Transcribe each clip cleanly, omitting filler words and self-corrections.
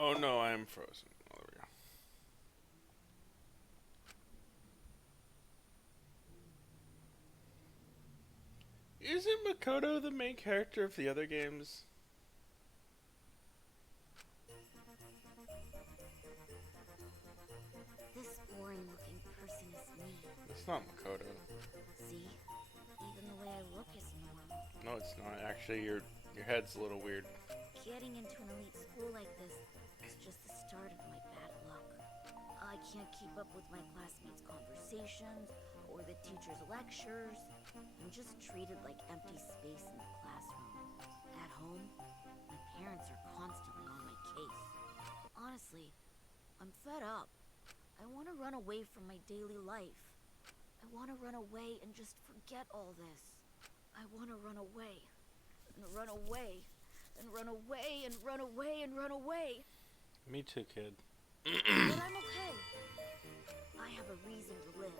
Oh no, I am frozen. Oh, there we go. Isn't Makoto the main character of the other games? This boring-looking person is me. It's not Makoto. See? Even the way I look is normal. No, it's not. Actually, your head's a little weird. Getting into an elite school like this is just the start of my bad luck. I can't keep up with my classmates' conversations or the teacher's lectures. I'm just treated like empty space in the classroom. At home, my parents are constantly on my case. Honestly, I'm fed up. I want to run away from my daily life. I want to run away and just forget all this. I want to run away and run away and run away and run away and run away. Me too, kid. But I'm okay. I have a reason to live.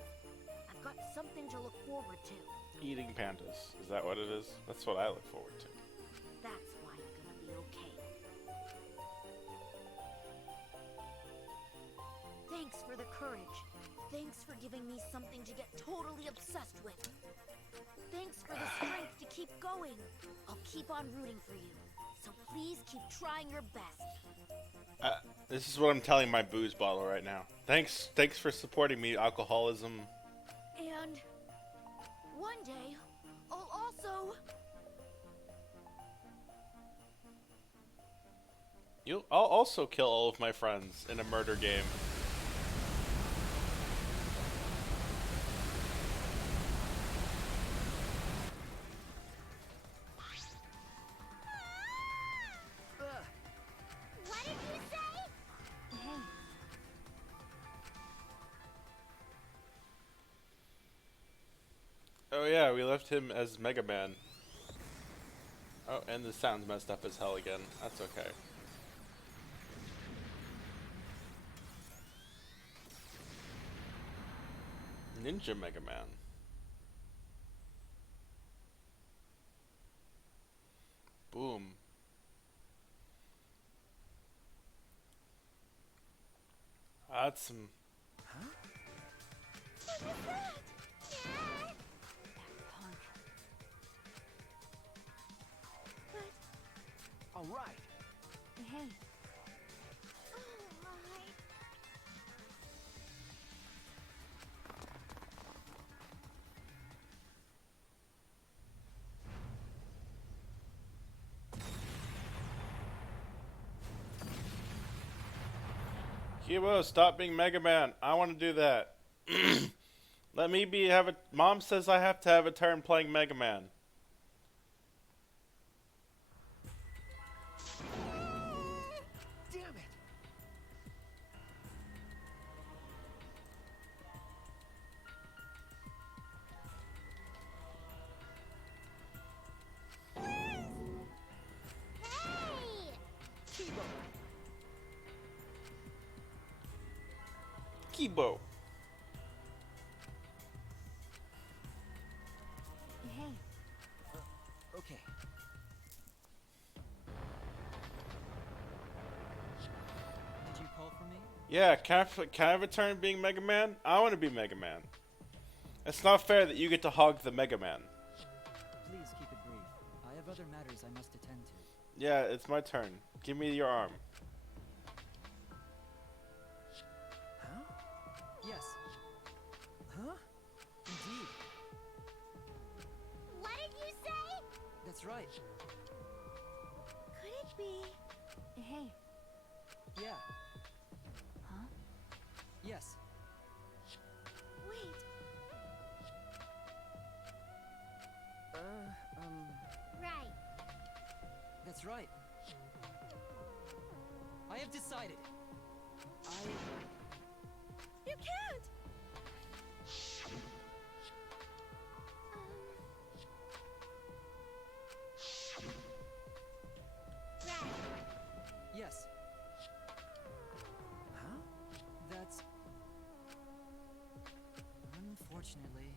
I've got something to look forward to. Eating pandas. Is that what it is? That's what I look forward to. That's why I'm gonna be okay. Thanks for the courage. Thanks for giving me something to get totally obsessed with. Thanks for the strength to keep going. I'll keep on rooting for you. So please keep trying your best. This is what I'm telling my booze bottle right now. Thanks for supporting me, alcoholism. And one day, I'll also... I'll also kill all of my friends in a murder game. What did you say? Hey. Oh yeah, we left him as Mega Man. Oh, and the sound's messed up as hell again. That's okay. Ninja Mega Man. Boom. That's some... What was that? That punk. But... All right. Hey. Oh, my. Kibo, stop being Mega Man. I want to do that. Let me have a... Mom says I have to have a turn playing Mega Man. Damn it. Hey! Kibo. Kibo. Hey. Okay. Did you call for me? Yeah, can I have a turn being Mega Man? I want to be Mega Man. It's not fair that you get to hog the Mega Man. Please keep it brief. I have other matters I must attend to. Yeah, it's my turn. Give me your arm. Huh? Yes. Huh? Indeed. What did you say? That's right. Could it be... Hey. Yeah. Huh? Yes. Wait. Right. That's right. I have decided. You can't! Right. Yes. Huh? That's... Unfortunately...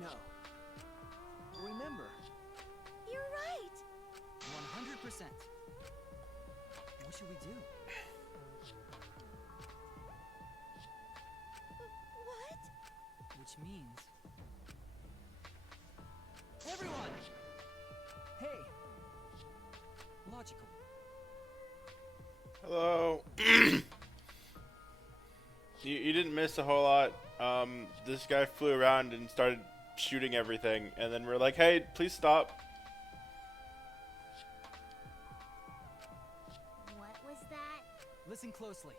No. Remember, You're right! 100%. should we do? What? Which means... Everyone! Hey! Logical. Hello. You didn't miss a whole lot. This guy flew around and started shooting everything, and then we're like, hey, please stop. What was that? Listen closely.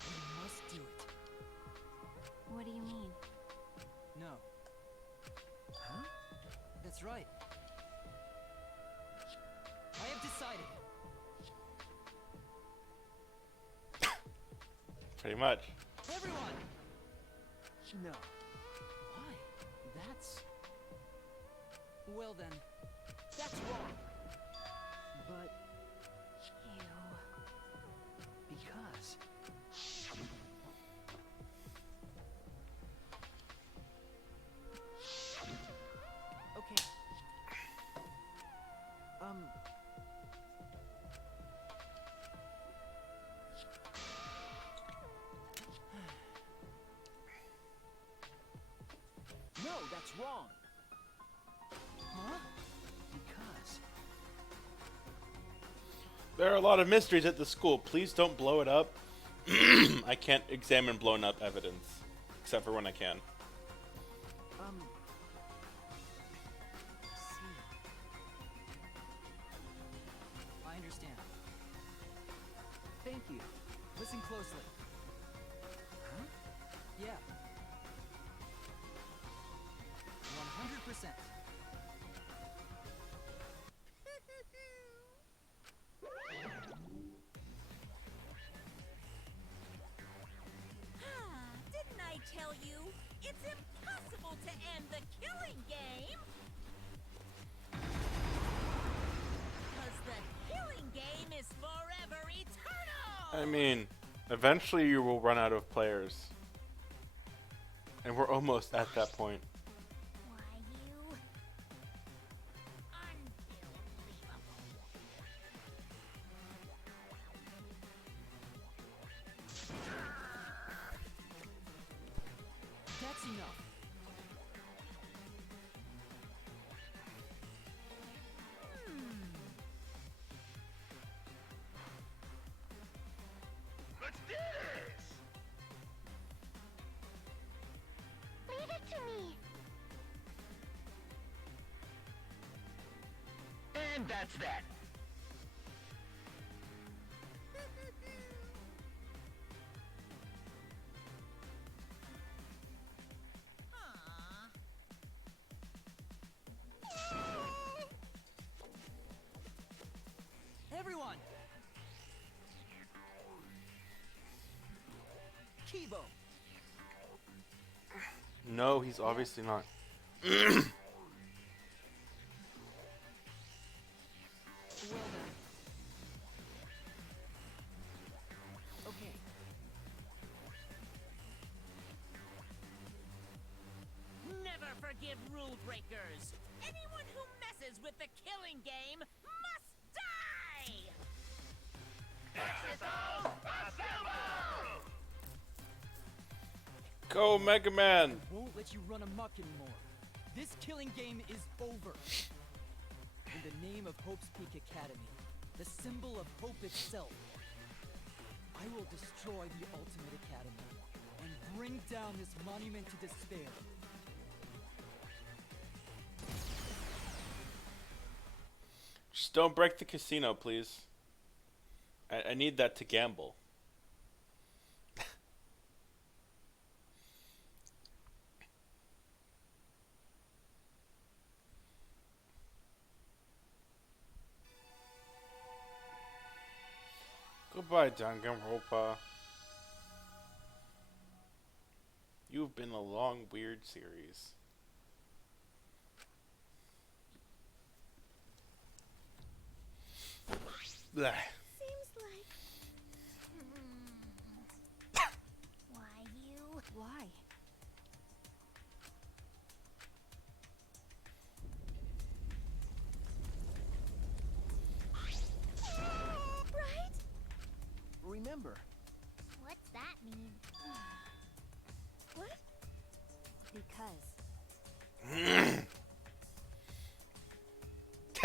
We must do it. What do you mean? No. Huh? That's right. I have decided. Pretty much. Everyone! No. Why? That's... Well then, that's wrong. But... Because... Okay. No, that's wrong. Huh? Because... There are a lot of mysteries at the school. Please don't blow it up. I can't examine blown up evidence. Except for when I can. See. I understand. Thank you. Listen closely. Huh? Yeah. 100%. Didn't I tell you? It's impossible to end the killing game! Because the killing game is forever eternal! I mean, eventually you will run out of players. And we're almost at that point. Why you? That's enough. Let's do this! Leave it to me. And that's that. Aw. Everyone! Kibo! No, he's obviously not. Well then. Okay. Never forgive rule breakers! Anyone who messes with the killing game must die! Go, Mega Man! I won't let you run amok anymore. This killing game is over. In the name of Hope's Peak Academy, the symbol of hope itself, I will destroy the Ultimate Academy and bring down this monument to despair. Just don't break the casino, please. I need that to gamble. Goodbye, Danganronpa. You've been a long, weird series. Blech. Seems like. Why you? Why?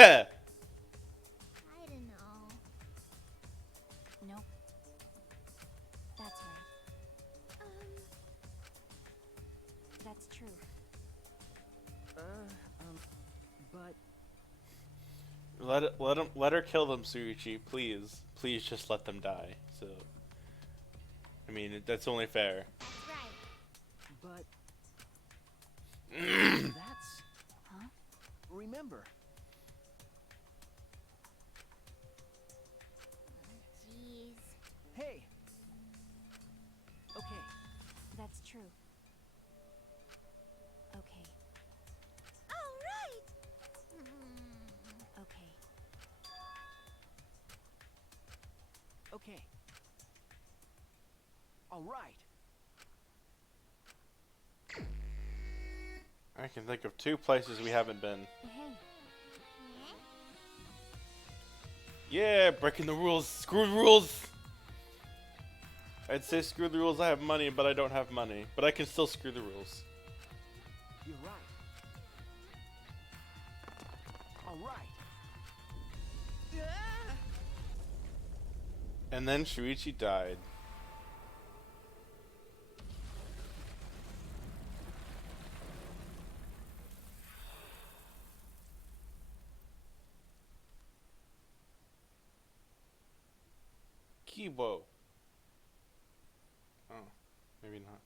I don't know. Nope. That's right. That's true. But let her kill them, Suichi, please. Please just let them die. So, I mean, that's only fair. That's right. but that's Huh? remember. Jeez. Hey. Okay. That's true. Okay. All right. Hmm. Okay. Okay. All right. I can think of 2 places we haven't been. Hey. Yeah, breaking the rules. Screw the rules. I'd say screw the rules. I have money, but I don't have money. But I can still screw the rules. You're right. All right. And then Shuichi died. Kibo. Oh, maybe not.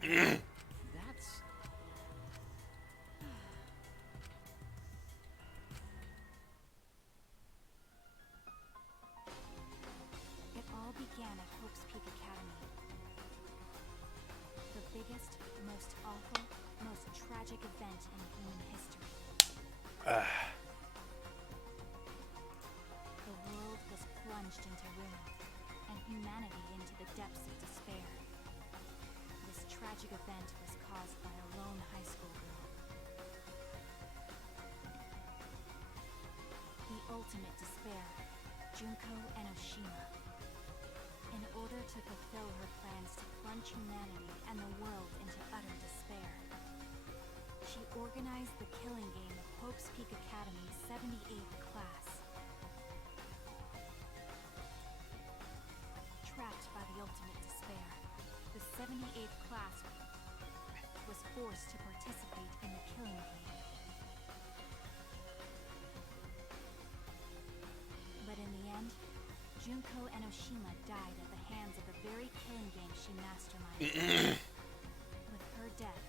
That's... It all began at Hope's Peak Academy. The biggest, most awful, most tragic event in human history. The world was plunged into ruin, and humanity into the depths of despair. This tragic event was caused by a lone high school girl. The ultimate despair, Junko Enoshima. In order to fulfill her plans to plunge humanity and the world into utter despair, she organized the killing game of Hope's Peak Academy's 78th class. Trapped by the ultimate despair, the 78th class was forced to participate in the killing game. But in the end, Junko Enoshima died at the hands of the very killing game she masterminded. With her death,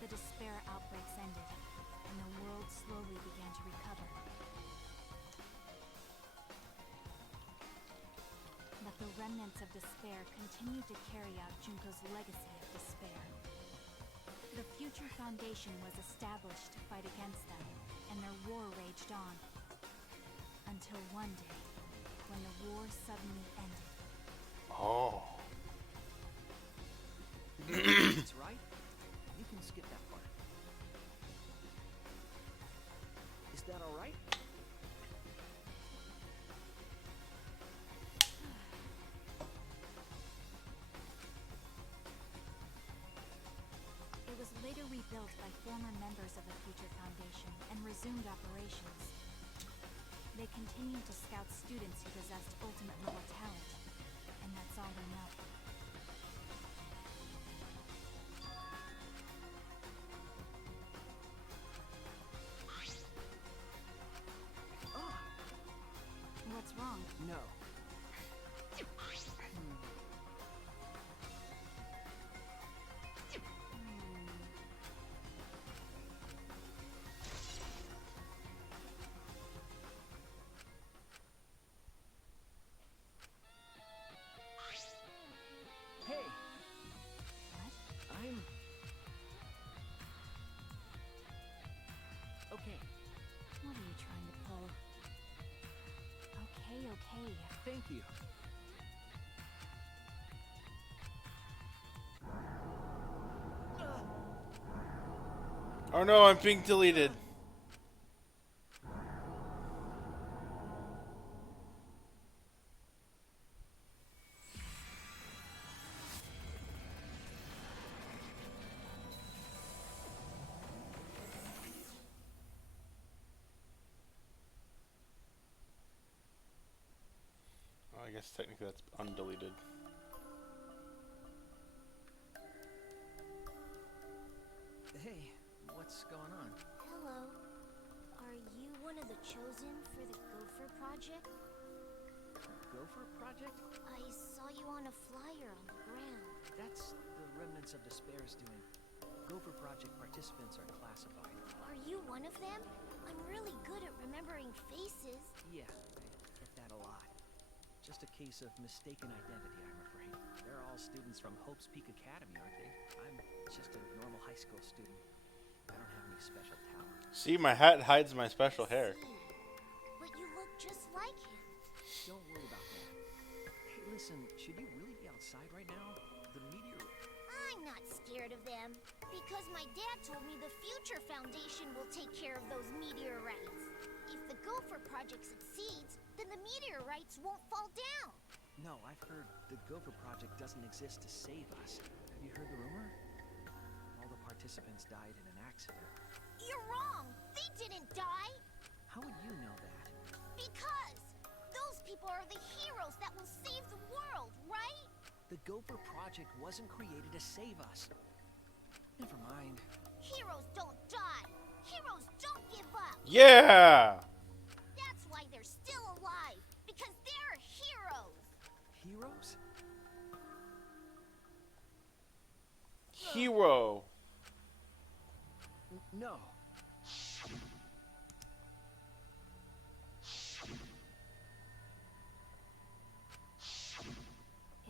the despair outbreaks ended, and the world slowly began to recover. But the remnants of despair continued to carry out Junko's legacy of despair. The Future Foundation was established to fight against them, and their war raged on. Until one day, when the war suddenly ended. Oh. That's right. You can skip that part. Is that all right? It was later rebuilt by former members of the Future Foundation and resumed operations. They continued to scout students who possessed ultimate level talent, and that's all we know. Ah, What's wrong? no. Hey, What? I'm... Okay, What are you trying to pull? Okay. thank you. Oh no, I'm being deleted. Well, I guess technically that's undeleted. Hey, what's going on? Hello. Are you one of the chosen for the Gopher Project? Gopher Project? I saw you on a flyer on the ground. That's the Remnants of Despair's doing. Gopher Project participants are classified. Are you one of them? I'm really good at remembering faces. Yeah, I get that a lot. Just a case of mistaken identity, I'm afraid. They're all students from Hope's Peak Academy, aren't they? I'm just a normal high school student. I don't have any special talent. See, my hat hides my special hair. See, but you look just like him. Don't worry about that. Hey, listen, should you really be outside right now? The meteor... I'm not scared of them, because my dad told me the Future Foundation will take care of those meteorites. If the Gopher Project succeeds, then the meteorites won't fall down. No, I've heard the Gopher Project doesn't exist to save us. Have you heard the rumor? All the participants died in an accident. You're wrong. They didn't die. How would you know that? Because those people are the heroes that will save the world, right? The Gopher Project wasn't created to save us. Never mind. Heroes don't die. Heroes don't give up. Yeah! That's why they're still alive. Because they're heroes. Heroes? hero. No.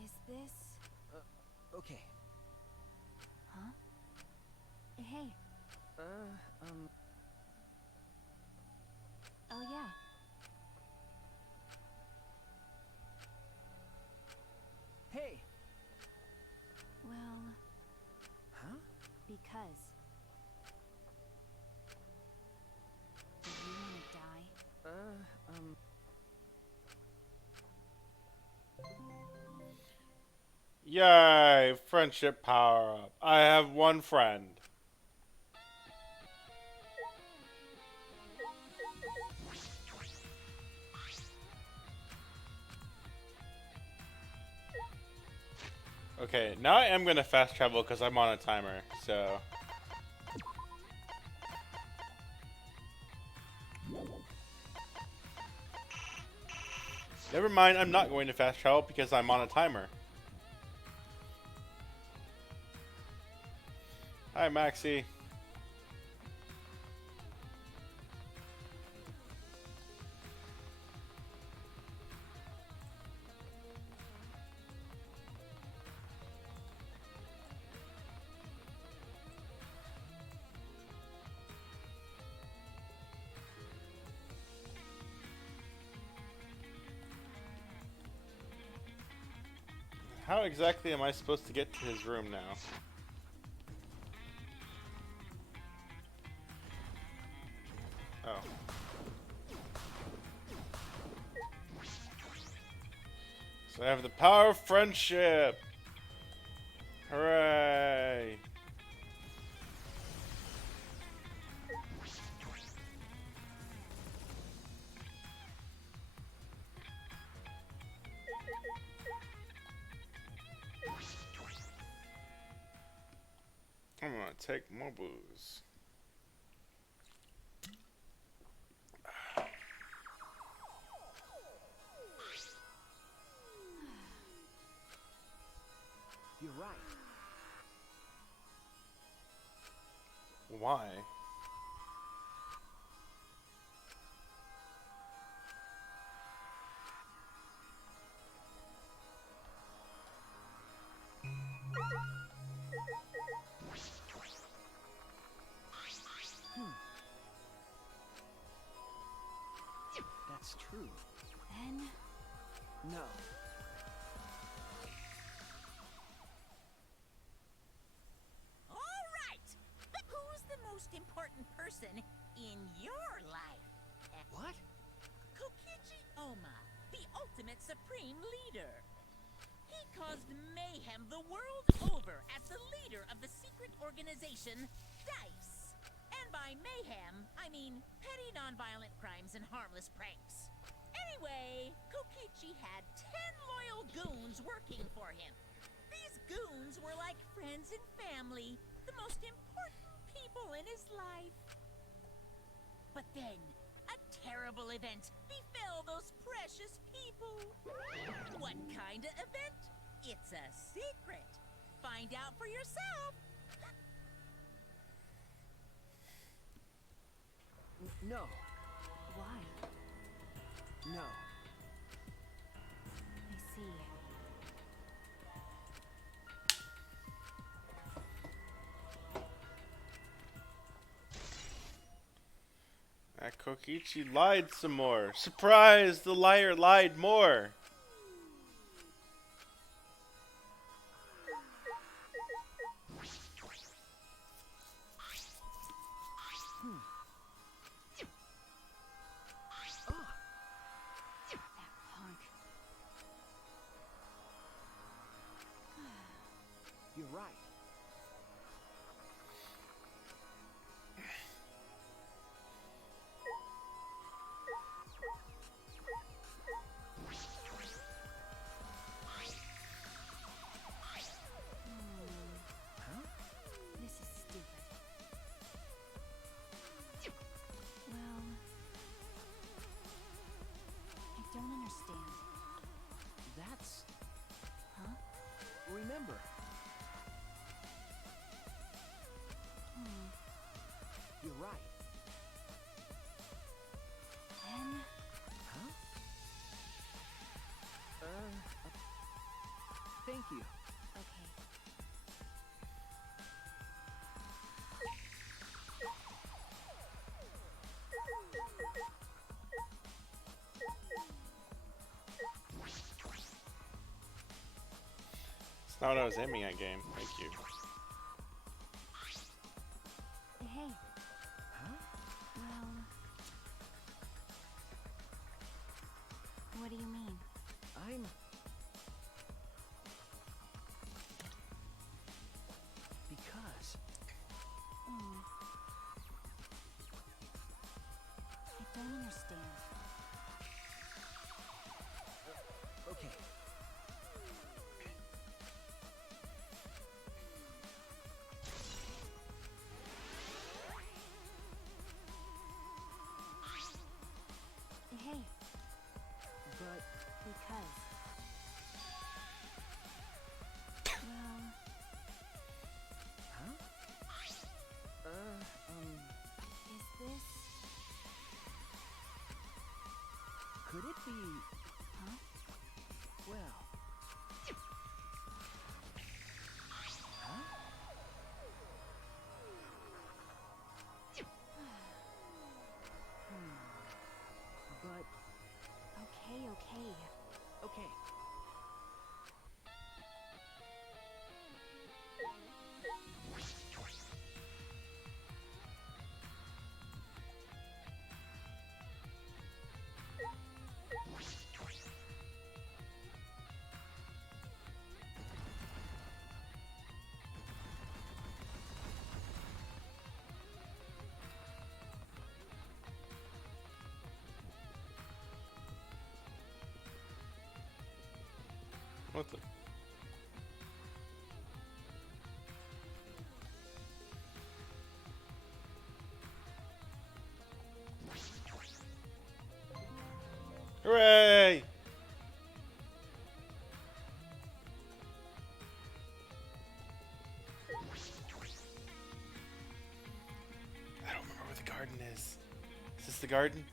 Is this... Okay. Huh? Hey. Oh yeah. Hey. Well, Huh? because... Do you want to die? Yay, friendship power up. I have one friend. Okay, now I am gonna fast travel because I'm on a timer, so. Never mind, I'm not going to fast travel because I'm on a timer. Hi, Maxie. How exactly am I supposed to get to his room now? Oh. So I have the power of friendship! Hooray! I'm gonna take more booze. You're right. Why? That's true. Then... No. All right. Who's the most important person in your life? What? Kokichi Oma, the ultimate supreme leader. He caused mayhem the world over as the leader of the secret organization, DICE. And by mayhem, I mean petty nonviolent crimes and harmless pranks. Anyway, Kokichi had 10 loyal goons working for him. These goons were like friends and family, the most important people in his life. But then, a terrible event befell those precious people. What kind of event? It's a secret. Find out for yourself. No. Why? No. I see. That Kokichi lied some more. Surprise! The liar lied more! That punk. You're right. Not what I was aiming at, game. Thank you. Hey. Huh? Well, what do you mean? I'm... Because... I don't understand. Okay. Hey, But... because. Well, Huh? is this... Could it be... Huh? Well... Huh? But... Okay, okay. Okay. What the? Hooray! I don't remember where the garden is. Is this the garden?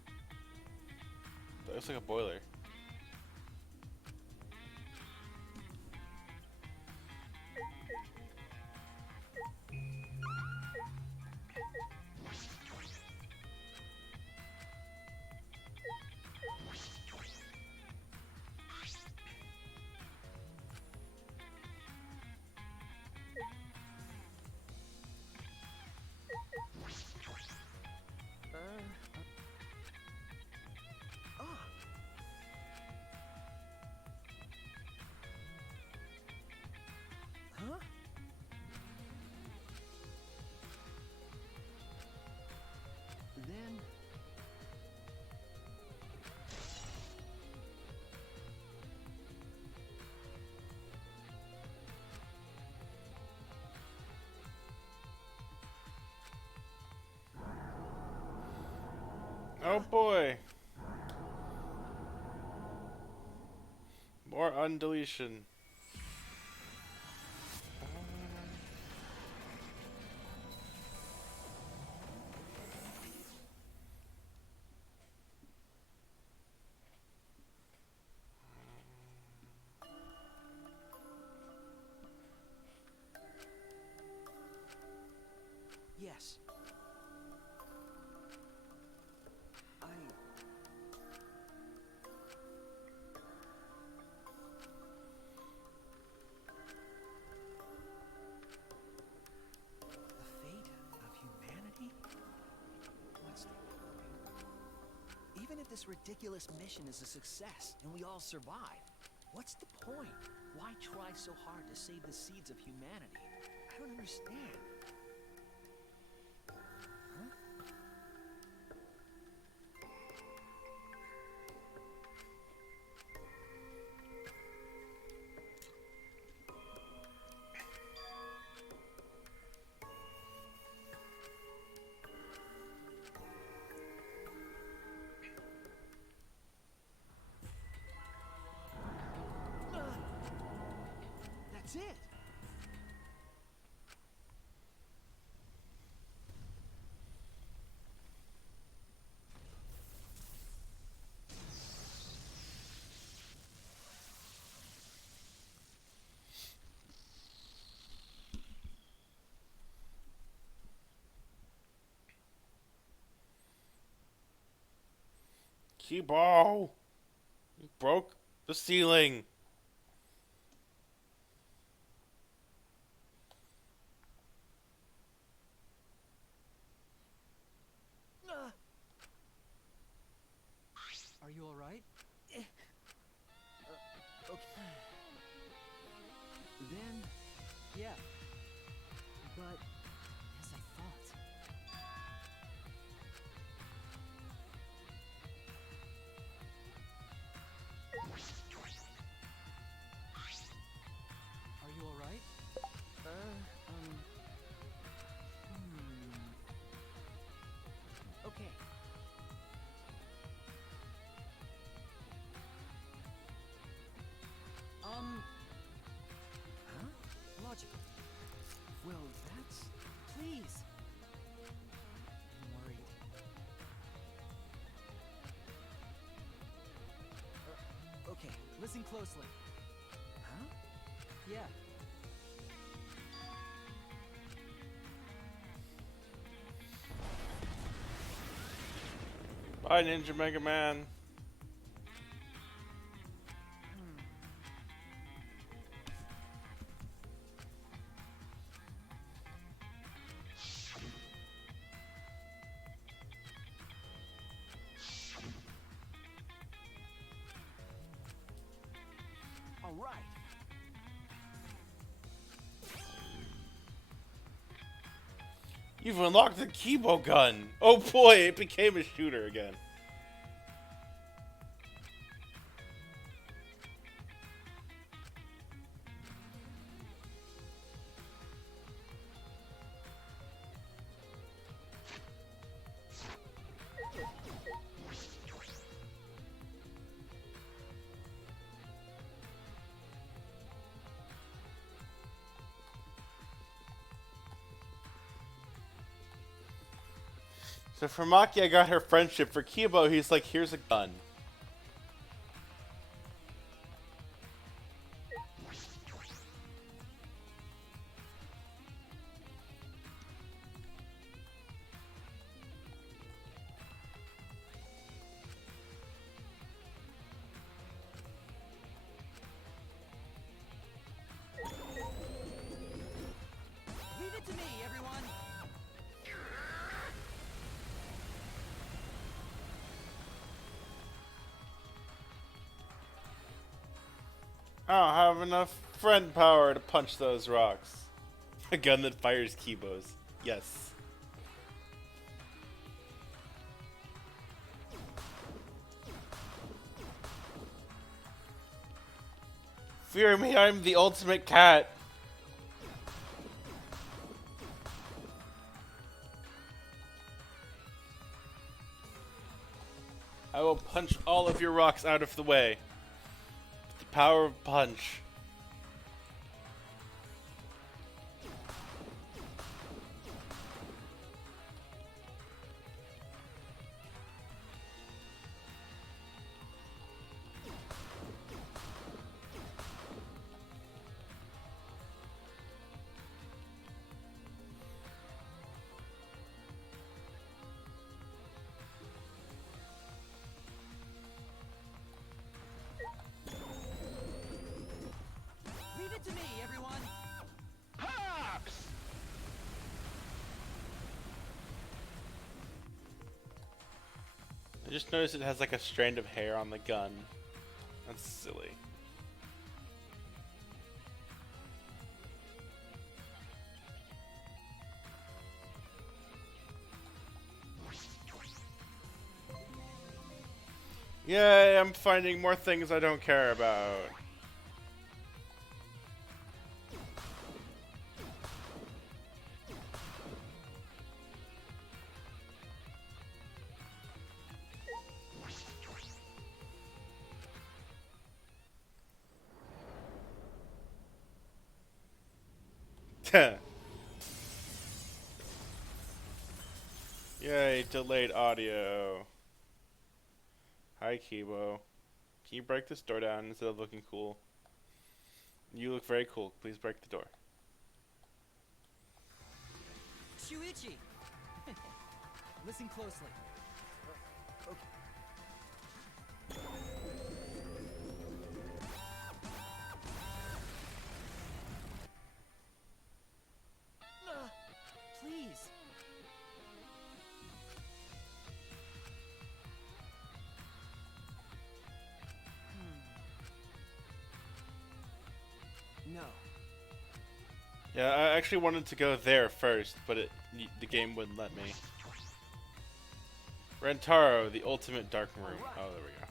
That looks like a boiler. Ah! Huh? Then... Oh boy! More undeletion. Yes. I... The fate of humanity? What's the point? Even if this ridiculous mission is a success and we all survive, what's the point? Why try so hard to save the seeds of humanity? I don't understand. Huh? That's it. Cue ball! You broke the ceiling! but as I thought. Are you alright? Okay. Huh? Logical. Well, that's... Please! I'm worried. Okay, listen closely. Huh? Yeah. Bye, Ninja Mega Man. All right. You've unlocked the Kibo gun. Oh boy, it became a shooter again. So for Maki, I got her friendship. For Kibo, he's like, here's a gun. Leave it to me, everyone. I don't have enough friend power to punch those rocks. A gun that fires Kibos. Yes. Fear me, I'm the ultimate cat. I will punch all of your rocks out of the way. The power of punch. Leave it to me, everyone. Pops! I just noticed it has like a strand of hair on the gun. That's silly. Yay, I'm finding more things I don't care about. Yay, delayed audio. Hi, Kibo. Can you break this door down instead of looking cool? You look very cool. Please break the door. Shuichi! Listen closely. Okay. Please. No. Yeah, I actually wanted to go there first, but the game wouldn't let me. Rentaro, the ultimate dark room. Oh, there we go.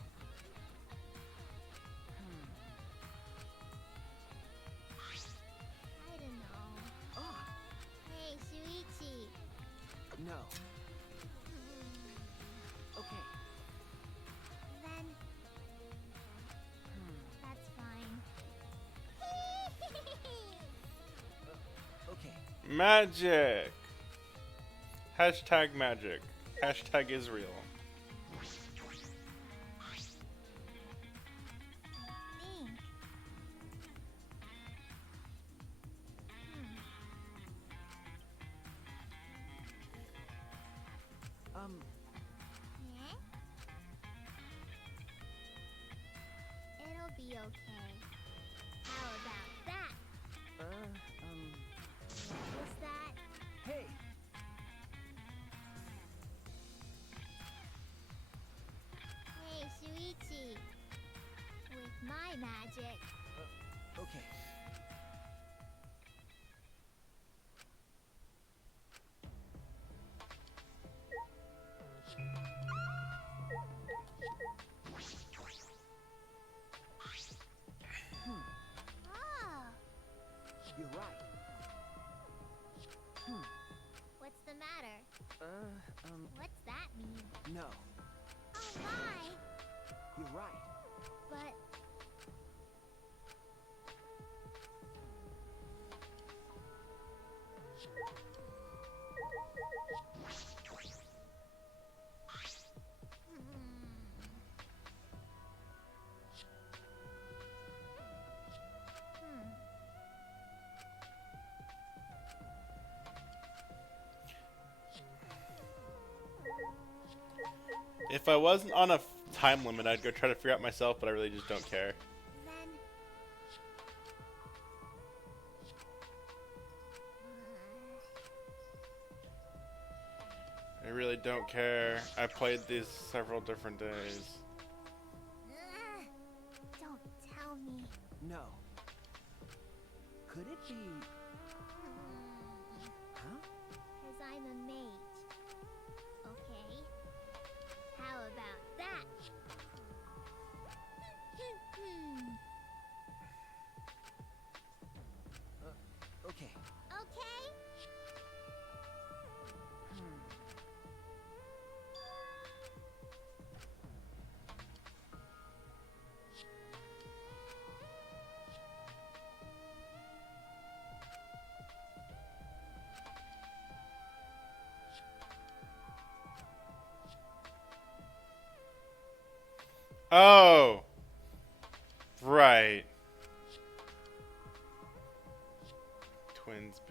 I don't know. Hey, Shuichi. No. Okay. Then that's fine. Okay. Magic! Hashtag magic. Hashtag Israel. Think. Yeah? It'll be okay. How about that? What's that? Hey. Hey, Shuichi. With my magic. Okay. Oh, You're right. what's the matter? What's that mean? No. Oh my! You're right. But If I wasn't on a time limit, I'd go try to figure out myself, but I really just don't care. then I really don't care. I played these several different days. don't tell me. No. Could it be? Huh? Cause I'm a mage. Okay? How about that? Okay. Okay? Oh! Right. Twinsby.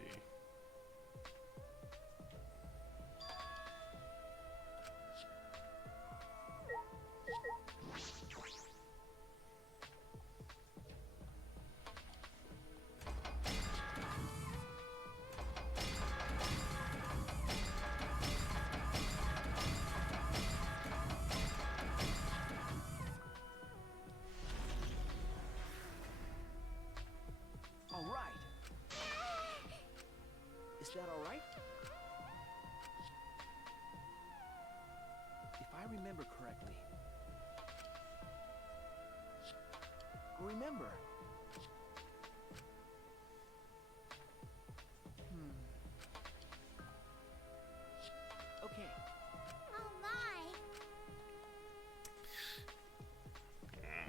All right. Is that all right? If I remember correctly. Remember. Okay. Oh my!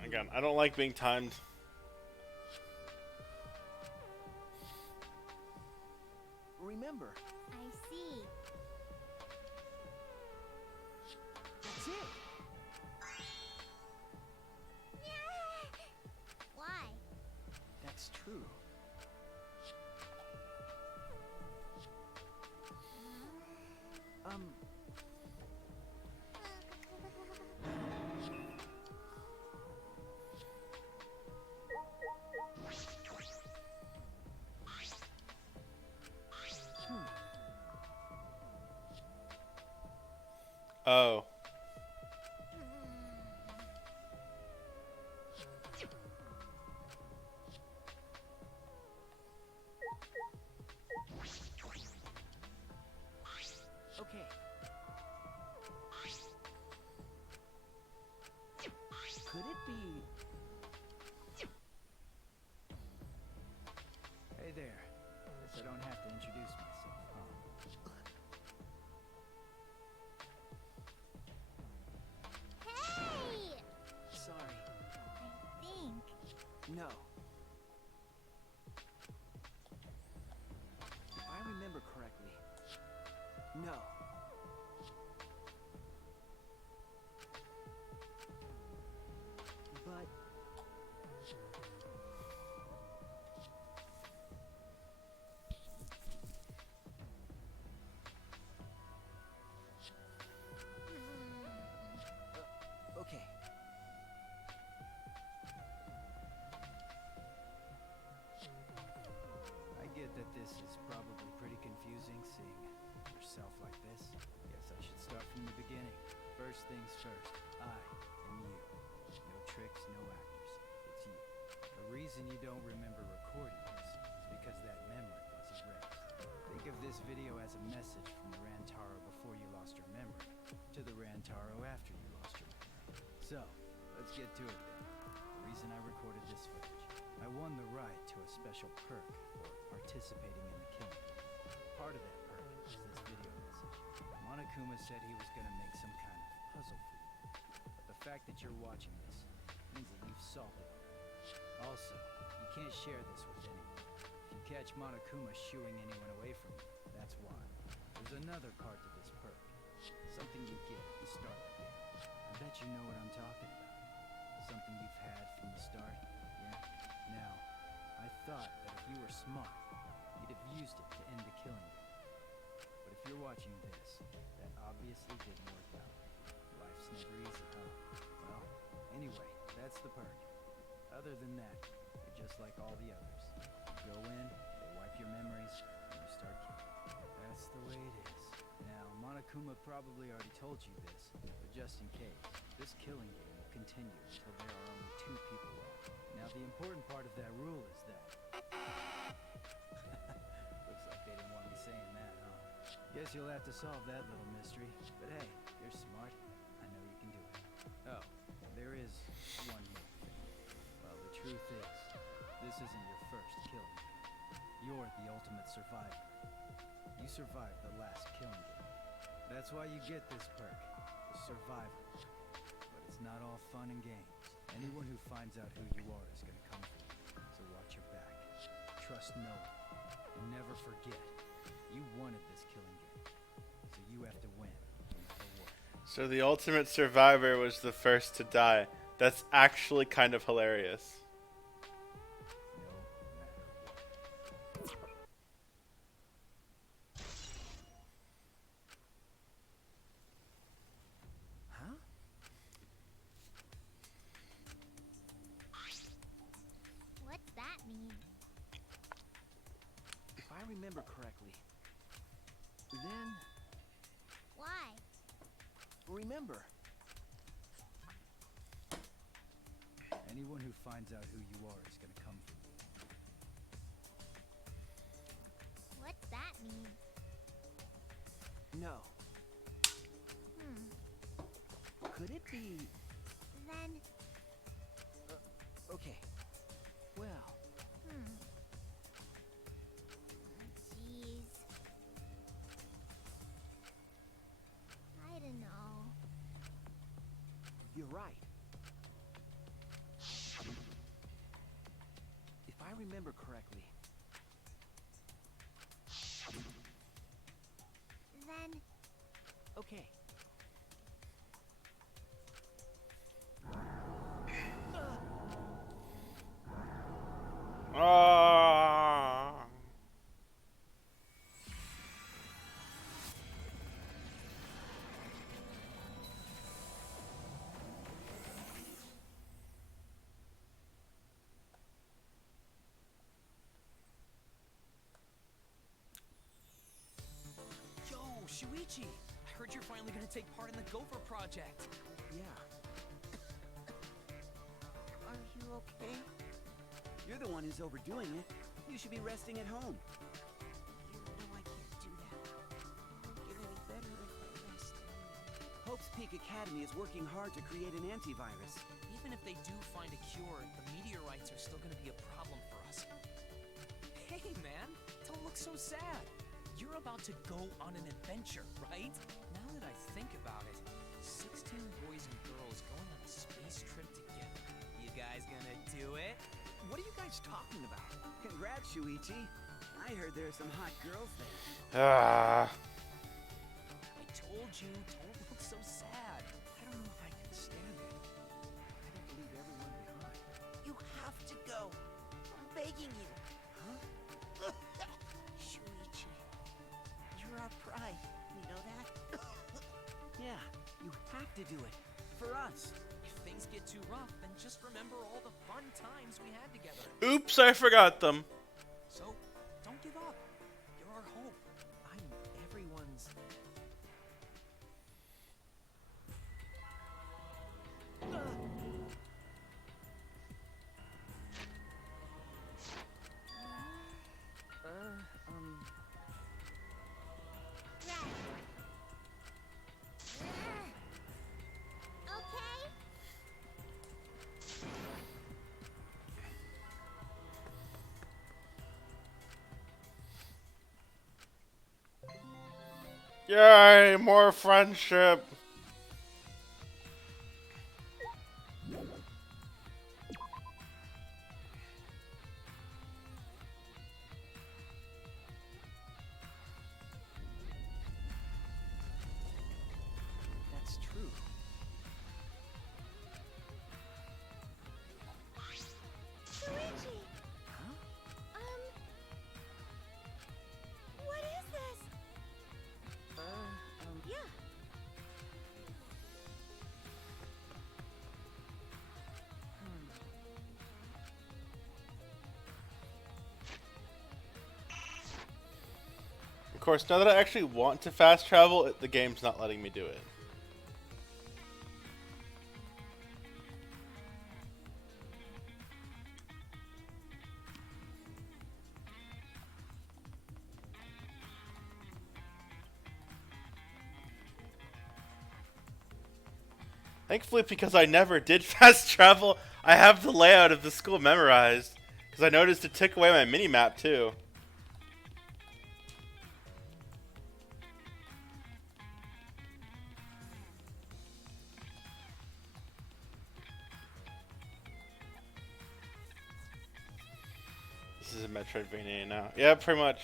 Again, I don't like being timed. Remember. I see. That's it. Why? That's true. Oh. No. But okay. I get that this is probably pretty confusing seeing yourself like this. Guess I should start from the beginning. First things first, I am you. No tricks, no actors. It's you. The reason you don't remember recording this is because that memory was erased. Think of this video as a message from the Rantaro before you lost your memory to the Rantaro after you lost your memory. So, let's get to it then. The reason I recorded this footage. I won the right to a special perk for participating in the killing. Part of that perk is this video message. Monokuma said he was gonna make some kind of puzzle for you. But the fact that you're watching this means that you've solved it already. Also, you can't share this with anyone. If you catch Monokuma shooing anyone away from you, that's why. There's another part to this perk. Something you get at the start of the game. I bet you know what I'm talking about. Something you've had from the start, yeah? Now, I thought that if you were smart, you'd have used it to end the killing game. But if you're watching this, that obviously didn't work out. Life's never easy, huh? Well, anyway, that's the perk. Other than that, you're just like all the others. You go in, they wipe your memories, and you start killing. That's the way it is. Now, Monokuma probably already told you this, but just in case, this killing game will continue until there are only 2 people left. Now, the important part of that rule is that... Looks like they didn't want me saying that, huh? Guess you'll have to solve that little mystery. But hey, you're smart. I know you can do it. Oh, there is one more thing. Well, the truth is, this isn't your first killing game. You're the ultimate survivor. You survived the last killing game. That's why you get this perk, the survivor. But it's not all fun and games. Anyone who finds out who you are is gonna come for you. So watch your back. Trust no one. And never forget, you wanted this killing game. So you have to win, no matter what. So the ultimate survivor was the first to die. That's actually kind of hilarious. No matter what. Huh? What's that mean? If I remember correctly, then Why? remember. Anyone who finds out who you are is gonna come for you. What's that mean? No. Hmm. Could it be? Then, Okay. Well, jeez. I don't know. you're right. If I remember correctly, Then, okay. Ah. Yo, Shuichi! I heard you're finally gonna take part in the Gopher project. Yeah. Are you okay? You're the one who's overdoing it. You should be resting at home. You know I can't do that. Won't get any better if I rest. Hope's Peak Academy is working hard to create an antivirus. Even if they do find a cure, the meteorites are still gonna be a problem for us. Hey, man! Don't look so sad. You're about to go on an adventure, right? Now that I think about it, 16 boys and girls going on a space trip together. You guys gonna do it? What are you guys talking about? Congrats, Shuichi. I heard there are some hot girls there. Ah. you. Don't look so sad. I don't know if I can stand it. I don't leave everyone behind. You have to go. I'm begging you. Huh? Shuichi, you're our pride. You know that? Yeah, you have to do it. For us. If things get too rough, then just remember all the fun times we had together. Oops, I forgot them. So, don't give up. You're our hope. I'm everyone's... Okay. Yay, more friendship. That's true. Shuichi, Huh? what is this? Yeah. Of course, now that I actually want to fast travel, the game's not letting me do it. Thankfully, because I never did fast travel, I have the layout of the school memorized. Because I noticed it took away my mini-map, too. This is a Metroidvania now. Yeah, pretty much.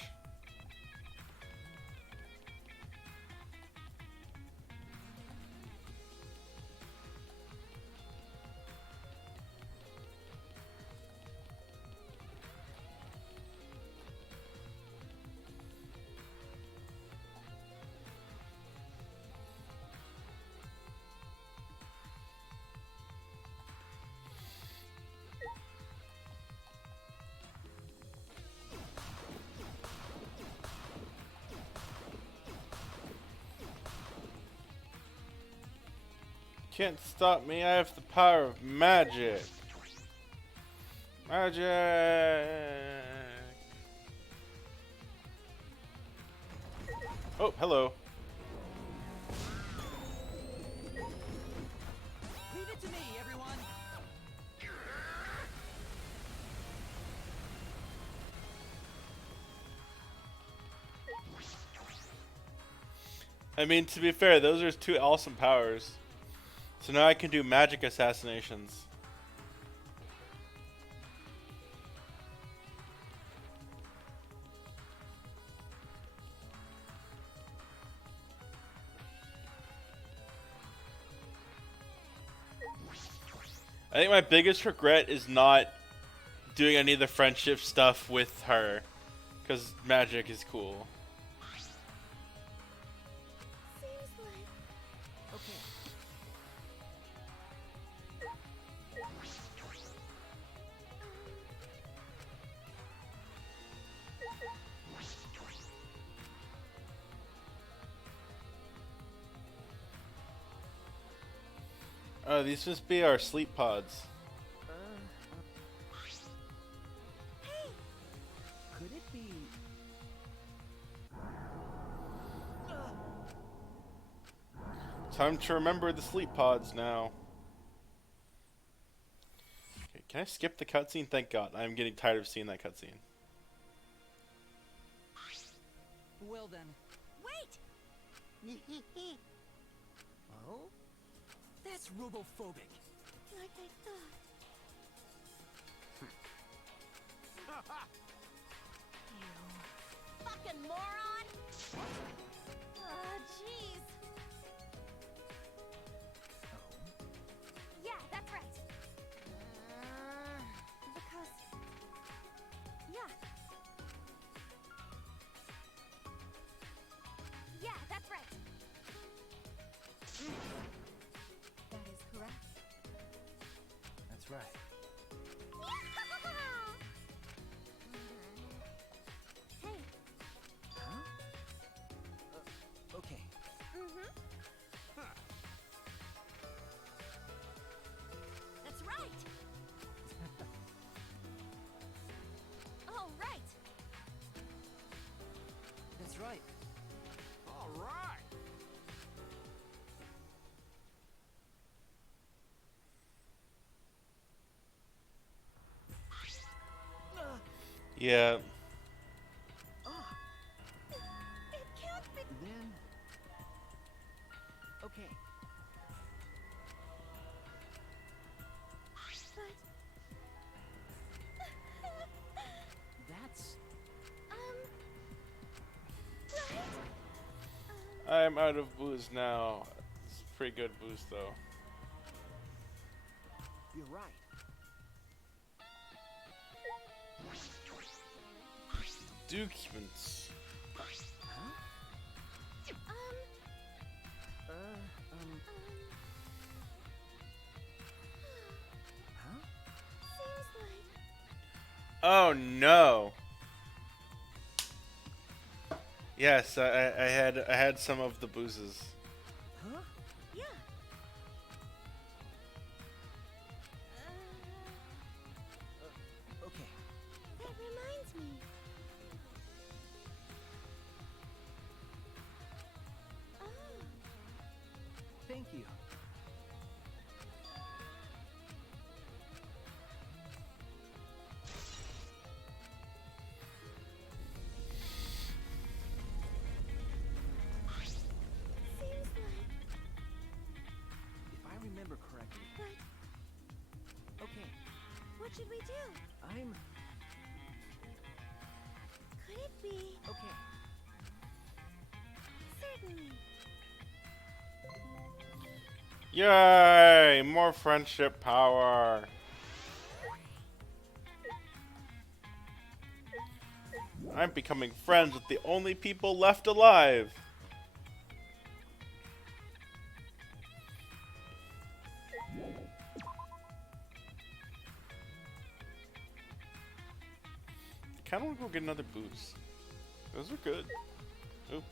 Can't stop me, I have the power of magic. Magic! Oh, hello. Leave it to me, everyone. I mean, to be fair, those are two awesome powers. So now I can do magic assassinations. I think my biggest regret is not doing any of the friendship stuff with her. Because magic is cool. Seems like Okay. Oh, these must be our sleep pods. Could it be... Time to remember the sleep pods now. Okay, can I skip the cutscene? Thank God. I'm getting tired of seeing that cutscene. Well then. wait. Oh? That's robophobic. Like I thought. Fucking moron! Jeez. That is correct. That's right. Hey. Huh? Okay. That's right. All right. That's right. All right. Yeah. It can't be. Then. Okay. That's. Right? I'm out of booze now. It's pretty good booze though. You're right. Documents. Huh? Huh? Seems like. Oh no. Yes, I had some of the boozes. Huh? Yeah. Okay. That reminds me. Oh. Thank you. Seems like. If I remember correctly. But Okay. what should we do? I'm. Could it be? Okay. Certainly. Yay! More friendship power. I'm becoming friends with the only people left alive. I kind of want to go get another booze. Those are good. Oop.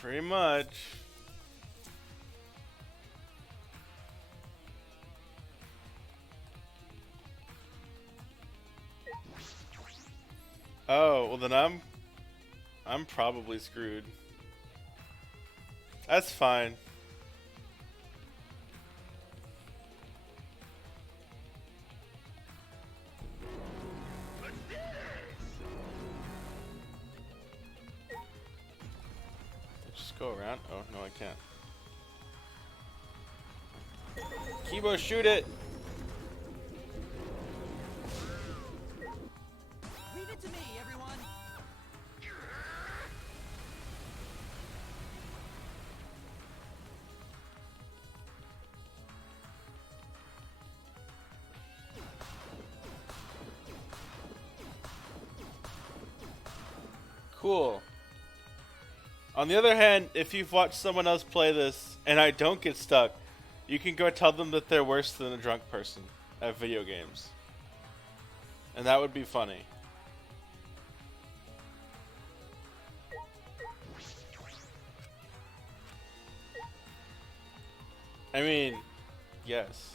Pretty much. Oh, well then I'm probably screwed. That's fine. Just go around. Oh no, I can't. Kibo, shoot it! Leave it to me, everyone. Cool. On the other hand, if you've watched someone else play this and I don't get stuck, you can go tell them that they're worse than a drunk person at video games. And that would be funny. I mean, yes.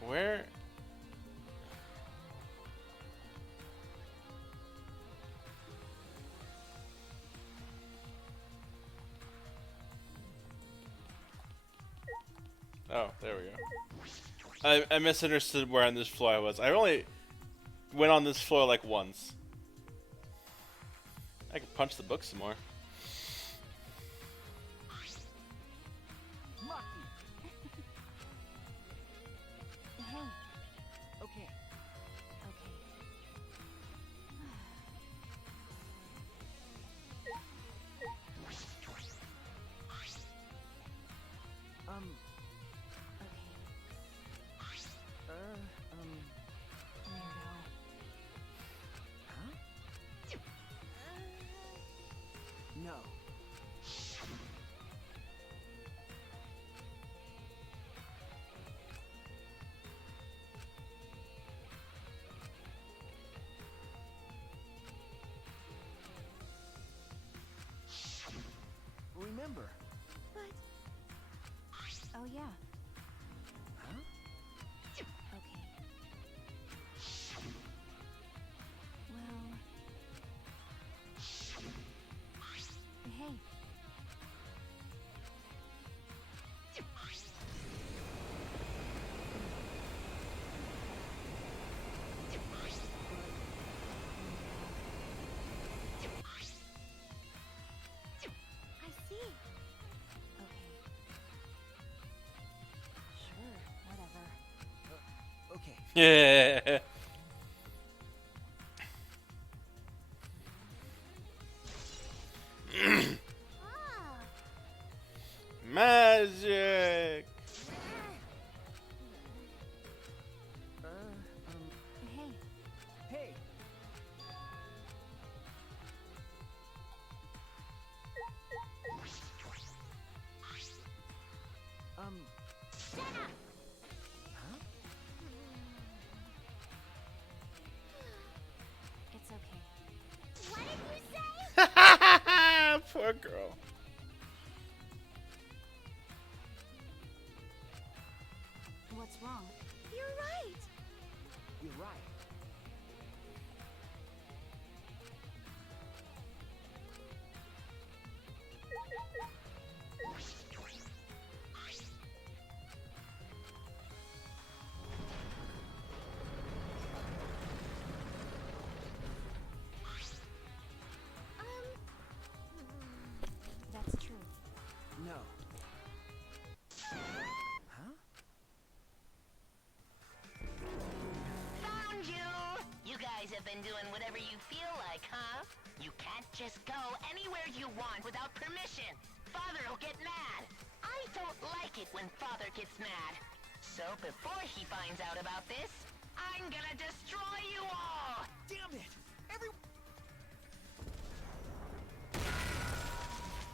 Where? Oh, there we go. I misunderstood where on this floor I was. I only went on this floor like once. I could punch the book some more. Lucky. Hey. Okay. Okay. remember. But Oh, yeah. Huh? Okay. Well. Hey. I see. Okay. Sure, whatever. Okay. Yeah. Ah. Magic. Hey. Hey, Shut up. Huh? It's okay. What did you say? Poor girl. What's wrong? You're right. You're right. That's true. No. Huh? Found you! You guys have been doing whatever you feel like, huh? You can't just go anywhere you want without permission. Father'll get mad. I don't like it when Father gets mad. So before he finds out about this, I'm gonna destroy you all! Damn it! Every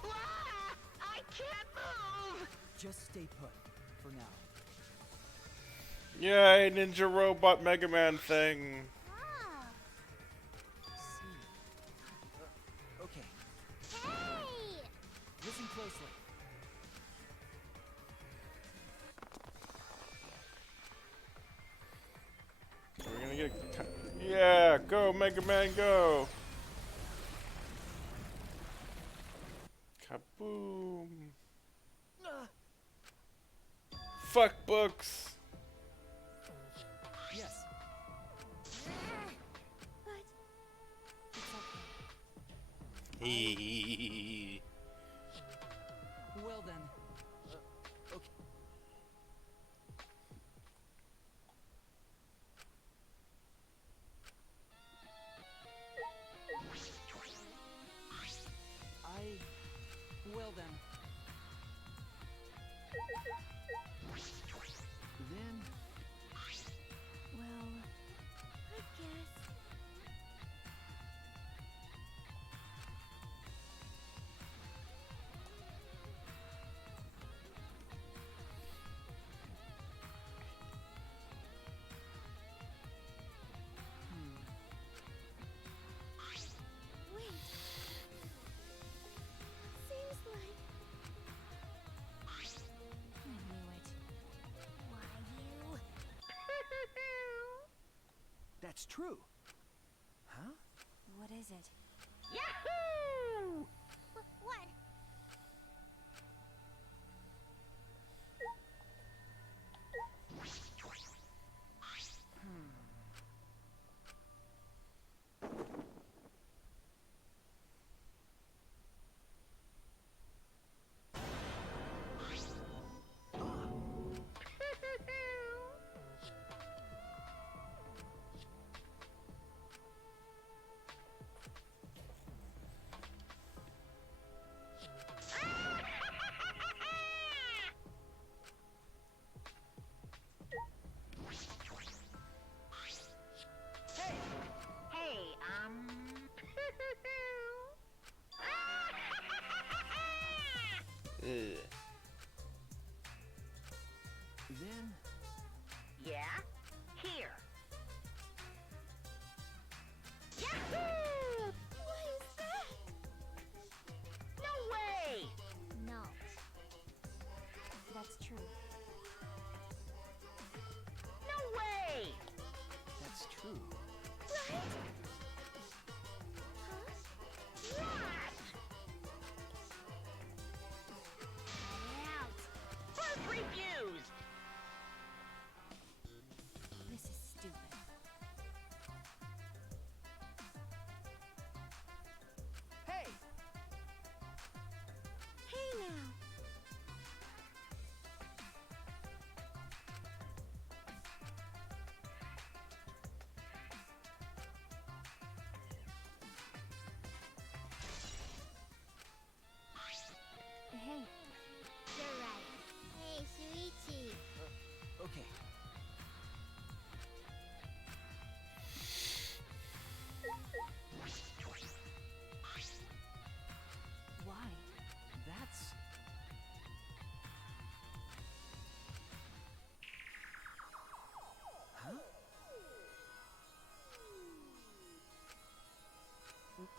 Ah! I can't move! just stay put for now. Yay, Ninja Robot Mega Man thing. Ah. See. Okay. Hey. Listen closely. We're gonna get. Yeah, go Mega Man, go. Kaboom. Fuck books. Yes. But It's okay. Hee. Well then. Okay. Well then. Then well, I guess. Wait. Seems like. I knew it. Why you? that's true. Huh? What is it? Yahoo! What?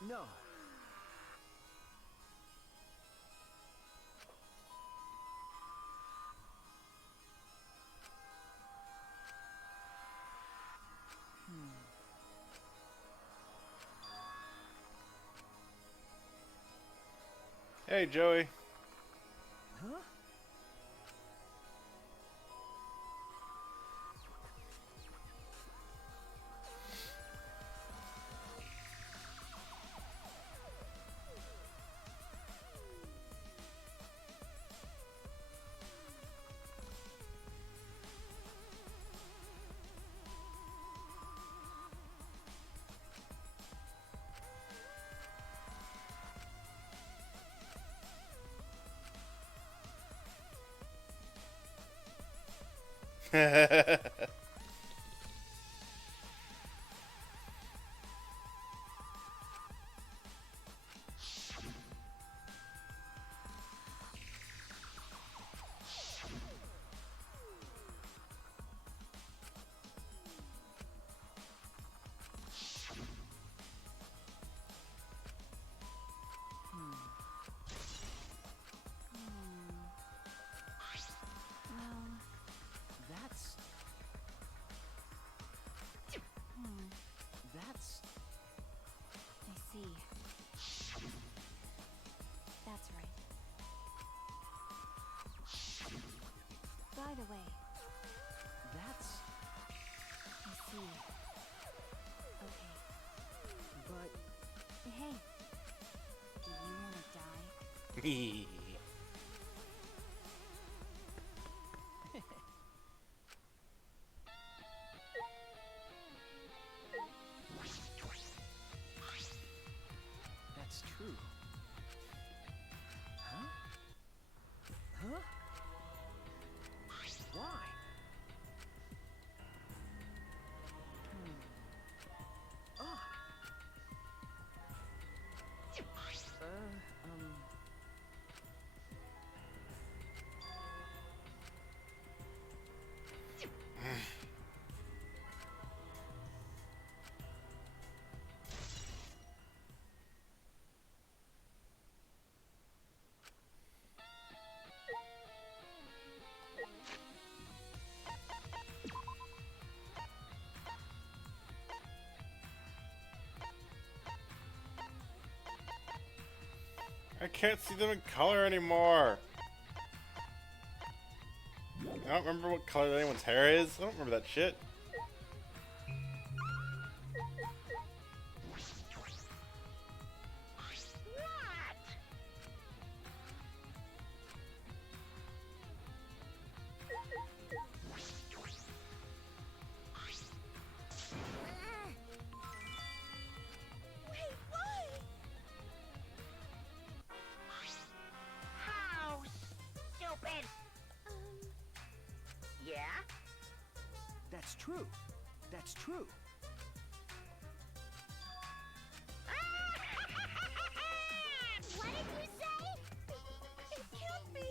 No. Hey, Joey. Huh? Well, That's... That's... I see. That's right. By the way, That's... I see. Okay. But... Hey, do you want to die? That's true. Huh? Huh? Why? Ah. I can't see them in color anymore. I don't remember what color anyone's hair is. I don't remember that shit. Wait, why? How stupid! Yeah? That's true. That's true. What did you say? It can't be.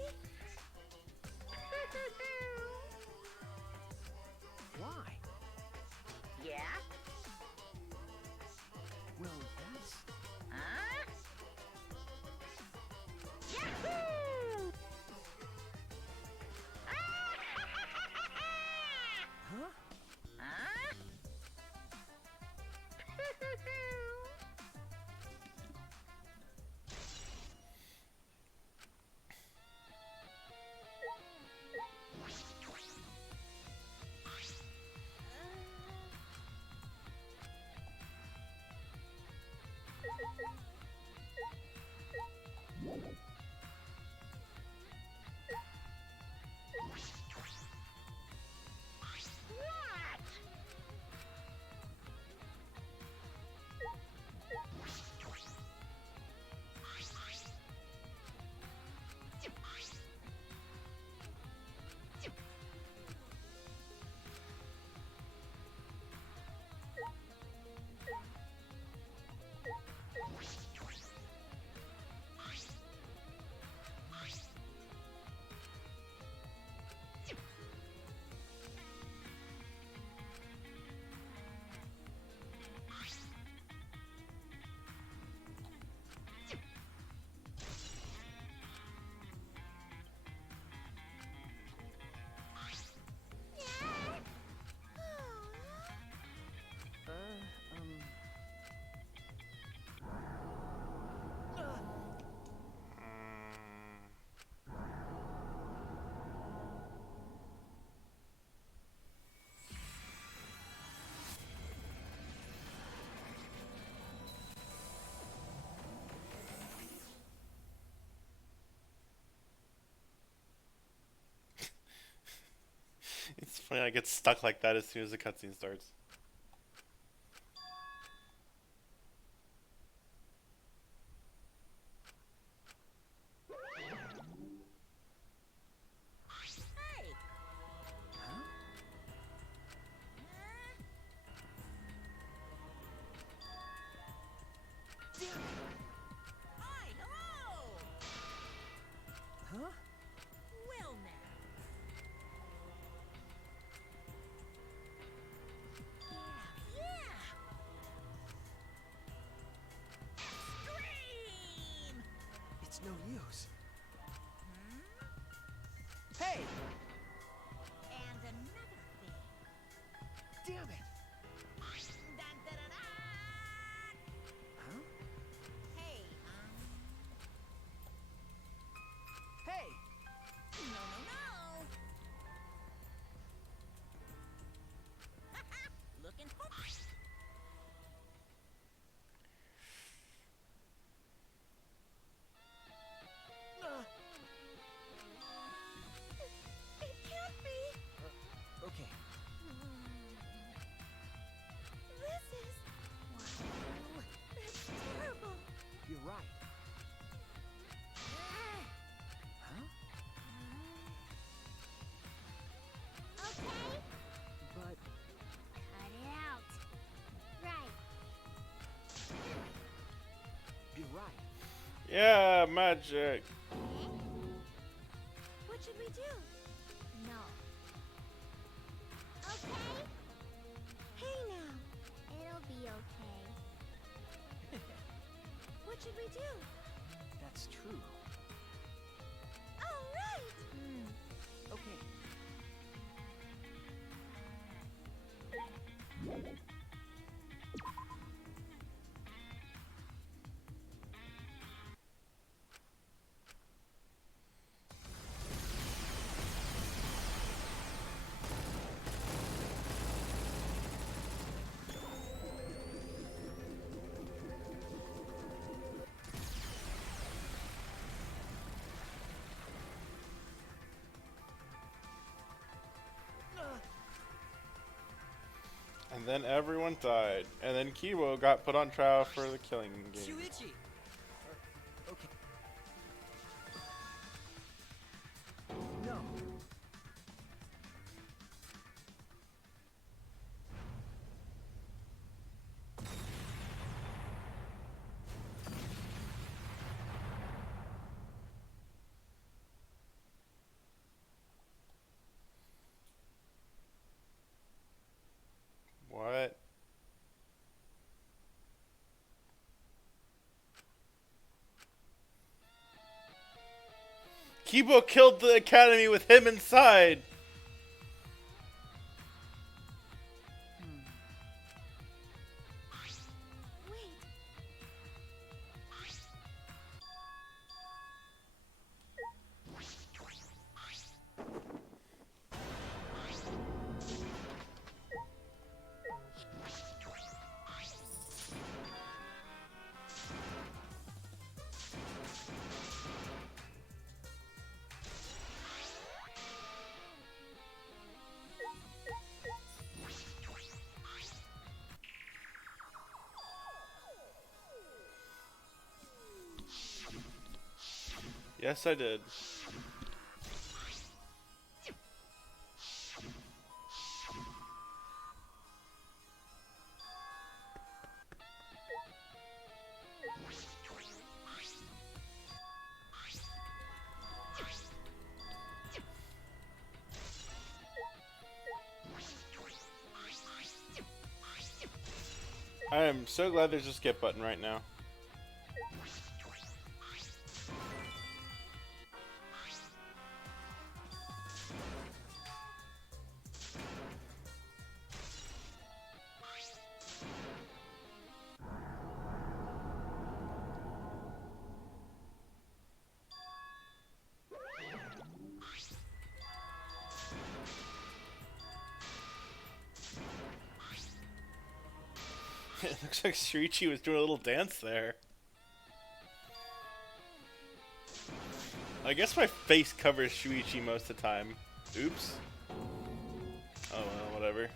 Why? Yeah? Well, that's... Huh? Yahoo! Huh? Huh? Funny how I get stuck like that as soon as the cutscene starts. Hey! Huh? Hi, hello! Huh? Well now. Yeah! Extreme! It's no use. Hmm? Hey! And another thing. Damn it! Dun, dun, dun, dun. Huh? Hey, Hey! no, no, no! Looking for... It can't be. Okay. This is... Wow. That's terrible. You're right. Huh? Okay, But cut it out. Right. you're right. Yeah, magic. What should we do? No. Okay? Hey now. It'll be okay. What should we do? That's true. All right. Okay. And then everyone died. And then Kiwo got put on trial for the killing game. Shuichi! Okay. No. What? Kibo killed the academy with him inside. Wait. Yes, I did. I am so glad there's a skip button right now. It looks like Shuichi was doing a little dance there. I guess my face covers Shuichi most of the time. Oops. whatever.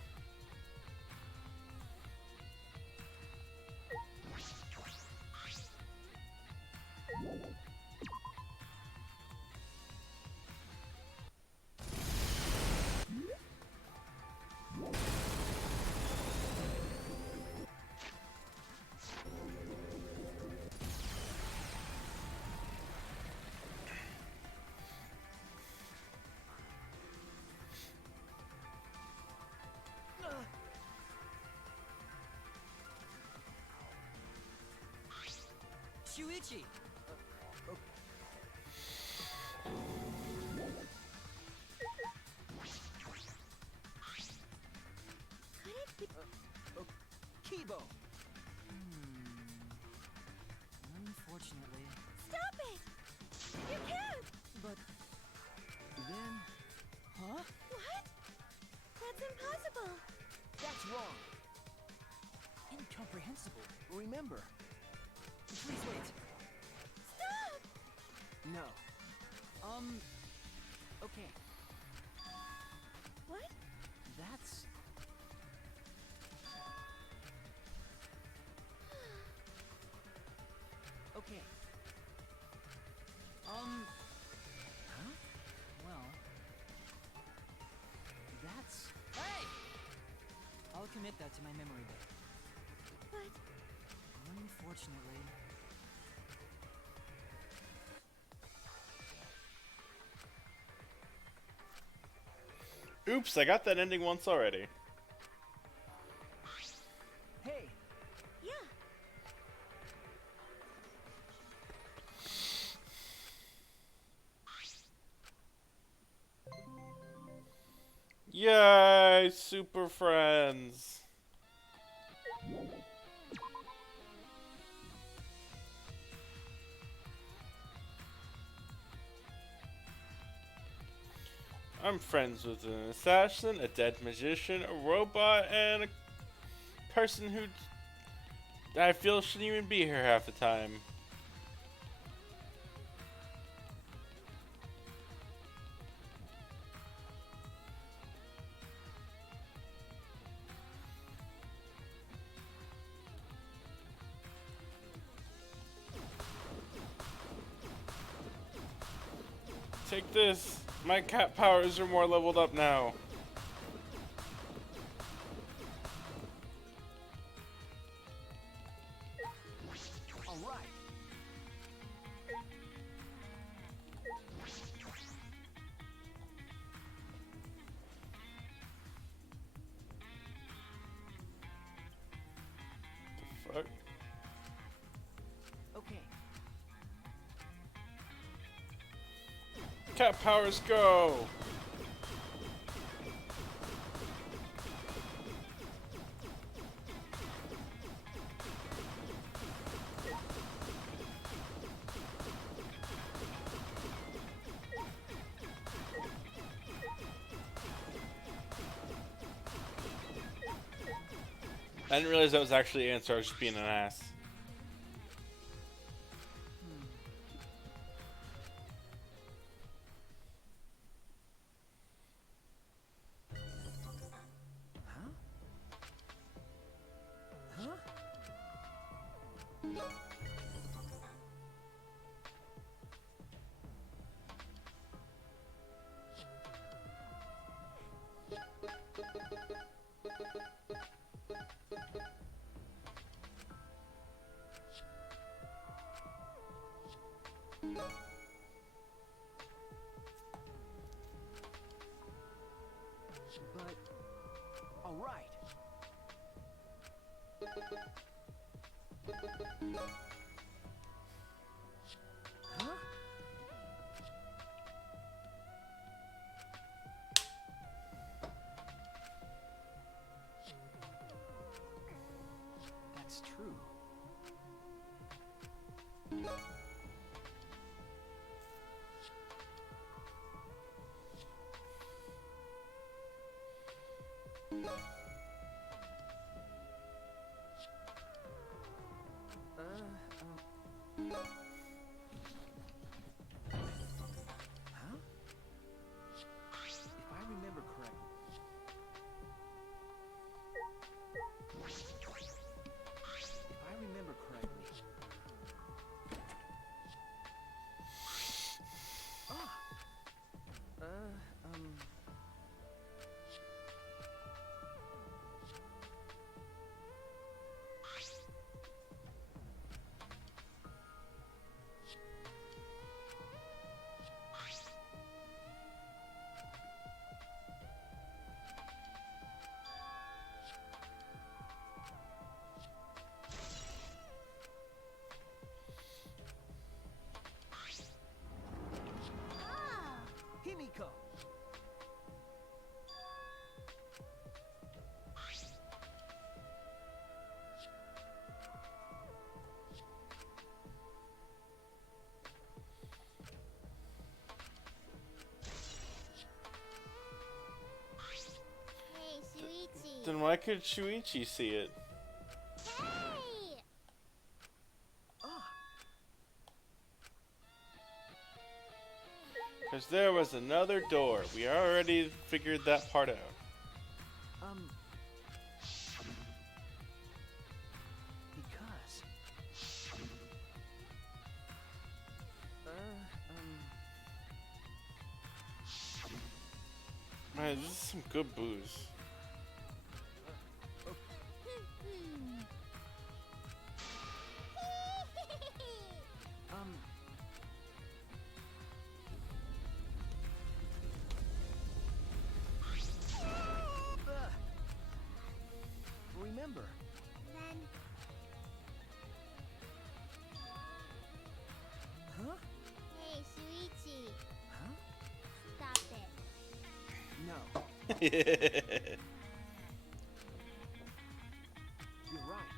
Shuichi! Could it be? Kibo! Unfortunately. Stop it! You can't! But then... Huh? What? That's impossible! That's wrong. Incomprehensible. Remember. Please wait. Stop! No. Okay. What? That's... Okay. Huh? Well... That's... Hey! I'll commit that to my memory bank. But... Unfortunately... Oops, I got that ending once already. Hey, Yeah. Yay, super friends. I'm friends with an assassin, a dead magician, a robot, and a person who I feel shouldn't even be here half the time. Take this. My cat powers are more leveled up now. all right. Fuck. Okay. Cat powers go! I didn't realize that was actually an answer, I was just being an ass. Huh? Huh? But, all right. Huh? That's true. Huh? If I remember correctly. why could Shuichi see it? Hey! Because there was another door. We already figured that part out. Because. Man, this is some good booze. Remember. Then, Huh? hey, Shuichi, Huh? stop it. No. You're right.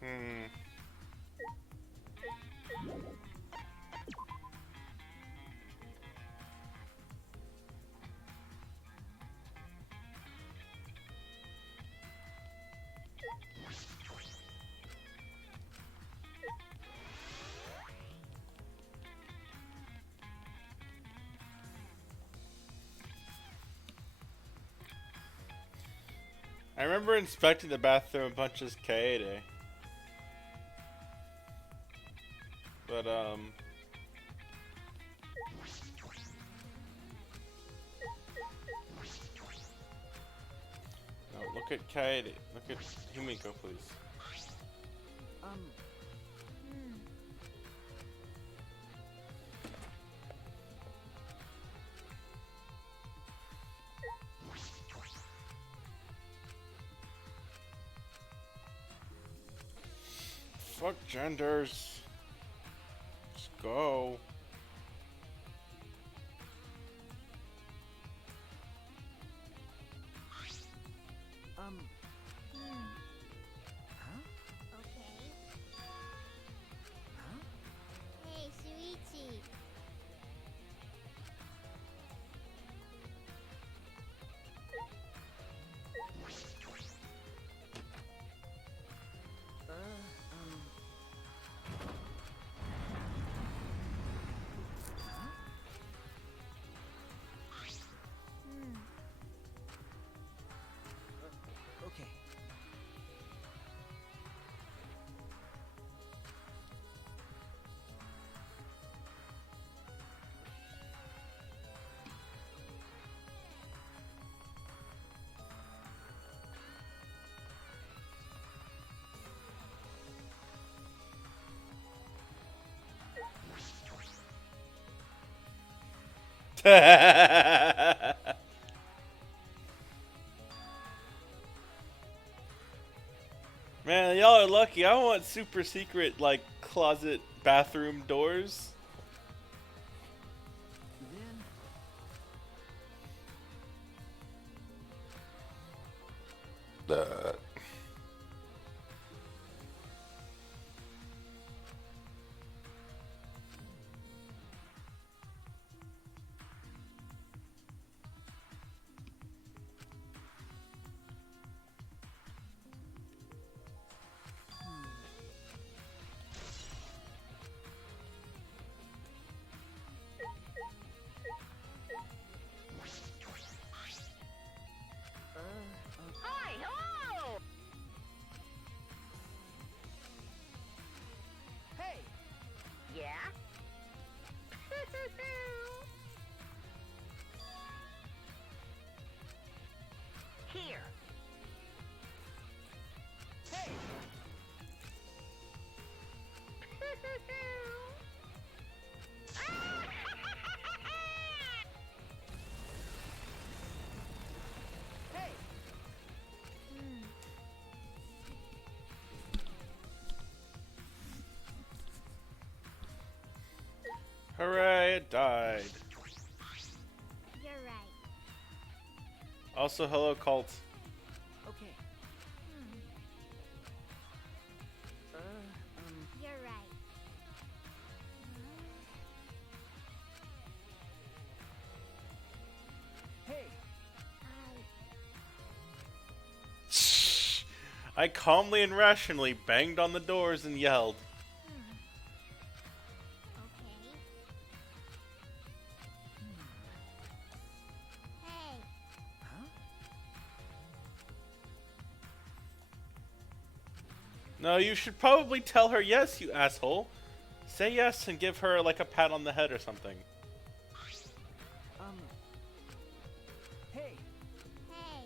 Hmm. I remember inspecting the bathroom a bunch as Kaede. But, no, look at Kaede. Look at Himiko, please. Fuck genders. Let's go. Huh? Okay. Huh? Hey, Shuichi. Okay. Man, y'all are lucky. I want super secret, like, closet bathroom doors. Then. Hi, hello! Hey! Yeah? Here. Hey! Hey! Hooray, it died. You're right. Also, hello, cult. Okay. You're right. Hey! I calmly and rationally banged on the doors and yelled. Okay. Hey, Huh? No, you should probably tell her yes, you asshole. Say yes and give her like a pat on the head or something. Hey. hey.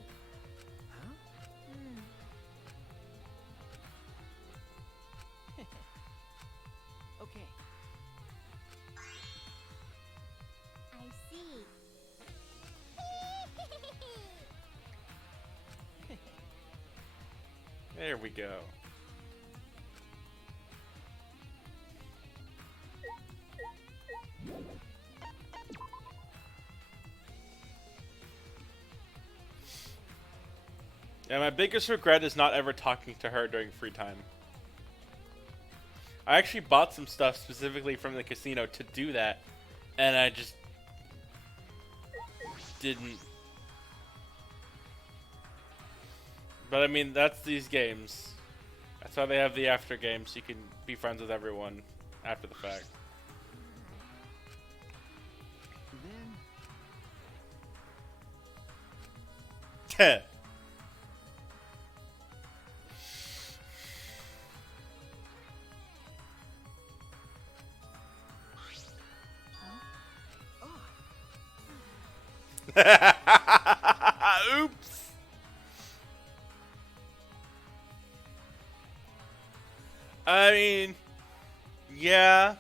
Huh? Okay. I see. There we go. Yeah, my biggest regret is not ever talking to her during free time. I actually bought some stuff specifically from the casino to do that, and I just didn't. But I mean, that's these games. That's why they have the after games, so you can be friends with everyone after the fact. Then Oops. I mean, yeah.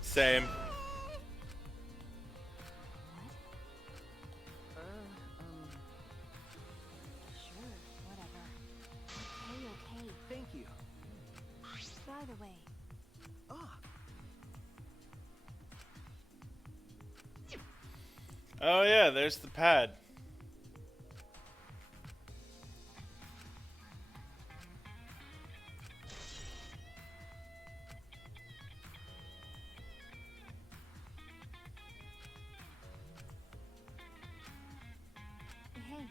Same. Sure, whatever. Okay. thank you. By the way, Oh yeah, there's the pad. hey.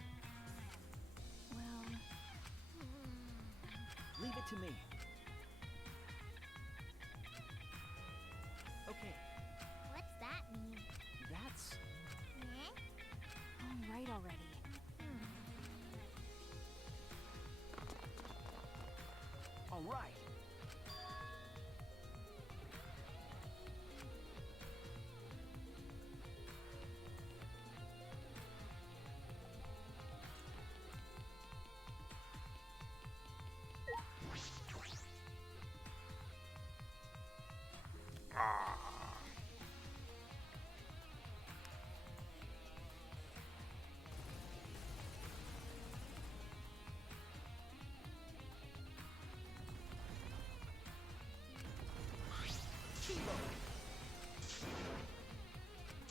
Well, Leave it to me. Okay, What's that mean? that's Eh? all right already. all right.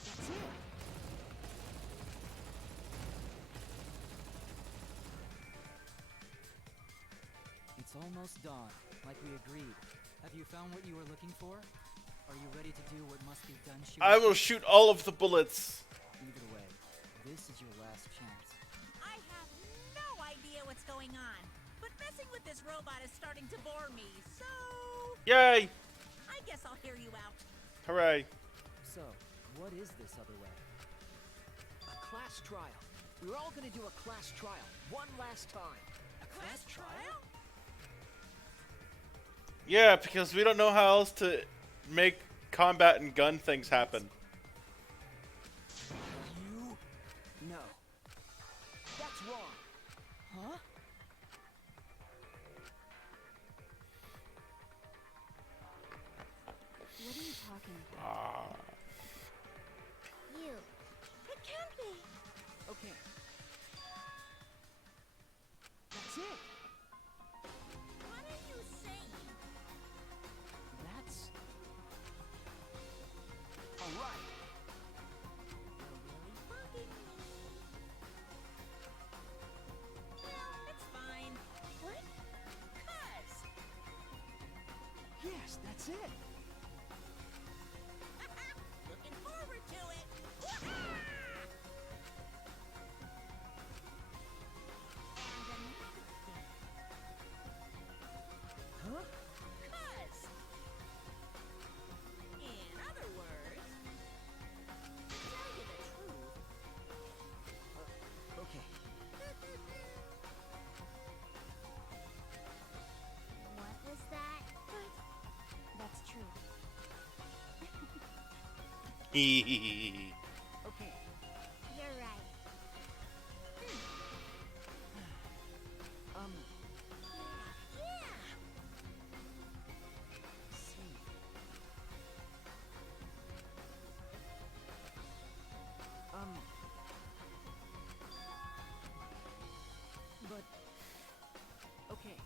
That's it. It's almost dawn, like we agreed. Have you found what you were looking for? Are you ready to do what must be done, Shuichi? I will shoot all of the bullets. Either way, this is your last chance. I have no idea what's going on, but messing with this robot is starting to bore me, so Yay! I guess I'll hear you out. Hooray. So, what is this other way? A class trial. We were all gonna do a class trial one last time. A class trial? Yeah, because we don't know how else to make combat and gun things happen. You? No. That's wrong. Huh? What are you talking about? You. It can't be. Okay. That's it. What are you saying? That's all right. You're really bugging me. Well, it's fine. What? 'Cause Yes. That's it. Looking forward to it. And another thing. Huh? Cuz. In other words, to tell you the truth, Okay. What was that? That's true. Okay. You're right. Um, Yeah. see. But okay.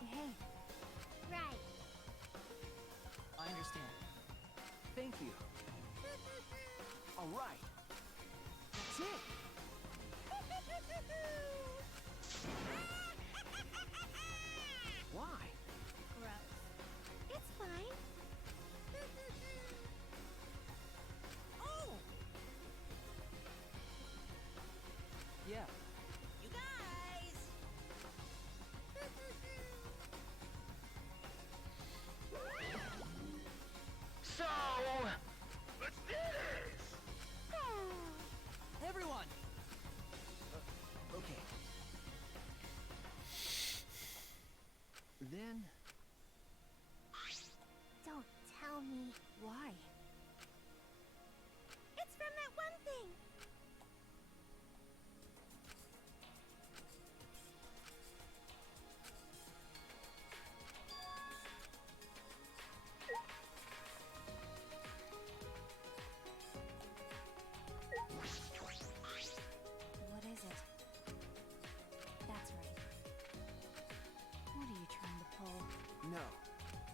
Hey, Right. I understand. Thank you. All right. That's it. Why? Gross. It's fine. oh, Yeah. you guys. So, let's do this! Everyone! Okay. Then Don't tell me. why? It's from that one thing. What is it? That's right. What are you trying to pull? no.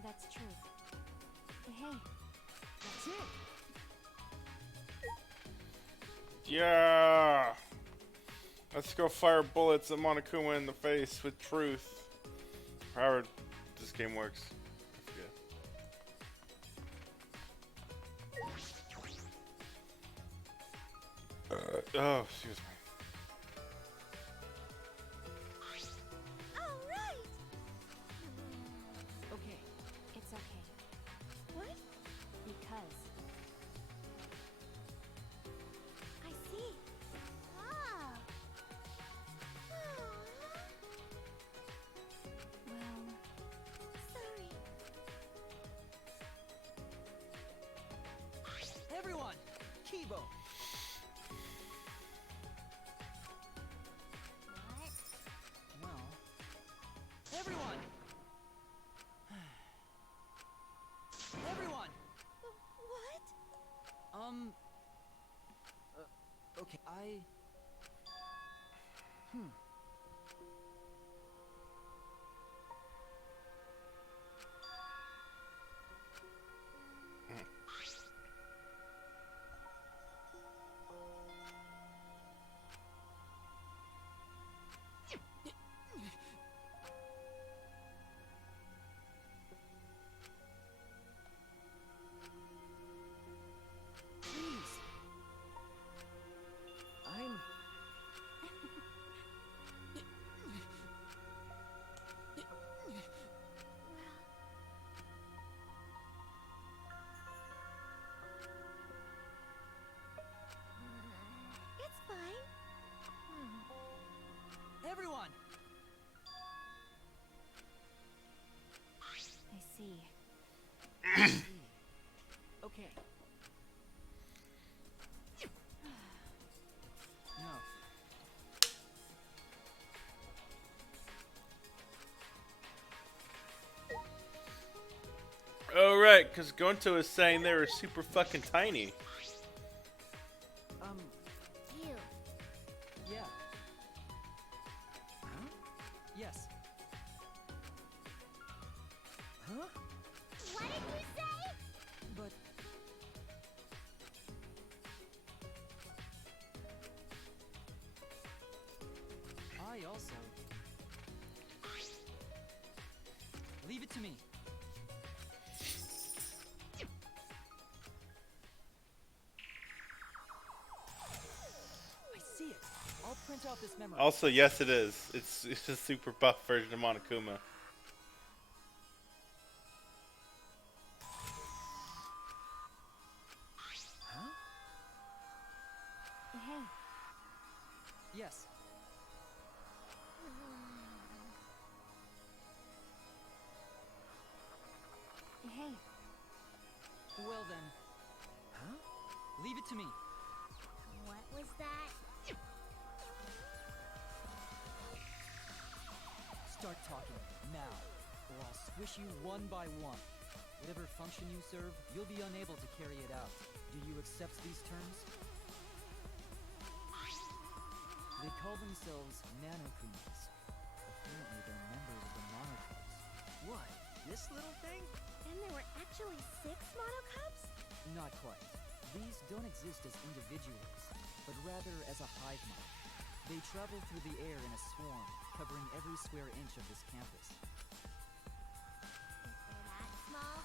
That's true. Hey, That's it. Yeah. Let's go fire bullets at Monokuma in the face with truth. However this game works. I forget. Oh, excuse me. All right. Okay. it's okay. What? Because I see. Ah. well, Sorry. Everyone! Kibo! What? Well, Everyone! Everyone! What? okay, Please. I'm. It's fine. Everyone! I see. Okay. no. Oh, right, because Gonto is saying they were super fucking tiny. You. Yeah. Huh? Yes. Huh? What did you say? But I also it to me. I see it. I'll print out this memory. Also, yes, it is. It's a super buff version of Monokuma. Huh? Hey, Yes. hey, Well then. Huh? Leave it to me. What was that? Start talking now, or I'll squish you one by one. Whatever function you serve, you'll be unable to carry it out. Do you accept these terms? They call themselves Nanokumas. Apparently they're members of the Monocubs. What? This little thing? And there were actually 6 monocubs? Not quite. These don't exist as individuals, but rather as a hive mind. They travel through the air in a swarm, covering every square inch of this campus. If they're that small,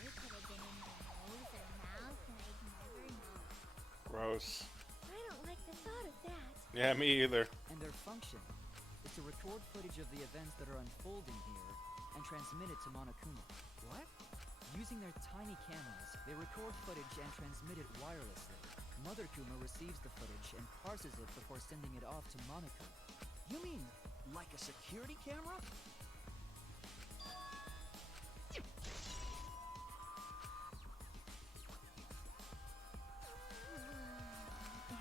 they could have been in my nose or mouth and I'd never know. Gross. I don't like the thought of that. Yeah, me either. And their function is to record footage of the events that are unfolding here and transmit it to Monokuma. What? Using their tiny cameras, they record footage and transmit it wirelessly. Mother Kuma receives the footage and parses it before sending it off to Monokuma. You mean like a security camera?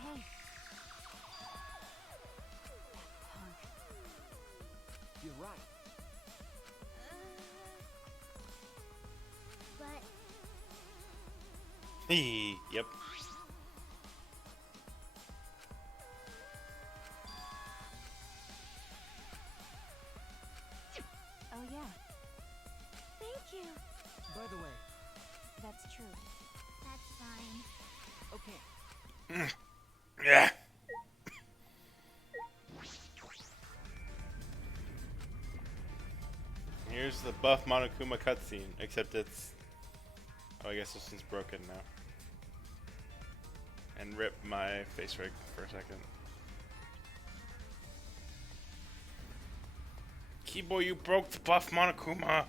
hey. That punk. You're right. But Yep. Oh yeah, thank you. By the way, that's true. That's fine. okay, Yeah. Here's the buff Monokuma cutscene, except it's... Oh, I guess this one's broken now. And rip my face rig for a second. Kibo, you broke the buff Monokuma!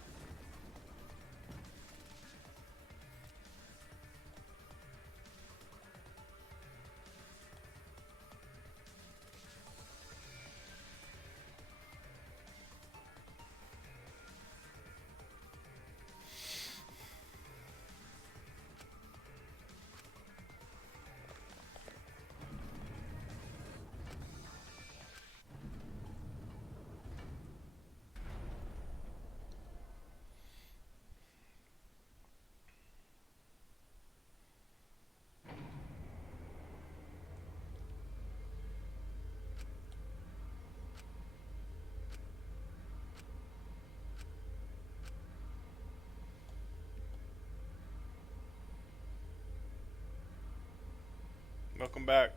Welcome back.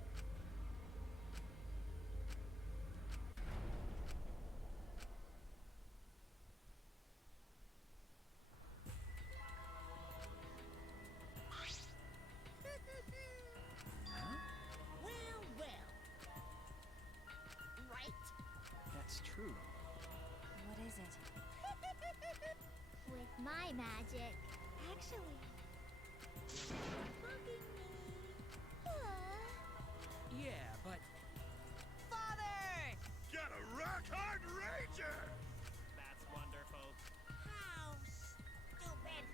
Well, well. Right? That's true. What is it? With my magic. Actually. Bugging me. yeah, but Father! Get a rock hard rager! That's wonderful. How stupid!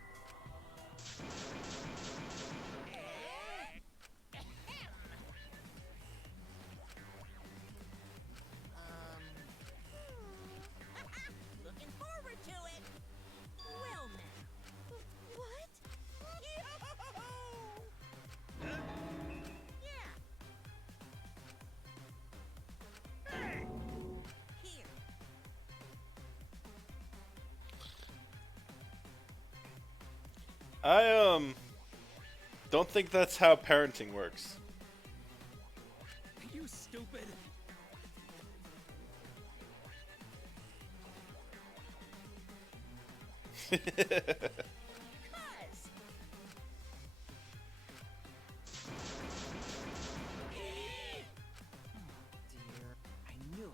Looking forward to it. Well now. What? Yeah. Here. I don't think that's how parenting works. you stupid. Cuz. Dear, I knew it.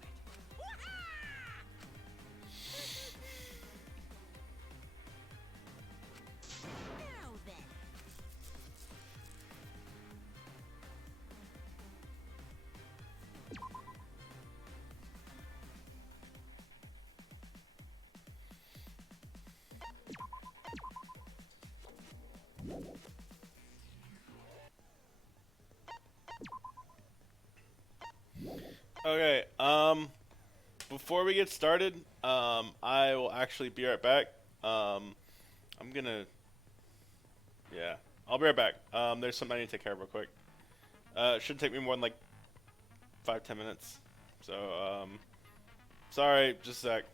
Now then. Okay, before we get started, I will actually be right back. I'm gonna, yeah, I'll be right back. There's something I need to take care of real quick. It shouldn't take me more than like 5-10 minutes. So, sorry, just a sec.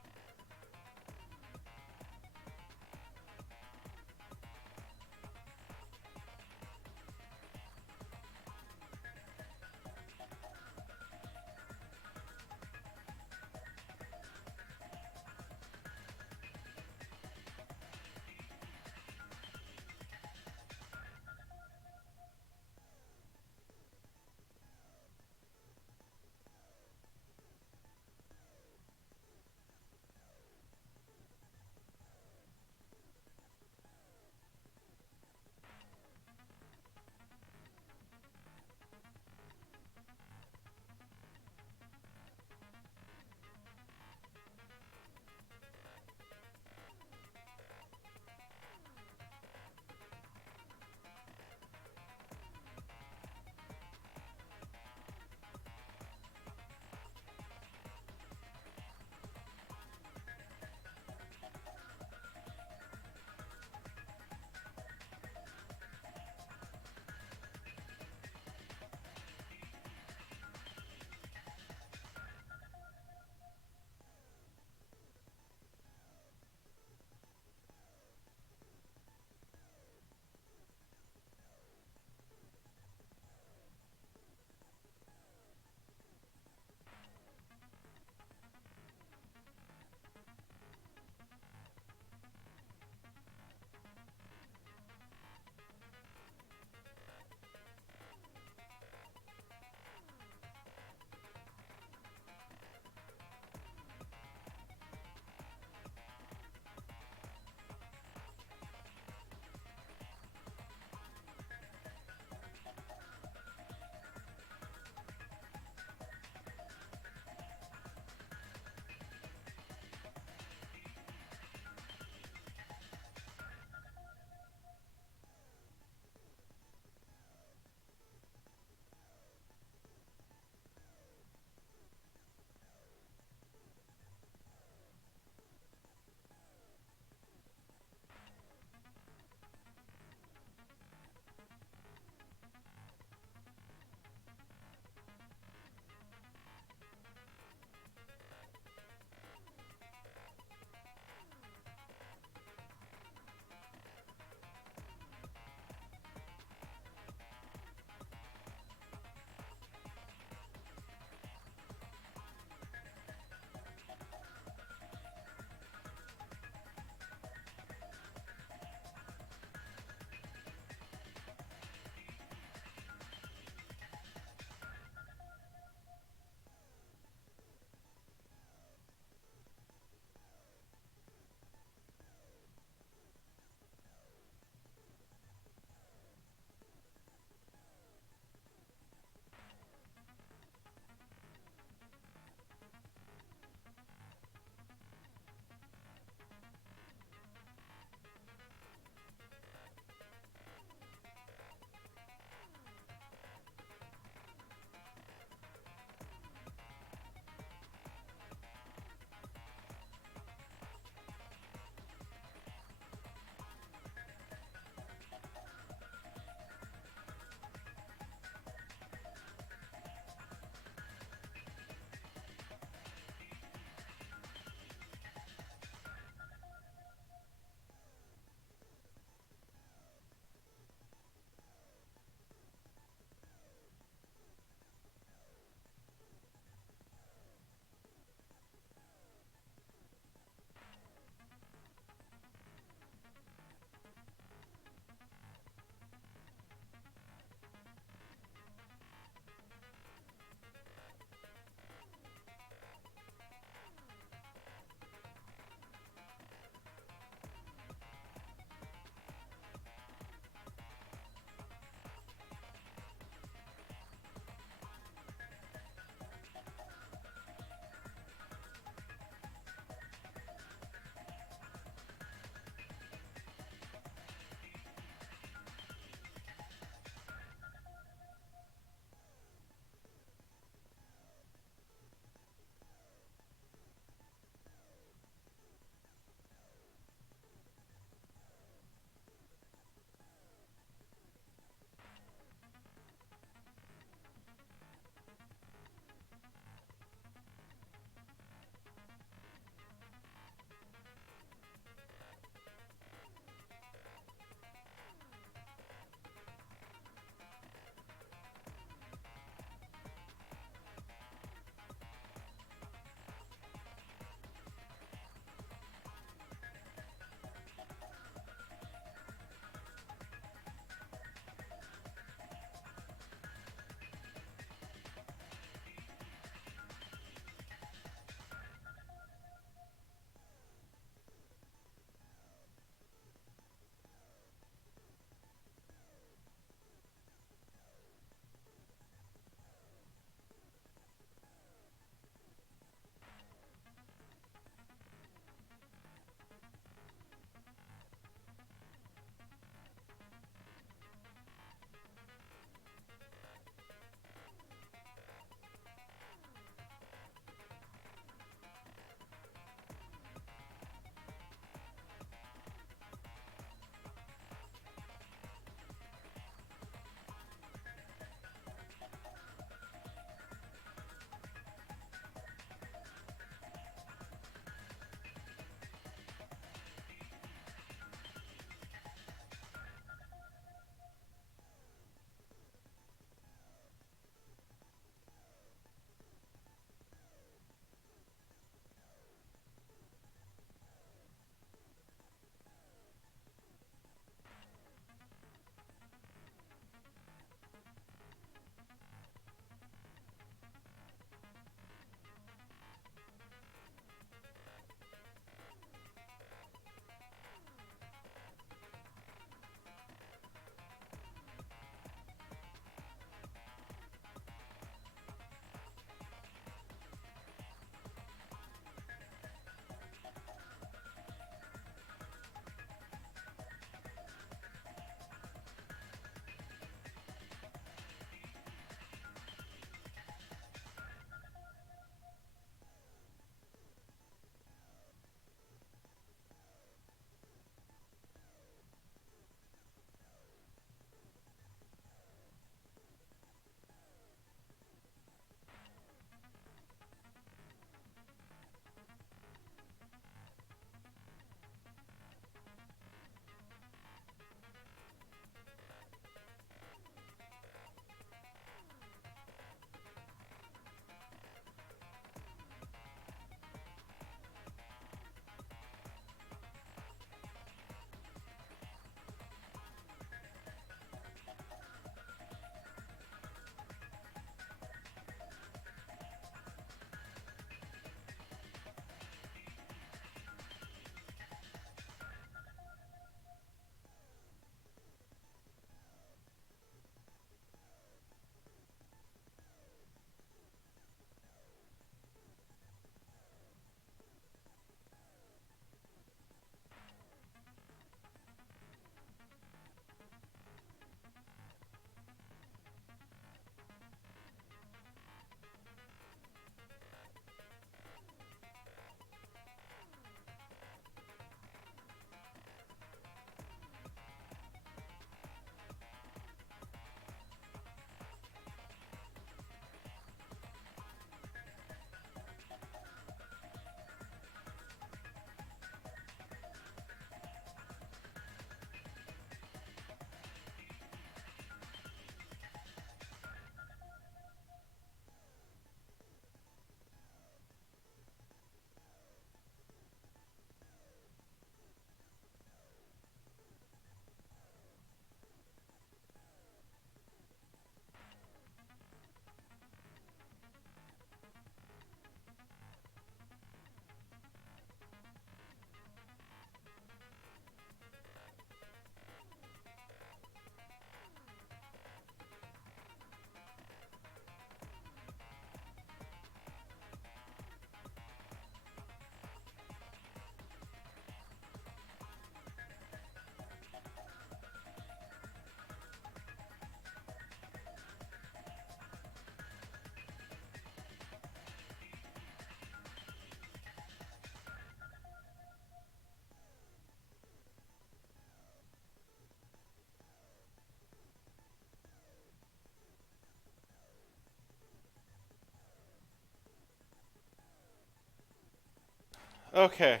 Okay.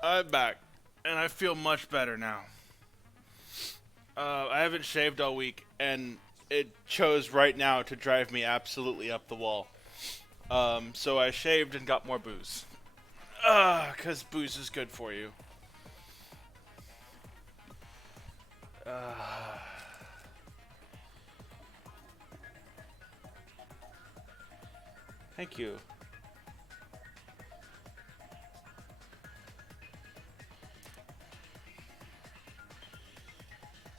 I'm back. And I feel much better now. I haven't shaved all week, and it chose right now to drive me absolutely up the wall. So I shaved and got more booze. 'Cause booze is good for you. Thank you.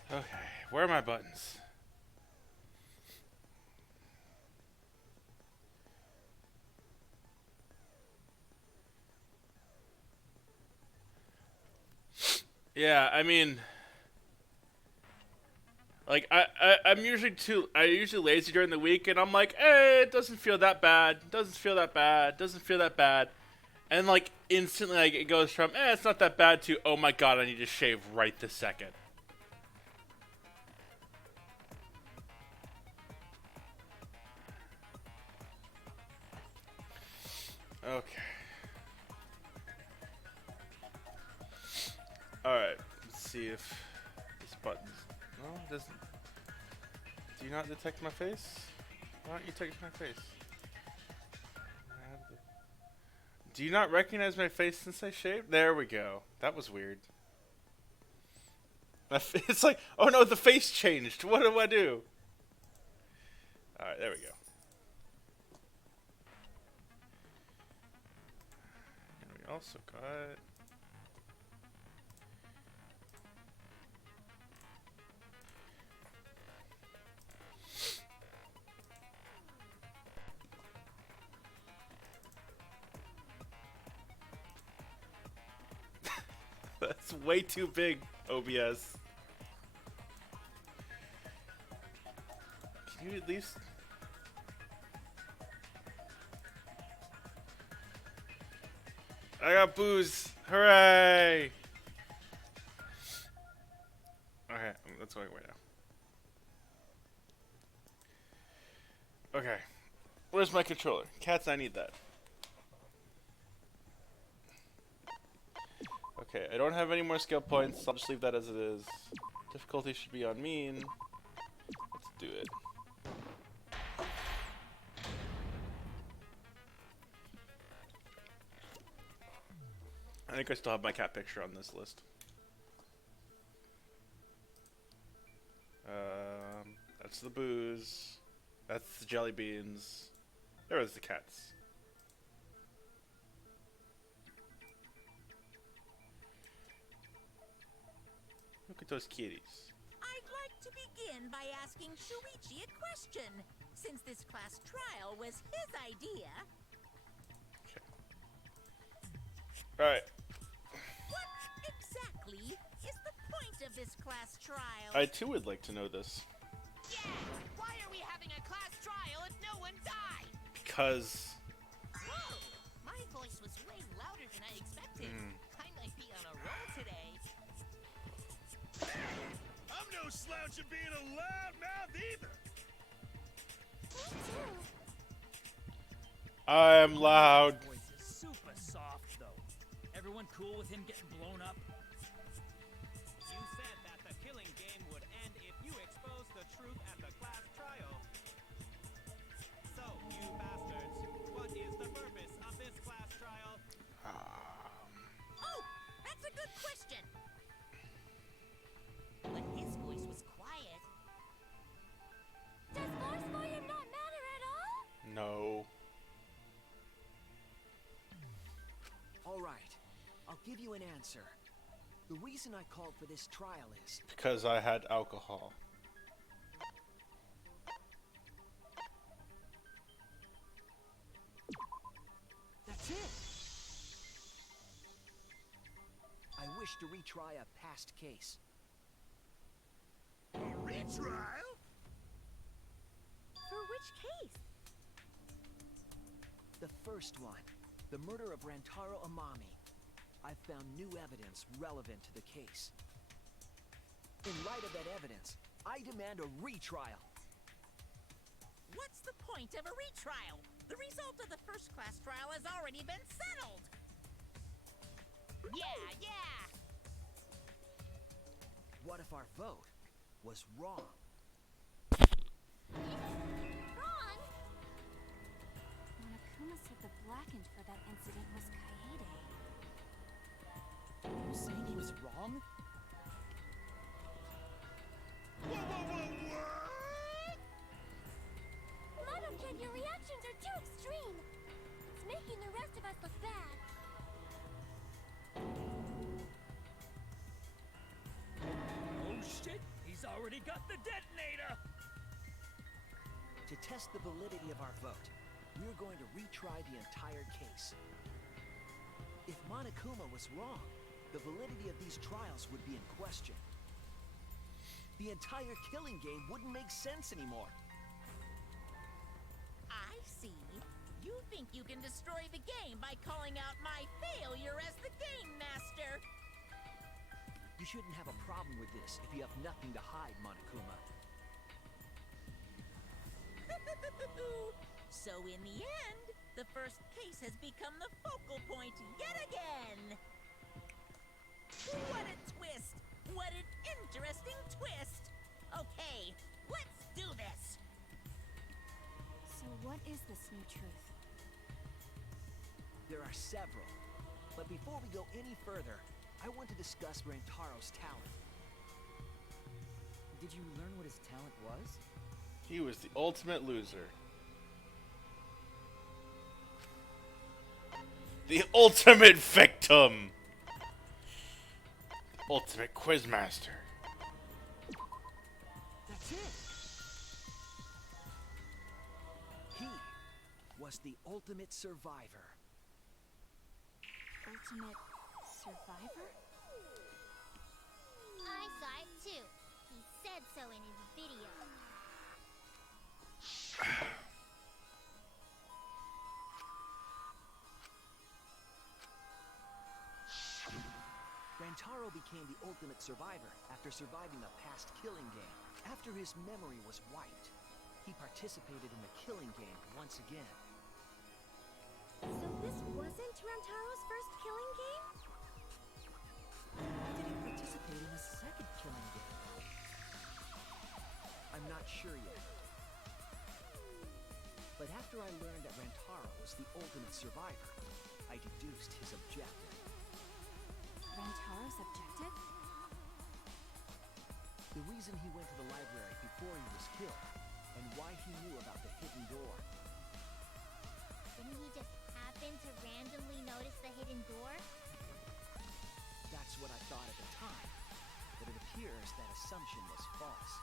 Okay, where are my buttons? Yeah, I mean, like I'm usually lazy during the week, and I'm like, hey, it doesn't feel that bad, doesn't feel that bad, doesn't feel that bad, and like instantly, like it goes from, it's not that bad to, oh my god, I need to shave right this second. Okay. All right. Let's see if this button's. No, it doesn't. Do you not detect my face? Why don't you detect my face? Do you not recognize my face since I shaved? There we go. That was weird. It's like, oh no, the face changed. What do I do? All right, there we go. And we also got. That's way too big, OBS. Can you at least... I got booze! Hooray! Okay, that's going away now. Okay. Where's my controller? Cats, I need that. Okay, I don't have any more skill points, so I'll just leave that as it is. Difficulty should be on mean. Let's do it. I think I still have my cat picture on this list. That's the booze. That's the jelly beans. There was the cats. Look at those kitties. I'd like to begin by asking Shuichi a question, since this class trial was his idea. Alright. What exactly is the point of this class trial? I too would like to know this. Yeah! Why are we having a class trial if no one died? Because... Whoa! My voice was way louder than I expected. I might be on a roll today. I'm no slouch at being a loudmouth either. I am loud. His voice is super soft, though. Everyone cool with him getting blown up? You said that the killing game would end if you exposed the truth at the class trial. So, you bastards, what is the purpose of this class trial? Oh, that's a good question. But his voice was quiet. Does force volume not matter at all? No. All right, I'll give you an answer. The reason I called for this trial is... Because I had alcohol. That's it! I wish to retry a past case. A retrial? For which case? The first one, the murder of Rantaro Amami. I've found new evidence relevant to the case. In light of that evidence, I demand a retrial. What's the point of a retrial? The result of the first class trial has already been settled. What if our vote was wrong? Wrong? Monokuma said the blackened for that incident was Kaede. You're saying he was wrong? Mono-Kid, your reactions are too extreme. It's making the rest of us look bad. Oh shit! He's already got the detonator! To test the validity of our vote, we're going to retry the entire case. If Monokuma was wrong, the validity of these trials would be in question. The entire killing game wouldn't make sense anymore. I see. You think you can destroy the game by calling out my failure as the game master. You shouldn't have a problem with this if you have nothing to hide, Monokuma. So in the end, the first case has become the focal point yet again. What a twist! What an interesting twist! Okay, let's do this! So what is this new truth? There are several. But before we go any further, I want to discuss Rantaro's talent. Did you learn what his talent was? He was the ultimate loser. The ultimate victim. The ultimate quizmaster. That's it! He was the ultimate survivor. Ultimate survivor? I saw it too. He said so in his video. Rantaro became the ultimate survivor after surviving a past killing game. After his memory was wiped, he participated in the killing game once again. So this wasn't Rantaro's first killing game? Why did he participate in a second killing game? I'm not sure yet. But after I learned that Rantaro was the ultimate survivor, I deduced his objective. Rantaro's objective? The reason he went to the library before he was killed, and why he knew about the hidden door. Didn't he just happen to randomly notice the hidden door? That's what I thought at the time, but it appears that assumption was false.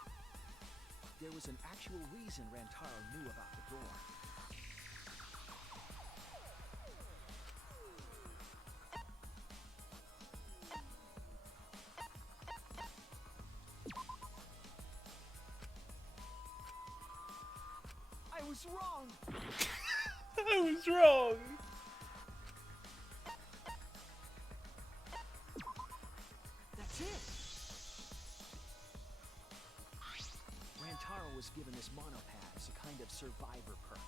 There was an actual reason Rantaro knew about the door. I was wrong! I was wrong. That's it! Rantaro was given this monopad as a kind of survivor perk.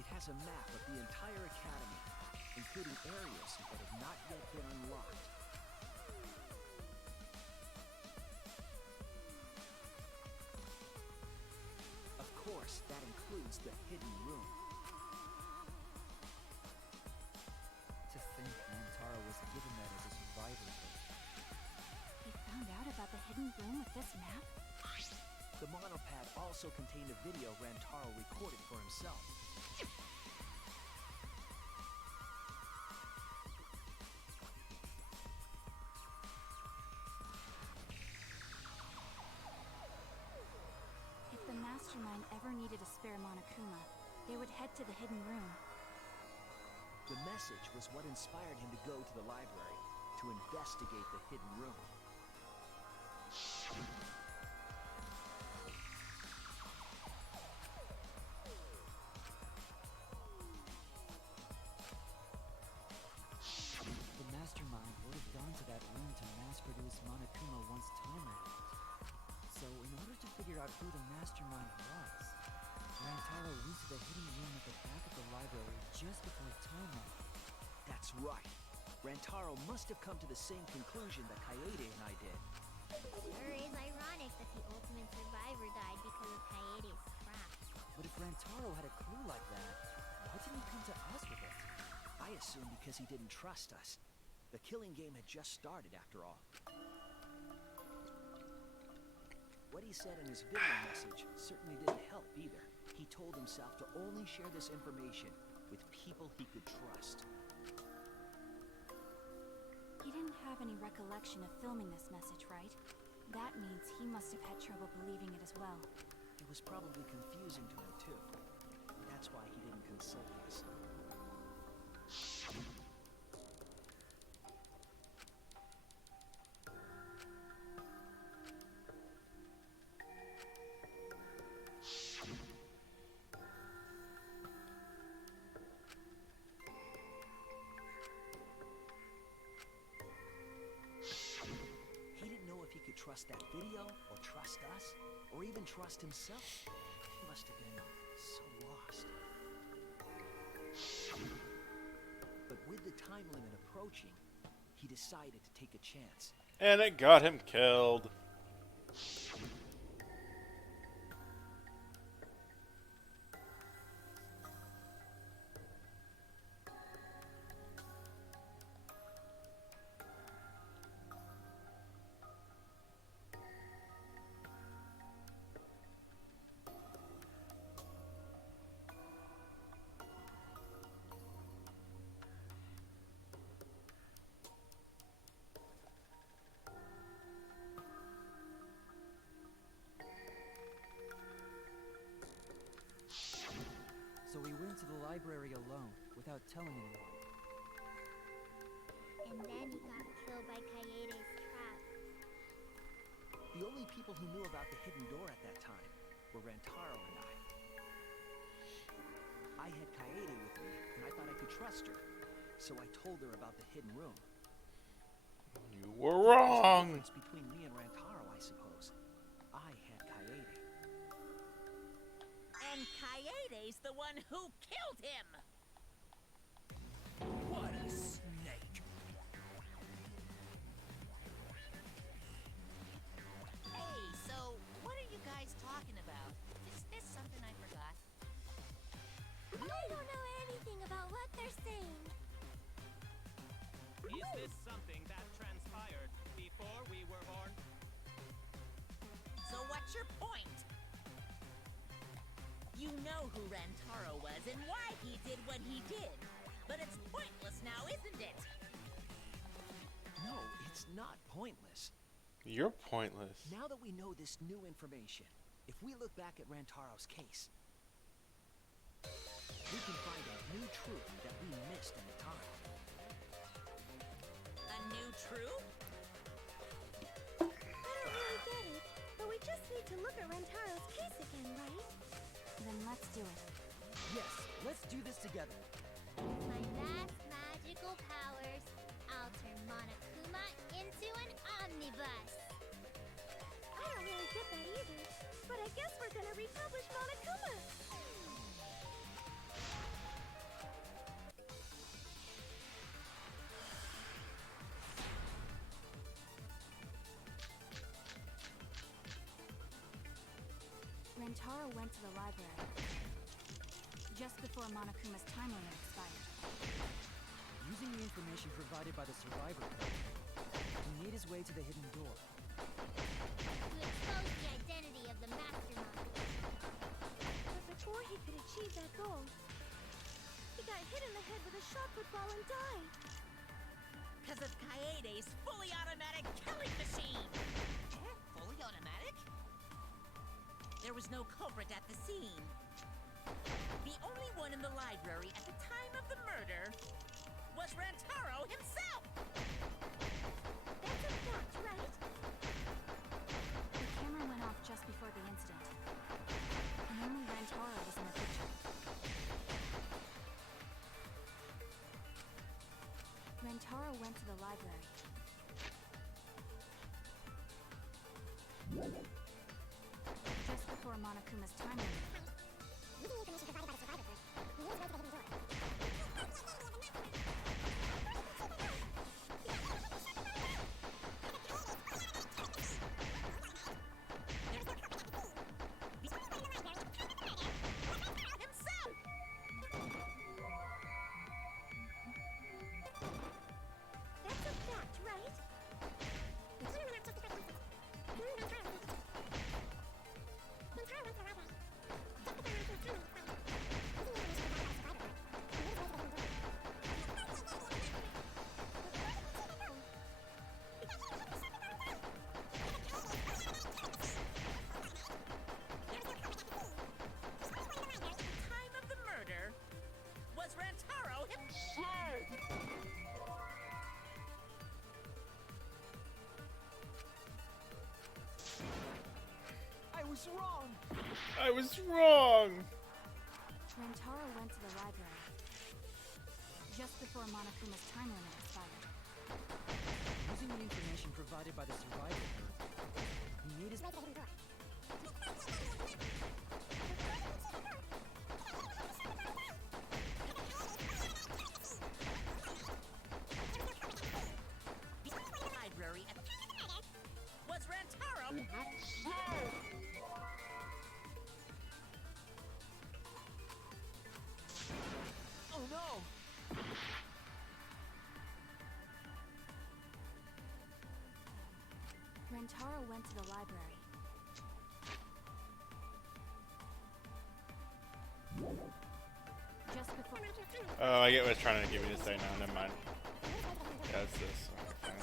It has a map of the entire academy, including areas that have not yet been unlocked. Of course, that includes the hidden room. To think Rantaro was given that as a survivor kit. He found out about the hidden room with this map? The monopad also contained a video Rantaro recorded for himself. If the mastermind ever needed a spare Monokuma, they would head to the hidden room. The message was what inspired him to go to the library to investigate the hidden room. The mastermind would have gone to that room to mass produce Monokuma once time ran out. So in order to figure out who the mastermind was, Rantaro went to the hidden room at the back of the library just before time ran out. That's right. Rantaro must have come to the same conclusion that Kaede and I did. Sure is ironic that the ultimate survivor died because of Kaede's crap. But if Rantaro had a clue like that, why didn't he come to us with it? I assume because he didn't trust us. The killing game had just started, after all. What he said in his video message certainly didn't help either. He told himself to only share this information with people he could trust. He didn't have any recollection of filming this message, right? That means he must have had trouble believing it as well. It was probably confusing to him, too. That's why he didn't consult us. He didn't know if he could trust that video, or trust us, or even trust himself. He must have been so lost. But with the time limit approaching, he decided to take a chance. And it got him killed. So we went to the library alone, without telling anyone. And then he got killed by Kaede's trap. The only people who knew about the hidden door at that time were Rantaro and I. I had Kaede with me, and I thought I could trust her. So I told her about the hidden room. You were wrong. There's a difference between me and Rantaro, I suppose. I had Kaede. And Kaede's the one who killed him! What a snake! Hey, so what are you guys talking about? Is this something I forgot? I don't know anything about what they're saying. Is this something that transpired before we were born? So what's your point? You know who Rantaro was and why he did what he did. But it's pointless now, isn't it? No, it's not pointless. You're pointless. Now that we know this new information, if we look back at Rantaro's case, we can find a new truth that we missed in the time. A new truth? I don't really get it, but we just need to look at Rantaro's case again, right? Then let's do it. Yes, let's do this together. My vast magical powers, I'll turn Monokuma into an omnibus. I don't really get that either, but I guess we're gonna republish Monokuma. Rantaro went to the library just before Monokuma's time limit expired. Using the information provided by the survivor code, he made his way to the hidden door. To expose the identity of the mastermind. But before he could achieve that goal, he got hit in the head with a shot football and died. Because of Kaede's fully automatic killing machine! Fully automatic? There was no culprit at the scene. The only one in the library at the time of the murder was Rantaro himself! That's a fact, right? The camera went off just before the incident, and only Rantaro was in the picture. Rantaro went to the library. Just before Monokuma's time limit. Using information provided by the survivor first, he made his way to the hidden door. was wrong. I was wrong. Rentaro went to the library just before Monokuma's time limit expired. Using the information provided by the survivor, he made his... Library at was Rantaro. Oh no! Rentaro went to the library just before... Oh, I get what it's trying to get me to say now. Never mind. Yeah, it's this. Okay.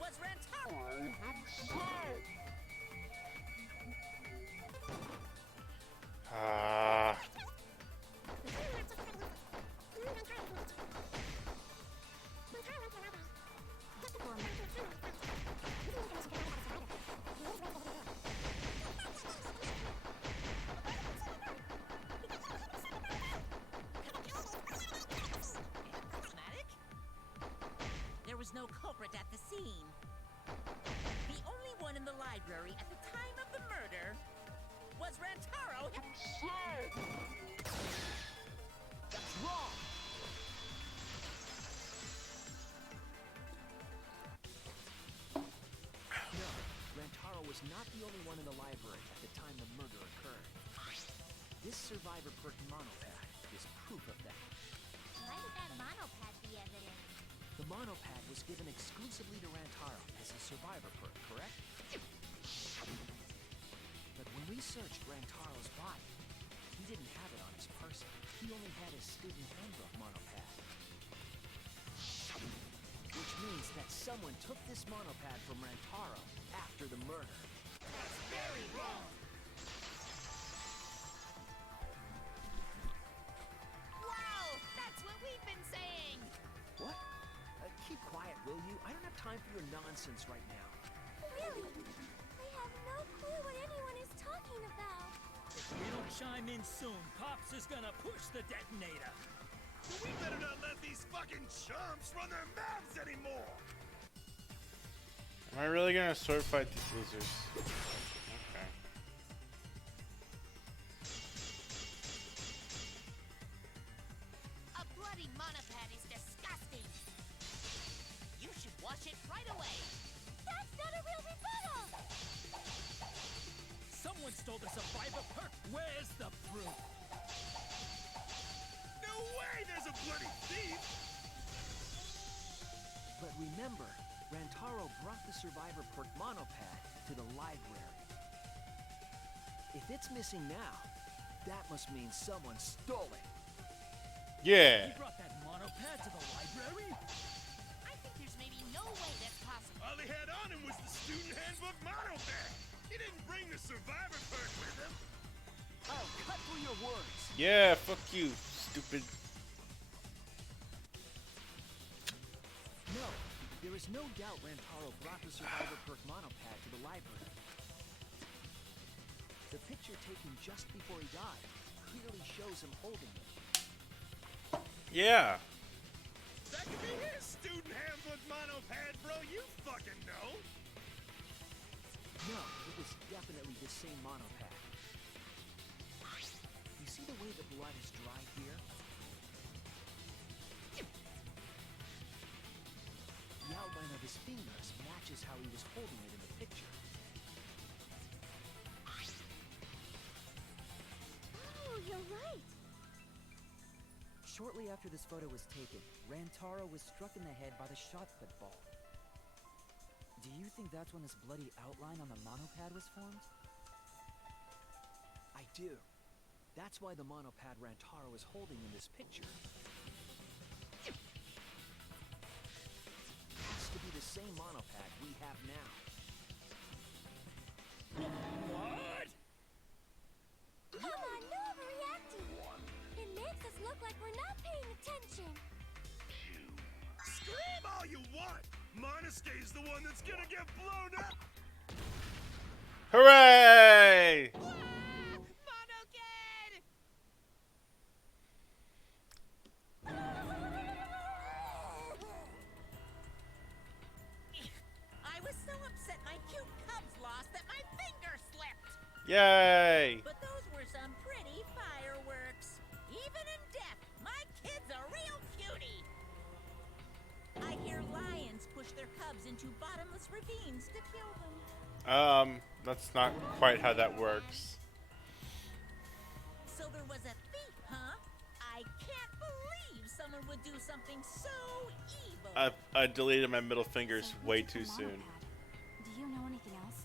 Was Rantaro. Ah. Matic? There was no culprit at the scene. The only one in the library at the time of the murder was Rantaro. That's wrong! No, Rantaro was not the only one in the library at the time the murder occurred. This survivor perk monopad is proof of that. Why would that monopad be evidence? The monopad was given exclusively to Rantaro as a survivor perk, correct? But when we searched Rantaro's body, he didn't have it on his person. He only had his student handbook monopad. Which means that someone took this monopad from Rantaro after the murder. That's very wrong. Wow, that's what we've been saying. What? Keep quiet, will you? I don't have time for your nonsense right now. Really? I have no clue what anyone is talking about. If we don't chime in soon, Pops is gonna push the detonator. We better not let these fucking chumps run their mouths anymore! Am I really gonna sword fight these losers? Okay. A bloody monopad is disgusting. You should wash it right away. That's not a real rebuttal. Someone stole the survivor perk. Where's the proof? No way there's a bloody thief! But remember, Rantaro brought the survivor perk monopad to the library. If it's missing now, that must mean someone stole it. Yeah. He brought that monopad to the library? I think there's maybe no way that's possible. All he had on him was the student handbook monopad! He didn't bring the survivor perk with him! Oh, cut through your words. Yeah, fuck you, stupid. No, there is no doubt Rantaro brought the survivor perk monopad to the library. The picture taken just before he died clearly shows him holding it. Yeah. That could be his student handbook monopad, bro! You fucking know! No, it was definitely the same monopad. You see the way the blood is dry here? The outline of his fingers matches how he was holding it in the picture. Oh, you're right. Shortly after this photo was taken, Rantaro was struck in the head by the shot put ball. Do you think that's when this bloody outline on the monopad was formed? I do. That's why the monopad Rantaro is holding in this picture has to be the same monopad we have now. What? Come on, no overreacting. It makes gonna get blown up. Hooray! Mono Kid! I was so upset my cute cubs lost that my finger slipped. Yay! But those were some pretty fireworks. Even in death, my kid's a real cutie. I hear lions push their cubs into bottomless ravines to kill them. That's not quite how that works. So there was a thief, huh? I can't believe someone would do something so evil. I deleted my middle fingers So way who took too the soon. monopad? Do you know anything else?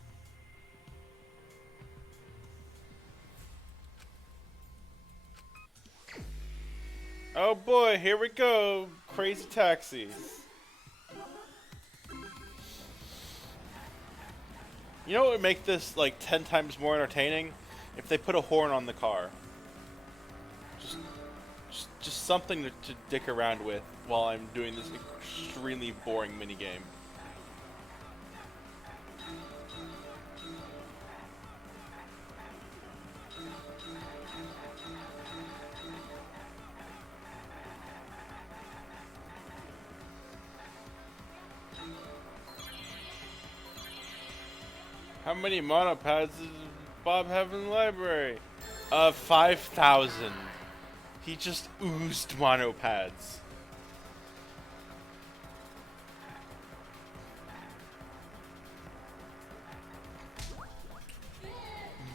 Oh boy, here we go. Crazy taxis. You know what would make this like 10 times more entertaining? If they put a horn on the car. Just something to dick around with while I'm doing this extremely boring minigame. How many monopads does Bob have in the library? 5,000. He just oozed monopads.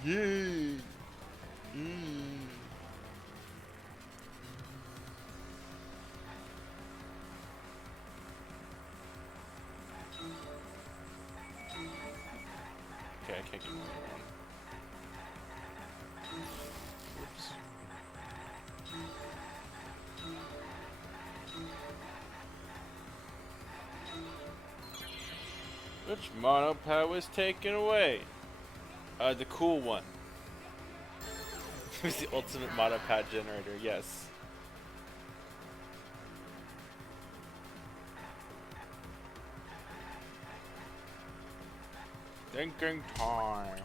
Yay! Okay, I can't get more than one. Whoops. Which monopad was taken away? The cool one. It was the ultimate monopad generator, yes. Thinking time.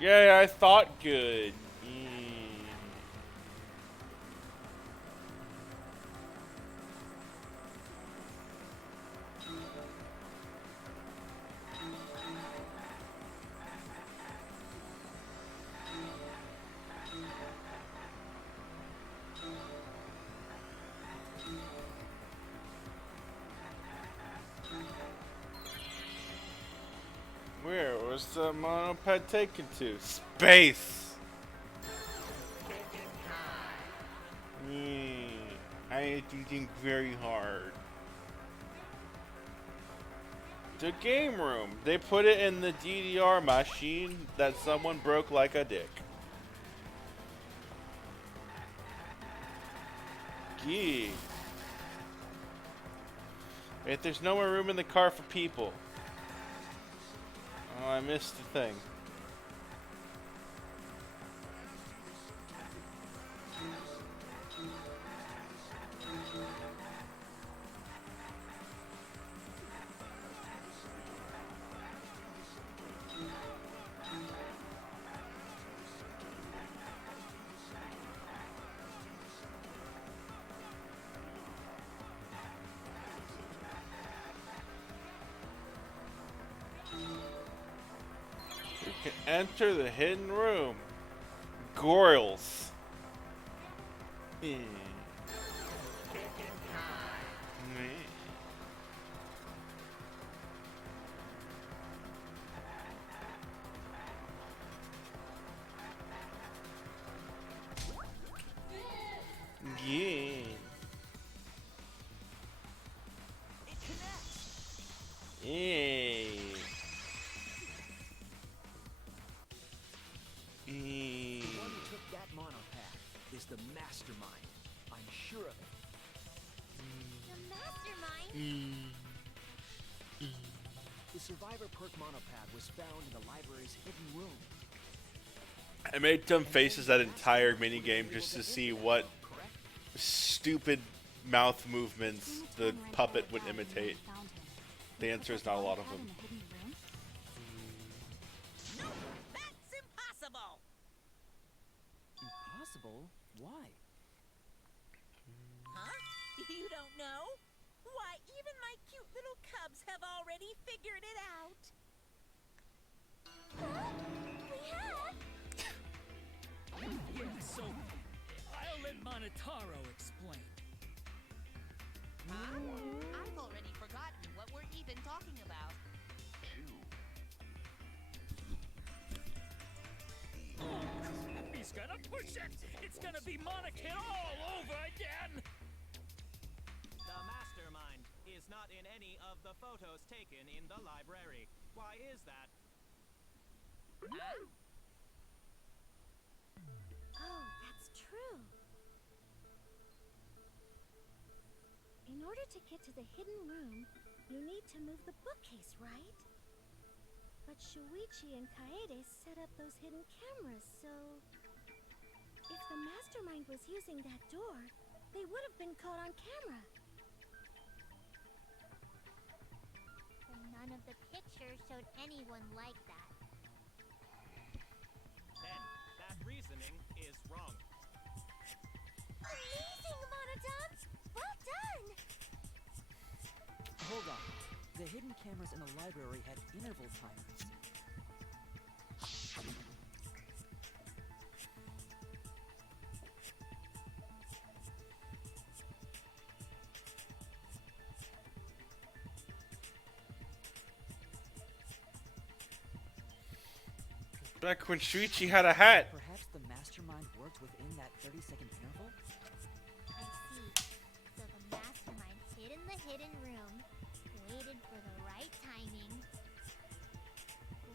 Yay, I thought good. Where was the monopad taken to? Space! I am thinking very hard. The game room. They put it in the DDR machine that someone broke like a dick. Gee. Wait, there's no more room in the car for people. Oh, I missed the thing. You can enter the hidden room. Gorils. Yeah. Yay. The one who took that monopad is the mastermind. I'm sure of it. The mastermind? The Survivor Perk monopad was found in the library's hidden room. I made dumb faces that entire minigame just to see what stupid mouth movements the puppet would imitate. The answer is not a lot of them. In the hidden room? No, that's impossible. Impossible? Why? Huh? You don't know? Why, even my cute little cubs have already figured it out. We have? Yeah, so I'll let Monotaro explain. I've already forgotten what we're even talking about. He's gonna push it! It's gonna be Monokid all over again! The mastermind is not in any of the photos taken in the library. Why is that? Oh, that's true. In order to get to the hidden room, you need to move the bookcase, right? But Shuichi and Kaede set up those hidden cameras, so... If the mastermind was using that door, they would have been caught on camera. But none of the pictures showed anyone like that. Then, that reasoning is wrong. Amazing, Monodon! Well done! Hold on. The hidden cameras in the library had interval timers. Back when Shuichi had a hat. Perhaps the mastermind worked within that 30-second interval? I see. So the mastermind hid in the hidden room, waited for the right timing,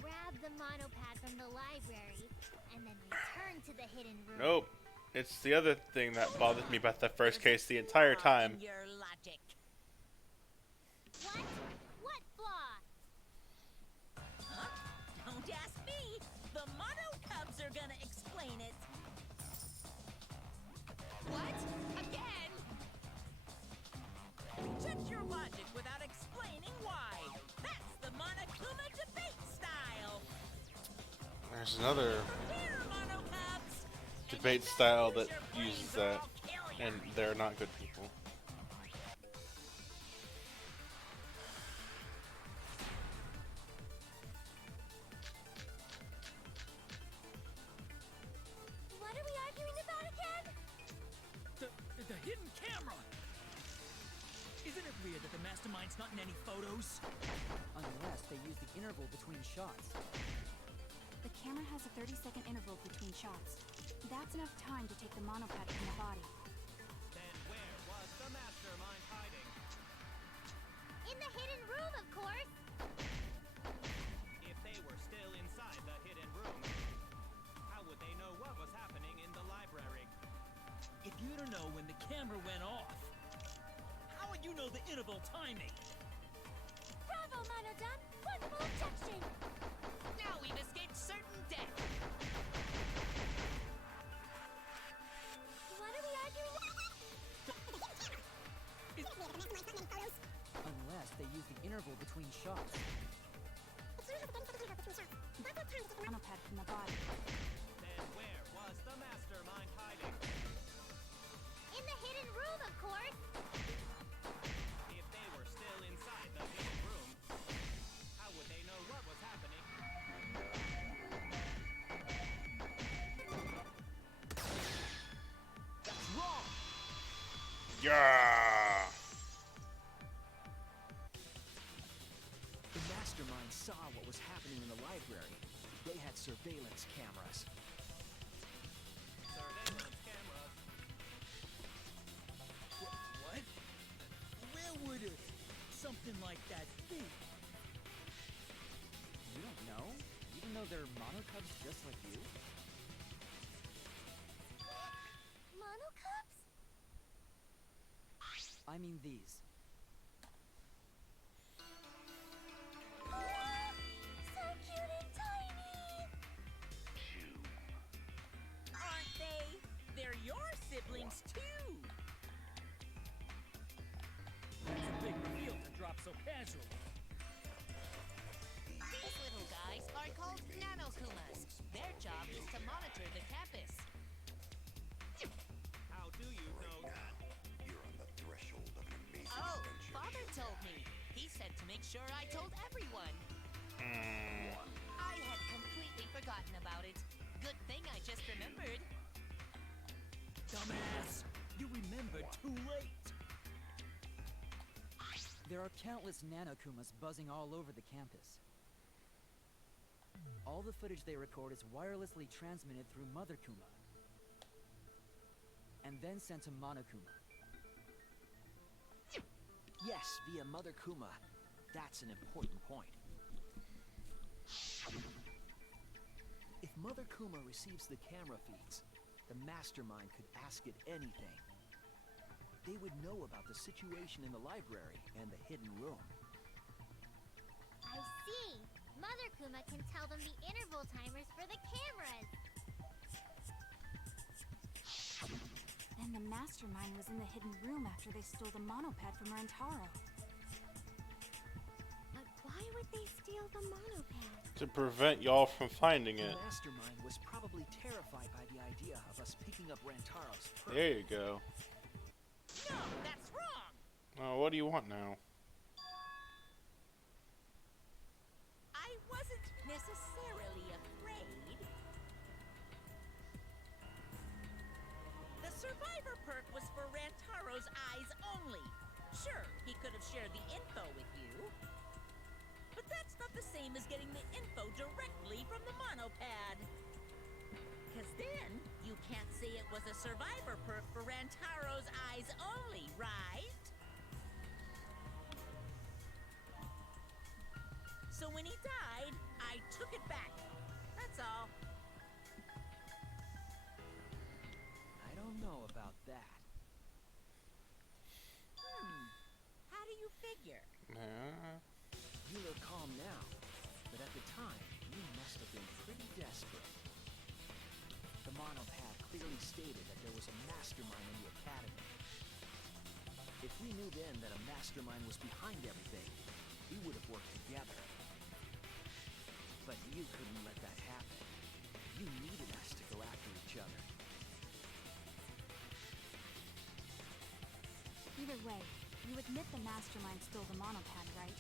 grabbed the monopad from the library, and then returned to the hidden room. Nope. It's the other thing that bothered me about the first case the entire time. In your logic. What? What flaw? Huh? Don't ask me. The Mono Cubs are gonna explain it. What? Again? Reject your logic without explaining why. That's the Monokuma debate style. There's another Prepare, Mono Cubs. debate style that uses that, and they're not good people. What are we arguing about again? The hidden camera! Isn't it weird that the mastermind's not in any photos? Unless they use the interval between shots. The camera has a 30-second interval between shots. That's enough time to take the monopad from the body. Then where was the mastermind hiding? In the hidden room, of course! If they were still inside the hidden room, how would they know what was happening in the library? If you don't know when the camera went off, how would you know the interval timing? Bravo, Monodon! Wonderful objection! Now we've escaped certain death. What are we arguing Unless they use the interval between shots. Monopad from the body. Then where was the mastermind hiding? In the hidden room, of course! If they were still inside the hidden room, how would they know what was happening? That's wrong! Yeah. The mastermind saw what was happening in the library. They had surveillance cameras. Surveillance cameras. What? Where would something like that be? You don't know? Even though they're monocubs just like you? Monocubs? I mean these. So cute and tiny! Aren't they? They're your siblings too. That's a big reveal to drop so casually. make sure I told everyone. I had completely forgotten about it. Good thing I just remembered. Dumbass! You remembered too late! There are countless nanokumas buzzing all over the campus. All the footage they record is wirelessly transmitted through Mother Kuma, and then sent to Monokuma. Yes, via Mother Kuma. That's an important point. If Mother Kuma receives the camera feeds, the mastermind could ask it anything. They would know about the situation in the library and the hidden room. I see. Mother Kuma can tell them the interval timers for the cameras. Then the mastermind was in the hidden room after they stole the monopad from Rantaro. But why would they steal the monopad? To prevent y'all from finding it. The mastermind was probably terrified by the idea of us picking up Rantaro's perk. There you go. No, that's wrong. Oh, what do you want now? I wasn't necessarily afraid. The survivor perk was for Rantaro's eyes only. Sure, he could have shared the info with you. But that's not the same as getting the info directly from the monopad. Because then, you can't say it was a survivor perk for Rantaro's eyes only, right? So when he died, I took it back. That's all. I don't know about that. How do you figure? You look calm now, but at the time, you must have been pretty desperate. The monopad clearly stated that there was a mastermind in the academy. If we knew then that a mastermind was behind everything, we would have worked together. But you couldn't let that happen. You needed us to go after each other. Either way, you admit the mastermind stole the monopad, right?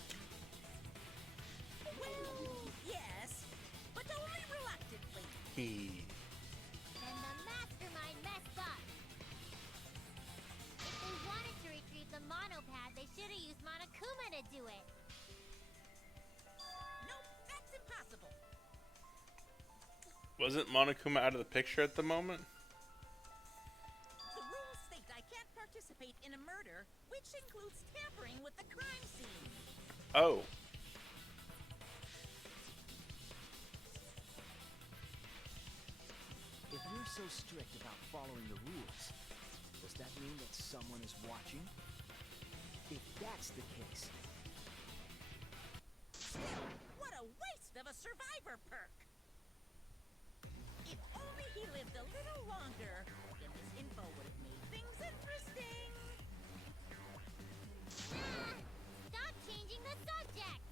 Well, yes, but only reluctantly. Then the mastermind messed up. If they wanted to retrieve the monopad, they should have used Monokuma to do it. Nope, that's impossible. Wasn't Monokuma out of the picture at the moment? The rules state I can't participate in a murder, which includes tampering with the crime scene. Oh. If you're so strict about following the rules, does that mean that someone is watching? If that's the case... Still, what a waste of a survivor perk! If only he lived a little longer, then this info would have made things interesting. Stop changing the subject!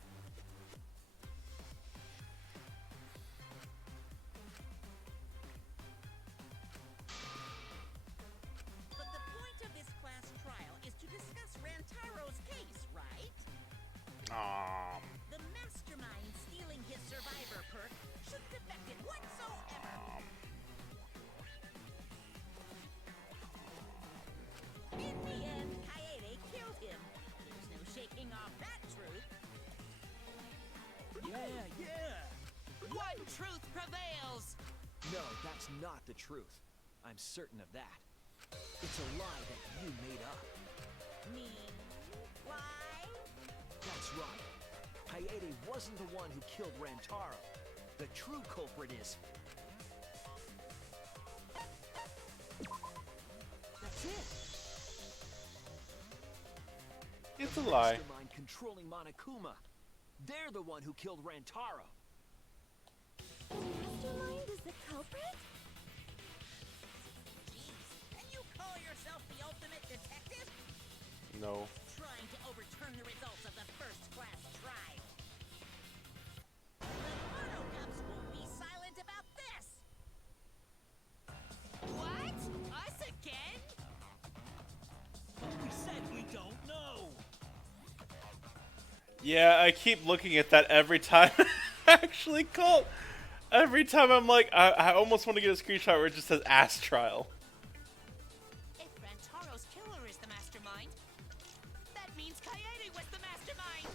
But the point of this class trial is to discuss Rantaro's case, right? The mastermind stealing his survivor perk shouldn't affect it whatsoever. In the end, Kaede killed him. There's no shaking off that truth. Yeah! One truth prevails! No, that's not the truth. I'm certain of that. It's a lie that you made up. Me? Why? That's right. Kaede wasn't the one who killed Rantaro. The true culprit is... That's it! It's a lie. Mastermind controlling Monokuma. They're the one who killed Rantaro. The mastermind is the culprit? Jeez, can you call yourself the ultimate detective? No. Trying to overturn the results of the first-class trial. The Monocubs won't be silent about this! What? Us again? We said we don't know. Yeah, I keep looking at that every time. Actually, Colt. Every time I'm like, I almost want to get a screenshot where it just says ass trial. If Rantaro's killer is the mastermind, that means Kaede was the mastermind!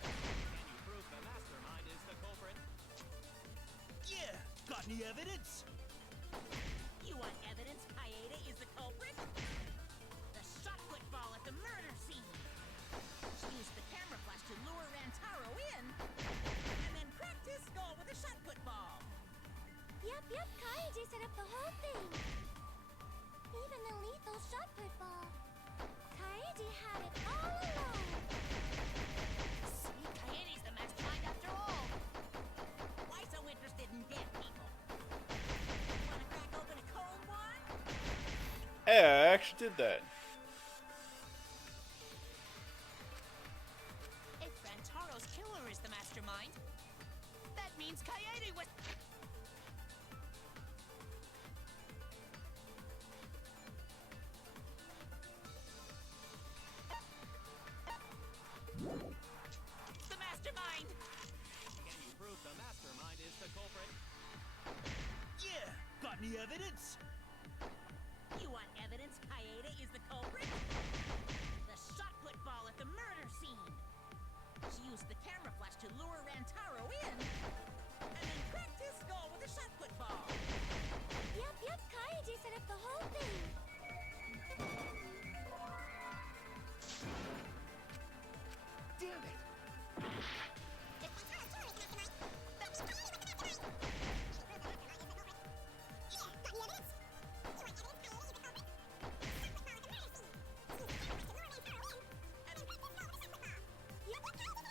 Can you prove the mastermind is the culprit? Yeah, got any evidence? You want evidence Kaede is the culprit? The shot put ball at the murder scene! She used the camera flash to lure Rantaro in, and then cracked his skull with a shot put ball! Yep, Kaiji set up the whole thing. Even the lethal shot put ball. Kaiji had it all along. See, Kaede's the mastermind after all! Why so interested in dead people? Wanna crack open a cold one? Hey, I actually did that. If Rantaro's killer is the mastermind, that means Kaede was... the mastermind! Can you prove the mastermind is the culprit? Yeah, got any evidence? You want evidence Kaede is the culprit? The shot put ball at the murder scene! She used the camera flash to lure Rantaro in, and then cracked his skull with a shot put ball! Yep, Kaiji set up the whole thing. Damn it!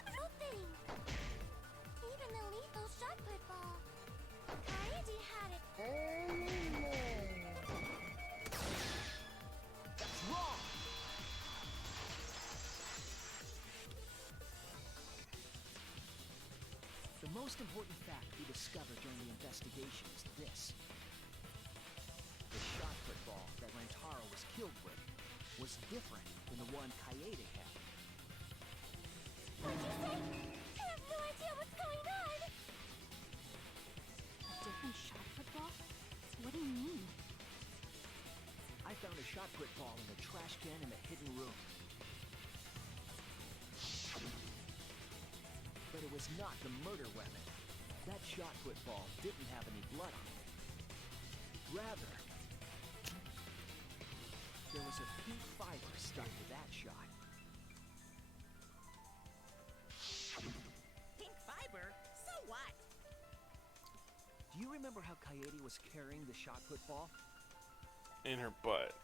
Whole thing. Even the lethal shot put ball. Kaiji had it all along. That's wrong! The most important fact we discovered during the investigation is this. The shot put ball that Rantaro was killed with was different than the one Kaede had. What'd you say? I have no idea what's going on. A different shot put ball? What do you mean? I found a shot put ball in a trash can in the hidden room. But it was not the murder weapon. That shot put ball didn't have any blood on it. Rather, there was a pink fiber stuck to that shot. Pink fiber? So what? Do you remember how Kaede was carrying the shot put ball? In her butt.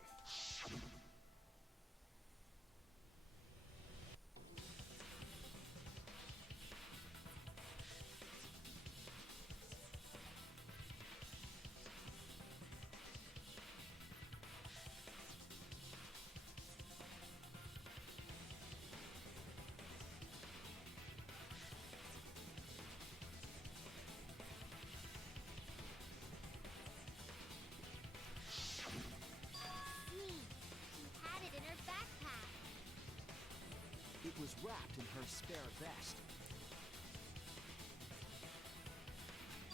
It was wrapped in her spare vest.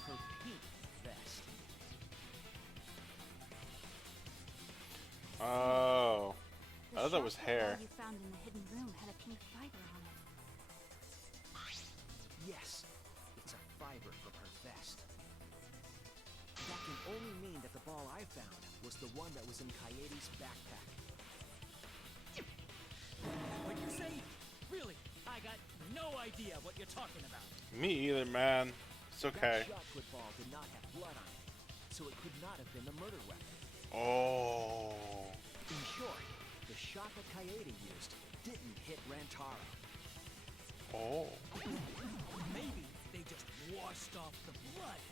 Her pink vest. Oh. The I thought that was shot put hair. ball you found in the hidden room had a pink fiber on it. Yes, it's a fiber from her vest. That can only mean that the ball I found was the one that was in Kaede's backpack. What you say? Really? I got no idea what you're talking about. Me either, man. It's okay. That shot put ball did not have blood on it, so it could not have been the murder weapon. Oh. In short, the shot that Kaede used didn't hit Rantaro. Oh. Maybe they just washed off the blood.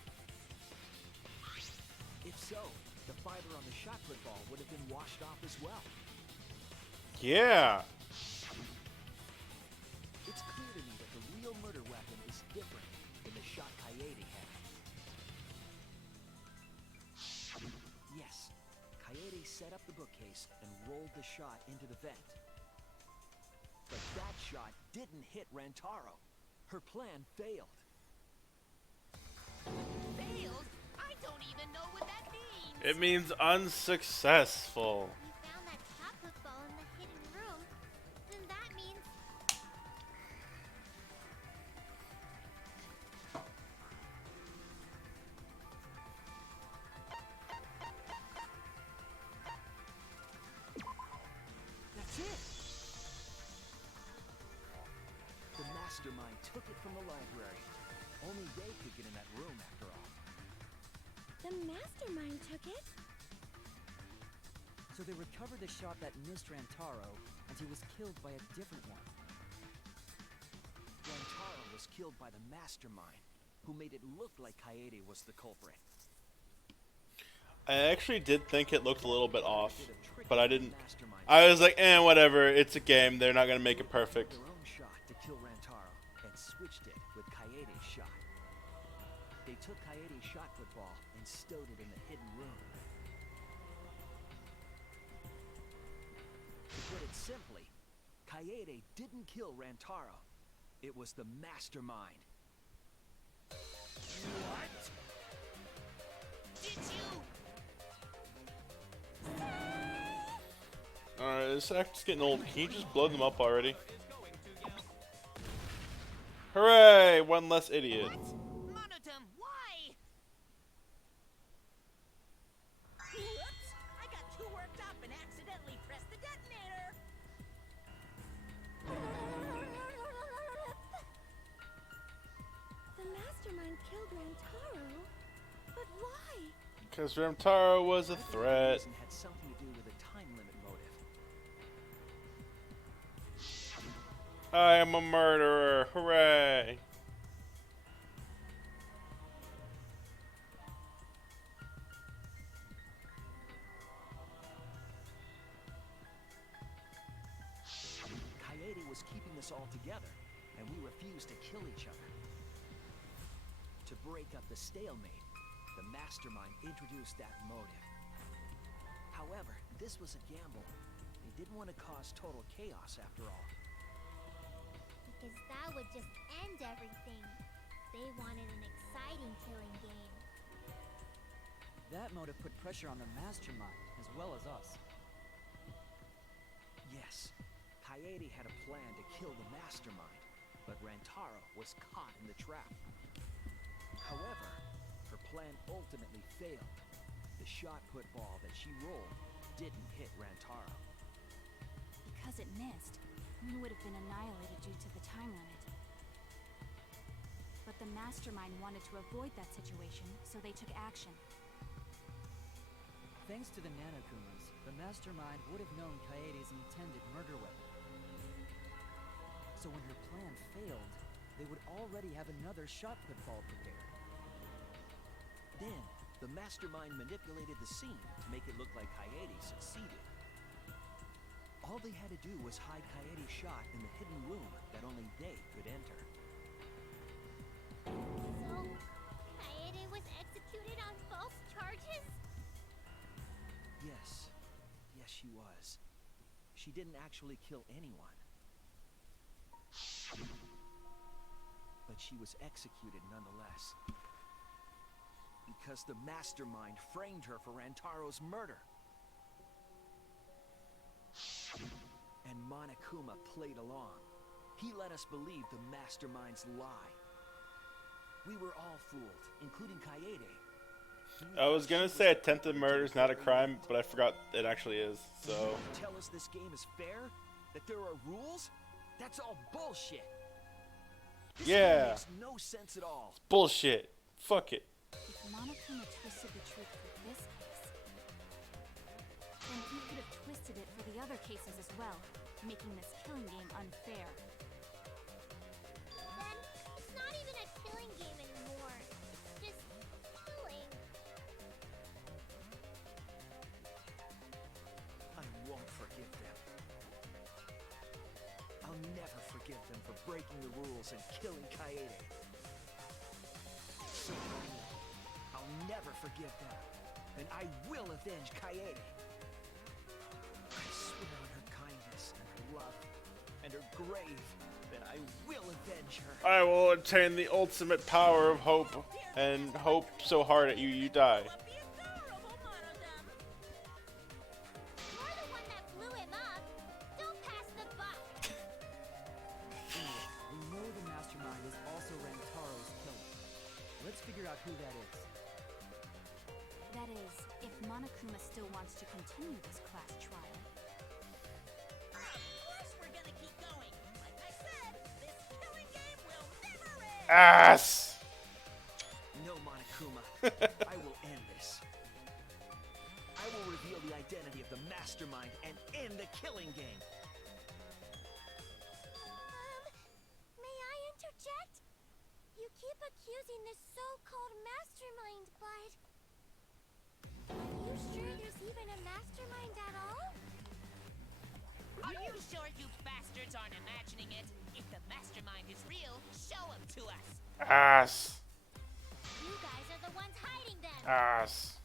If so, the fiber on the shot put ball would have been washed off as well. Yeah. It's clear to me that the real murder weapon is different than the shot Kaede had. Yes, Kaede set up the bookcase and rolled the shot into the vent. But that shot didn't hit Rantaro. Her plan failed. Failed? I don't even know what that means. It means unsuccessful. You found that shot put ball in the hidden room. Then that means That's it! The mastermind took it from the library. Only they could get in that room after all. the mastermind took it. So they recovered the shot that missed Rantaro, and he was killed by a different one. Rantaro was killed by the mastermind, who made it look like Kaede was the culprit. I actually did think it looked a little bit off, Did a trick but I with the didn't. mastermind. I was like, whatever. It's a game. They're not gonna make it perfect. Their own shot to kill Rantaro and switched it with Kaede's shot. They took Kaede's shot football and stowed it in the hidden room. To put it simply, Kaede didn't kill Rantaro. It was the mastermind. What? Did you? Alright, this act's getting old. Can you just blow them up already? Hooray! One less idiot. Monotum, why? Whoops! I got too worked up and accidentally pressed the detonator. The mastermind killed Rantaro. But why? Because Ramtaro was a I believe the threat. reason had something to do with a time limit motive. I am a murderer. Hooray! Kaede was keeping us all together, and we refused to kill each other. To break up the stalemate, the mastermind introduced that motive. However, this was a gamble. They didn't want to cause total chaos after all. Because that would just end everything. They wanted an exciting killing game. That motive put pressure on the mastermind, as well as us. Yes, Kaede had a plan to kill the mastermind, but Rantaro was caught in the trap. However, her plan ultimately failed. The shot put ball that she rolled didn't hit Rantaro. Because it missed, we would have been annihilated due to the time limit. But the mastermind wanted to avoid that situation, so they took action. Thanks to the Nanokumas, the mastermind would have known Kaede's intended murder weapon. So when her plan failed, they would already have another shot put ball prepared. Then, the mastermind manipulated the scene to make it look like Kaede succeeded. All they had to do was hide Kaede's shot in the hidden room that only they could enter. So, Kaede was executed on false charges? Yes. Yes, she was. She didn't actually kill anyone. But she was executed nonetheless. Because the mastermind framed her for Rantaro's murder. And Monokuma played along. He let us believe the mastermind's lie. We were all fooled, including Kaede. I was gonna say attempted murder is not a crime, but I forgot it actually is, so... You tell us this game is fair? That there are rules? That's all bullshit! This game Yeah! makes no sense at all. Bullshit! Fuck it. If Monokuma twisted the truth for this case, then he could have twisted it for the other cases as well, making this killing game unfair. Then, it's not even a killing game anymore. Just killing. I won't forgive them. I'll never forgive them for breaking the rules and killing Kaede. I'll never forgive them, and I will avenge Kaede. I swear on her kindness and her love, and and her grave, then I will avenge her. I will attain the ultimate power of hope, and hope so hard at you, you die. The adorable Monodum. You're the one that blew him up. Don't pass the buck. Anyway, we know the mastermind is also Rantaro's killer. Let's figure out who that is. That is, if Monokuma still wants to continue this class trial. Of course we're gonna keep going. Like I said, this killing game will never end. Ass! No, Monokuma. I will end this. I will reveal the identity of the mastermind and end the killing game. May I interject? You keep accusing this so-called mastermind, but... Are you sure there's even a mastermind at all? Are you sure you bastards aren't imagining it? If the mastermind is real, show him to us. Ass! You guys are the ones hiding them! Ass!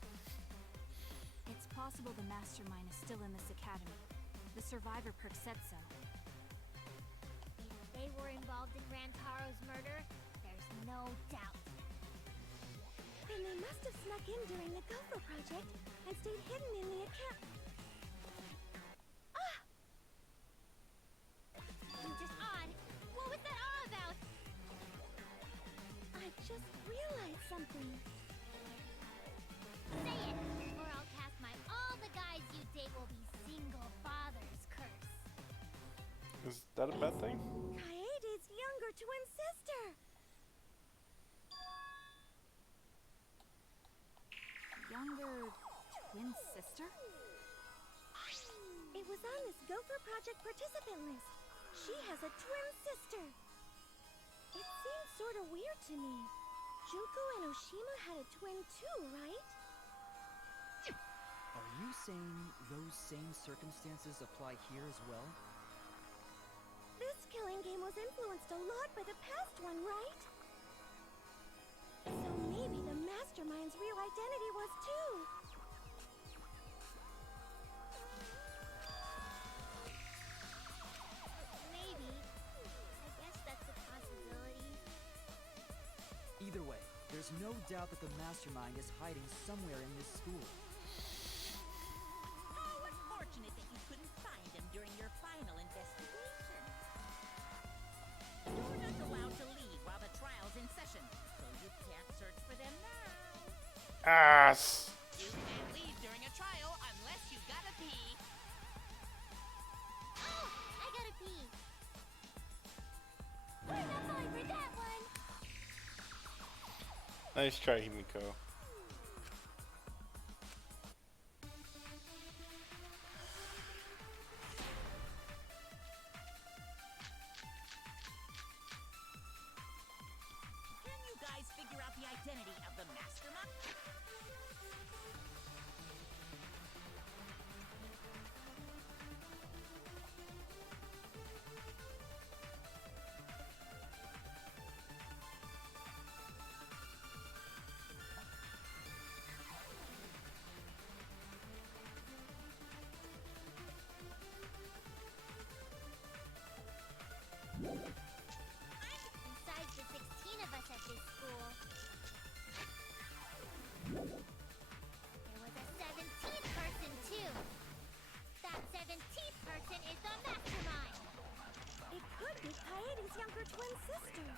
It's possible the mastermind is still in this academy. The survivor perk said so. If they were involved in Rantaro's murder, there's no doubt. Then they must have snuck in during the Gopher Project and stayed hidden in the account. Ah! Just odd. What was that all about? I just realized something. Say it, or I'll cast my all the guys you date will be single fathers curse. Is that a bad thing? Kaede's younger twin sister. Younger twin sister? It was on this Gopher Project participant list. She has a twin sister. It seems sort of weird to me. Junko and Oshima had a twin too, right? Are you saying those same circumstances apply here as well? This killing game was influenced a lot by the past one, right? So maybe the mastermind's real identity was too. Maybe. I guess that's a possibility. Either way, there's no doubt that the mastermind is hiding somewhere in this school. How unfortunate that you couldn't find him during your final investigation. You're not allowed to leave while the trial's in session, so you can't search for them now. Ass! You can't leave during a trial unless you gotta pee. Oh, I gotta pee. We're not falling for that one. Nice try, Himiko. Can you guys figure out the identity of the mastermind? Besides the 16 of us at this school, there was a 17th person too. That 17th person is the mastermind. It could be Kaede's younger twin sister.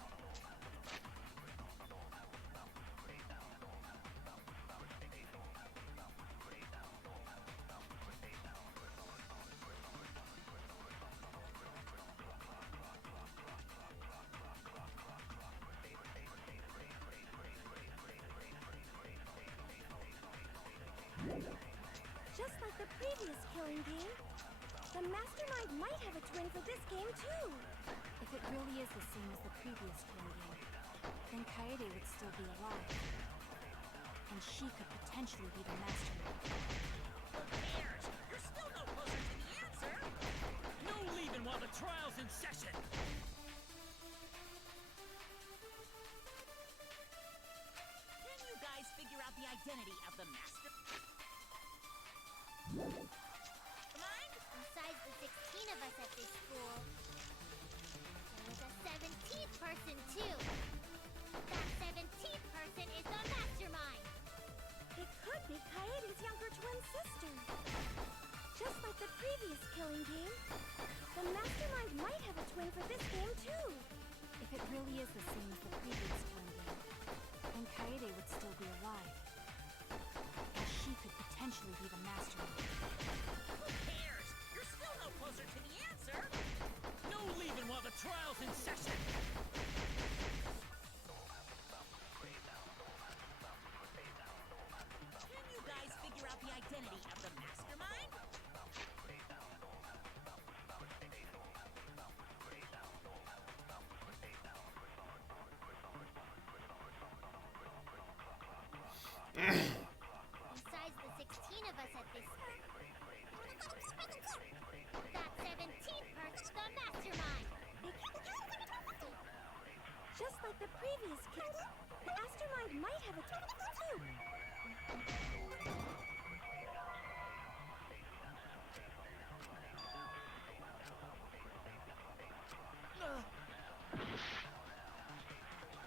Just like the previous killing game, the mastermind might have a twin for this game too. If it really is the same as the previous killing game, then Kaede would still be alive. And she could potentially be the mastermind. Who cares? You're still no closer to the answer. No leaving while the trial's in session. Can you guys figure out the identity of the master? Mind? Besides the 16 of us at this school, there was a 17th person too. That 17th person is the mastermind. It could be Kaede's younger twin sister. Just like the previous killing game, the mastermind might have a twin for this game too. If it really is the same as the previous killing game, then Kaede would still be alive. And she could potentially be the mastermind. Who cares? You're still no closer to the answer. No leaving while the trial's in session. Can you guys figure out the identity of the mastermind? Besides the 16 of us at this school, that 17th person, the mastermind. Just like the previous kid, the mastermind might have a twin too.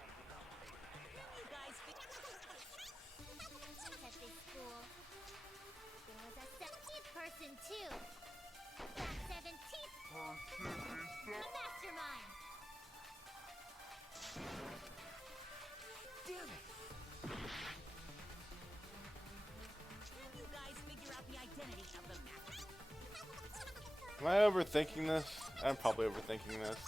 Can you guys figure At this school, there was a 17th person too. That 17th person is the mastermind. Damn it! Can you guys figure out the identity of the mastermind? Am I overthinking this? I'm probably overthinking this.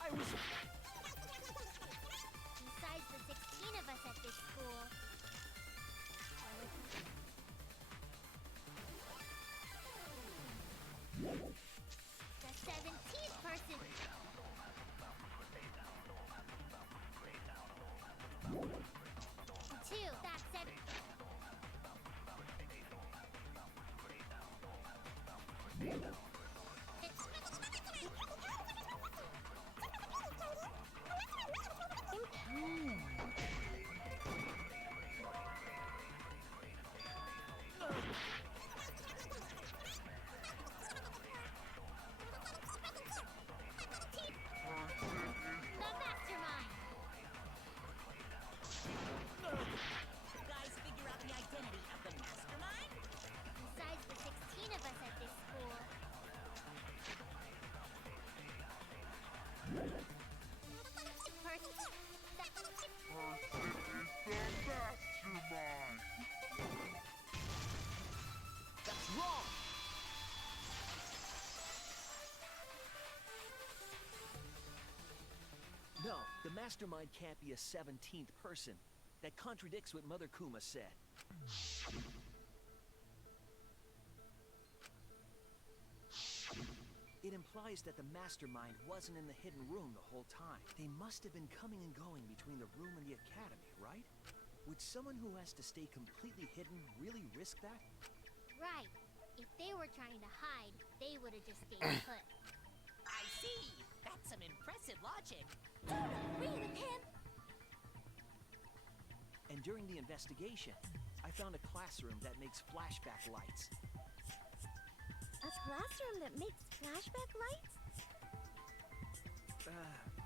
I was... Besides the 16 of us at this school, the 17th person. Two, that's 7. The mastermind. Guys figure out the identity of the mastermind? Besides the 16 of us at this school, That's wrong! No, the mastermind can't be a 17th person. That contradicts what Mother Kuma said. It implies that the mastermind wasn't in the hidden room the whole time. They must have been coming and going between the room and the academy, right? Would someone who has to stay completely hidden really risk that? right. If they were trying to hide, they would have just stayed put. I see. That's some impressive logic. Read it, him! And during the investigation, I found a classroom that makes flashback lights. A classroom that makes flashback lights?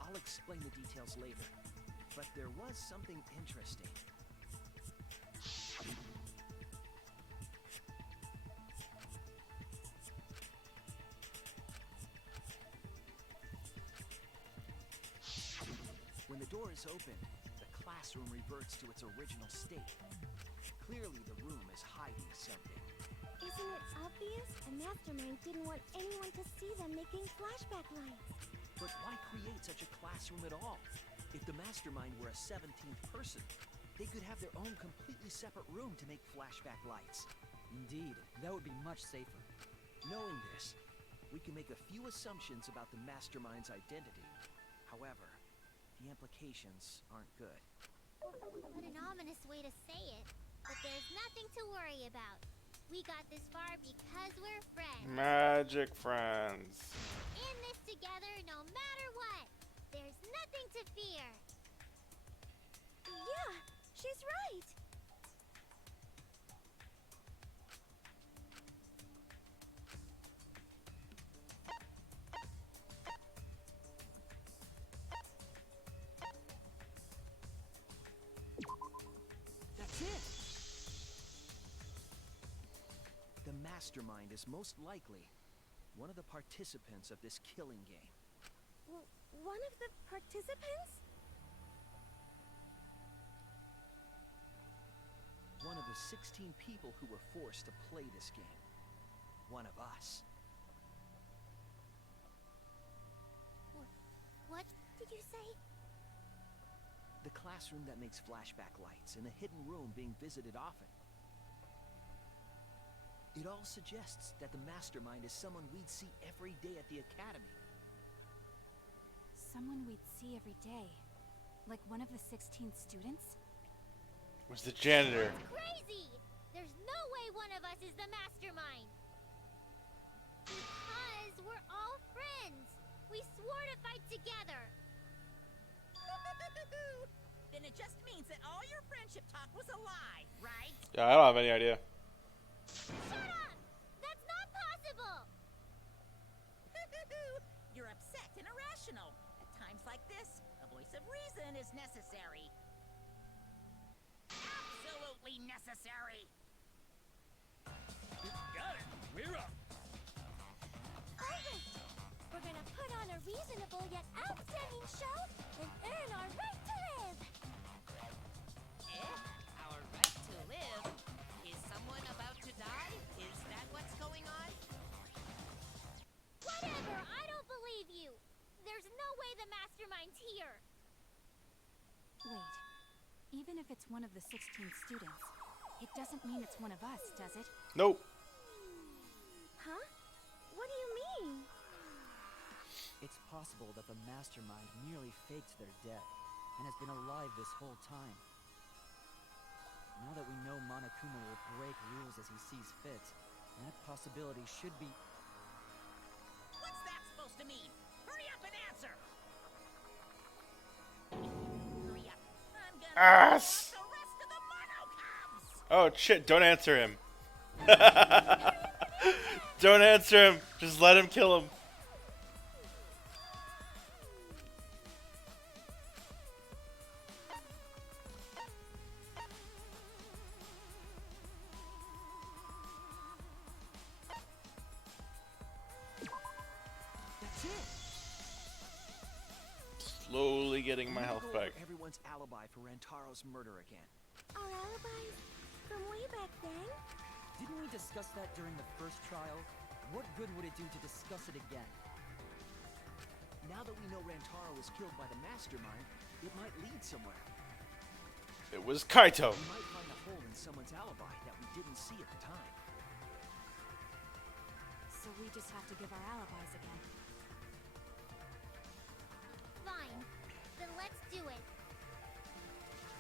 I'll explain the details later. But there was something interesting. When the door is opened, the classroom reverts to its original state. Clearly, the room is hiding something. Isn't it obvious? A mastermind didn't want anyone to see them making flashback lights. But why create such a classroom at all? If the mastermind were a 17th person, they could have their own completely separate room to make flashback lights. Indeed, that would be much safer. Knowing this, we can make a few assumptions about the mastermind's identity. However, the implications aren't good. What an ominous way to say it. But there's nothing to worry about. We got this far because we're friends. Magic friends. In this together no matter what. There's nothing to fear. Yeah, she's right. That's it! The mastermind is most likely one of the participants of this killing game. One of the participants? One of the 16 people who were forced to play this game. One of us. What did you say? The classroom that makes flashback lights and a hidden room being visited often. It all suggests that the mastermind is someone we'd see every day at the academy. Someone we'd see every day. Like one of the 16 students? Was the janitor. Crazy! There's no way one of us is the mastermind. Because we're all friends. We swore to fight together. Then it just means that all your friendship talk was a lie, right? Yeah, I don't have any idea. Shut up! That's not possible! You're upset and irrational. At times like this, a voice of reason is necessary. Absolutely necessary. Got it. We're up. Alright! We're gonna put on a reasonable yet outstanding show and earn our right to live! Our right to live? Is someone about to die? Is that what's going on? Whatever! I don't believe you! There's no way the mastermind's here! Wait. Even if it's one of the 16 students, it doesn't mean it's one of us, does it? Nope. Huh? What do you mean? It's possible that the mastermind merely faked their death and has been alive this whole time. Now that we know Monokuma will break rules as he sees fit, that possibility should be... What's that supposed to mean? Hurry up and answer! Hurry up. I'm gonna Ass. the rest of the Monokums! Oh shit, don't answer him. Don't answer him. Just let him kill him. That's it! Slowly getting my We need to health go over back. everyone's alibi for Rantaro's murder again. Our alibis from way back then? Didn't we discuss that during the first trial? What good would it do to discuss it again? Now that we know Rantaro was killed by the mastermind, it might lead somewhere. It was Kaito. We might find a hole in someone's alibi that we didn't see at the time. So we just have to give our alibis again. Fine. Then let's do it.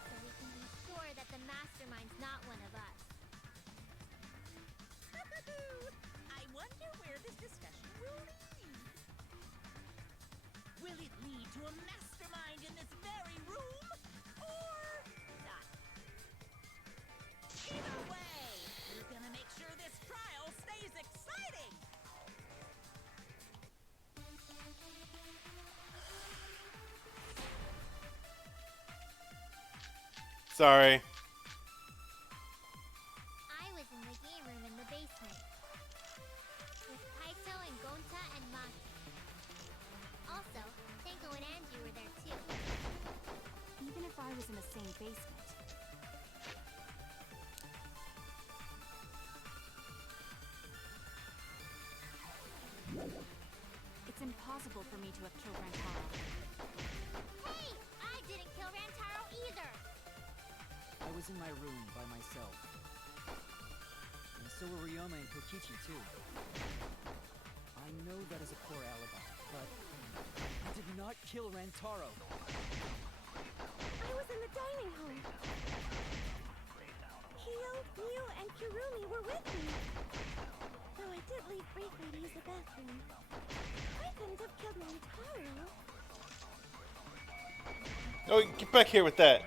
So we can be sure that the mastermind's not one of us. I wonder where this discussion will lead. Will it lead to a mastermind in this very room? Or not? Either way, we're gonna make sure this trial stays exciting! Sorry. I was in the game room in the basement. With Kaito and Gonta and Maki. Also, Tenko and Angie were there too. Even if I was in the same basement. It's impossible for me to have killed Rantaro. Hey! I didn't kill Rantaro either! I was in my room by myself. And so were Ryoma and Kokichi too. I know that is a poor alibi, but I did not kill Rantaro. I was in the dining hall. Kyo, Mew, and Kirumi were with me. Though I did leave briefly to use the bathroom. I couldn't have killed Rantaro. Oh, get back here with that.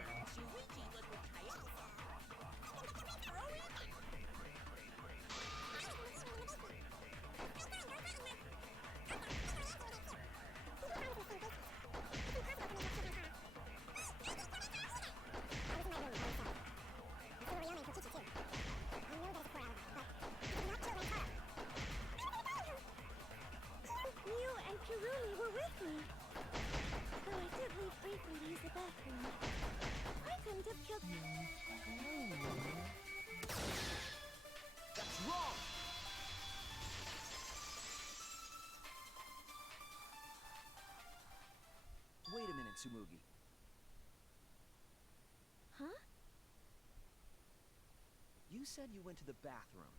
Mew and Kirumi were with me. Though I did leave briefly to use the bathroom. I couldn't have killed... That's wrong! Wait a minute, Tsumugi. Huh? You said you went to the bathroom.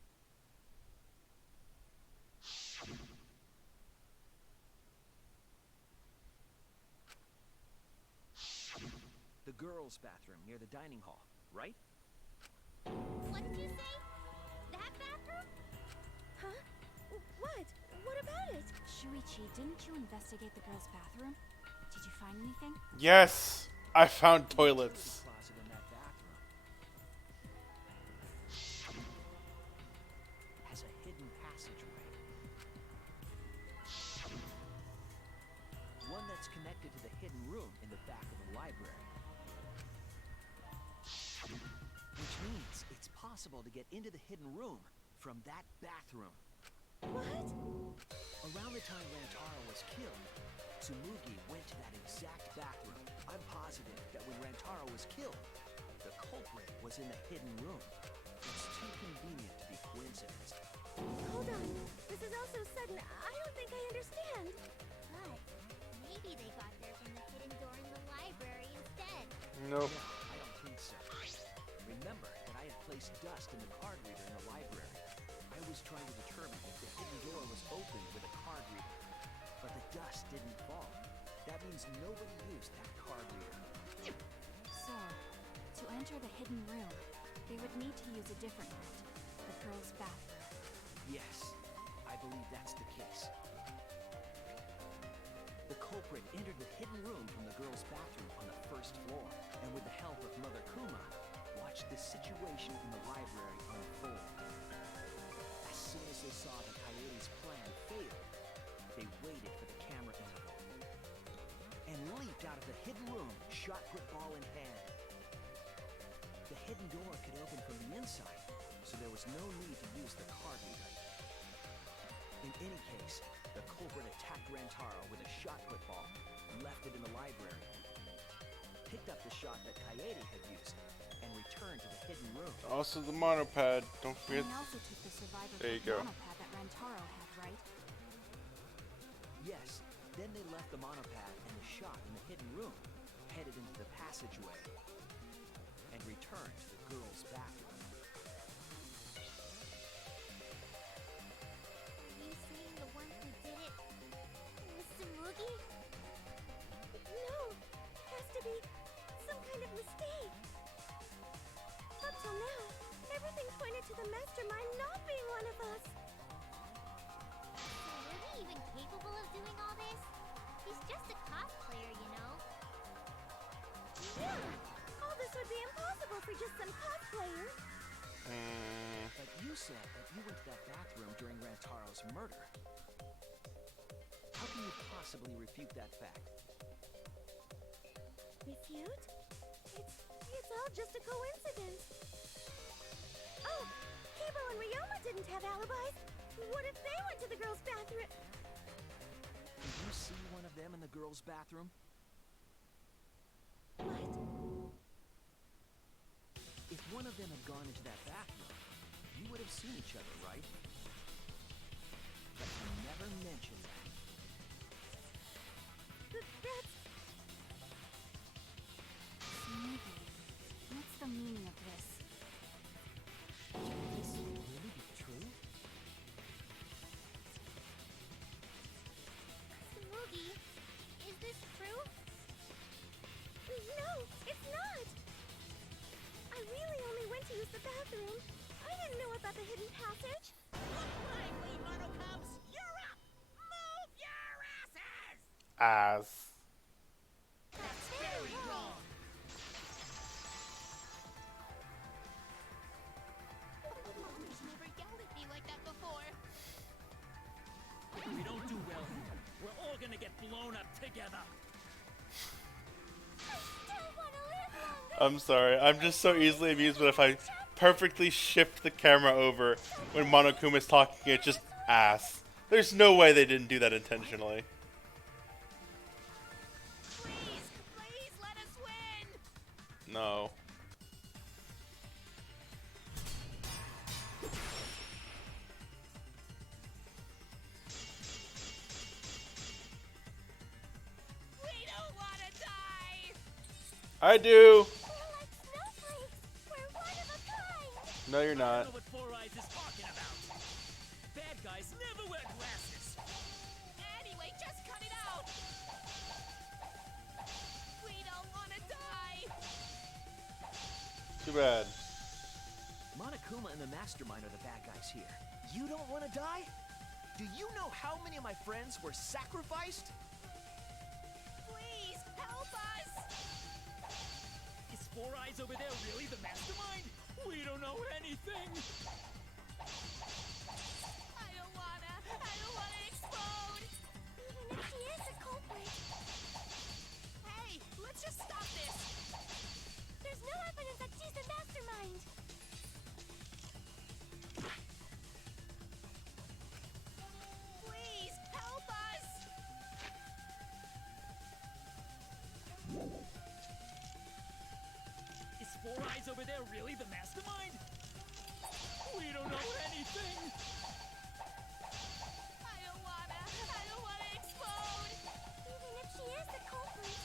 The girls' bathroom near the dining hall, right? What did you say? That bathroom? Huh? What? What about it? Shuichi, didn't you investigate the girls' bathroom? Did you find anything? Yes, I found toilets. Closet in that bathroom has a hidden passageway. One that's connected to the hidden room in the back of the library. Which means it's possible to get into the hidden room from that bathroom. What? Around the time Rantaro was killed, Tsumugi went to that exact bathroom. I'm positive that when Rantaro was killed, the culprit was in the hidden room. It's too convenient to be coincidence. Hold on. This is all so sudden. I don't think I understand. But maybe they got there from the hidden door in the library instead. Nope. No, I don't think so. Remember that I had placed dust in the card reader in the library. I was trying to determine if the hidden door was opened with a card reader, but the dust didn't fall. That means nobody used that card reader. So, to enter the hidden room, they would need to use a different route, the girls' bathroom. Yes, I believe that's the case. The culprit entered the hidden room from the girls' bathroom on the first floor, and with the help of Mother Kuma, watched the situation in the library unfold. As soon as they saw that Coyote's plan failed, they waited for the camera interval and leaped out of the hidden room, shot put ball in hand. The hidden door could open from the inside, so there was no need to use the card reader. In any case, the culprit attacked Rantaro with a shot put ball, left it in the library, picked up the shot that Coyote had used, and returned to the hidden room. Also the monopad. Don't And forget. they also took the survivor There you kit go. monopad that Rantaro had, right? Yes, then they left the monopad and the shot in the hidden room, headed into the passageway, and returned to the girls' bathroom. Are you saying the one who did it was Tsumugi? No. Has to be some kind of mistake. Up till now, everything pointed to the mastermind not being one of us. Is he even capable of doing all this? He's just a cosplayer, you know. Yeah. All this would be impossible for just some cosplayer. But you said that you went to that bathroom during Rantaro's murder. How can you possibly refute that fact? Refute? It's all just a coincidence. Oh, Kibo and Ryoma didn't have alibis. What if they went to the girls' bathroom? Did you see one of them in the girls' bathroom? What? If one of them had gone into that bathroom, you would have seen each other, right? But you never mentioned that. That's... Smoothy, what's the meaning of this? Can this really be true? Tsumugi, is this true? No, it's not. I really only went to use the bathroom. I didn't know about the hidden passage. Lively, Mono Cubs! You're up! Move your asses! As. That's very wrong. gonna get blown up together. I still want to live longer. I'm sorry. I'm just so easily amused, but if I perfectly shift the camera over when Monokuma's talking, it's just ass. There's no way they didn't do that intentionally. Please, please let us win. No. We don't want to die. I do. We're like snowflakes. We're one of a kind. No, you're I don't not. know what Four Eyes is talking about. Bad guys never wear glasses. Anyway, just cut it out. We don't want to die. Too bad. Monokuma and the Mastermind are the bad guys here. You don't want to die? Do you know how many of my friends were sacrificed? Please help us. Is Four Eyes over there really the mastermind? We don't know anything. I don't wanna explode. Even if she is a culprit, Hey, let's just stop this. there's no evidence that she's the mastermind. Please help us. Is Four Eyes over there really the mastermind? We don't know anything. I don't wanna explode. Even if she is the culprit,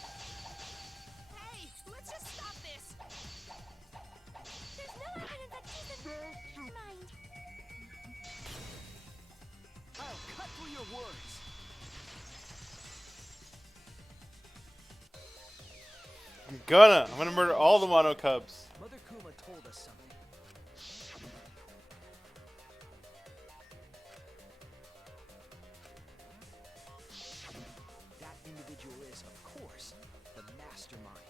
Hey, let's just stop this. there's no evidence that she's the mastermind. I'll cut through your words. I'm gonna murder all the Mono Cubs. Mother Kuma told us something. That individual is, of course, the Mastermind.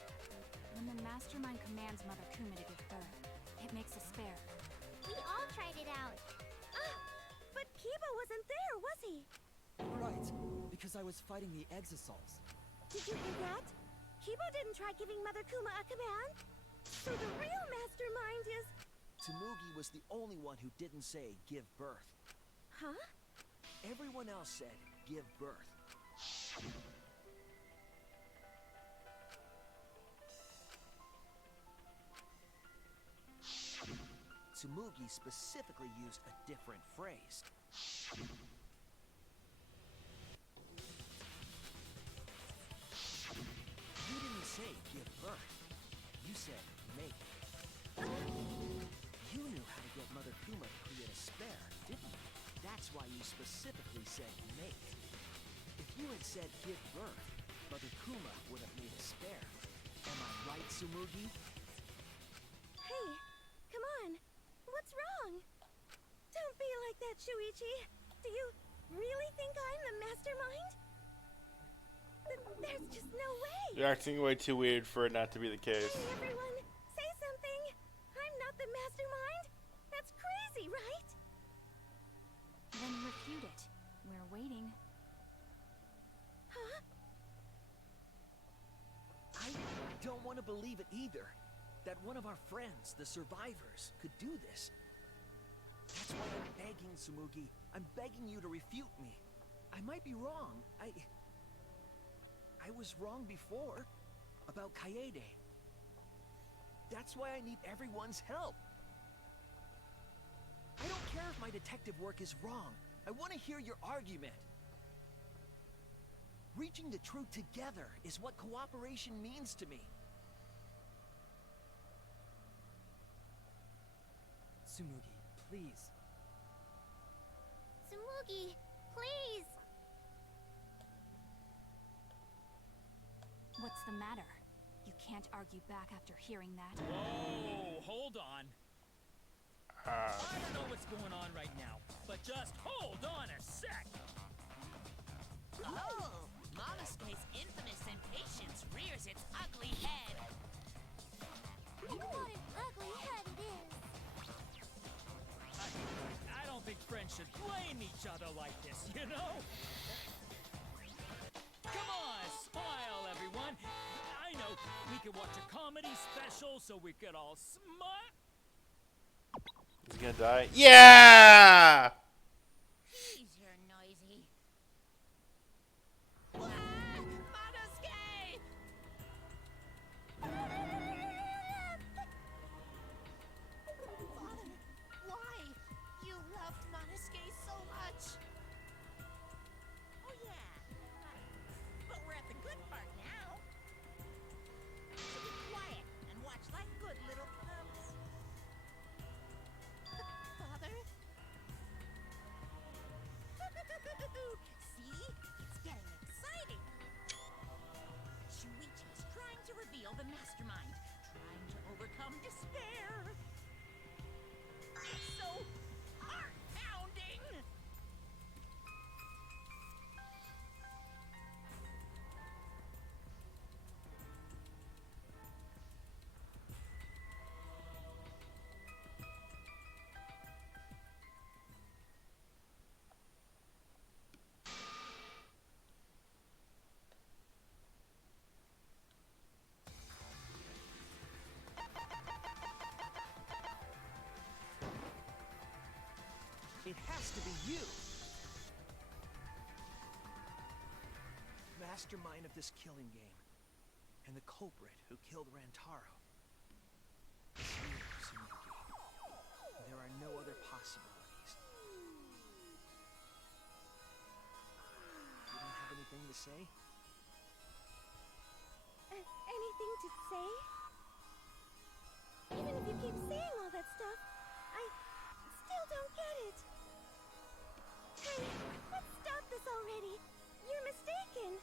When the mastermind commands Mother Kuma to give birth, it makes a spare. We all tried it out. But Kiba wasn't there, was he? Right, because I was fighting the Exosols. Did you hear that? Kiba didn't try giving Mother Kuma a command. So the real mastermind is... Tsumugi was the only one who didn't say give birth. Huh? Everyone else said give birth. Tsumugi specifically used a different phrase. You didn't say give birth. You said make. You knew how to get Mother Kuma to create a spare, didn't you? That's why you specifically said make. If you had said give birth, Mother Kuma would have made a spare. Am I right, Tsumugi? Hey, come on. What's wrong? Don't be like that, Shuichi. Do you really think I'm the mastermind? There's just no way. You're acting way too weird for it not to be the case. Hey, everyone, say something. I'm not the mastermind. That's crazy, right? Then refute it. We're waiting. Huh? I don't want to believe it either. That one of our friends, the survivors, could do this. That's why I'm begging, Tsumugi. I'm begging you to refute me. I might be wrong. I was wrong before about Kaede. That's why I need everyone's help. I don't care if my detective work is wrong. I want to hear your argument. Reaching the truth together is what cooperation means to me. Tsumugi, please. Tsumugi, please. What's the matter? You can't argue back after hearing that. Whoa, hold on. I don't know what's going on right now, but just hold on a sec. Oh, Momosuke's infamous impatience rears its ugly head. And what an ugly head it is. I don't think friends should blame each other like this, you know? on. I know. We could watch a comedy special so we could all smile. He's gonna die. Yeah! Jeez, you're noisy. Monosuke! Father, why? You loved Monosuke so much. Oh yeah, right. But we're at the good part now. So be quiet and watch like good little cubs. Father? See? It's getting exciting. Shuichi's trying to reveal the mastermind, trying to overcome despair. It's so heart-pounding! It has to be you! Mastermind of this killing game. And the culprit who killed Rantaro. It's you, Tsumugi. There are no other possibilities. You don't have anything to say? Anything to say? Even if you keep saying all that stuff, I still don't get it. Hey, let's stop this already. You're mistaken.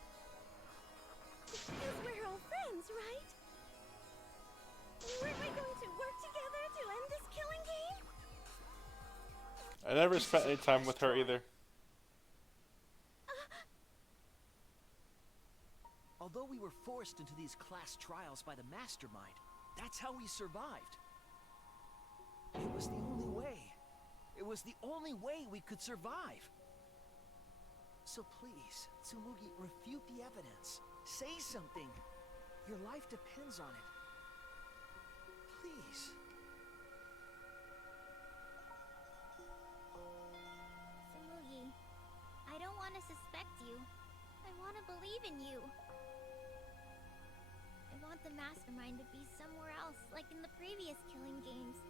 Because we're all friends, right? Weren't we going to work together to end this killing game? I never spent any time with her either. Although we were forced into these class trials by the mastermind, that's how we survived. It was the only way. It was the only way we could survive. So please, Tsumugi, refute the evidence. Say something. Your life depends on it. Please. Tsumugi, I don't want to suspect you. I want to believe in you. I want the mastermind to be somewhere else, like in the previous killing games.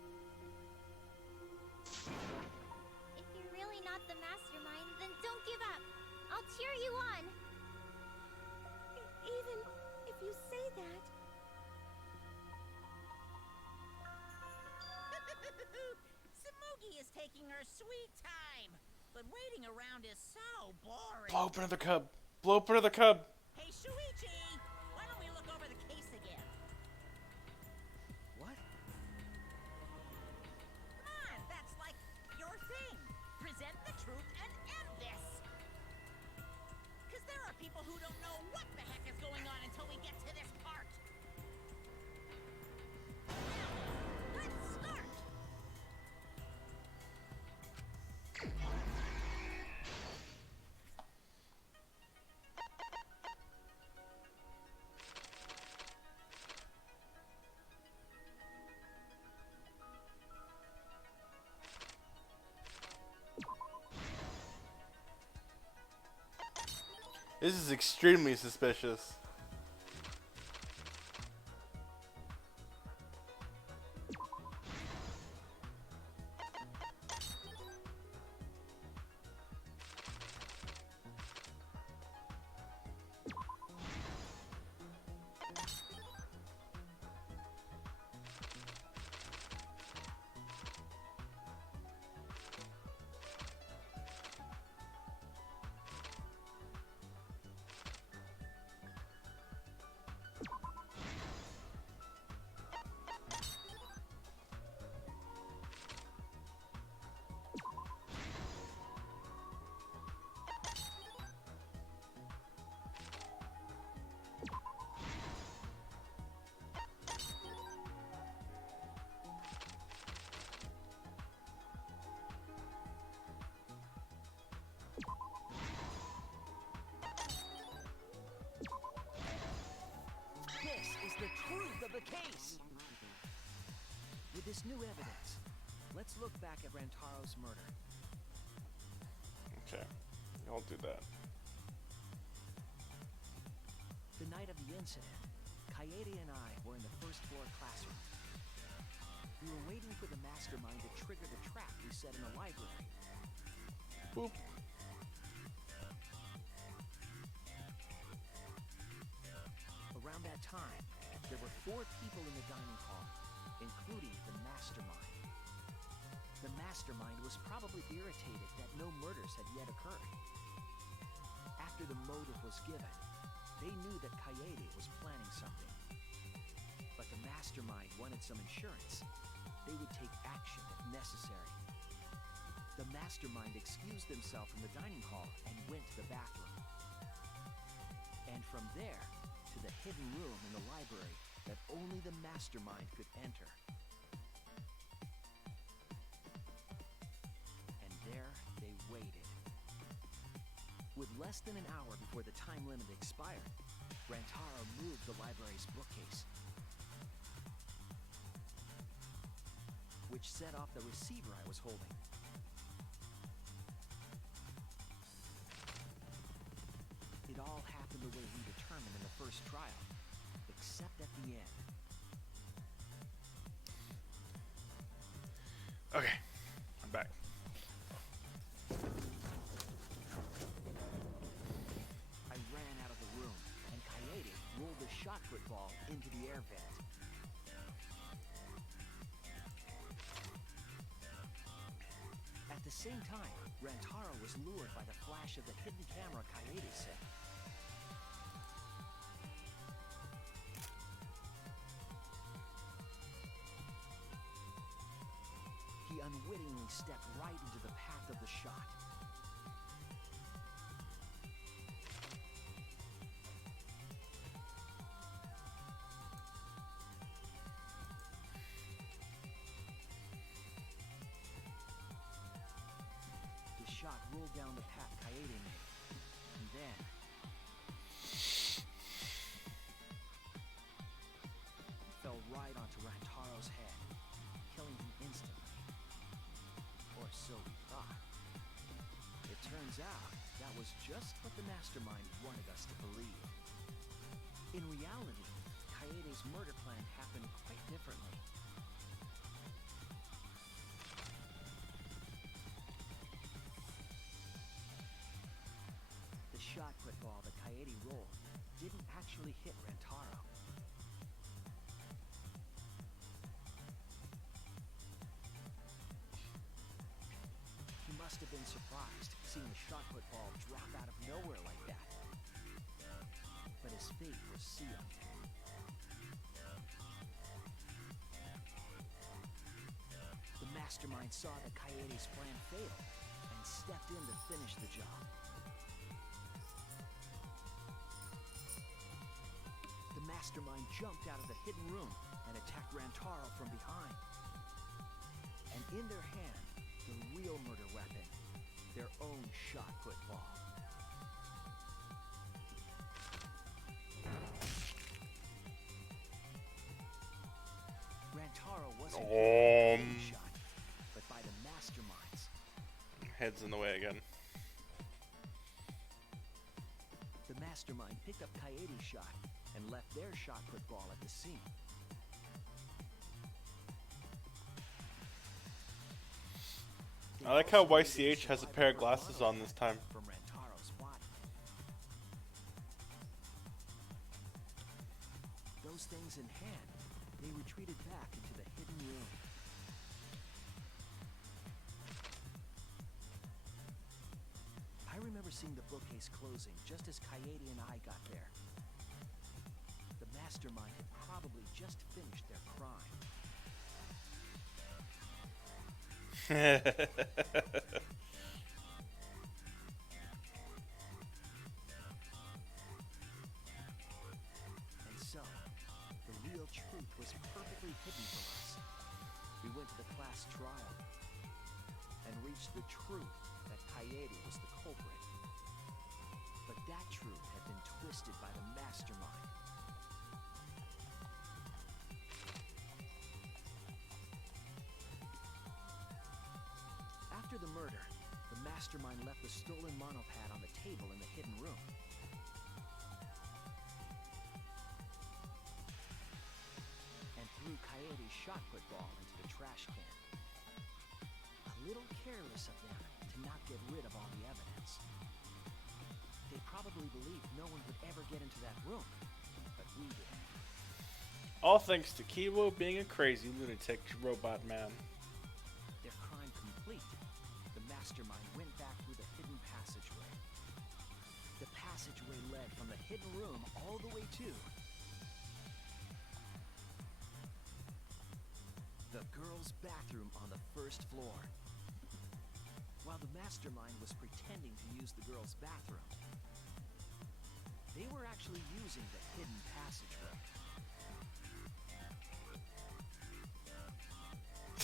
If you're really not the mastermind, then don't give up. I'll cheer you on. Even if you say that. Tsumugi is taking her sweet time, but waiting around is so boring. Blow up another cub. Blow up another cub. Hey, Shuichi! Why don't we look over the case again? What? Come on, that's like your thing. Present the truth and end this. Because there are people who don't know what the heck is going on until we get to this part. Now, let's start. This is extremely suspicious. case! With this new evidence, let's look back at Rantaro's murder. Okay, I'll do that. The night of the incident, Kaede and I were in the first floor classroom. We were waiting for the mastermind to trigger the trap we set in the library. Boop. Around that time, there were 4 people in the dining hall, including the mastermind. The mastermind was probably irritated that no murders had yet occurred. After the motive was given, they knew that Kaede was planning something. But the mastermind wanted some insurance. They would take action if necessary. The mastermind excused themselves from the dining hall and went to the bathroom. And from there, to the hidden room in the library that only the mastermind could enter. And there they waited. With less than an hour before the time limit expired, Rantaro moved the library's bookcase, which set off the receiver I was holding. It all happened the way we determined in the first trial, except at the end. Okay, I'm back. I ran out of the room, and Kaede rolled the shot put ball into the air vent. At the same time, Rantaro was lured by the flash of the hidden camera Kaede set. He unwittingly stepped right into the path of the shot. The shot rolled down the path Kaede made, and then fell right onto Rantaro's head, killing him instantly. Or so we thought. It turns out that was just what the mastermind wanted us to believe. In reality, Kaede's murder plan happened quite differently. The shot put ball that Kaede rolled didn't actually hit Rantaro. He must have been surprised seeing the shot put ball drop out of nowhere like that. But his fate was sealed. The mastermind saw that Kaede's plan failed and stepped in to finish the job. The mastermind jumped out of the hidden room and attacked Rantaro from behind. And in their hand, the real murder weapon, their own shot put ball. Rantaro wasn't hit by the shot, but by the masterminds. Head's in the way again. The mastermind picked up Kaede's shot and left their shot put ball at the scene. I like how YCH has a pair of glasses on this time. From Rantaro's body. Those things in hand, they retreated back into the hidden room. I remember seeing the bookcase closing just as Kaede and I got there. The mastermind had probably just finished their crime. And so, the real truth was perfectly hidden from us. We went to the class trial and reached the truth that Kaede was the culprit. But that truth had been twisted by the mastermind. mastermind left the stolen monopad on the table in the hidden room. And threw Kaede's shot put ball into the trash can. A little careless of them to not get rid of all the evidence. They probably believed no one would ever get into that room, but we did. All thanks to Kiwo being a crazy lunatic robot man. Their crime complete, the mastermind went back through the hidden passageway. The passageway led from the hidden room all the way to the girls' bathroom on the first floor. While the mastermind was pretending to use the girls' bathroom, they were actually using the hidden passageway.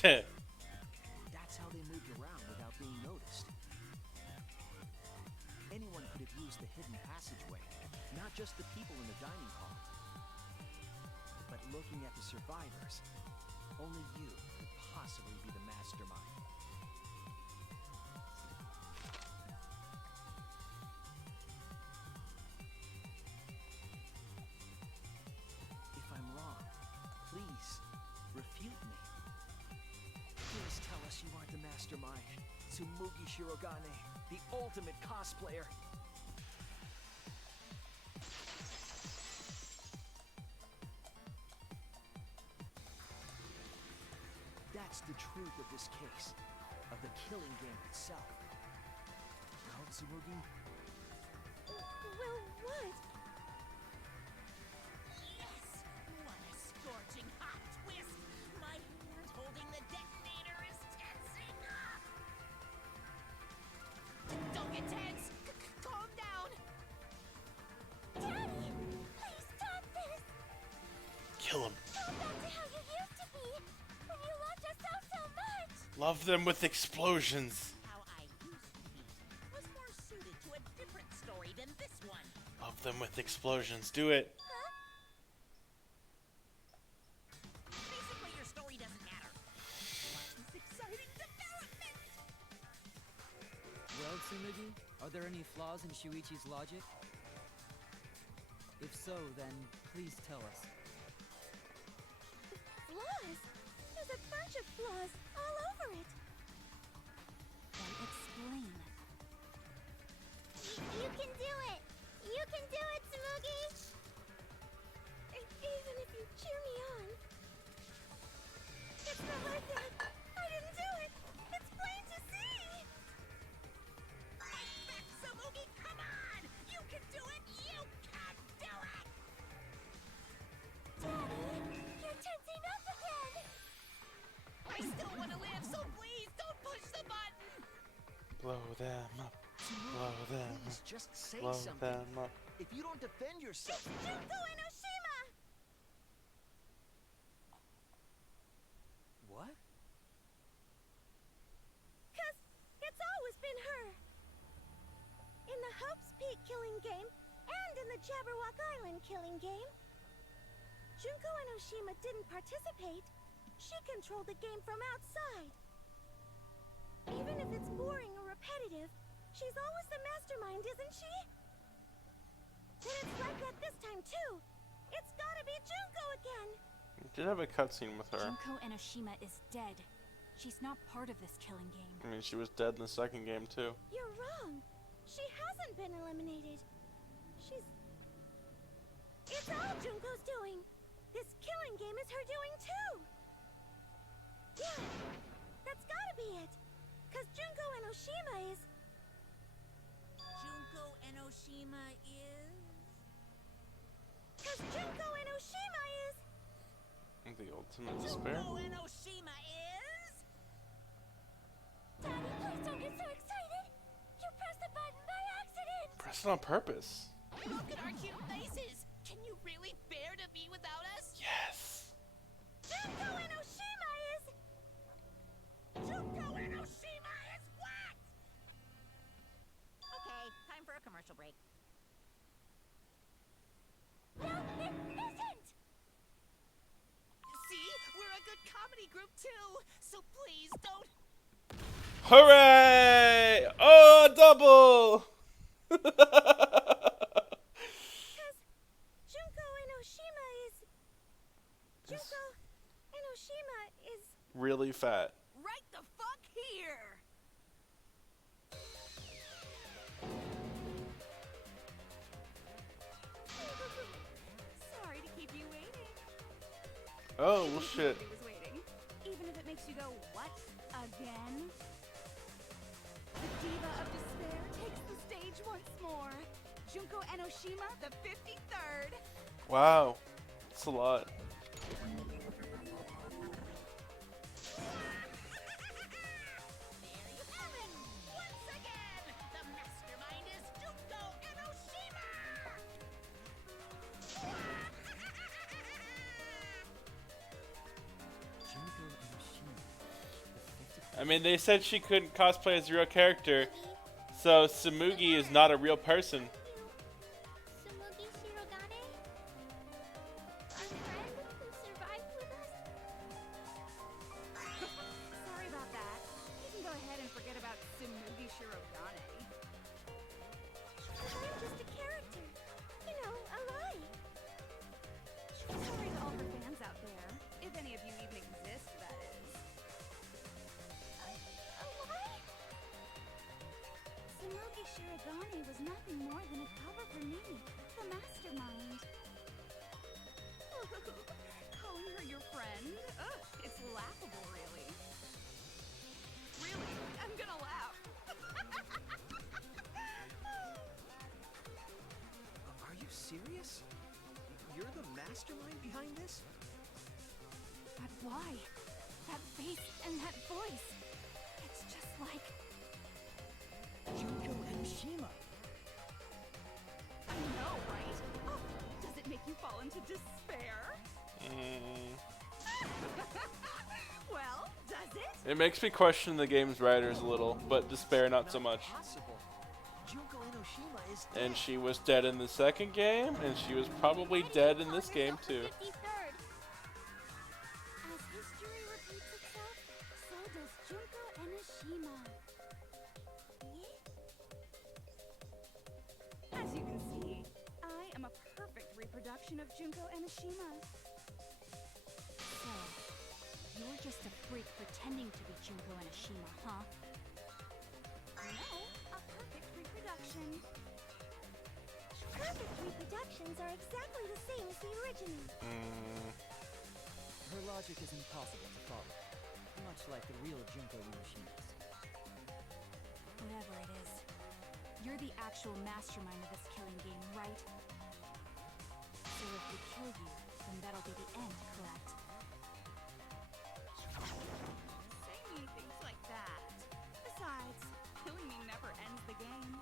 That's how they moved around without being noticed. Anyone could have used the hidden passageway, not just the people in the dining hall. But looking at the survivors, only you could possibly be the mastermind. If I'm wrong, please refute me. Please tell us you aren't the mastermind. Tsumugi Shirogane, the ultimate cosplayer. That's the truth of this case, of the killing game itself. Now, Tsumugi? Well, what? Yes! What a scorching hot twist! My hand holding the detonator is tensing up! Don't get tense! Calm down! Daddy, please stop this! Kill him. Go back to how you used to be, when you loved us so much! Love them with explosions. How I used to be was more suited to a different story than this one. Love them with explosions. Do it. Huh? Basically, your story doesn't matter. This exciting development! Well, Tsumugi, are there any flaws in Shuichi's logic? If so, then please tell us. Flaws? There's a bunch of flaws all over it. Then explain. You can do it! You can do it, Tsumugi! Even if you cheer me on. It's not like that. I didn't do it. It's plain to see. Fight back, Tsumugi! Come on! You can do it! You can do it! Daddy, you're tensing up again. I still want to live, so please don't push the button! Blow them up. Blow them Please up. just say Blow something. them up. If you don't defend yourself, Junko Enoshima! what? 'Cause it's always been her. In the Hope's Peak killing game, and in the Jabberwock Island killing game. Junko Enoshima didn't participate. She controlled the game from outside. Even if it's boring or repetitive, she's always the mastermind, isn't she? Then it's like that this time too. It's gotta be Junko again. We did have a cutscene with her. Junko Enoshima is dead. She's not part of this killing game. I mean, she was dead in the second game too. You're wrong. She hasn't been eliminated. It's all Junko's doing. This killing game is her doing too. Yeah, that's gotta be it. 'Cause Junko Enoshima is... Junko Enoshima is... 'Cause Junko Enoshima is... The ultimate despair. Junko Enoshima is... Daddy, please don't get so excited. You pressed the button by accident. Press it on purpose. Look at our cute faces! Can you really bear to be without us? Yes. Junko Enoshima is... Junko Enoshima is what? Okay, time for a commercial break. No, it isn't. See? We're a good comedy group too! So please don't... Hooray! Oh! double! Junko Enoshima is... Junko Enoshima is... Really fat. Right the fuck here! Sorry to keep you waiting. Oh, well, shit. Nobody was waiting. Even if it makes you go, what? Again? The Diva of Despair takes the stage once more. Junko Enoshima, the 53rd. Wow. That's a lot. There you have it! Once again, the mastermind is Junko Enoshima! Junko Enoshima, the 50th. I mean, they said she couldn't cosplay as a real character, so Samugi is not a real person. Sumugi Shirogane? Our friend who survived with us? Sorry about that. You can go ahead and forget about Sumugi Shirogane. I'm just a character. You know, a lie. Sorry to all her fans out there. If any of you even exist, that is. A lie? Sumugi Shirogane was nothing more than a cover for me, the mastermind. Calling her your friend? Ugh, it's laughable, really. Really, I'm gonna laugh. Are you serious? You're the mastermind behind this? But why? That face and that voice. It's just like... Junko Enoshima. I know, right? Oh, does it make you fall into despair? Well, does it? It makes me question the game's writers a little, but despair not so much. Possible. Junko Enoshima is dead. And she was dead in the second game, and she was probably dead in this game too. 53rd. As history repeats itself, so does Junko Enoshima. As you can see, I am a perfect reproduction of Junko Enoshima. So, you're just a freak pretending to be Junko Enoshima, huh? No, a perfect reproduction. Perfect reproductions are exactly the same as the original. Her logic is impossible to follow, much like the real Junko Enoshima's. Whatever it is, you're the actual mastermind of this killing game, right? So if we kill you, then that'll be the end, correct? Say mean things like that. Besides, killing me never ends the game.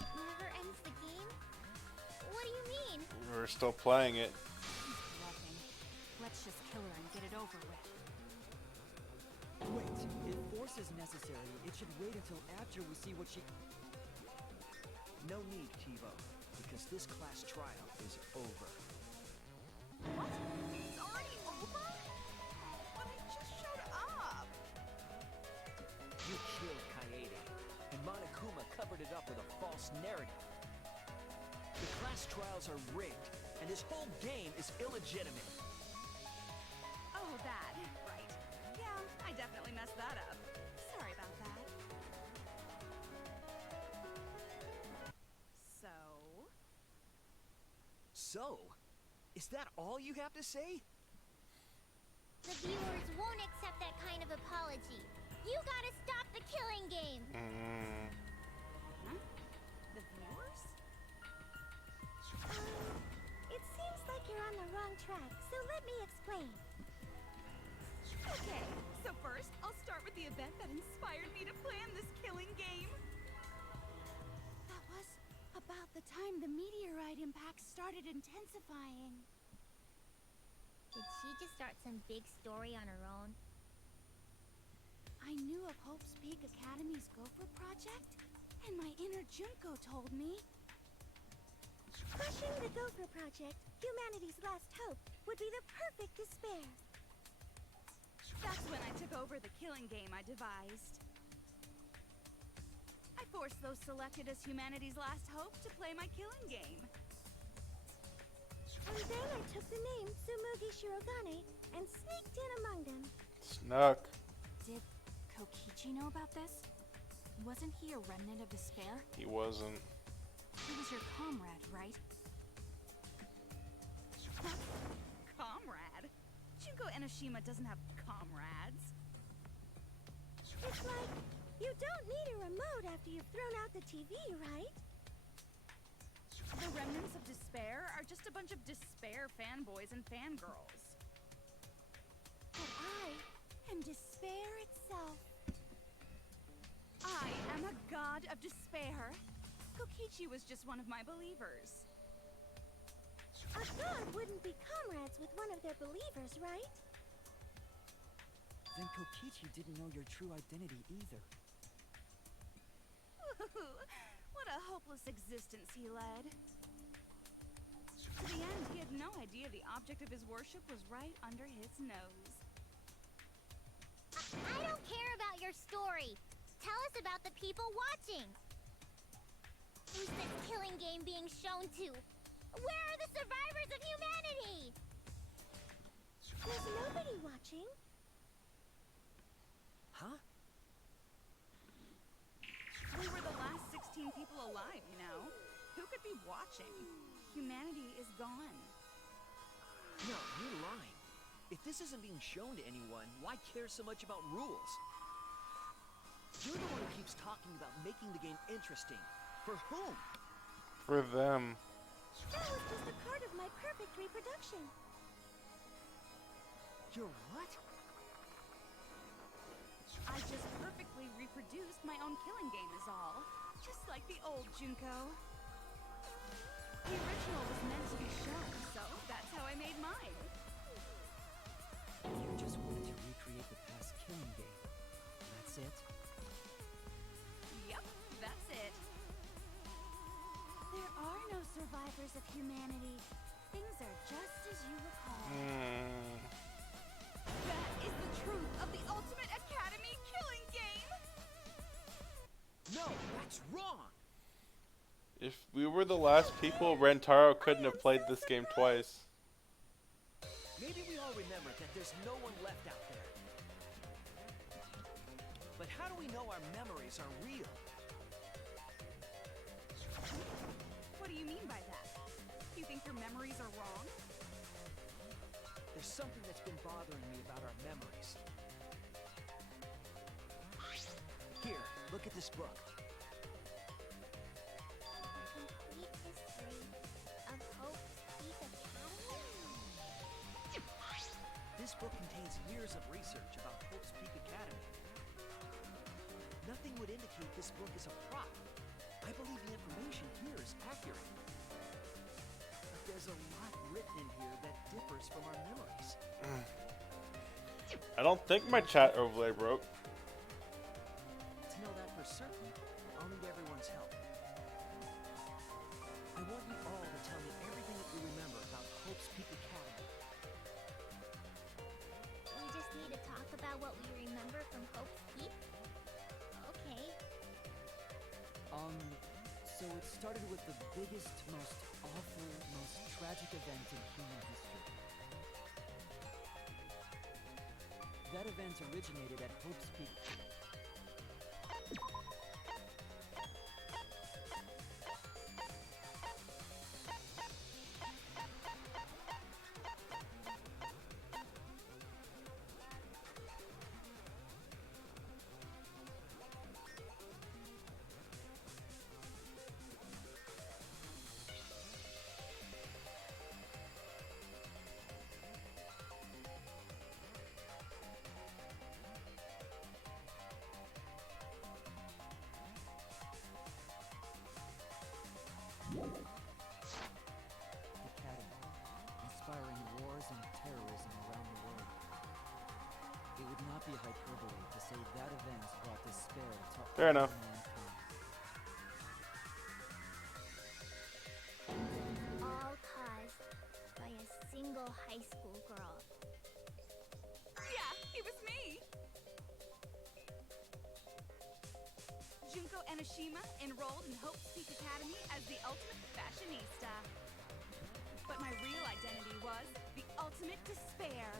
It never ends the game? What do you mean? We're still playing it. He's bluffing. Let's just kill her and get it over with. Wait, if force is necessary, it should wait until after we see what she... No need, Kibo, because this class trial is over. What? It's already over? But I just showed up. You killed Kaede, and Monokuma covered it up with a false narrative. The class trials are rigged, and this whole game is illegitimate. Oh, that. Right. Yeah, I definitely messed that up. Sorry about that. So, is that all you have to say? The viewers won't accept that kind of apology. You gotta stop the killing game. Huh? The viewers? It seems like you're on the wrong track, so let me explain. Okay, so first, I'll start with the event that inspired me to plan this killing game. That was about the time the meteorite impact started intensifying. Did she just start some big story on her own? I knew of Hope's Peak Academy's Gopher project, and my inner Junko told me... Crushing the Gopher project, humanity's last hope, would be the perfect despair. That's when I took over the killing game I devised. force those selected as humanity's last hope to play my killing game. And then I took the name Tsumugi Shirogane and sneaked in among them. Snuck. Did Kokichi know about this? Wasn't he a remnant of despair? He wasn't. He was your comrade, right? Comrade? Junko Enoshima doesn't have comrades. It's like, you don't need a remote after you've thrown out the TV, right? The remnants of despair are just a bunch of despair fanboys and fangirls. But I am despair itself. I am a god of despair. Kokichi was just one of my believers. A god wouldn't be comrades with one of their believers, right? Then Kokichi didn't know your true identity either. What a hopeless existence he led. To the end, he had no idea the object of his worship was right under his nose. I don't care about your story. Tell us about the people watching. Who's this killing game being shown to? Where are the survivors of humanity? There's nobody watching. Huh? We were the last 16 people alive, you know? Who could be watching? Humanity is gone. No, you're lying. If this isn't being shown to anyone, why care so much about rules? You're the one who keeps talking about making the game interesting. For whom? For them. That was just a part of my perfect reproduction. Your what? I just perfectly reproduced my own killing game is all. Just like the old Junko. The original was meant to be shown, so that's how I made mine. You just wanted to recreate the past killing game. That's it? Yep, that's it. There are no survivors of humanity. Things are just as you recall. That is the truth of the Ultimate Academy killing game! No, that's wrong! If we were the last people, Rentaro couldn't have played this game twice. Maybe we all remember that there's no one left out there. But how do we know our memories are real? What do you mean by that? You think your memories are wrong? There's something that's been bothering me about our memories. Here, look at this book. Complete history of Hope's Peak Academy? This book contains years of research about Hope's Peak Academy. Nothing would indicate this book is a prop. I believe the information here is accurate. But there's a lot written in here that differs from our memories. I don't think my chat overlay broke. To know that for certain, I'll need everyone's help. I want you all to tell me everything that you remember about Hope's Peak Academy. We just need to talk about what we remember from Hope's Peak? Okay. So it started with the biggest, most awful, most tragic event in human history. That event originated at Hope's Peak. Academy, inspiring wars and terrorism around the world. It would not be hyperbole to say that event brought despair to Fair all enough. mankind. All caused by a single high school girl. Yeah, it was me! Junko Enoshima enrolled in Hope's Peak Academy as the ultimate fashionista. But my real identity was the ultimate despair.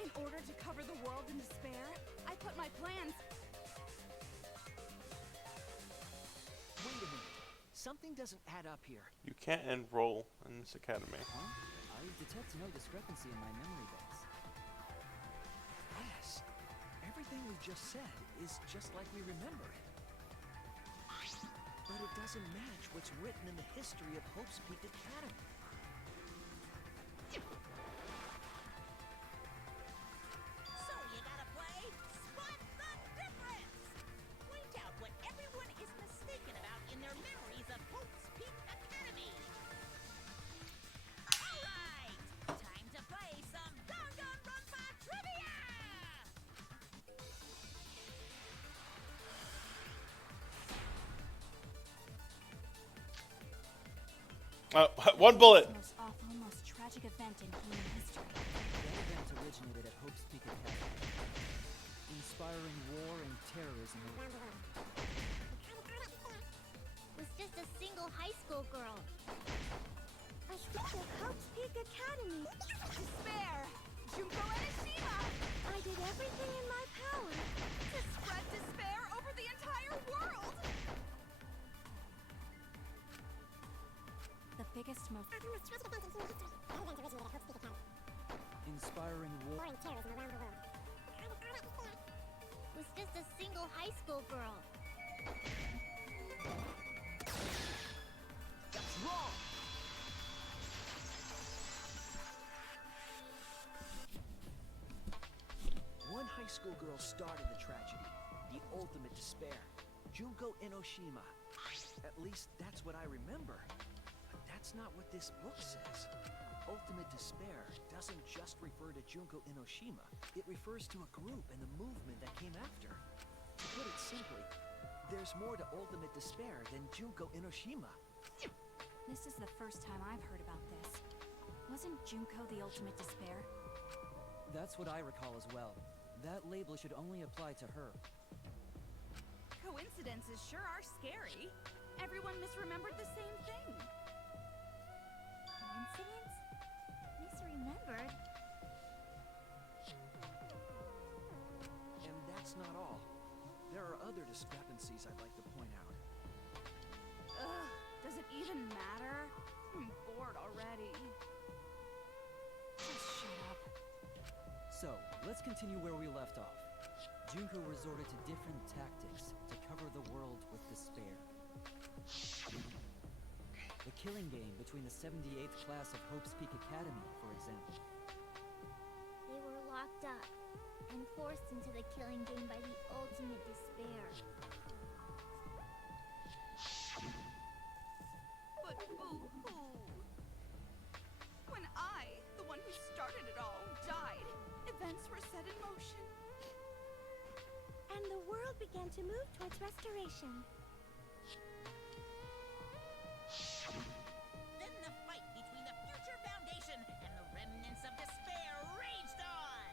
In order to cover the world in despair, I put my plans... Wait a minute. Something doesn't add up here. You can't enroll in this academy. Huh? I detect no discrepancy in my memory base. Yes. Everything we just said is just like we remember it. But it doesn't match what's written in the history of Hope's Peak Academy. So you gotta play Spot the Difference! Point out what everyone is mistaken about in their memories of Hope's Peak Academy. Alright! Time to play some Danganronpa trivia! One bullet. Most awful, most tragic event in human history. That event originated at Hope's Peak Academy, inspiring war and terrorism. Was just a single high school girl. I started Hope's Peak Academy. Despair! Junko Enoshima! I did everything in my power. To spread despair over the entire world! The biggest, most Inspiring war. Was just a single high school girl. That's wrong! One high school girl started the tragedy, the ultimate despair. Junko Enoshima. At least that's what I remember. But that's not what this book says. Ultimate despair doesn't just refer to Junko Enoshima. It refers to a group and the movement that came after. To put it simply, there's more to ultimate despair than Junko Enoshima. This is the first time I've heard about this. Wasn't Junko the ultimate despair? That's what I recall as well. That label should only apply to her. Coincidences sure are scary. Everyone misremembered the same thing. Coincidence? Misremembered? And that's not all. There are other discrepancies I'd like to point out. Ugh, does it even matter? I'm bored already. Just shut up. So, let's continue where we left off. Junko resorted to different tactics to cover the world with despair. The killing game between the 78th class of Hope's Peak Academy, for example. They were locked up and forced into the killing game by the ultimate despair. But boo-hoo. When I, the one who started it all, died, events were set in motion. And the world began to move towards restoration. Then the fight between the Future Foundation and the remnants of despair raged on!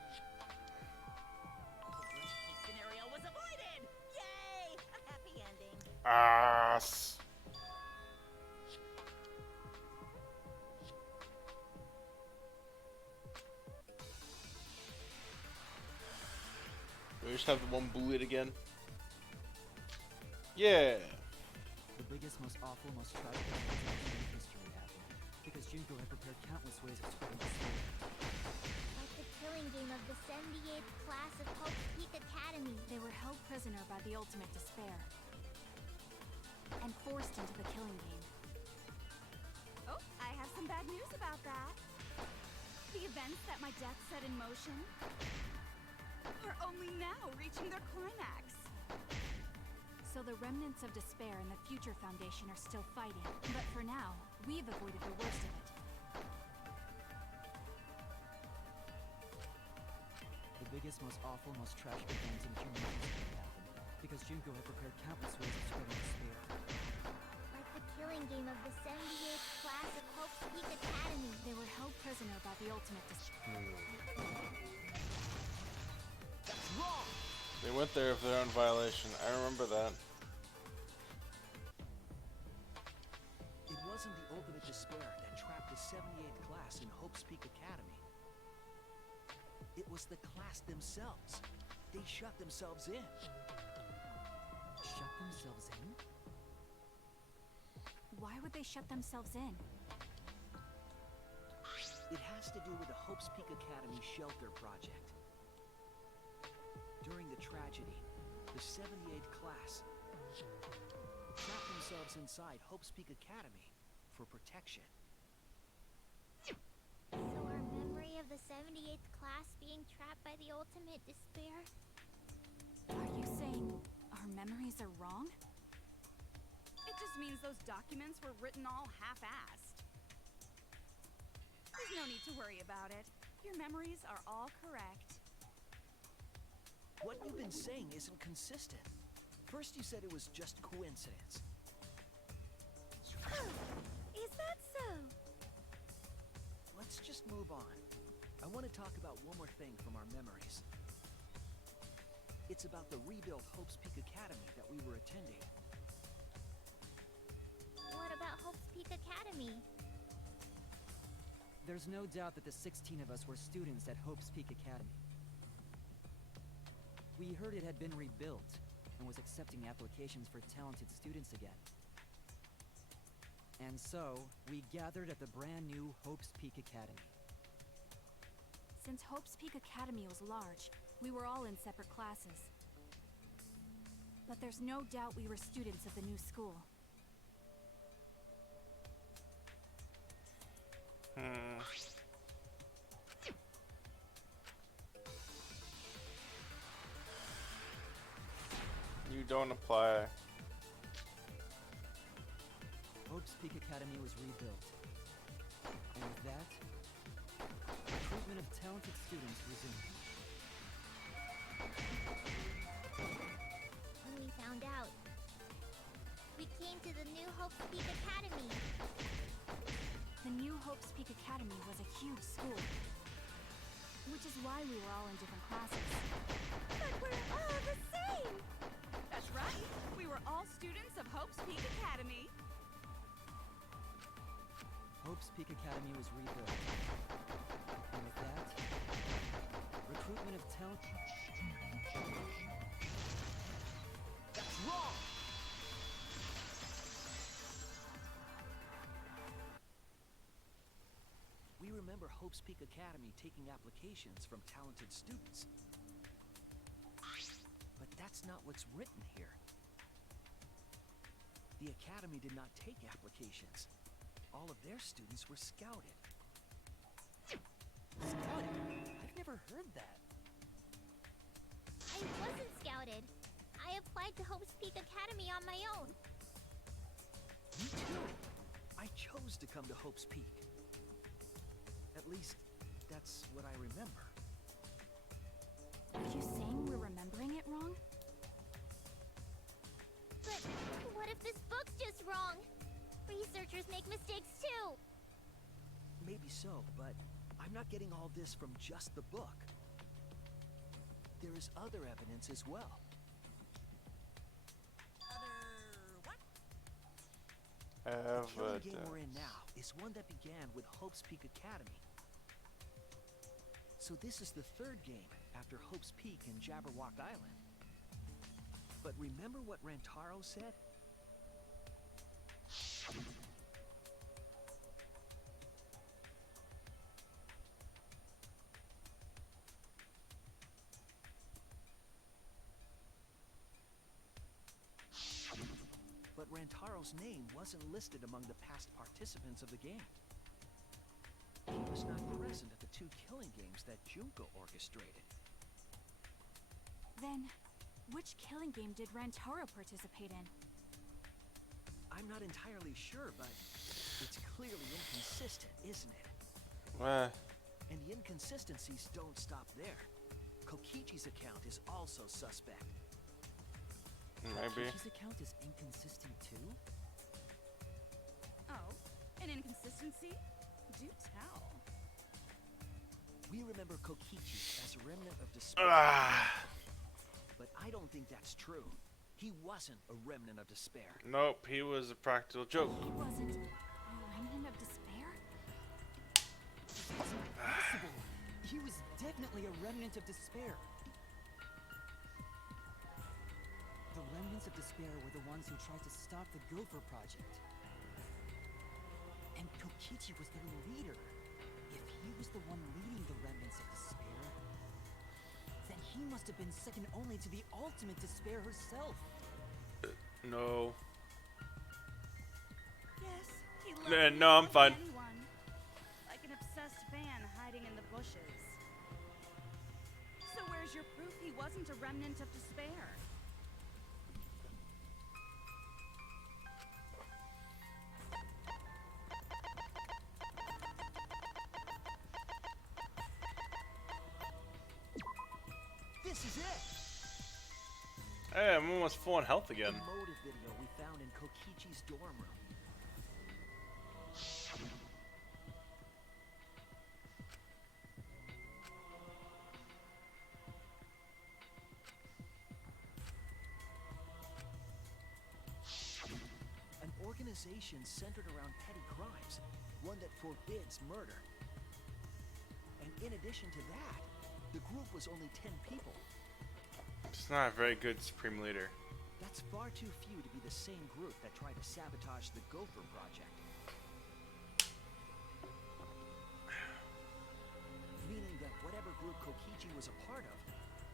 The worst-case scenario was avoided! Yay! A happy ending. Ass. We just have the one bullet again. Yeah. The biggest, most awful, most tragic event in human history happened, because Junko had prepared countless ways of spreading despair. Like the killing game of the 78th class of Hope's Peak Academy. They were held prisoner by the ultimate despair and forced into the killing game. Oh, I have some bad news about that. The events that my death set in motion are only now reaching their climax. So the remnants of despair and the Future Foundation are still fighting, but for now, we've avoided the worst of it. The biggest, most awful, most tragic event in human history happened, because Junko had prepared countless ways of spreading despair. Like the killing game of the 78th class of Hope's Peak Academy. They were held prisoner by the ultimate despair. That's wrong! They went there of their own violation. I remember that. It wasn't the ultimate despair that trapped the 78th class in Hope's Peak Academy. It was the class themselves. They shut themselves in. Shut themselves in? Why would they shut themselves in? It has to do with the Hope's Peak Academy shelter project. During the tragedy, the 78th class trapped themselves inside Hope's Peak Academy for protection. So our memory of the 78th class being trapped by the ultimate despair? Are you saying our memories are wrong? It just means those documents were written all half-assed. There's no need to worry about it. Your memories are all correct. What you've been saying isn't consistent. First you said it was just coincidence. Is that so? Let's just move on. I want to talk about one more thing from our memories. It's about the rebuilt Hope's Peak Academy that we were attending. What about Hope's Peak Academy? There's no doubt that the 16 of us were students at Hope's Peak Academy. We heard it had been rebuilt and was accepting applications for talented students again. And so, we gathered at the brand new Hope's Peak Academy. Since Hope's Peak Academy was large, we were all in separate classes. But there's no doubt we were students of the new school. You don't apply. Hope's Peak Academy was rebuilt. And with that, recruitment of talented students resumed. When we found out, we came to the new Hope's Peak Academy. The new Hope's Peak Academy was a huge school. Which is why we were all in different classes. But we're all the same! That's right. We were all students of Hope's Peak Academy. Hope's Peak Academy was rebuilt. And with that, recruitment of talent... That's wrong! We remember Hope's Peak Academy taking applications from talented students. But that's not what's written here. The Academy did not take applications. All of their students were scouted. Scouted? I've never heard that. I wasn't scouted. I applied to Hope's Peak Academy on my own. Me too. I chose to come to Hope's Peak. At least, that's what I remember. Are you saying we're remembering it wrong? But what if this book's just wrong? Researchers make mistakes too. Maybe so, but I'm not getting all this from just the book. There is other evidence as well. The killing game we're in now is one that began with Hope's Peak Academy. So this is the third game after Hope's Peak and Jabberwock Island. But remember what Rantaro said? But Rantaro's name wasn't listed among the past participants of the game. He was not present at the two killing games that Junko orchestrated. Then, which killing game did Rantaro participate in? I'm not entirely sure, but it's clearly inconsistent, isn't it? And the inconsistencies don't stop there. Kokichi's account is also suspect. Maybe. Kokichi's account is inconsistent too? Oh, an inconsistency? Do tell. We remember Kokichi as a remnant of despair. but I don't think that's true. He wasn't a remnant of despair. Nope, he was a practical joke. He wasn't a remnant of despair? It's impossible. He was definitely a remnant of despair. The remnants of despair were the ones who tried to stop the Gopher Project. And Kokichi was their leader. If he was the one leading the remnants of despair, then he must have been second only to the ultimate despair herself. No. Yes, he loved No, I'm more fine. than anyone. Like an obsessed fan hiding in the bushes. So where's your proof he wasn't a remnant of despair? This is it! Hey, I'm almost full on health again. The motive video we found in Kokichi's dorm room. An organization centered around petty crimes, one that forbids murder. And in addition to that, the group was only 10 people. It's not a very good Supreme Leader. That's far too few to be the same group that tried to sabotage the Gopher Project. Meaning that whatever group Kokichi was a part of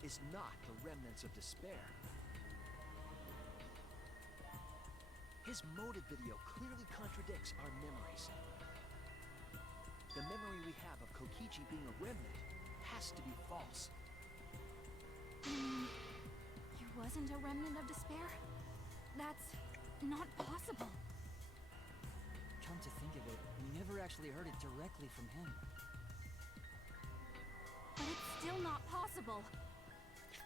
is not the remnants of despair. His motive video clearly contradicts our memories. The memory we have of Kokichi being a remnant has to be false. He wasn't a remnant of despair? That's not possible. Come to think of it, we never actually heard it directly from him. But it's still not possible.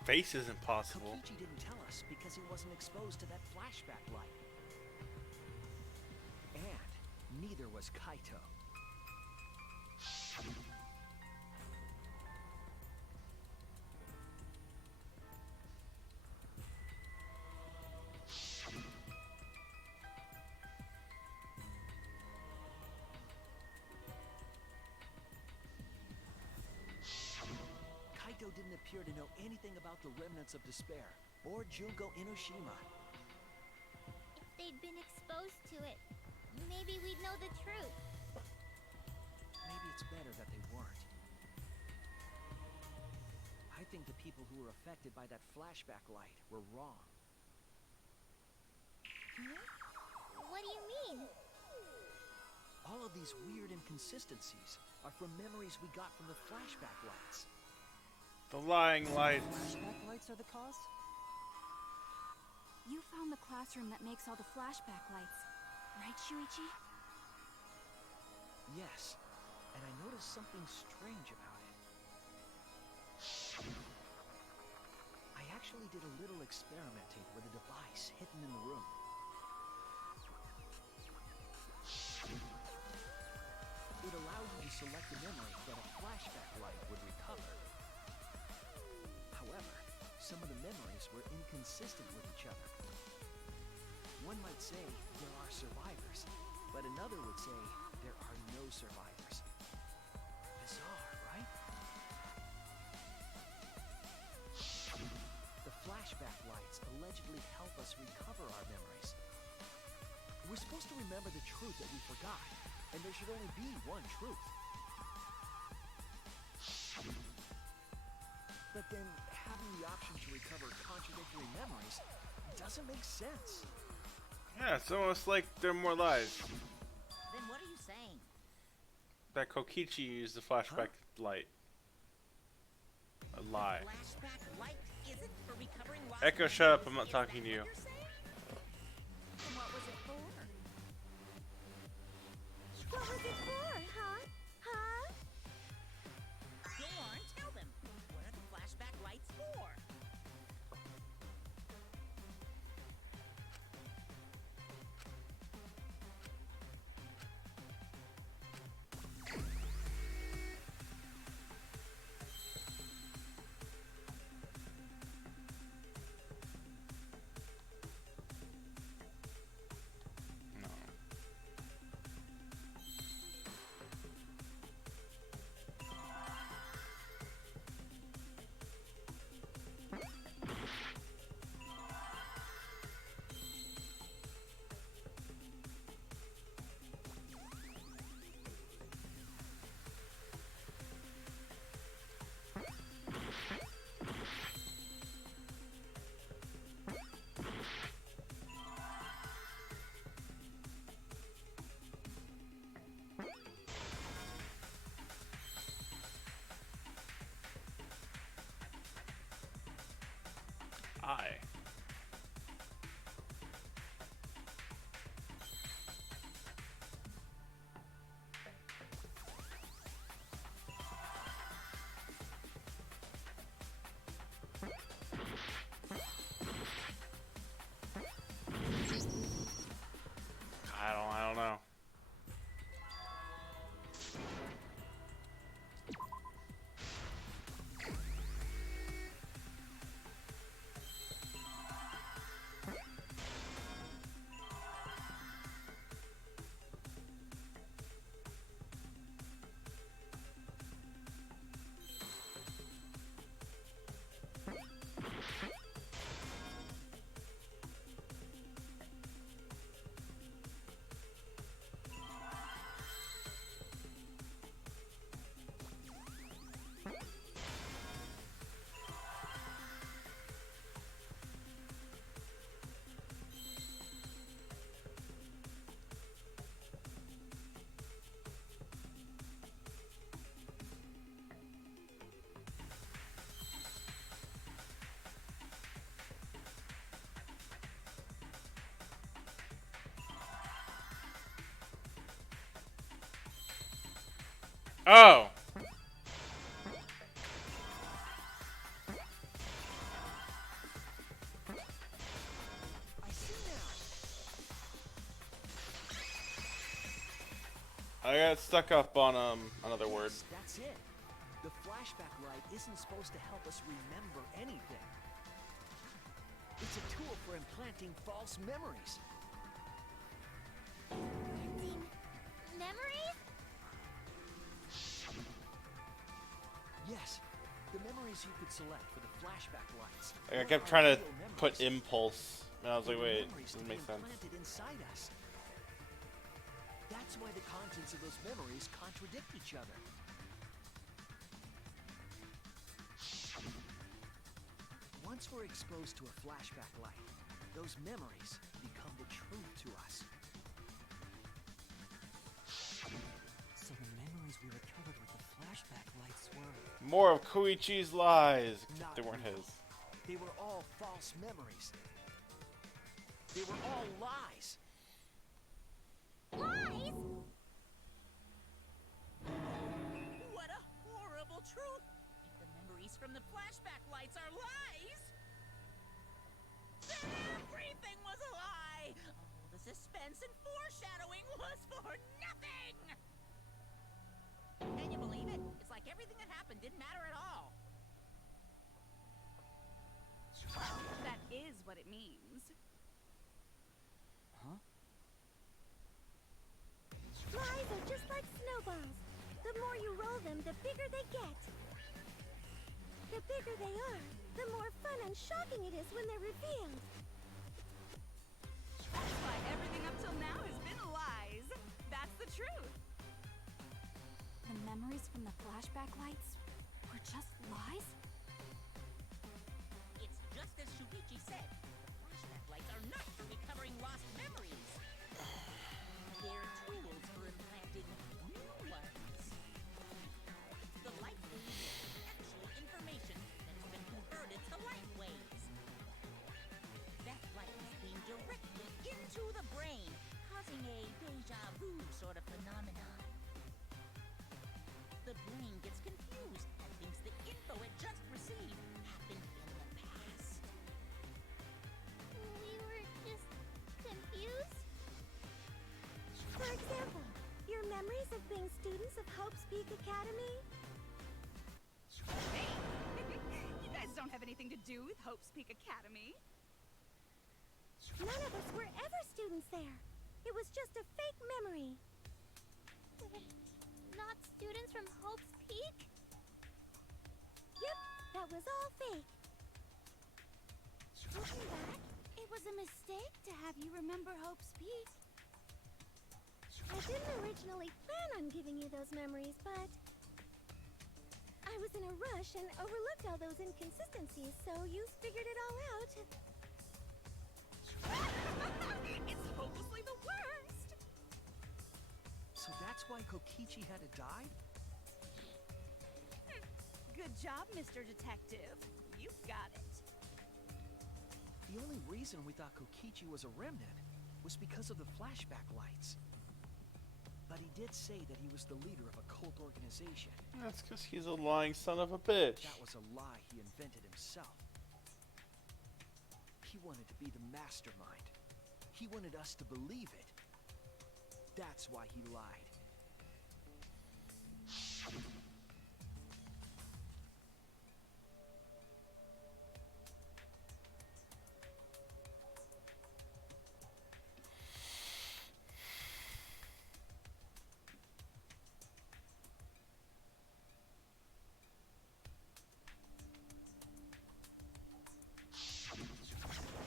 Face is impossible. Kokichi didn't tell us because he wasn't exposed to that flashback light. And neither was Kaito. Kaito didn't appear to know anything about the remnants of despair, or Junko Enoshima. If they'd been exposed to it, maybe we'd know the truth. Maybe it's better that they weren't. I think the people who were affected by that flashback light were wrong. What do you mean? All of these weird inconsistencies are from memories we got from the flashback lights. The lying lights. Flashback lights are the cause? You found the classroom that makes all the flashback lights, right, Shuichi? Yes, and I noticed something strange about it. I actually did a little experimenting with a device hidden in the room. It allowed you to select a memory that a flashback light would recover. However, some of the memories were inconsistent with each other. One might say there are survivors, but another would say there are no survivors. Bizarre, right? The flashback lights allegedly help us recover our memories. We're supposed to remember the truth that we forgot, and there should only be one truth. But then, having the option to recover contradictory memories doesn't make sense. Yeah, it's almost like there are more lies. Then what are you saying? That Kokichi used the flashback light. A lie. Flashback light isn't for recovering lost Echo, shut up. I'm not talking to you. You're saying? Then what was it for? What was it for, huh? Huh? Go on, tell them. What are the flashback lights for? die. I don't know. Oh! I see now. I got stuck up on another word. Yes, that's it. The flashback light isn't supposed to help us remember anything. It's a tool for implanting false memories. Memories? Yes, the memories you could select for the flashback lights. Like, I kept trying to put impulse, and I was like, wait, doesn't make sense. Implanted inside us. That's why the contents of those memories contradict each other. Once we're exposed to a flashback light, those memories become the truth to us. So the memories we recovered with the flashback lights were... More of Koichi's lies. Except Not they weren't real. his. They were all false memories. They were all lies. Lies? What a horrible truth! If the memories from the flashback lights are lies, then everything was a lie! All the suspense and foreshadowing was for nothing! Can you believe it? It's like everything that happened didn't matter at all. That is what it means. Huh? Lies are just like snowballs. The more you roll them, the bigger they get. The bigger they are, the more fun and shocking it is when they're revealed. That's why everything up till now has been lies. That's the truth. The memories from the flashback lights were just lies? It's just as Shuichi said. The flashback lights are not for recovering lost memories. They're tools for implanting new ones. The light waves are actually information that has been converted to light waves. That light is beamed directly into the brain, causing a deja vu sort of phenomenon. The brain gets confused and thinks the info it just received happened in the past. We were just confused? For example, your memories of being students of Hope's Peak Academy? Hey! You guys don't have anything to do with Hope's Peak Academy. None of us were ever students there. It was just a fake memory. Not students from Hope's Peak? Yep, that was all fake. Looking back, it was a mistake to have you remember Hope's Peak. I didn't originally plan on giving you those memories, but I was in a rush and overlooked all those inconsistencies, so you figured it all out. It's hopelessly the worst. So that's why Kokichi had to die? Good job, Mr. Detective. You've got it. The only reason we thought Kokichi was a remnant was because of the flashback lights. But he did say that he was the leader of a cult organization. That's because he's a lying son of a bitch. That was a lie he invented himself. He wanted to be the mastermind. He wanted us to believe it. That's why he lied.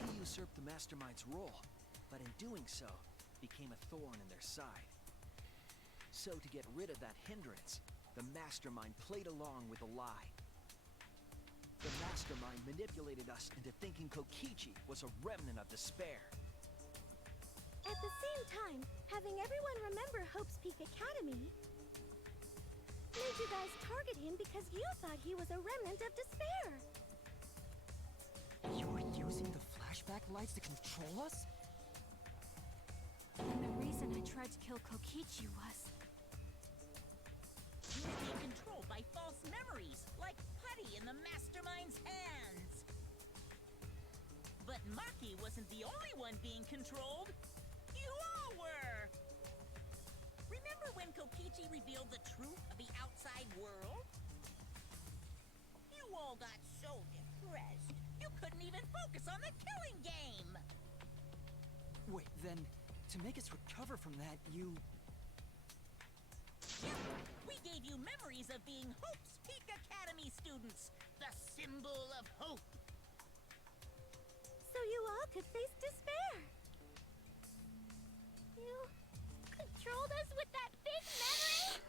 He usurped the mastermind's role, but in doing so, became a thorn in their side. So to get rid of that hindrance, the mastermind played along with a lie. The mastermind manipulated us into thinking Kokichi was a remnant of despair. At the same time, having everyone remember Hope's Peak Academy made you guys target him because you thought he was a remnant of despair. You were using the flashback lights to control us? And the reason I tried to kill Kokichi was... You were being controlled by false memories, like putty in the mastermind's hands. But Maki wasn't the only one being controlled. You all were! Remember when Kokichi revealed the truth of the outside world? You all got so depressed, you couldn't even focus on the killing game! Wait, then, to make us recover from that, you... Yep, we gave you memories of being Hope's Peak Academy students, the symbol of hope. So you all could face despair. You controlled us with that big memory?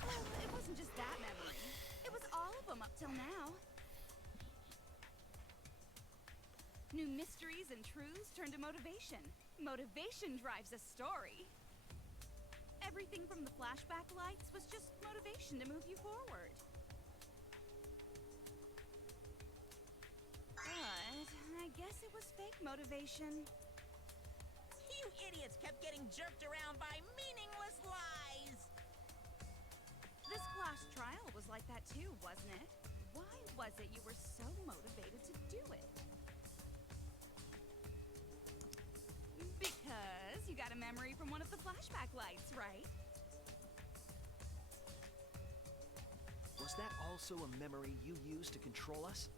Well, it wasn't just that memory. It was all of them up till now. New mysteries and truths turn to motivation. Motivation drives a story. Everything from the flashback lights was just motivation to move you forward. But I guess it was fake motivation. You idiots kept getting jerked around by meaningless lies! This class trial was like that too, wasn't it? Why was it you were so motivated to do it? Because you got a memory from one of the flashback lights, right? Was that also a memory you used to control us?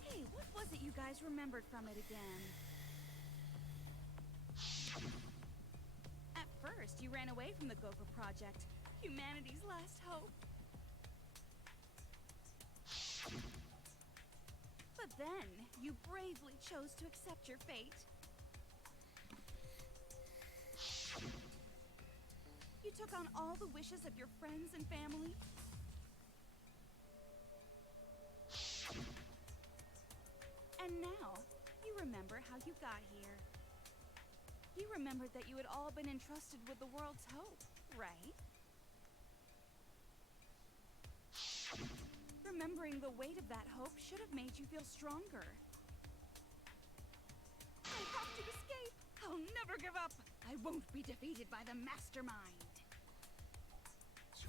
Hey, what was it you guys remembered from it again? At first, you ran away from the Gopher Project, humanity's last hope. But then, you bravely chose to accept your fate. You took on all the wishes of your friends and family. And now, you remember how you got here. You remembered that you had all been entrusted with the world's hope, right? Remembering the weight of that hope should have made you feel stronger. I have to escape! I'll never give up! I won't be defeated by the mastermind!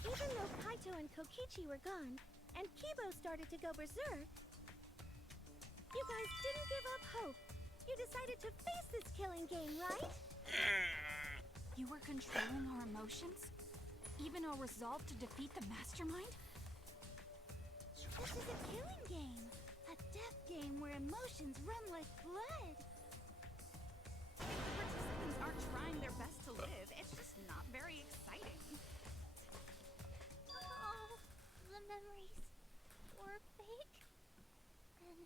Even though Kaito and Kokichi were gone, and Kibo started to go berserk, you guys didn't give up hope. You decided to face this killing game, right? You were controlling our emotions? Even our resolve to defeat the mastermind? This is a killing game. A death game where emotions run like blood. If the participants aren't trying their best to live, it's just not very exciting. Oh, the memories were fake. And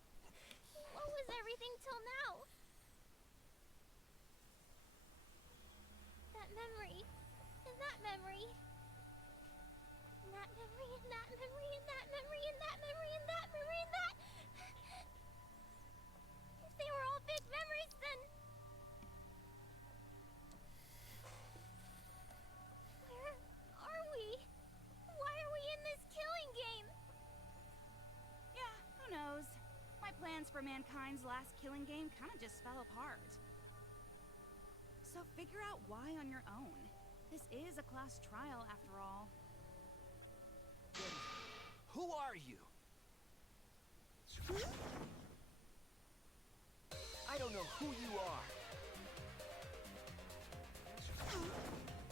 what was everything till now? That memory, and that memory. And that memory, and that memory, and that memory, and that memory, and that memory, and that. If they were all fake memories, then. Where are we? Why are we in this killing game? Yeah, who knows? My plans for mankind's last killing game kind of just fell apart. So figure out why on your own. This is a class trial after all. Who are you? I don't know who you are.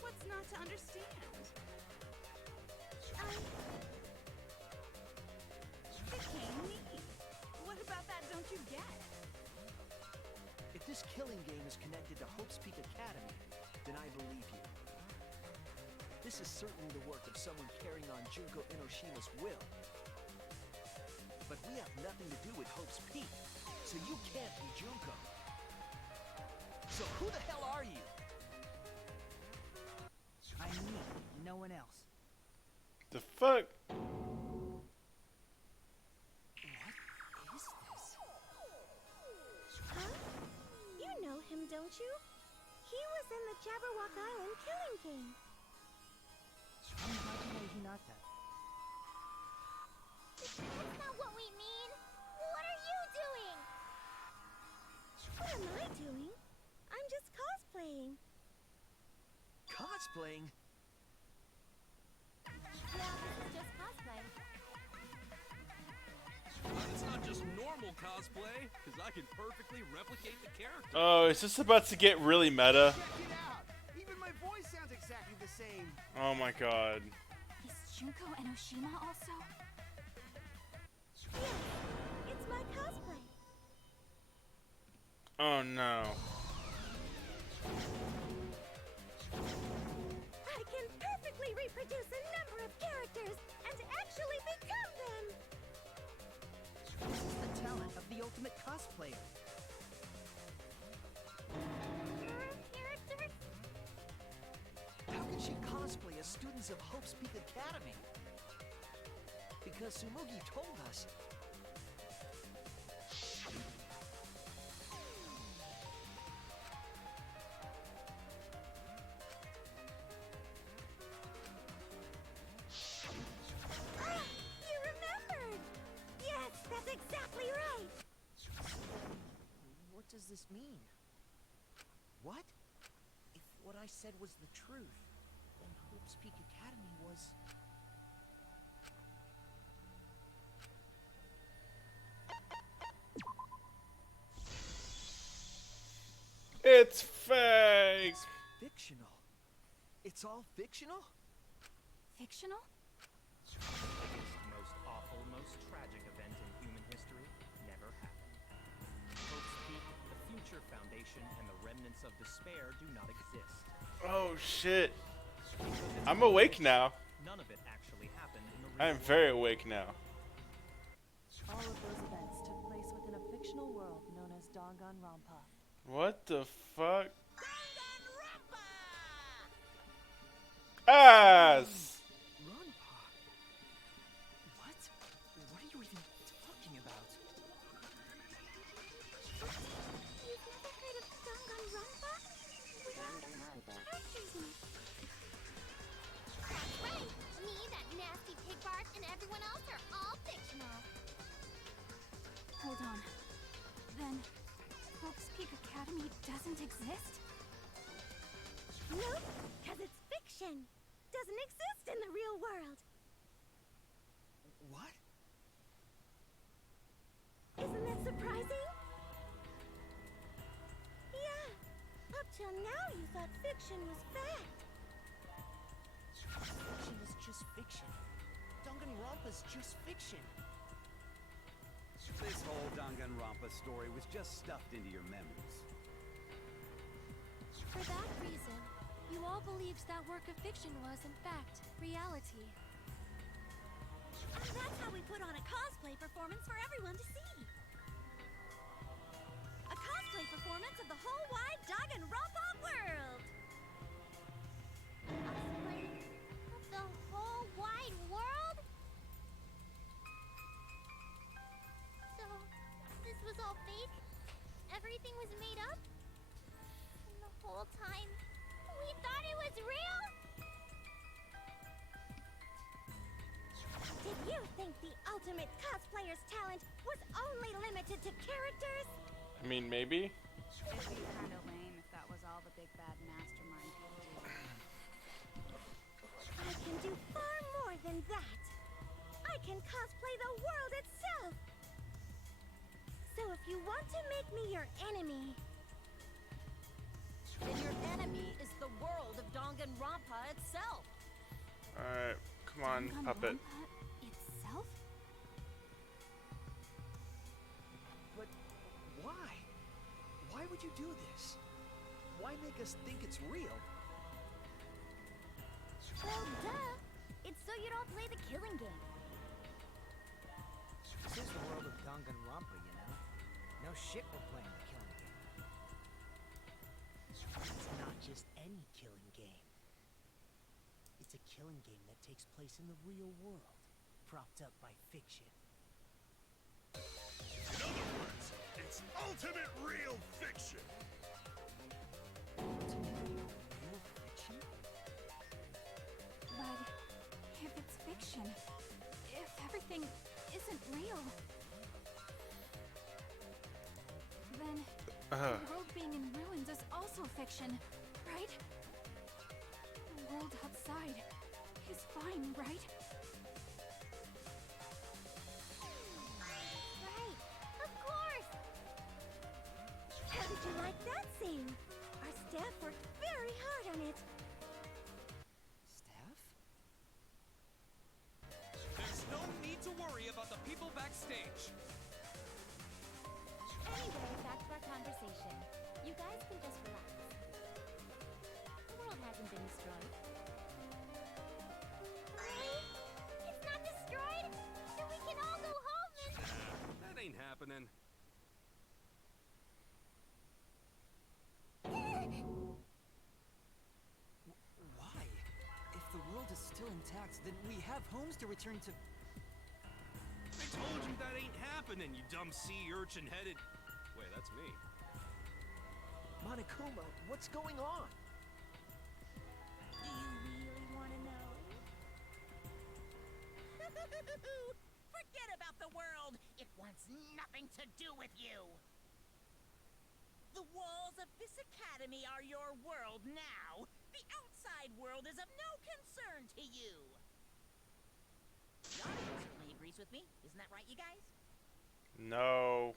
What's not to understand? Became me. What about that don't you get? If this killing game is connected to Hope's Peak Academy, then I believe you. This is certainly the work of someone carrying on Junko Enoshima's will. But we have nothing to do with Hope's Peak, so you can't be Junko. So who the hell are you? I'm me, no one else. The fuck? What is this? Huh? You know him, don't you? He was in the Jabberwock Island killing game. How'd you know Hinata? That's not what we mean. What are you doing? What am I doing? I'm just cosplaying. Cosplaying? Yeah, this is just cosplay. It's not just normal cosplay, because I can perfectly replicate the character. Oh, is this about to get really meta? Check it out! Even my voice sounds exactly the same. Oh my god. Is Junko Enoshima also? Yes, it's my cosplay. Oh no. I can perfectly reproduce a number of characters and actually become them. This is the talent of the ultimate cosplayer. Characters? How can she cosplay as students of Hope's Peak Academy? Because Tsumugi told us. You remembered! Yes, that's exactly right! What does this mean? What? If what I said was the truth, then Hope's Peak Academy was... It's fake! fictional. It's all fictional? Fictional? The biggest, most awful, most tragic event in human history never happened. Hope's Peak, the Future Foundation, and the remnants of despair do not exist. Oh shit. I'm awake now. None of it actually happened in the I real am very awake now. All of those events took place within a fictional world known as Danganronpa. What the fuck? Danganronpa! Ass! Ronpa? What? What are you even talking about? You've never heard of Danganronpa? We have characters in it. That's right. Me, that nasty pig Bart, and everyone else are all fictional. Hold on. Then, Hope's Peak Academy doesn't exist? Nope, because it's fiction. Doesn't exist in the real world. What? Isn't that surprising? Yeah. Up till now, you thought fiction was fact. Fiction is just fiction. Danganronpa's just fiction. This whole Danganronpa story was just stuffed into your memories. For that reason, you all believed that work of fiction was, in fact, reality. And that's how we put on a cosplay performance for everyone to see. A cosplay performance of the whole wide Danganronpa world. Cosplay of the whole wide world? So, this was all fake? Everything was made up? And the whole time, we thought it was real? Did you think the ultimate cosplayer's talent was only limited to characters? I mean, maybe? It'd be kind of lame if that was all the big bad mastermind could do. I can do far more than that. I can cosplay the world itself. So if you want to make me your enemy, Then your enemy is the world of Danganronpa itself. Alright, come on, puppet. Itself? But why? Why would you do this? Why make us think it's real? Well, duh. It's so you don't play the killing game. This is the world of Danganronpa, you know? No shit we're playing the killing game. It's not just any killing game. It's a killing game that takes place in the real world, propped up by fiction. In other words, it's ultimate real fiction. Real fiction? But if it's fiction, if everything isn't real, then the world being in ruins is also fiction, right? The world outside is fine, right? right? Of course. How did you like that scene? Our staff worked very hard on it. Staff? There's no need to worry about the people backstage. Anyway, back to our conversation. You guys can just relax. The world hasn't been destroyed. Really? It's not destroyed? Then we can all go home and... That ain't happening. Why? If the world is still intact, then we have homes to return to. I told you that ain't happening, you dumb sea urchin-headed... Wait, that's me. Monokuma, what's going on? Do you really want to know? Forget about the world! It wants nothing to do with you! The walls of this academy are your world now! The outside world is of no concern to you! The audience certainly agrees with me. Isn't that right, you guys? No.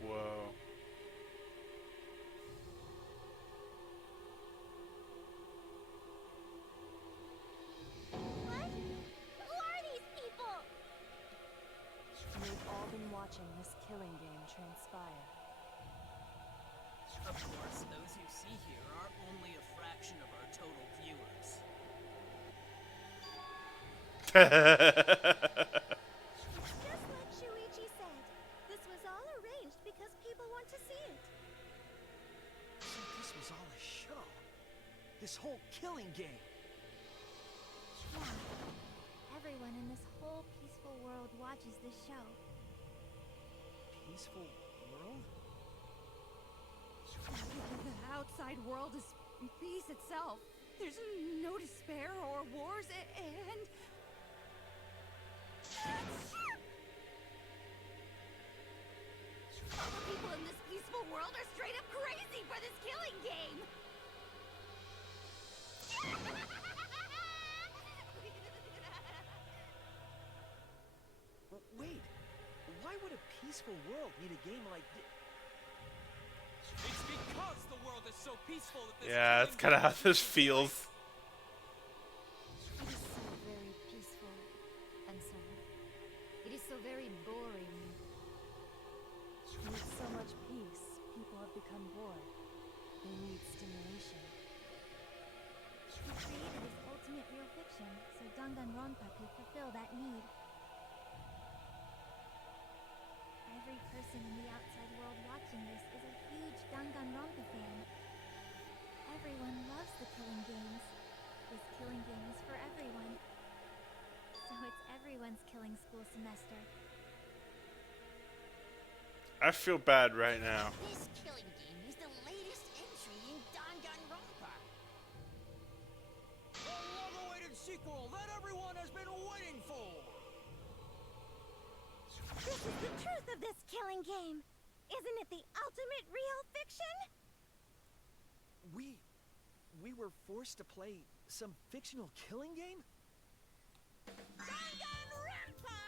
Whoa. What? Who are these people? We've all been watching this killing game transpire. Of course, those you see here are only a fraction of our total viewers. Just like Shuichi said, this was all arranged because people want to see it. So this was all a show. This whole killing game. Yeah. Everyone in this whole peaceful world watches this show. Peaceful world? The outside world is peace itself. There's no despair or wars, and... All the people in this peaceful world are straight up crazy for this killing game! Wait, why would a peaceful world need a game like this? It's because the world is so peaceful that this Yeah, that's kind of how this feels. It is so very peaceful. And so, it is so very boring. With so much peace, people have become bored. They need stimulation. We created this ultimate real fiction, so Danganronpa could fulfill that need. Every person in the outside world watching this is a huge Danganronpa fan. Everyone loves the killing games. This killing game is for everyone. So it's everyone's killing school semester. I feel bad right now. This killing game is the latest entry in Danganronpa. The long-awaited sequel that everyone has been waiting for! This is the truth of this killing game. Isn't it the ultimate real fiction? We were forced to play some fictional killing game? Danganronpa!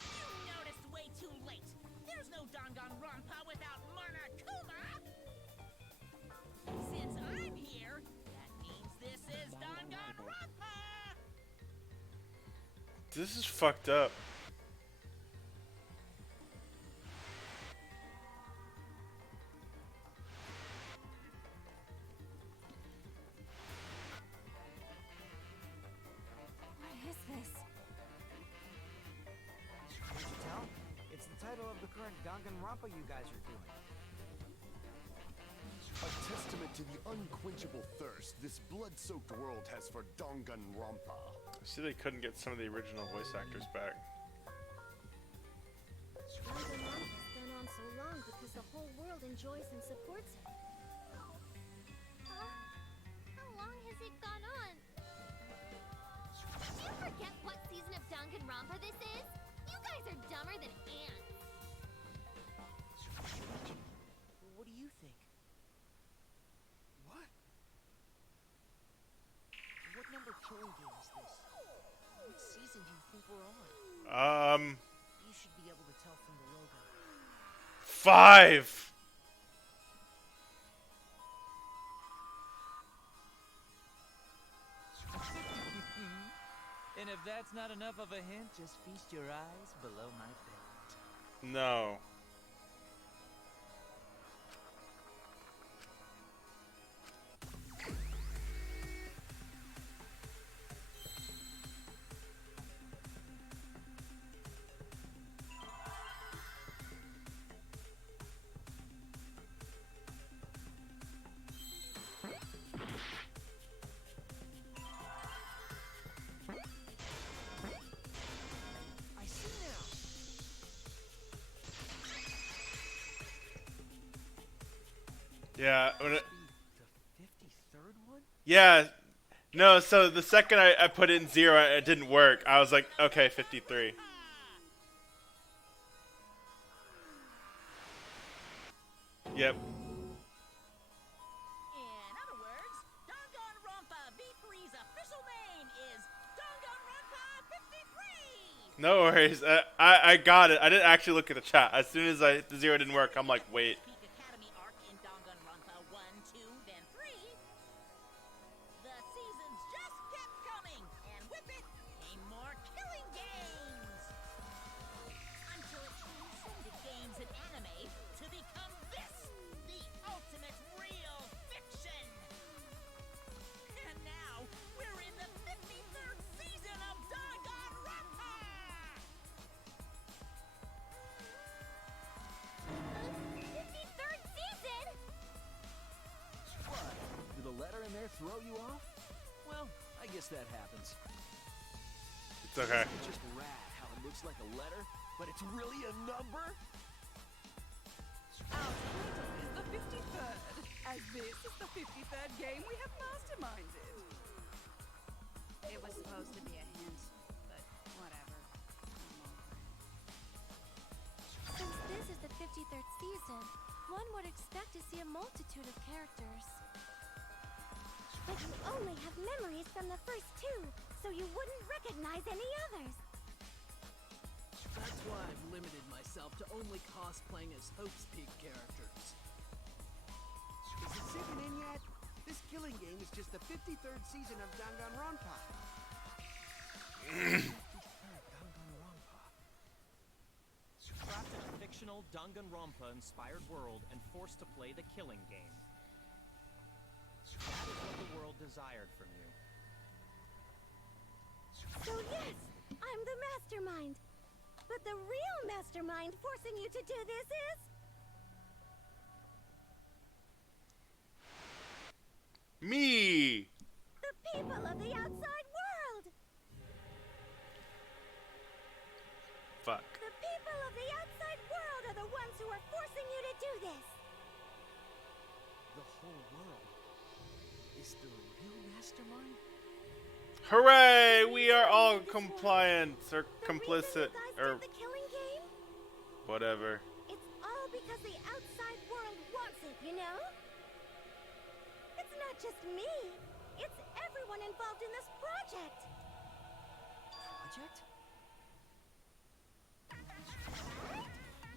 You noticed way too late. There's no Danganronpa without Monokuma! Since I'm here, that means this is Danganronpa! This is fucked up. What is this? Can't you tell? It's the title of the current Danganronpa you guys are doing. A testament to the unquenchable thirst this blood-soaked world has for Danganronpa. I see they couldn't get some of the original voice actors back. Danganronpa's gone on so long because the whole world enjoys and supports it. Huh? How long has it gone on? Did you forget what season of Danganronpa this is? You guys are dumber than ants. What do you think? What? What number killing game is this? What season do you think we're on? You should be able to tell from the logo. 5. And if that's not enough of a hint, just feast your eyes below my belt. No. I see now. Yeah. When it, The 53rd one? yeah. No, so the second I put in 0, it didn't work. I was like, okay, 53. Yep. In other words, Danganronpa V3's official name is Danganronpa 53! No worries. I got it. I didn't actually look at the chat. As soon as the 0 didn't work, I'm like, wait. Peak Academy arc in Danganronpa 1, 2, then 3. The seasons just kept coming, and with it came more killing games! Until it transcended games and anime to become this, the ultimate real fiction! And now, we're in the 53rd season of Danganronpa! 53rd season? What? Did the letter in there throw you off? Well, I guess that happens. It's okay. It's just rad how it looks like a letter, but it's really a number? Our title is the 53rd, as this is the 53rd game we have masterminded. It was supposed to be a hint, but whatever. Since this is the 53rd season, one would expect to see a multitude of characters. But you only have memories from the first 2, so you wouldn't recognize any others. That's why I've limited myself to only cosplaying as Hope's Peak characters. Is it sinking in yet? This killing game is just the 53rd season of Danganronpa. Danganronpa. Trapped in a fictional Danganronpa-inspired world and forced to play the killing game. That is what the world desired from you. So yes, I'm the mastermind. But the real mastermind forcing you to do this is... Me! the people of the outside world! Fuck. The people of the outside world are the ones who are forcing you to do this! The whole world is the real mastermind? Hooray! We are all compliant or complicit or The killing game? whatever. It's all because the outside world wants it, you know? It's not just me. It's everyone involved in this project. Project?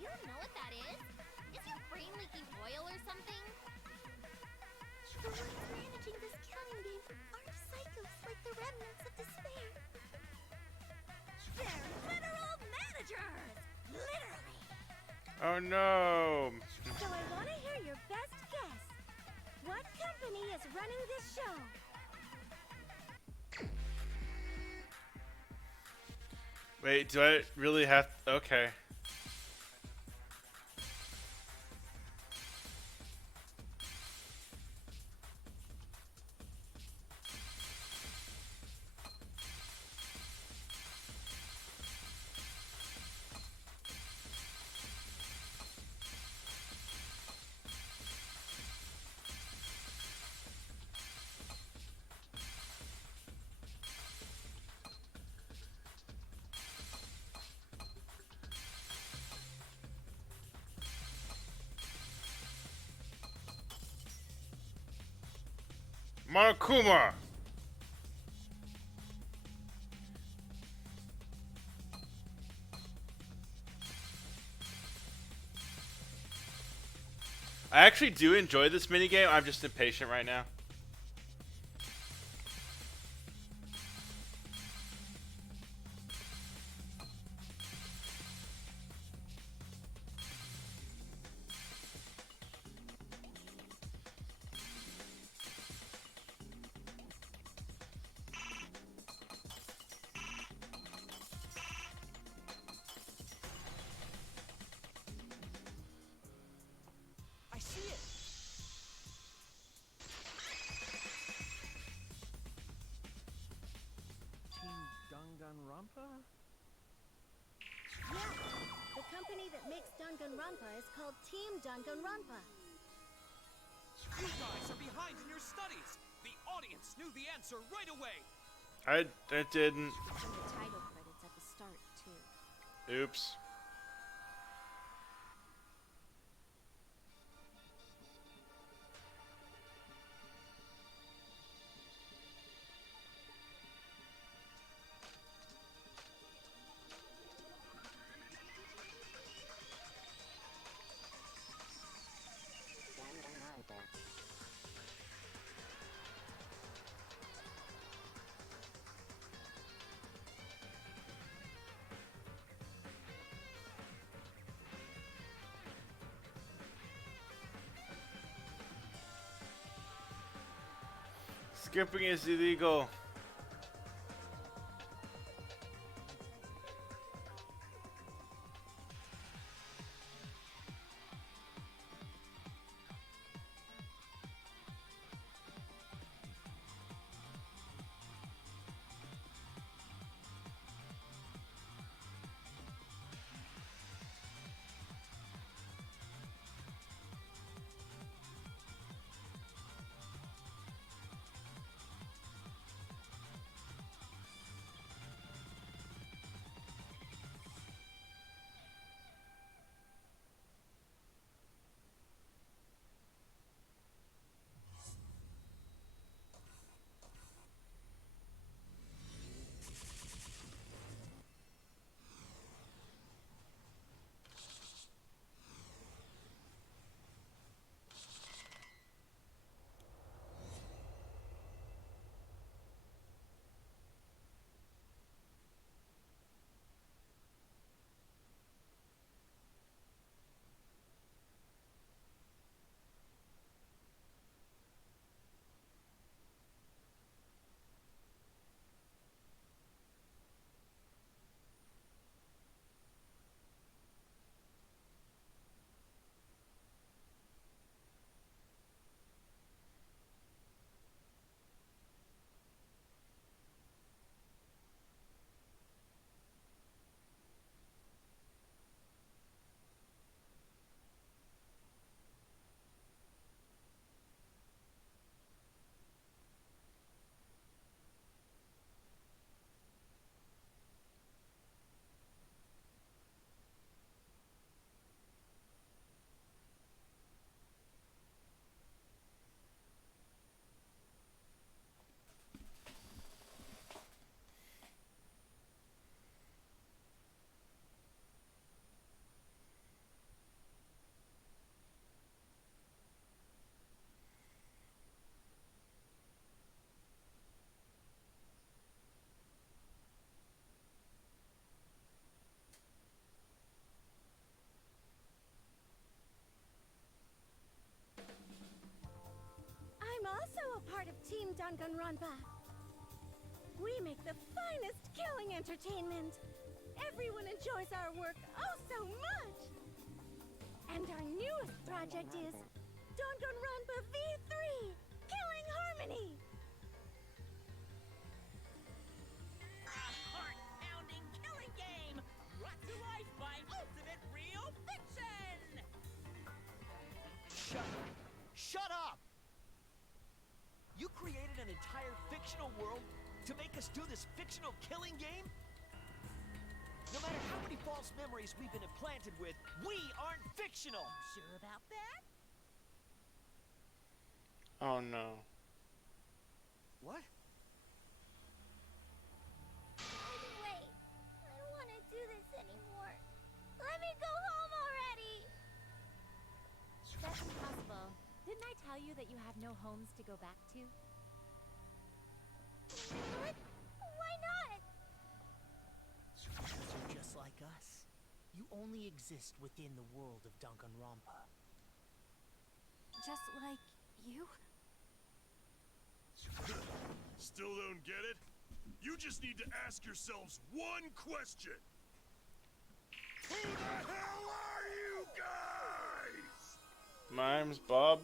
You don't know what that is? Is your brain leaking oil or something? The ones managing this killing game aren't psychos like the remnants of despair. They're literal managers! Literally! Oh no! So I want to hear your best guess. What company is running this show? Wait, do I really have to? Okay. Monokuma! I actually do enjoy this minigame. I'm just impatient right now. I see it! Team Danganronpa? Yeah, the company that makes Danganronpa is called Team Danganronpa. You guys are behind in your studies! The audience knew the answer right away! I didn't. It's in the title credits at the start, too. Oops. Skipping is illegal. watching Danganronpa. We make the finest killing entertainment. Everyone enjoys our work oh so much. And our newest project is Danganronpa V3, Killing Harmony. A heart-pounding killing game brought to life by Ultimate Real Fiction! Shut up! You created an entire fictional world to make us do this fictional killing game? No matter how many false memories we've been implanted with, we aren't fictional! Sure about that? Oh no. What? Wait, I don't want to do this anymore. Let me go home already! That's impossible. Didn't I tell you that you have no homes to go back to? What? Why not? Because you're just like us. You only exist within the world of Danganronpa. Just like you? Still don't get it? You just need to ask yourselves one question. Who the hell are you guys? My name's Bob.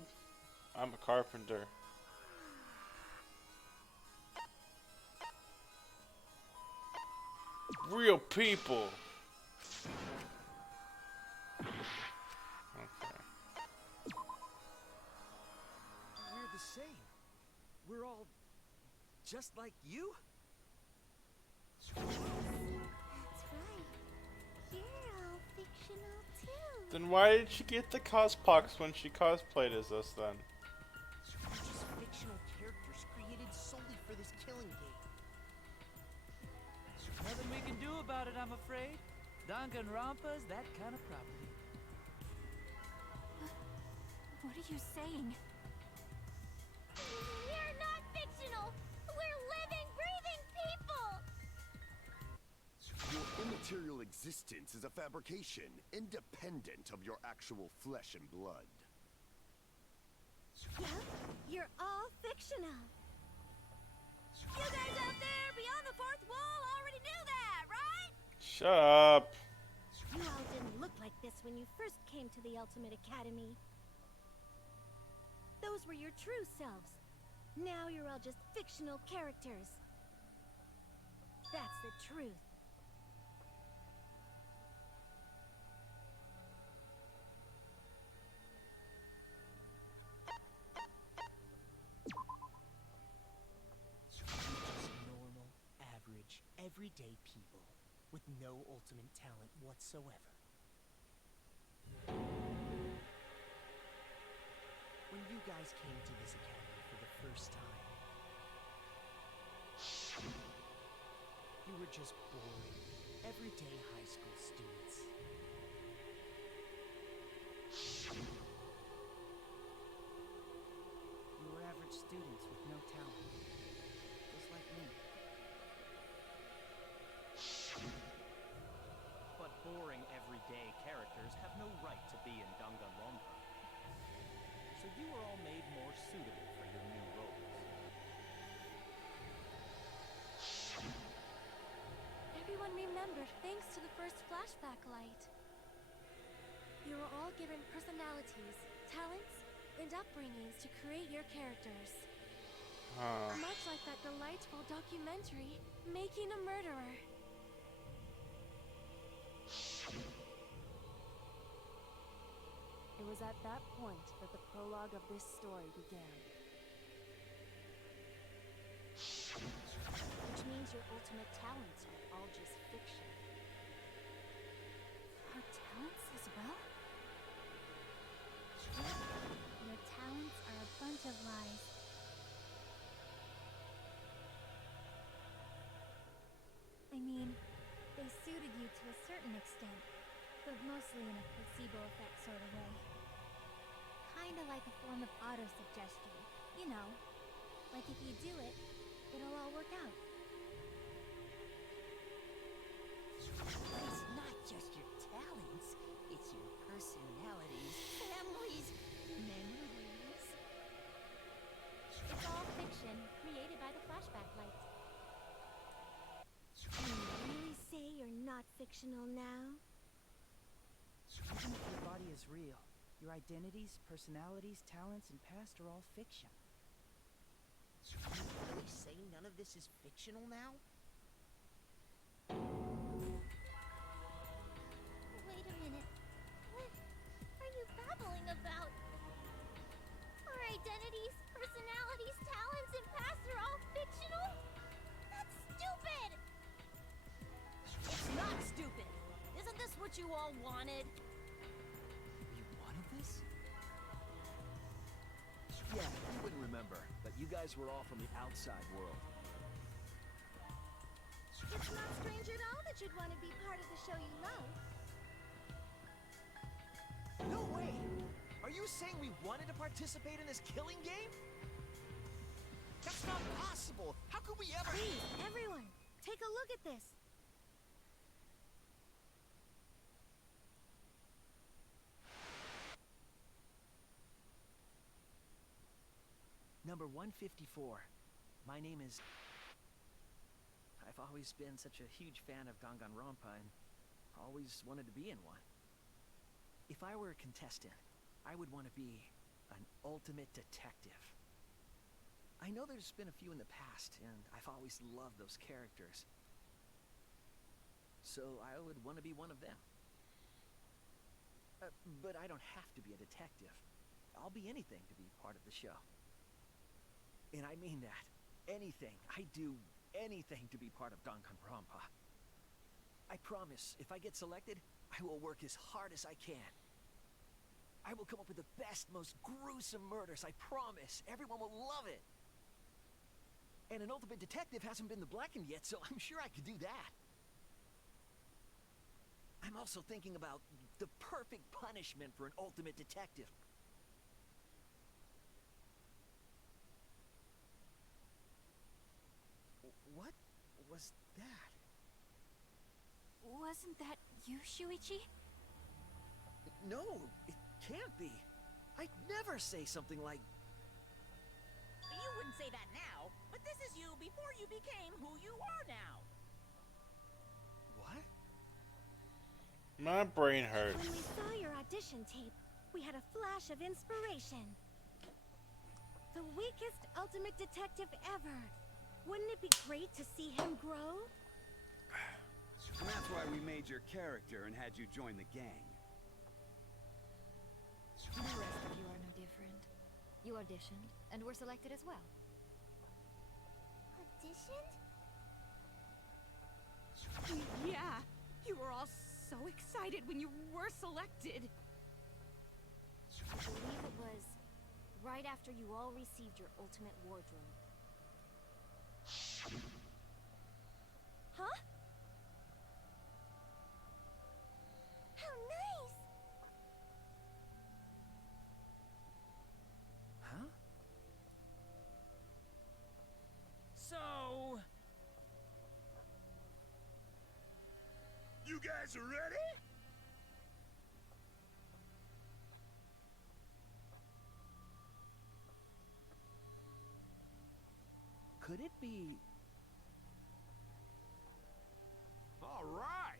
I'm a carpenter. Real people. Okay. We're the same. We're all just like you? That's right. You're all fictional too. Then why did she get the cospox when she cosplayed as us then? We're just fictional characters created solely for this killing game. Nothing we can do about it, I'm afraid. Danganronpa's that kind of property. What are you saying? We're not fictional. We're living, breathing people. Your immaterial existence is a fabrication, independent of your actual flesh and blood. Yeah, you're all fictional. You guys out there beyond the fourth wall already knew that, right? Shut up. You all didn't look like this when you first came to the Ultimate Academy. Those were your true selves. Now you're all just fictional characters. That's the truth. Just normal, average, everyday people with no ultimate talent whatsoever. When you guys came to this academy for the first time, you were just boring, everyday high school students. You were average students with no talent. Just like me. But boring everyday characters have no right to be in Danganronpa. So you were all made more suitable for your new roles. Everyone remembered thanks to the first flashback light. You were all given personalities, talents, and upbringings to create your characters. Much like that delightful documentary, Making a Murderer. It was at that point that the prologue of this story began. Which means your ultimate talents are all just fiction. Our talents as well? Your talents are a bunch of lies. I mean, they suited you to a certain extent, but mostly in a placebo effect sort of way. Kinda like a form of auto-suggestion. You know, like if you do it, it'll all work out. It's not just your talents, it's your personalities, families, memories. It's all fiction, fictional now. Even if your body is real, your identities, personalities, talents, and past are all fiction. Can you really say none of this is fictional now? Wait a minute. What are you babbling about? Our identities, personalities, talents, and past are all fictional? That's stupid! It's not stupid. Isn't this what you all wanted? You wanted this? Yeah, you wouldn't remember, but you guys were all from the outside world. It's not strange at all that you'd want to be part of the show you love. No way! Are you saying we wanted to participate in this killing game? That's not possible! How could we ever— Please, everyone, take a look at this. Number 154. My name is... I've always been such a huge fan of Danganronpa and always wanted to be in one. If I were a contestant, I would want to be an ultimate detective. I know there's been a few in the past, and I've always loved those characters. So I would want to be one of them. But I don't have to be a detective. I'll be anything to be part of the show. And I mean that. Anything. I do anything to be part of Danganronpa. I promise, if I get selected, I will work as hard as I can. I will come up with the best, most gruesome murders, I promise. Everyone will love it. And an ultimate detective hasn't been the blackened yet, so I'm sure I could do that. I'm also thinking about the perfect punishment for an ultimate detective. What was that? Wasn't that you, Shuichi? No, it can't be. I'd never say something like... You wouldn't say that now, but this is you before you became who you are now. What? My brain hurts. When we saw your audition tape, we had a flash of inspiration. The weakest ultimate detective ever. Wouldn't it be great to see him grow? And that's why we made your character and had you join the gang. The rest of you are no different. You auditioned, and were selected as well. Auditioned? Yeah, you were all so excited when you were selected. I believe it was right after you all received your ultimate wardrobe. Huh? How nice! Huh? So... You guys are ready? Could it be... All right.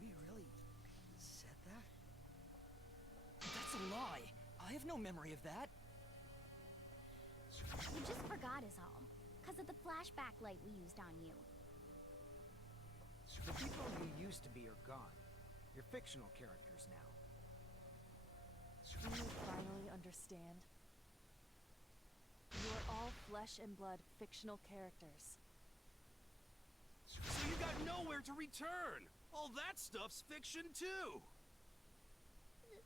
We really said that? That's a lie. I have no memory of that. You just forgot is all. Because of the flashback light we used on you. The people you used to be are gone. You're fictional characters now. Do you finally understand? You are all flesh and blood fictional characters. So you got nowhere to return. All that stuff's fiction too.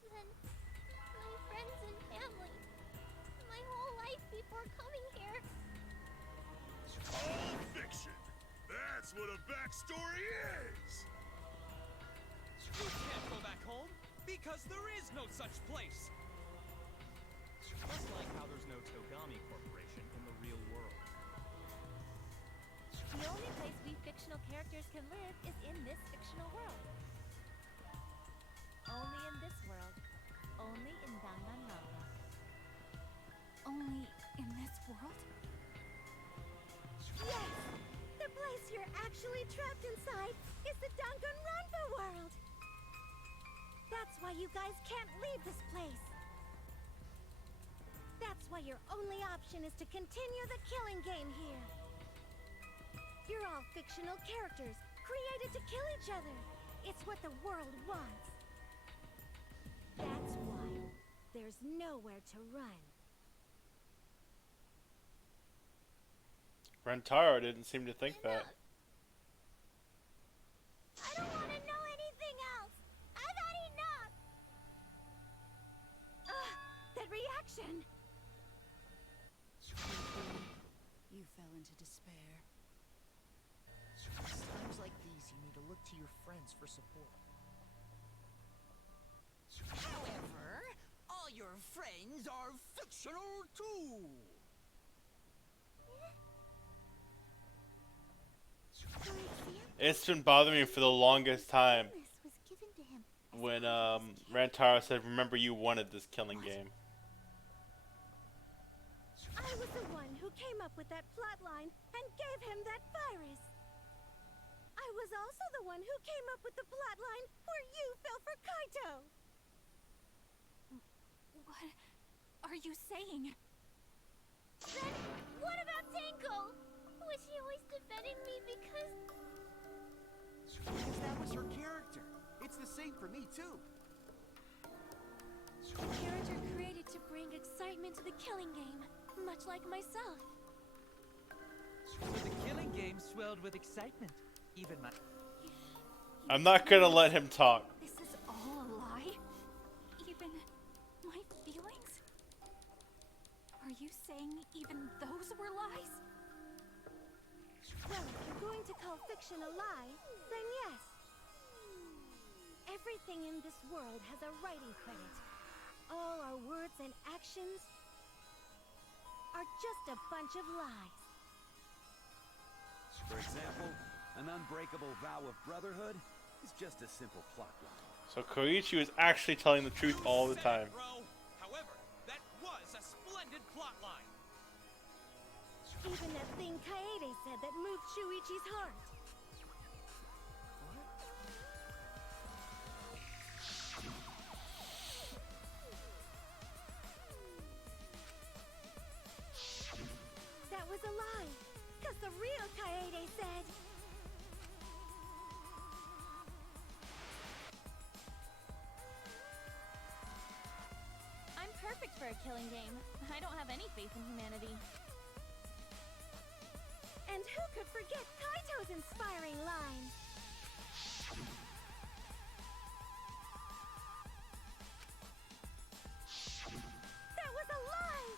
Then my friends and family. My whole life before coming here. All fiction. That's what a backstory is. You can't go back home, because there is no such place! Just like how there's no Togami Corporation in the real world. The only place we fictional characters can live is in this fictional world. Only in this world. Only in Danganronpa. only in this world? Yes! The place you're actually trapped inside is the Danganronpa world! That's why you guys can't leave this place. That's why your only option is to continue the killing game here. You're all fictional characters, created to kill each other. It's what the world wants. That's why there's nowhere to run. Rentaro didn't seem to think that. I don't want to know anything else. I've had enough. Ugh, that reaction. You fell into despair. It's times like these you need to look to your friends for support. However, all your friends are fictional too. It's been bothering me for the longest time when Rantaro said, "Remember, you wanted this killing game." I was the one who came up with that plotline and gave him that virus. I was also the one who came up with the plotline where you fell for Kaito. What are you saying? Then what about Tenko? Was she always defending me because Because that was her character. It's the same for me, too. A character created to bring excitement to the killing game, much like myself. So the killing game swelled with excitement. Even my... I'm not gonna let him talk. This is all a lie? Even my feelings? Are you saying even those were lies? Well, if you're going to call fiction a lie, then yes. Everything in this world has a writing credit. All our words and actions are just a bunch of lies. For example, an unbreakable vow of brotherhood is just a simple plot line. So Koichi was actually telling the truth all the time. Bro. However, that was a splendid plotline. Even that thing Kaede said that moved Shuichi's heart. That was a lie, because the real Kaede said... I'm perfect for a killing game. I don't have any faith in humanity. And who could forget Kaito's inspiring lines? That was a lie!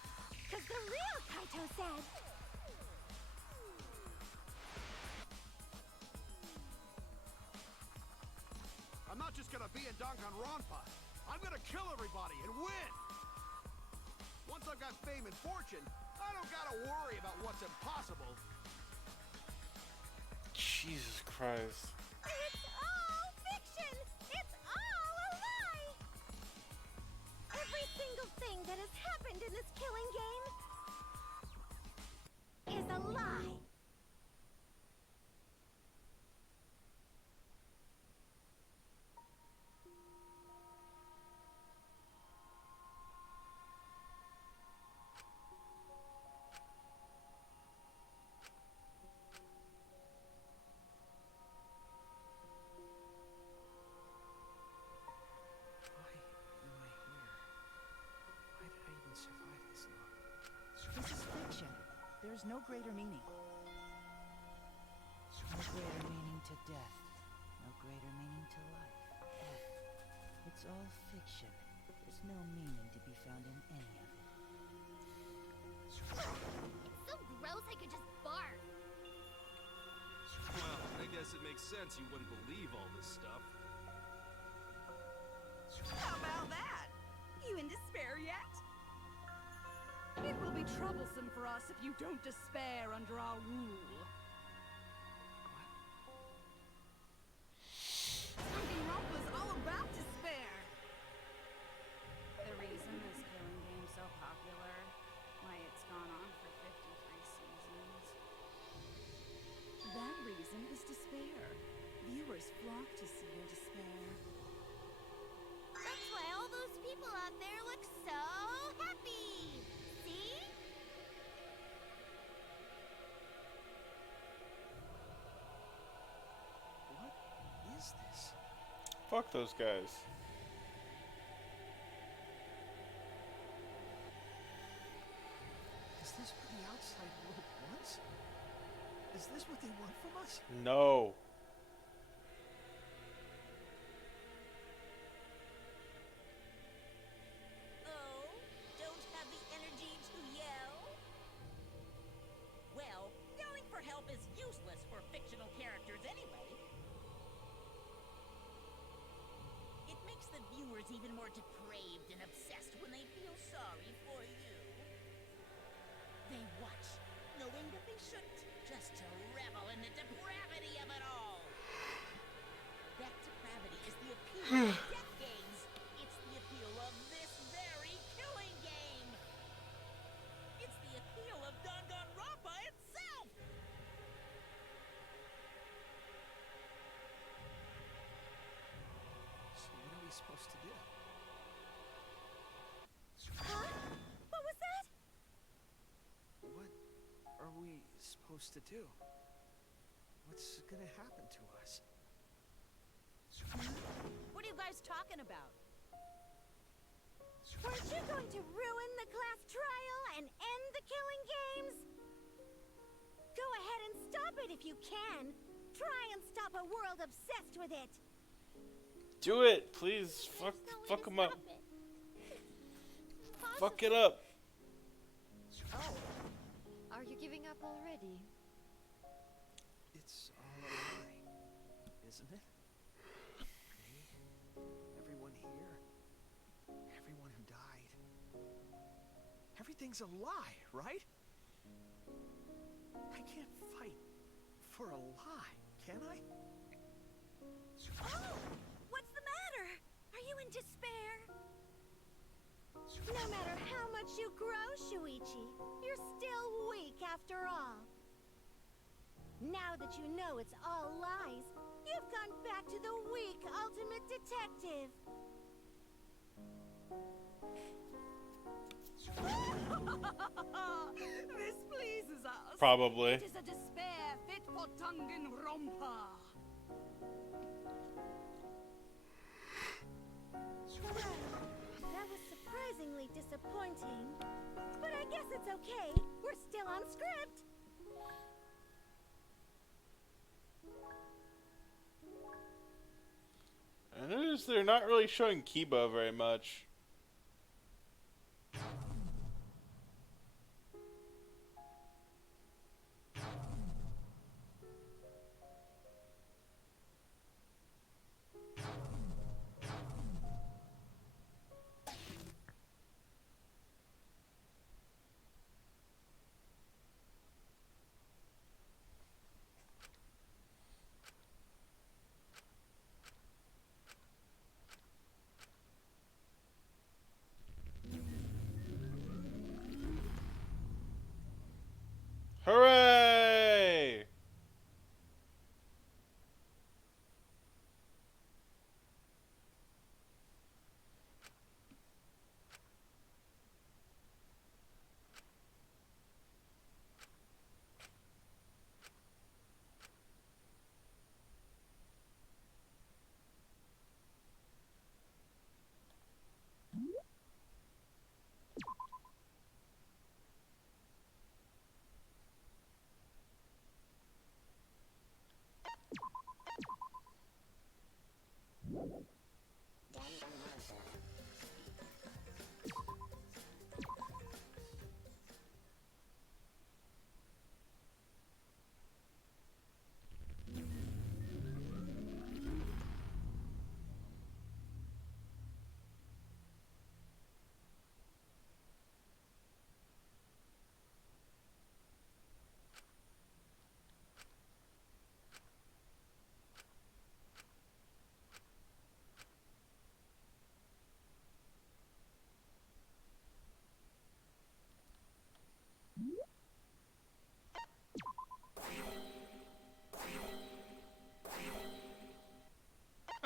Because the real Kaito said... I'm not just gonna be in Danganronpa. I'm gonna kill everybody and win! Once I've got fame and fortune, I don't gotta worry about what's impossible. Jesus Christ. It's all fiction! It's all a lie! Every single thing that has happened in this killing game is a lie! This is fiction. There's no greater meaning. No greater meaning to death. No greater meaning to life. It's all fiction. There's no meaning to be found in any of it. it's so gross I could just barf? Well, I guess it makes sense you wouldn't believe all this stuff. How about that? You in despair yet? It will be troublesome for us if you don't despair under our rule. Danganronpa's all about despair. The reason this killing game's so popular? Fuck those guys. Is this what the outside world wants? Is this what they want from us? No. Oh, don't have the energy to yell? Well, yelling for help is useless for fictional characters anyway. It makes the viewers even more depraved and obsessed when they feel sorry for you. They watch, knowing that they shouldn't, just to revel in the depravity of it all. That depravity is the appeal of death games. It's the appeal of this very killing game. It's the appeal of Danganronpa itself. So what are we supposed to do? Huh? What was that? What are we supposed to do? What's gonna happen to us? What are you guys talking about? Weren't you going to ruin the class trial and end the killing games? Go ahead and stop it if you can. Try and stop a world obsessed with it. Do it, please. Fuck them up. Fuck it up. Oh. Are you giving up already? It's all a lie, isn't it? Me, everyone here, everyone who died. Everything's a lie, right? I can't fight for a lie, can I? Oh! What's the matter? Are you in despair? No matter how much you grow, Shuichi, you're still weak after all. Now that you know it's all lies, you've gone back to the weak ultimate detective. This pleases us. Probably. It is a despair fit for Danganronpa. Well, that was surprisingly disappointing. But I guess it's okay. We're still on script. I noticed they're not really showing Kiba very much. Hooray!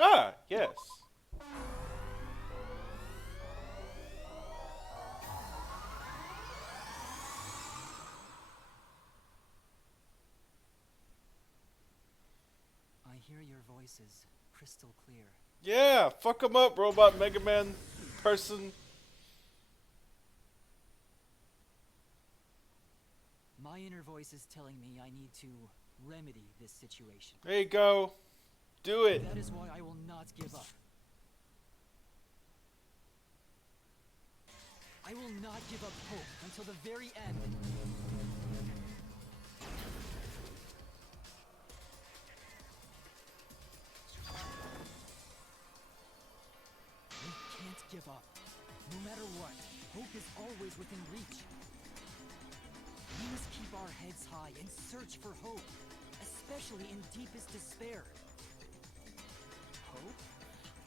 Ah, yes. I hear your voices crystal clear. Yeah, fuck him up, robot Mega Man person. My inner voice is telling me I need to remedy this situation. There you go. Do it. That is why I will not give up. I will not give up hope until the very end. We can't give up. No matter what, hope is always within reach. We must keep our heads high and search for hope, especially in deepest despair. Hope?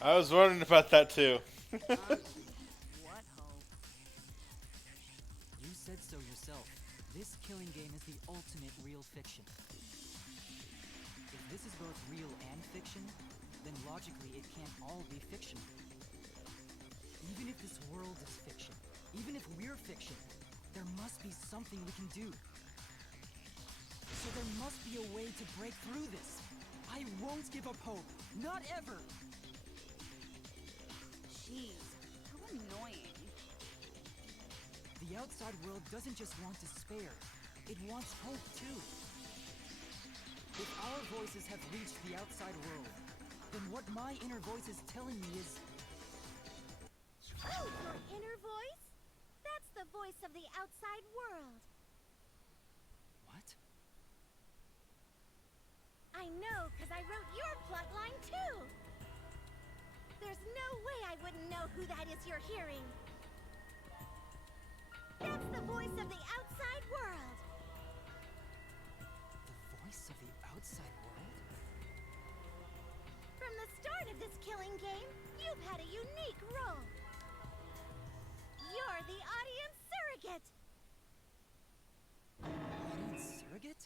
I was wondering about that too. What hope? You said so yourself. This killing game is the ultimate real fiction. If this is both real and fiction, then logically it can't all be fiction. Even if this world is fiction, even if we're fiction, there must be something we can do. So there must be a way to break through this. I won't give up hope. Not ever. Jeez, how annoying. The outside world doesn't just want despair. It wants hope too. If our voices have reached the outside world, then what my inner voice is telling me is... Oh, your inner voice? That's the voice of the outside world. What? I know, because I wrote your plotline too. There's no way I wouldn't know who that is you're hearing. That's the voice of the outside world. The voice of the outside world? From the start of this killing game, you've had a unique role. You're the audience surrogate. Audience surrogate?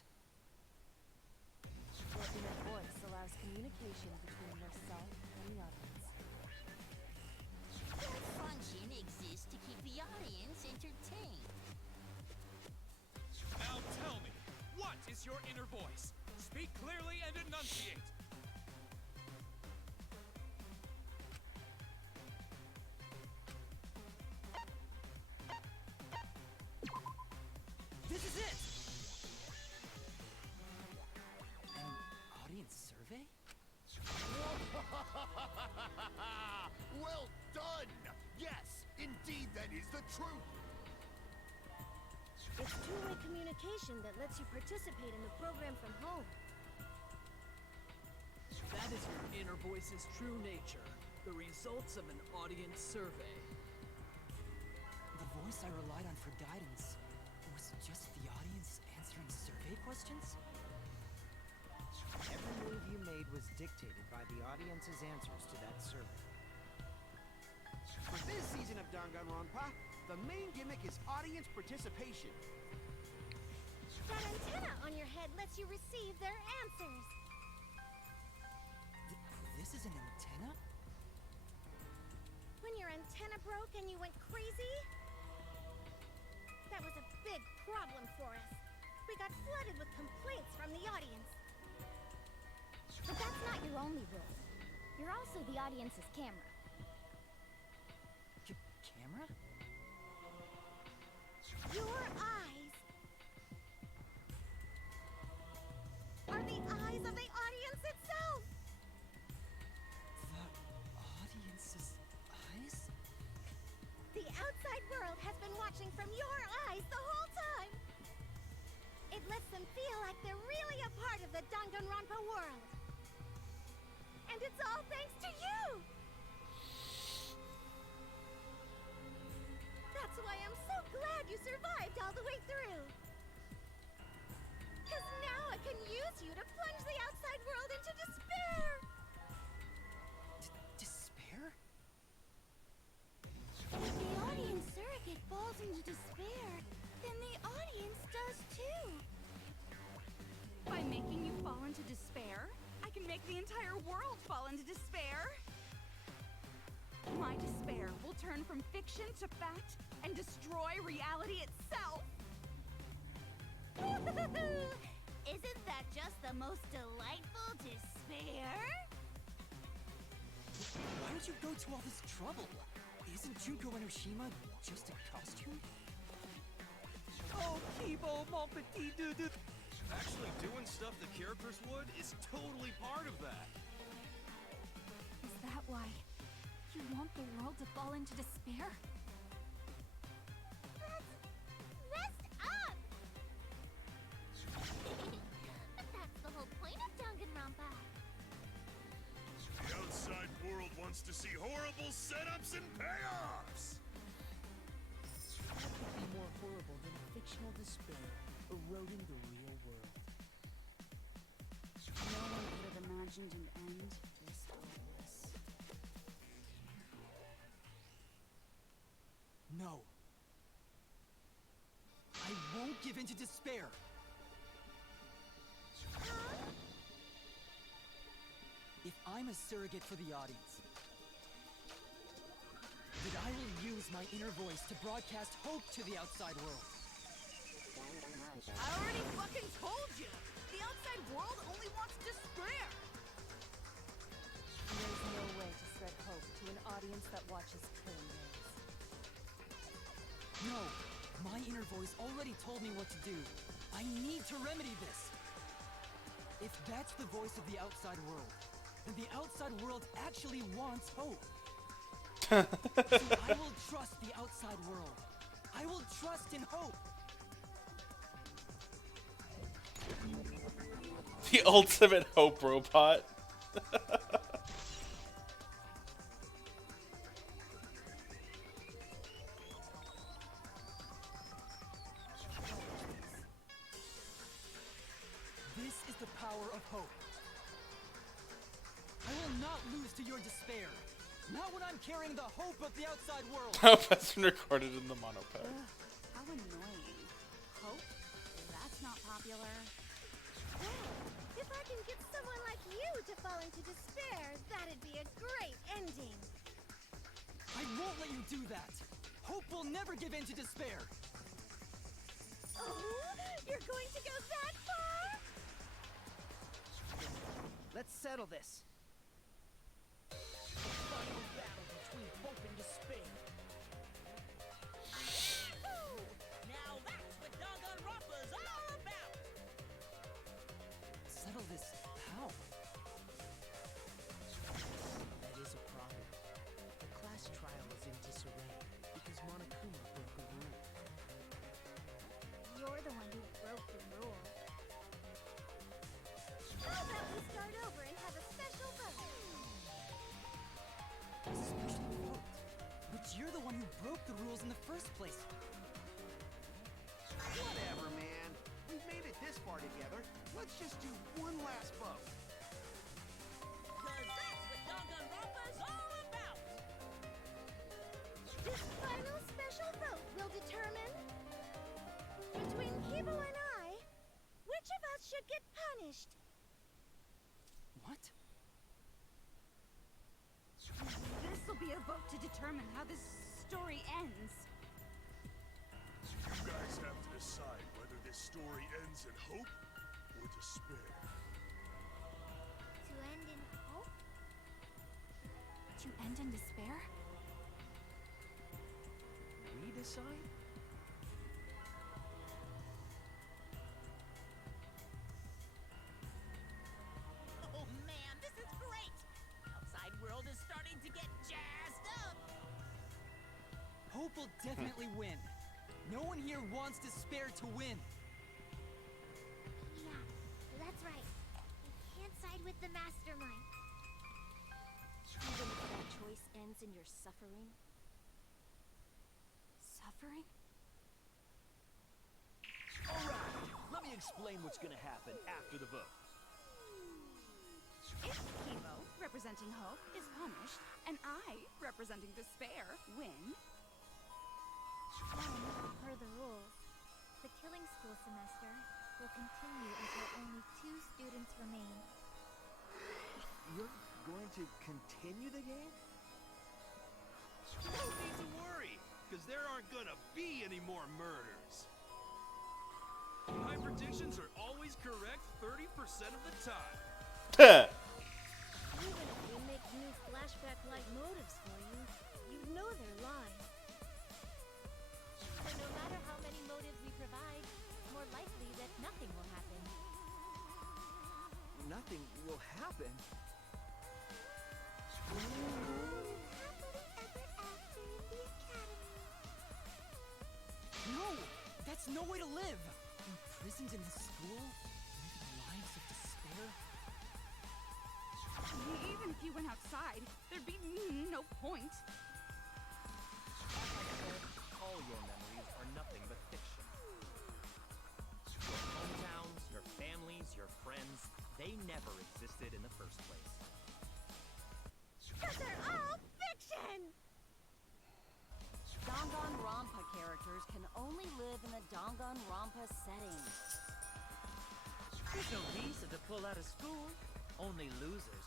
Your inner voice allows communication between yourself and the audience. That function exists to keep the audience entertained. Now tell me, what is your inner voice? Speak clearly and enunciate. This is it! An audience survey? Well done! Yes, indeed that is the truth! It's two-way communication that lets you participate in the program from home. That is your inner voice's true nature, the results of an audience survey. The voice I relied on for guidance was just the audience answering survey questions? Every move you made was dictated by the audience's answers to that survey. For this season of Danganronpa, the main gimmick is audience participation. That antenna on your head lets you receive their answers. This is an antenna? When your antenna broke and you went crazy, that was a big problem for us. We got flooded with complaints from the audience. But that's not your only role. You're also the audience's camera. Camera? Your eyes are the eyes of the audience itself. The audience's eyes? The outside world has been watching from your eyes the whole time. It lets them feel like they're really a part of the Danganronpa world. And it's all thanks to you! That's why I'm so glad you survived all the way through. Because now I can use you to plunge the outside world into despair. Despair? If the audience surrogate falls into despair, then the audience does too. By making you fall into despair, I can make the entire world fall into despair. My despair will turn from fiction to fact and destroy reality itself. Isn't that just the most delightful despair? Why would you go to all this trouble? Isn't Junko Enoshima just a costume? Oh, Kibo, mon petit doudou. Actually doing stuff the characters would is totally part of that. Is that why you want the world to fall into despair? That's messed up! But that's the whole point of Danganronpa. The outside world wants to see horrible setups and payoffs! What could be more horrible than fictional despair eroding the real world? No one could have imagined an end this hopeless. No. I won't give in to despair. If I'm a surrogate for the audience, then I will use my inner voice to broadcast hope to the outside world. I already fucking told you! The outside world only wants despair! There's no way to spread hope to an audience that watches killing games. No, my inner voice already told me what to do. I need to remedy this. If that's the voice of the outside world, then the outside world actually wants hope. So I will trust the outside world. I will trust in hope. The ultimate hope robot. This is the power of hope. I will not lose to your despair. Not when I'm carrying the hope of the outside world. Hope has been recorded in the monopod. How annoying. Hope? That's not popular. Well, if I can get someone like you to fall into despair, that'd be a great ending. I won't let you do that. Hope will never give in to despair. Oh, you're going to go that far? Let's settle this. Final battle between hope and despair. Now that's what Danganronpa's all about! Settle this how? That is a problem. The class trial is in disarray because Monokuma broke a rule. You're the one who broke the rule. How about we start over and have a special vote? Special vote. But you're the one who broke the rules in the first place. Whatever, man. We've made it this far together. Let's just do one last vote. Cause that's what Danganronpa's all about! This final special vote will determine, between Kibo and I, which of us should get punished. What? This'll be a vote to determine how this story ends. You guys have to decide whether this story ends in hope or despair. To end in hope? To end in despair? We decide? Oh man, this is great! Outside world is starting to get jazzed up! Hope will definitely win. No one here wants despair to win. Yeah, that's right. You can't side with the mastermind. Even if that choice ends in your suffering. Suffering? Alright, let me explain what's gonna happen after the vote. If Kibo, representing hope, is punished, and I, representing despair, win, Then, per the rules, the killing school semester will continue until only 2 students remain. You're going to continue the game? No need to worry, because there aren't gonna be any more murders. My predictions are always correct 30% of the time. Even if we make new flashback-like motives for you, you'd know they're lies. So no matter how many motives we provide, it's more likely that nothing will happen. Nothing will happen. No! That's no way to live! Imprisoned in this school? Living lives of despair? Even if you went outside, there'd be no point. All your memories are nothing but fiction. Your hometowns, your families, your friends, they never existed in the first place. Because they're all fiction! Danganronpa characters can only live in the Danganronpa setting. There's no reason to pull out of school. Only losers.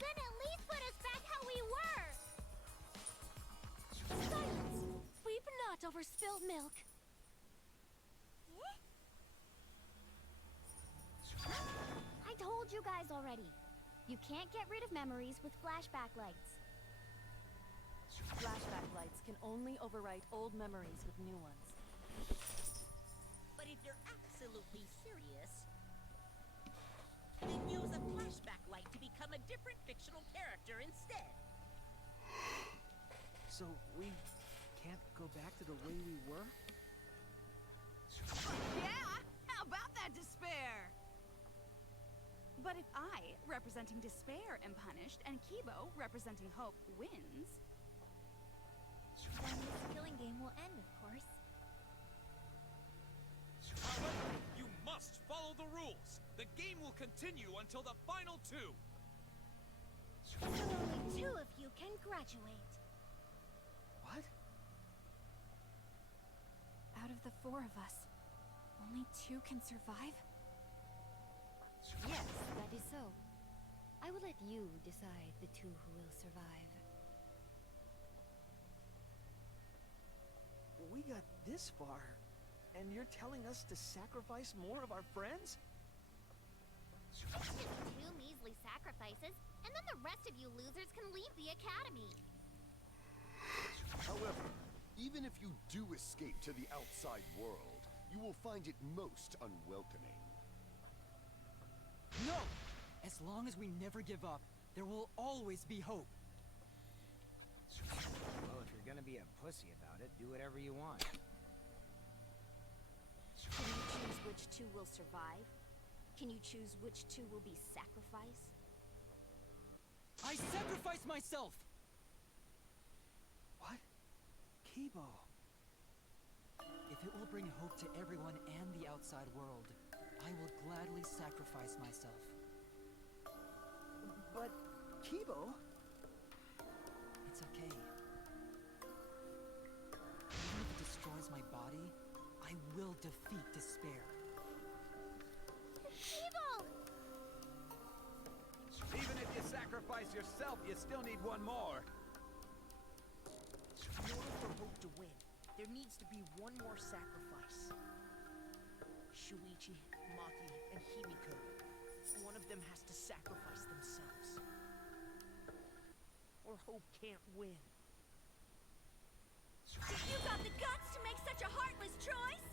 Then at least put us back how we were! Silence! Weep not over spilled milk. I told you guys already. You can't get rid of memories with flashback lights. Flashback lights can only overwrite old memories with new ones. But if you're absolutely serious, then use a flashback light to become a different fictional character instead. So we can't go back to the way we were? Yeah! How about that despair? But if I, representing despair, am punished, and Kibo, representing hope, wins... Then this killing game will end, of course. However, you must follow the rules. The game will continue until the final two. So only two of you can graduate. What? Out of the four of us, only two can survive? Yes, that is so. I will let you decide the two who will survive. We got this far, and you're telling us to sacrifice more of our friends? It's just 2 measly sacrifices, and then the rest of you losers can leave the academy. However, even if you do escape to the outside world, you will find it most unwelcoming. No! As long as we never give up, there will always be hope. Well, if you're gonna be a pussy about it, do whatever you want. Can you choose which two will survive? Can you choose which two will be sacrificed? I sacrifice myself! What? Kibo. If it will bring hope to everyone and the outside world, I will gladly sacrifice myself. But, Kibo... It's okay. Even if it destroys my body, I will defeat despair. Evil! Even if you sacrifice yourself, you still need one more. In order for hope to win, there needs to be one more sacrifice. Shuichi, Maki, and Himiko. One of them has to sacrifice themselves. Or hope can't win. You got the guts to make such a heartless choice?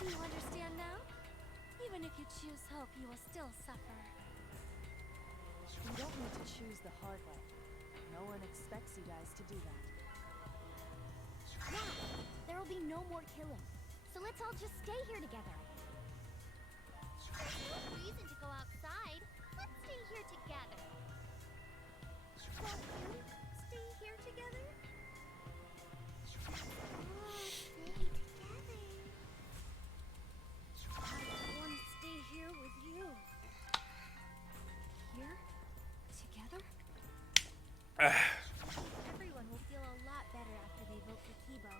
Do you understand now? Even if you choose hope, you will still suffer. You don't need to choose the hard way. No one expects you guys to do that. Now, there will be no more killing. So let's all just stay here together. There's no reason to go outside. Let's stay here together. Won't you stay here together? All stay together. I want to stay here with you. Here? Together? Everyone will feel a lot better after they vote for Kibo.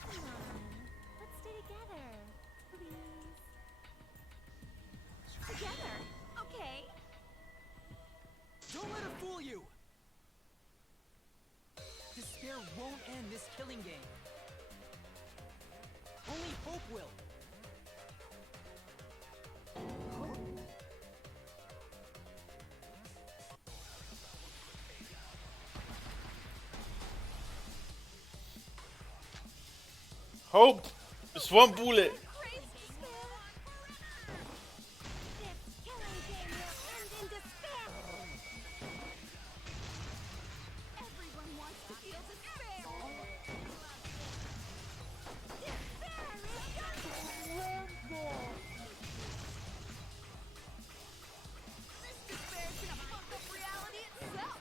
Come on, let's stay together, please. Together? Okay. Don't let it fool you! Despair won't end this killing game. Only hope will. Hope! Just one bullet! Everyone wants to feel despair. This despair's gonna fuck up reality itself.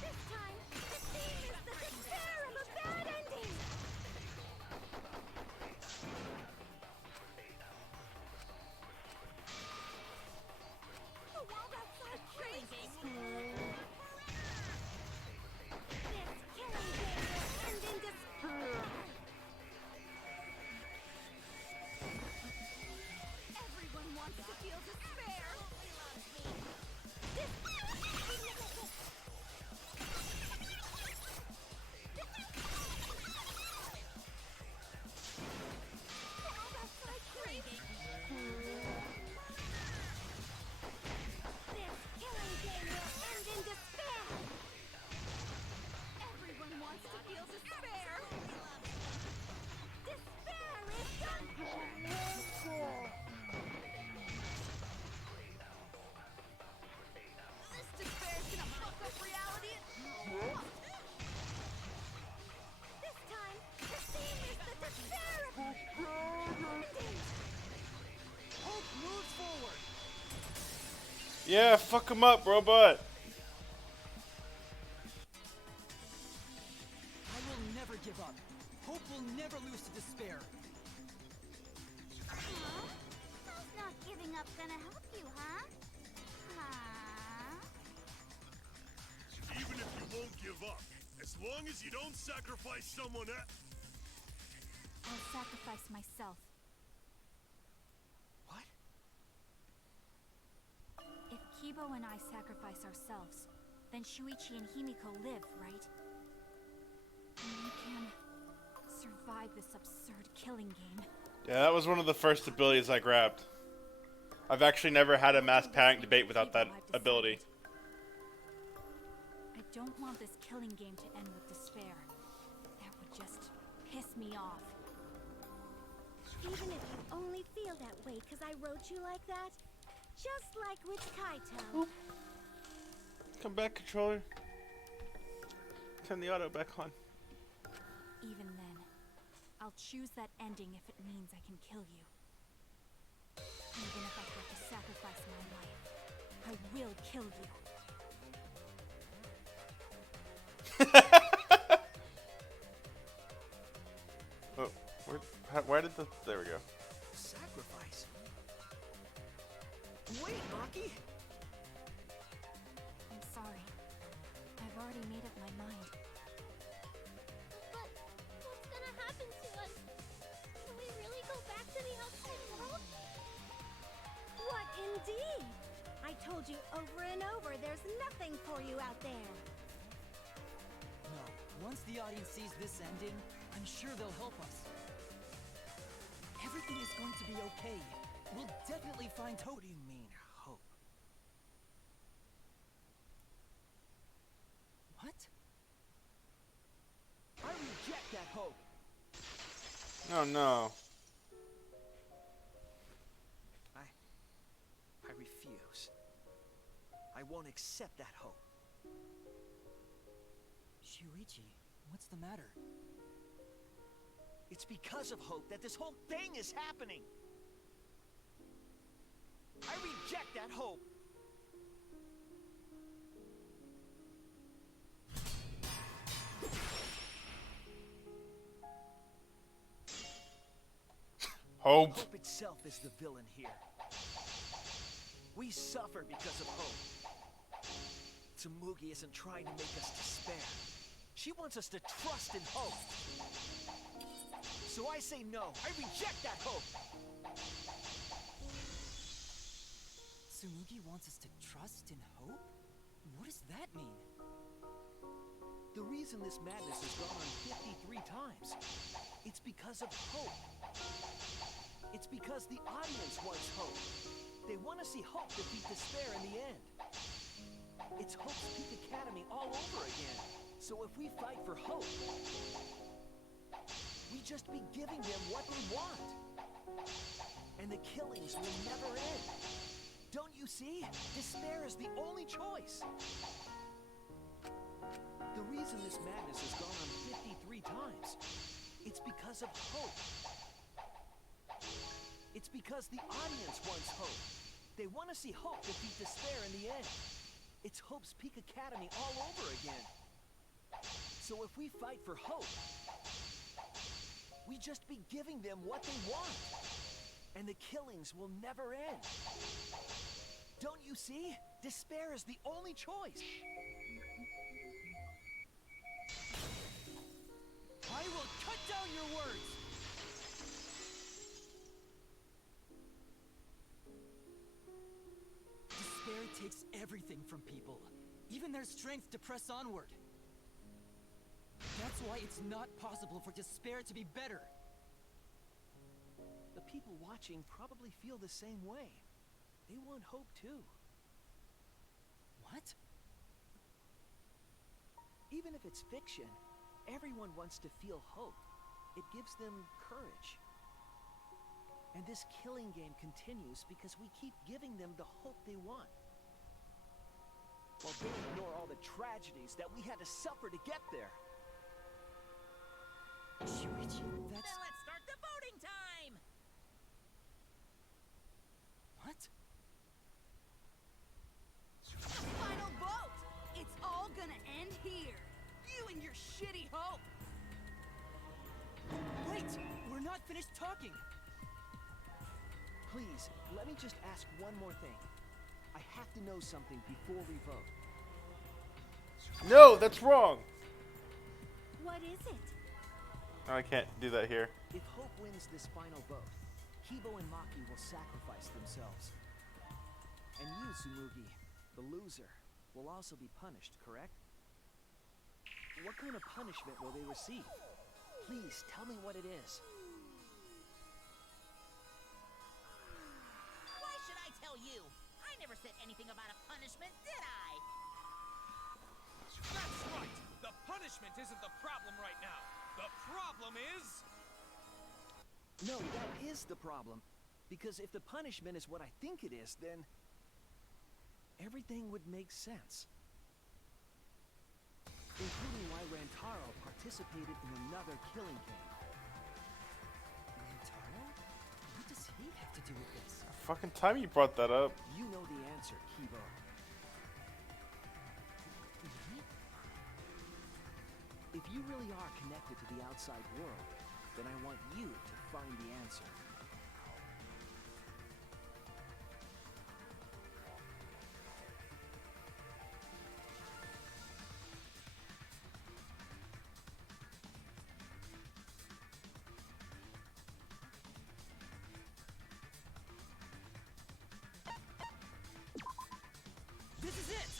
This time, the theme is the despair of a bad ending! The world outside killing game will This killing game will end in despair! Everyone wants to feel despair. Everyone wants to feel despair. Despair is done! This despair's gonna fuck up reality itself. This time, the theme is the despair of a bad ending! Hope moves forward. Yeah, fuck him up, robot! I will never give up. Hope will never lose to despair. Huh? How's not giving up gonna help you, huh? Huh? Even if you won't give up, as long as you don't sacrifice someone else. I'll sacrifice myself. What? If Kibo and I sacrifice ourselves, then Shuichi and Himiko live, right? And we can survive this absurd killing game. Yeah, that was one of the first abilities I grabbed. I've actually never had a mass panic debate without that ability. I don't want this killing game to end with despair. That would just piss me off. Even if you only feel that way because I wrote you like that, just like with Kaito. Come back, controller. Turn the auto back on. Even then, I'll choose that ending if it means I can kill you. Even if I have to sacrifice my life, I will kill you. Oh, where did the... There we go. Sacrifice? Wait, Maki! I'm sorry. I've already made up my mind. But what's gonna happen to us? Can we really go back to the outside world? What indeed? I told you over and over there's nothing for you out there. No, once the audience sees this ending, I'm sure they'll help us. Everything is going to be okay. We'll definitely find hope. What do you mean, hope? What? I reject that hope. Oh no. I refuse. I won't accept that hope. Shuichi, what's the matter? It's because of hope that this whole thing is happening. I reject that hope. Hope. Hope itself is the villain here. We suffer because of hope. Tsumugi isn't trying to make us despair. She wants us to trust in hope. So I say no. I reject that hope. Tsumugi wants us to trust in hope? What does that mean? The reason this madness has gone on 53 times, it's because of hope. It's because the audience wants hope. They want to see hope defeat despair in the end. It's Hope's Peak Academy all over again. So if we fight for hope, we just be giving them what they want. And the killings will never end. Don't you see? Despair is the only choice. The reason this madness has gone on 53 times, it's because of hope. It's because the audience wants hope. They want to see hope defeat despair in the end. It's Hope's Peak Academy all over again. So if we fight for hope, we just be giving them what they want. And the killings will never end. Don't you see? Despair is the only choice. I will cut down your words! Despair takes everything from people, even their strength to press onward. That's why it's not possible for despair to be better. The people watching probably feel the same way. They want hope too. What? Even if it's fiction, everyone wants to feel hope. It gives them courage. And this killing game continues because we keep giving them the hope they want. While they ignore all the tragedies that we had to suffer to get there. Shuichi, that's... Then let's start the voting time! What? Final vote! It's all gonna end here! You and your shitty hope! Wait! We're not finished talking! Please, let me just ask one more thing. I have to know something before we vote. No, that's wrong! What is it? No, I can't do that here. If Hope wins this final vote, Kibo and Maki will sacrifice themselves. And you, Tsumugi, the loser, will also be punished, correct? What kind of punishment will they receive? Please, tell me what it is. Why should I tell you? I never said anything about a punishment, did I? That's right! The punishment isn't the problem right now. The problem is... No, that is the problem. Because if the punishment is what I think it is, then... everything would make sense. Including why Rantaro participated in another killing game. Rantaro? What does he have to do with this? Fucking time you brought that up. You know the answer, Kibo. If you really are connected to the outside world, then I want you to find the answer. This is it!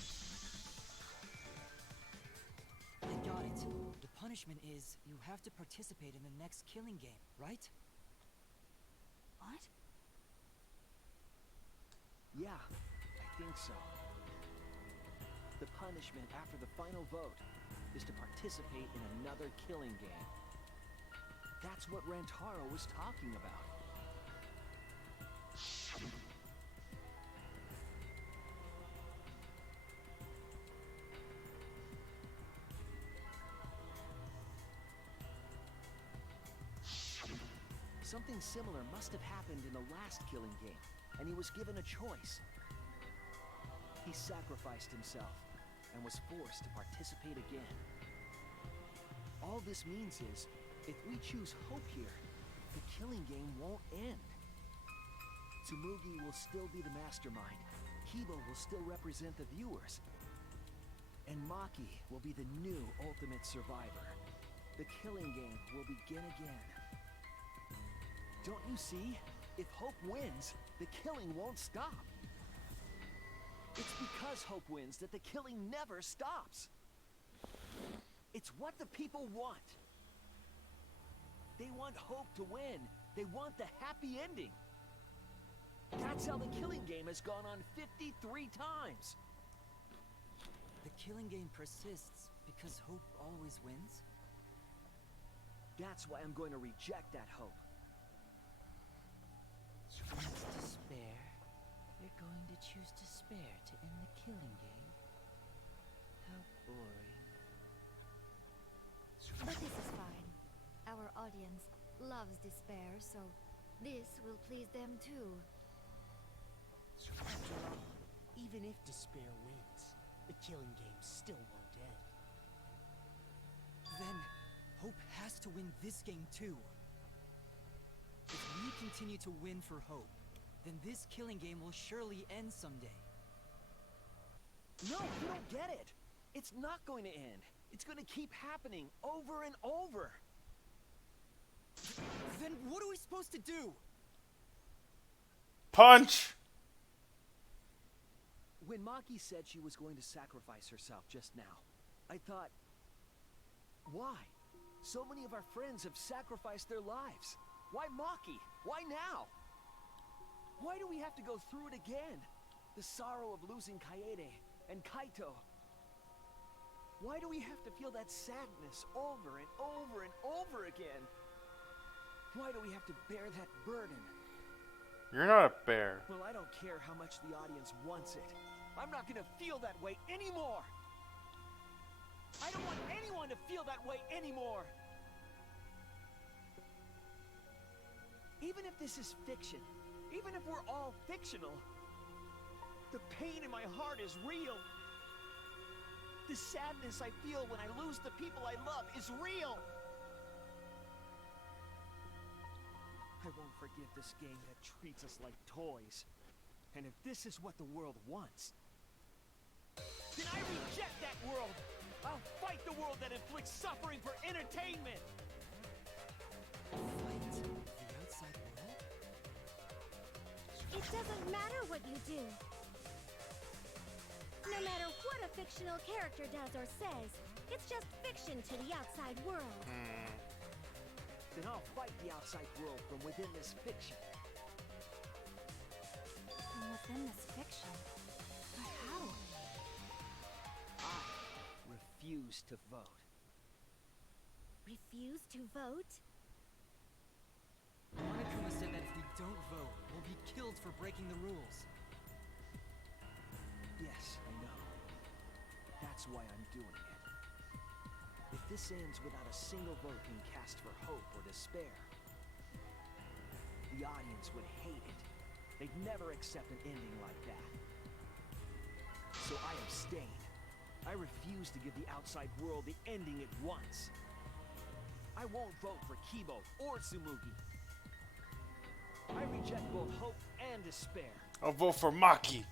I got it. The punishment is you have to participate in the next killing game, right? What? Yeah, I think so. The punishment after the final vote is to participate in another killing game. That's what Rantaro was talking about. Something similar must have happened in the last killing game, and he was given a choice. He sacrificed himself and was forced to participate again. All this means is, if we choose hope here, the killing game won't end. Tsumugi will still be the mastermind, Kibo will still represent the viewers, and Maki will be the new ultimate survivor. The killing game will begin again. Don't you see? If Hope wins, the killing won't stop. It's because Hope wins that the killing never stops. It's what the people want. They want hope to win. They want the happy ending. That's how the killing game has gone on 53 times. The killing game persists because hope always wins? That's why I'm going to reject that hope. When it's despair, you're going to choose despair to end the killing game? How boring. But this is fine. Our audience loves despair, so this will please them too. After all, even if despair wins, the killing game still won't end. Then, hope has to win this game too. If we continue to win for hope, then this killing game will surely end someday. No, you don't get it. It's not going to end. It's going to keep happening over and over. Then what are we supposed to do? Punch! When Maki said she was going to sacrifice herself just now, I thought, why? So many of our friends have sacrificed their lives. Why Maki? Why now? Why do we have to go through it again? The sorrow of losing Kaede and Kaito. Why do we have to feel that sadness over and over and over again? Why do we have to bear that burden? You're not a bear. Well, I don't care how much the audience wants it. I'm not gonna feel that way anymore! I don't want anyone to feel that way anymore! Even if this is fiction, even if we're all fictional, the pain in my heart is real. The sadness I feel when I lose the people I love is real. I won't forgive this game that treats us like toys. And if this is what the world wants, then I reject that world! I'll fight the world that inflicts suffering for entertainment! Fight the outside world? It doesn't matter what you do. No matter what a fictional character does or says, it's just fiction to the outside world. Then I'll fight the outside world from within this fiction. From within this fiction? But how? I refuse to vote. Refuse to vote? Monokuma said that if we don't vote, we'll be killed for breaking the rules. Yes, I know. That's why I'm doing it. If this ends without a single vote being cast for hope or despair, the audience would hate it. They'd never accept an ending like that. So I abstain. I refuse to give the outside world the ending it wants. I won't vote for Kibo or Tsumugi. I reject both hope and despair. I'll vote for Maki.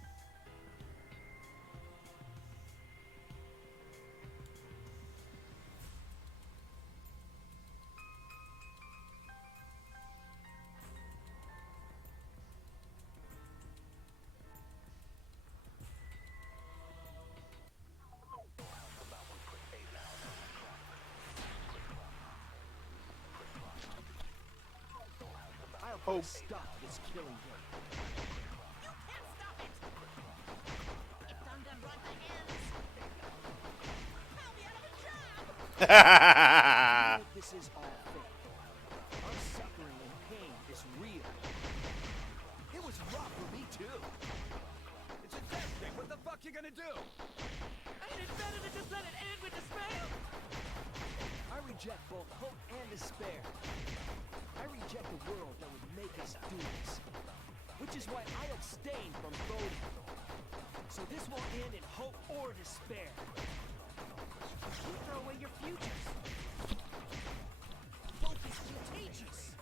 I'll stop this killing game. You can't stop it! If Danganronpa ends, I'll be out of a job! Even if this is all fake, our suffering and pain is real. It was rough for me too. It's a test thing. What the fuck you gonna do? Ain't it better to just let it end with despair? I reject both hope and despair. I reject the world that would make us do this. Which is why I abstain from voting. So this won't end in hope or despair. You throw away your futures. Hope is contagious.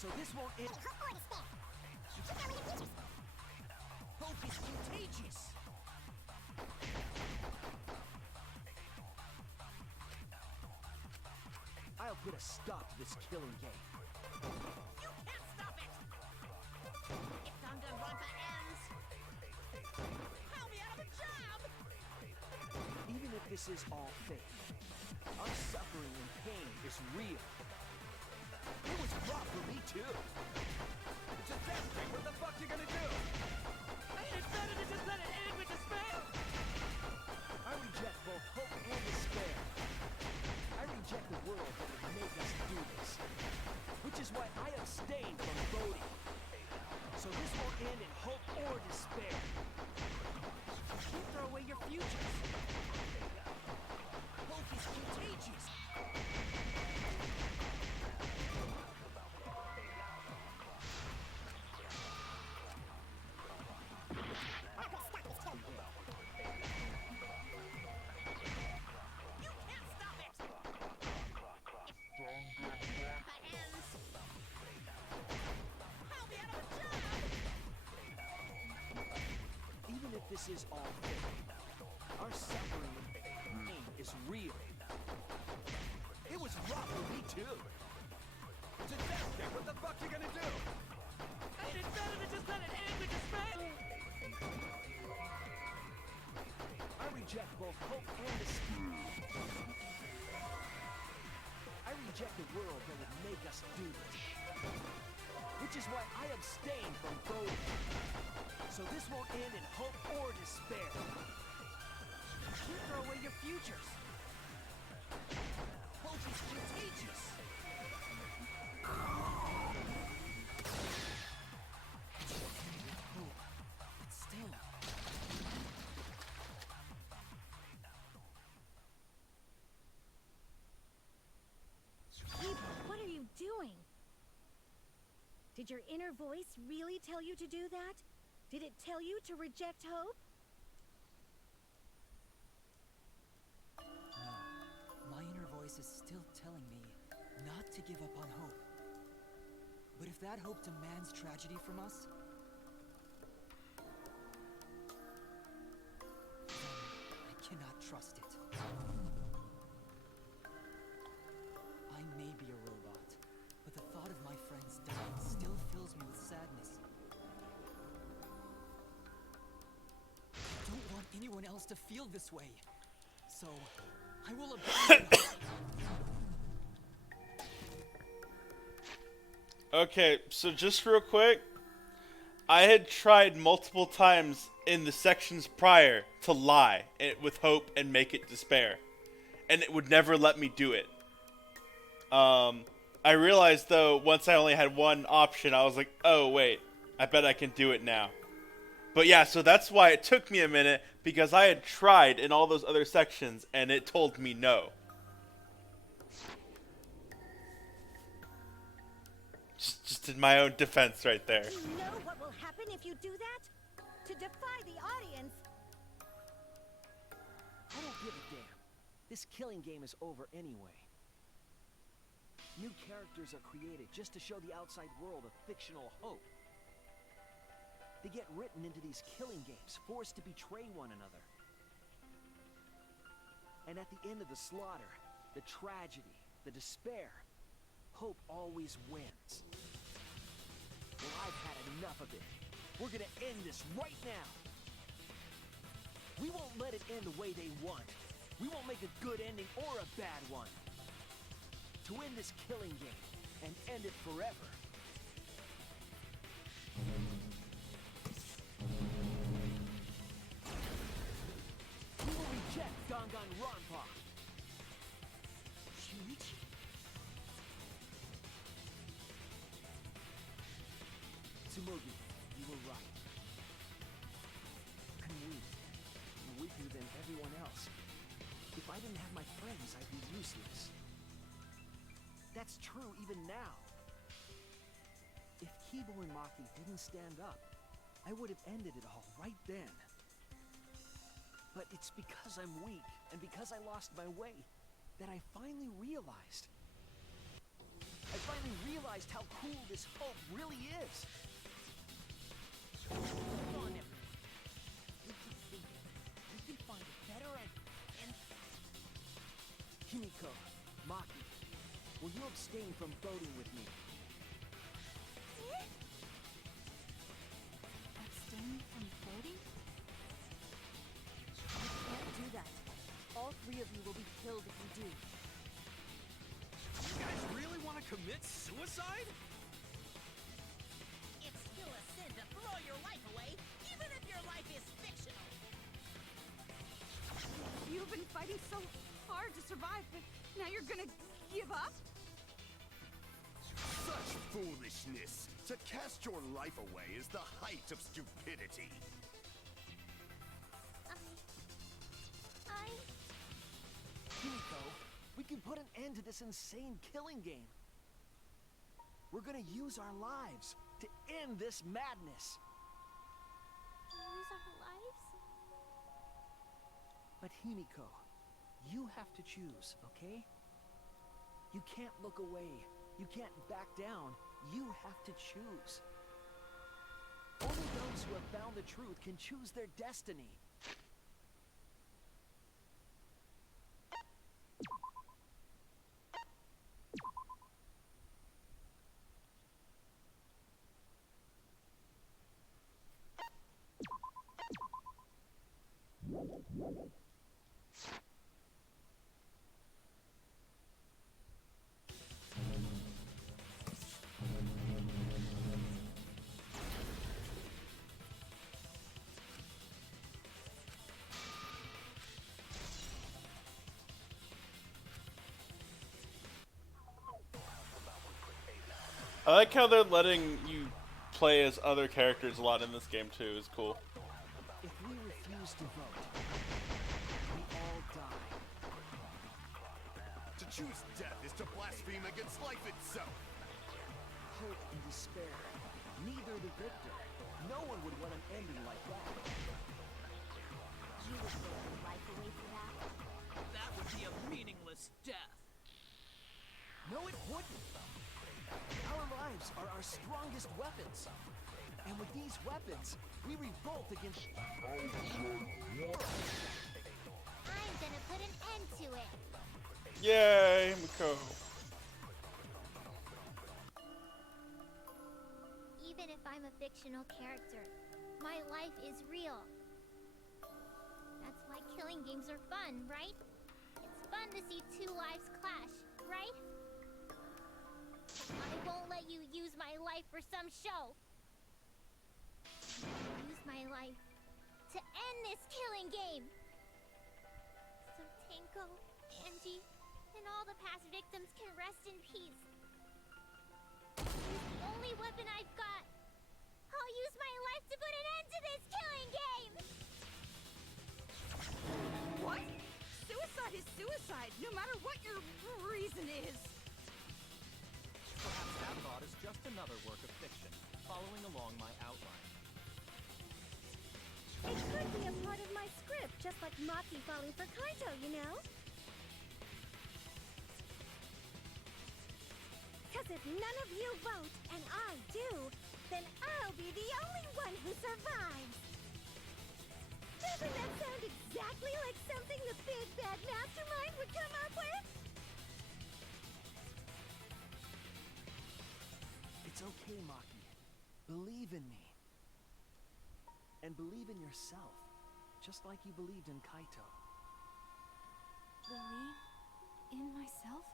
So this won't end. Hope is contagious. I'll put a stop to this killing game. You can't stop it! If Danganronpa ends, I'll be out of a job! Even if this is all fake, our suffering and pain is real. It was rough for me too. It's a death thing. What the fuck you gonna do? It's better to just let it end with despair! I reject both hope and despair. I reject the world that would make us do this. Which is why I abstain from voting. So this won't end in hope or despair. You can't throw away your futures. Hope is contagious. Even if this is all fake, our suffering and pain is real. It was rough for me too. It's a death thing. What the fuck you gonna do? It's better to just let it end with despair! I reject both hope and despair. I reject the world that would make us do this. Which is why I abstain from voting. So this won't end in hope or despair. You can't throw away your futures. Hope is contagious. But still. Kiba, what are you doing? Did your inner voice really tell you to do that? Did it tell you to reject hope? No. My inner voice is still telling me not to give up on hope. But if that hope demands tragedy from us, then I cannot trust it. I may be a robot, but the thought of my friends dying still fills me with sadness. I don't want anyone else to feel this way. So, I will abandon hope. Okay, so just real quick, I had tried multiple times in the sections prior to lie with hope and make it despair, and it would never let me do it. I realized though, once I only had one option, I was like, oh wait, I bet I can do it now. But yeah, so that's why it took me a minute, because I had tried in all those other sections and it told me no. Just in my own defense right there. Do you know what will happen if you do that? To defy the audience. I don't give a damn. This killing game is over anyway. New characters are created just to show the outside world a fictional hope. They get written into these killing games, forced to betray one another. And at the end of the slaughter, the tragedy, the despair, hope always wins. Well, I've had enough of it. We're gonna end this right now. We won't let it end the way they want. We won't make a good ending or a bad one. To end this killing game and end it forever. We will reject Danganronpa. Shuichi? Tsumugi, you were right. I'm weak. I'm weaker than everyone else. If I didn't have my friends, I'd be useless. That's true even now. If Kibo and Maki didn't stand up, I would have ended it all right then. But it's because I'm weak, and because I lost my way, that I finally realized realized how cool this hope really is. Hold on, everyone. We keep thinking. We can find a better and... Himiko, Maki, will you abstain from voting with me? Abstain from voting? You can't do that. All three of you will be killed if you do. You guys really want to commit suicide? It's still a sin to throw your life away, even if your life is fictional. You've been fighting so hard to survive, but now you're gonna give up? Such foolishness! To cast your life away is the height of stupidity. Himiko, we can put an end to this insane killing game. We're gonna use our lives to end this madness. Use our lives? But Himiko, you have to choose, okay? You can't look away. You can't back down. You have to choose. Only those who have found the truth can choose their destiny. I like how they're letting you play as other characters a lot in this game too. Is cool. If we refuse to vote, we all die. To choose death is to blaspheme against life itself. Hope and despair. Neither the victor. No one would want an ending like that. You would throw your life away for that? That would be a meaningless death. No, it wouldn't. Our lives are our strongest weapons. And with these weapons, we revolt against... I'm gonna put an end to it. Yay, Miko. Even if I'm a fictional character, my life is real. That's why killing games are fun, right? It's fun to see two lives clash, right? I won't let you use my life for some show. Use my life to end this killing game. So Tenko, Angie, and all the past victims can rest in peace. It's the only weapon I've got. I'll use my life to put an end to this killing game! What? Suicide is suicide, no matter what your reason is. Perhaps that thought is just another work of fiction, following along my outline. It could be a part of my script, just like Maki falling for Kaito, you know? Because if none of you vote, and I do, then I'll be the only one who survives! Doesn't that sound exactly like something the big bad mastermind would come up with? It's okay, Maki. Believe in me. And believe in yourself, just like you believed in Kaito. Believe in myself?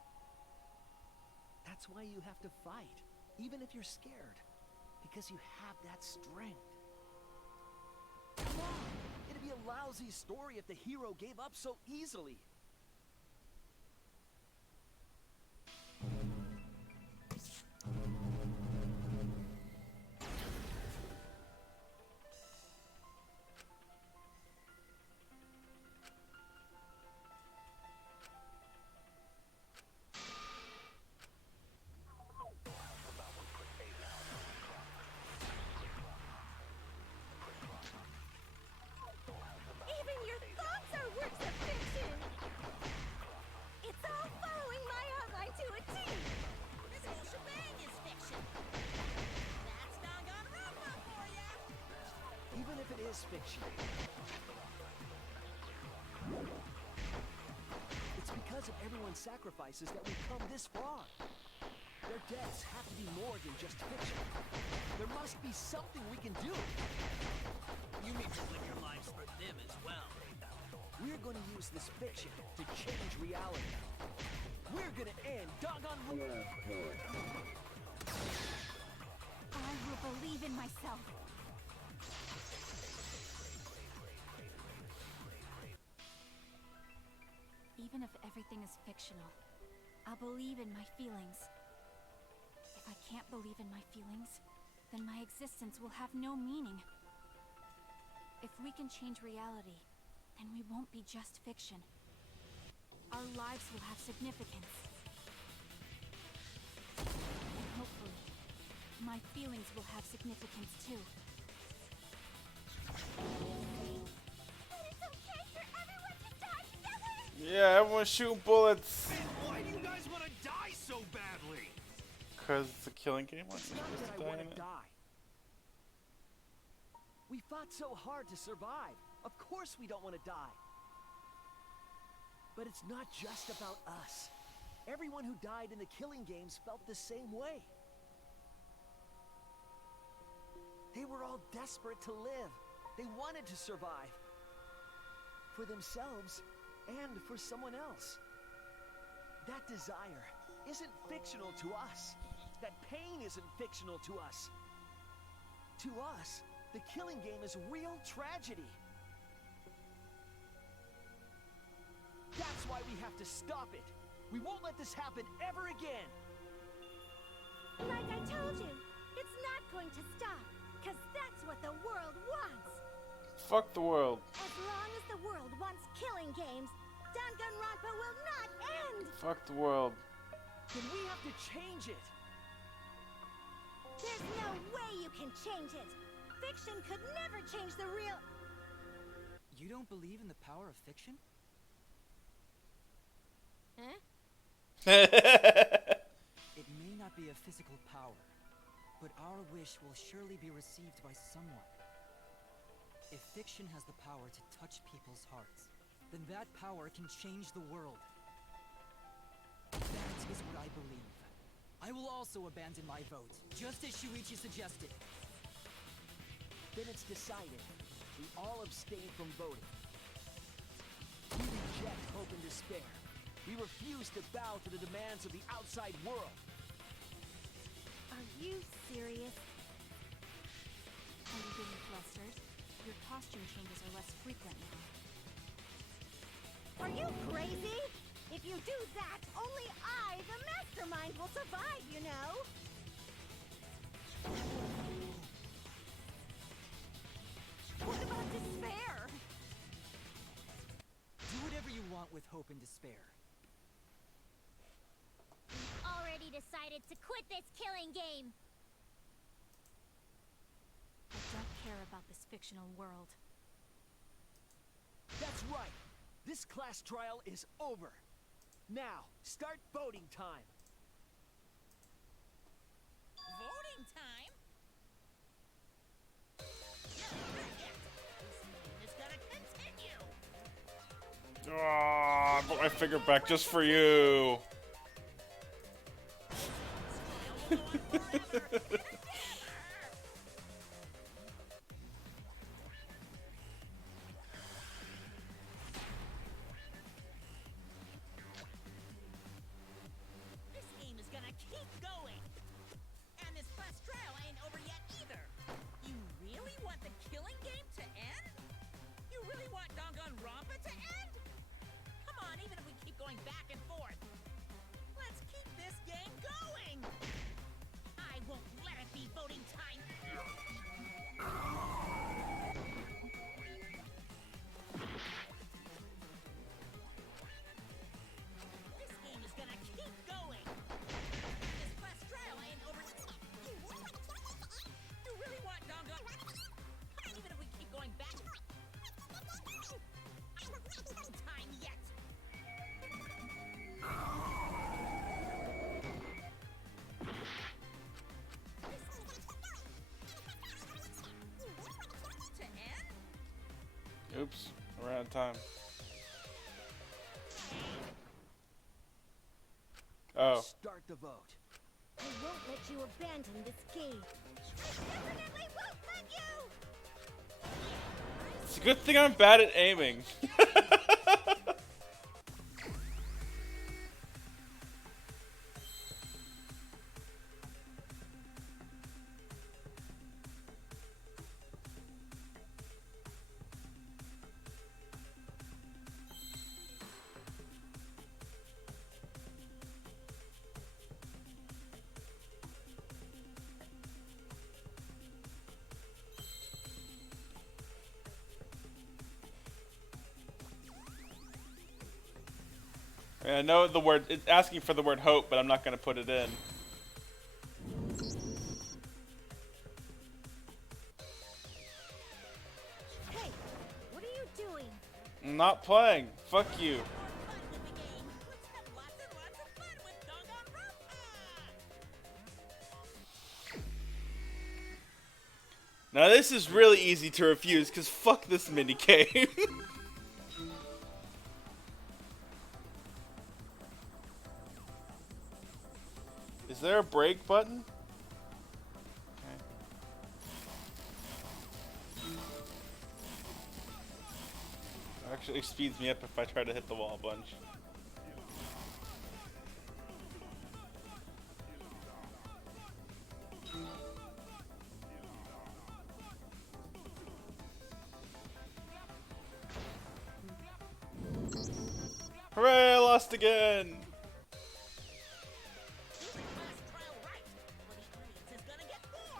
That's why you have to fight, even if you're scared. Because you have that strength. Come on! It'd be a lousy story if the hero gave up so easily. Even your thoughts are works of fiction! is fiction. It's because of everyone's sacrifices that we've come this far. Their deaths have to be more than just fiction. There must be something we can do. You need to live your lives for them as well. We're going to use this fiction to change reality. We're going to end Danganronpa. I will believe in myself. Even if everything is fictional, I'll believe in my feelings. If I can't believe in my feelings, then my existence will have no meaning. If we can change reality, then we won't be just fiction. Our lives will have significance. And hopefully, my feelings will have significance too. But it's okay for everyone to die together! Yeah, everyone's shooting bullets. Man, why do you guys want to die so badly? Because it's a killing game. It's not that I want to die. We fought so hard to survive. Of course we don't want to die. But it's not just about us. Everyone who died in the killing games felt the same way. They were all desperate to live. They wanted to survive. For themselves and for someone else. That desire isn't fictional to us. That pain isn't fictional to us. To us, the killing game is real tragedy. That's why we have to stop it. We won't let this happen ever again. Like I told you, it's not going to stop, because that's what the world wants. Fuck the world. As long as the world wants killing games, Danganronpa will not end! Fuck the world. Then we have to change it. There's no way you can change it. Fiction could never change the real... You don't believe in the power of fiction? Huh? It may not be a physical power, but our wish will surely be received by someone. If fiction has the power to touch people's hearts, then that power can change the world. That is what I believe. I will also abandon my vote, just as Shuichi suggested. Then it's decided. We all abstain from voting. We reject hope and despair. We refuse to bow to the demands of the outside world. Are you serious? Are you getting flustered? Your costume changes are less frequent now. Are you crazy? If you do that, only I, the mastermind, will survive, you know? What about despair? Do whatever you want with hope and despair. Already decided to quit this killing game! I don't care about this fictional world. That's right. This class trial is over. Now, start voting time. Voting time? This is gonna continue! Oh, I put my finger back just for you. This game is gonna keep going! And this class trial ain't over yet either! You really want the killing game to end? You really want Danganronpa to end? Come on, even if we keep going back and forth! Let's keep this game going! I won't let out of time. Oh. Start the vote. I won't let you abandon this game. I definitely won't let you! It's a good thing I'm bad at aiming. I know the word, it's asking for the word hope, but I'm not going to put it in. Hey, what are you doing? I'm not playing. Fuck you. Now this is really easy to refuse, because fuck this minigame. Is there a break button? Okay. Actually speeds me up if I try to hit the wall a bunch. Hooray, I lost again!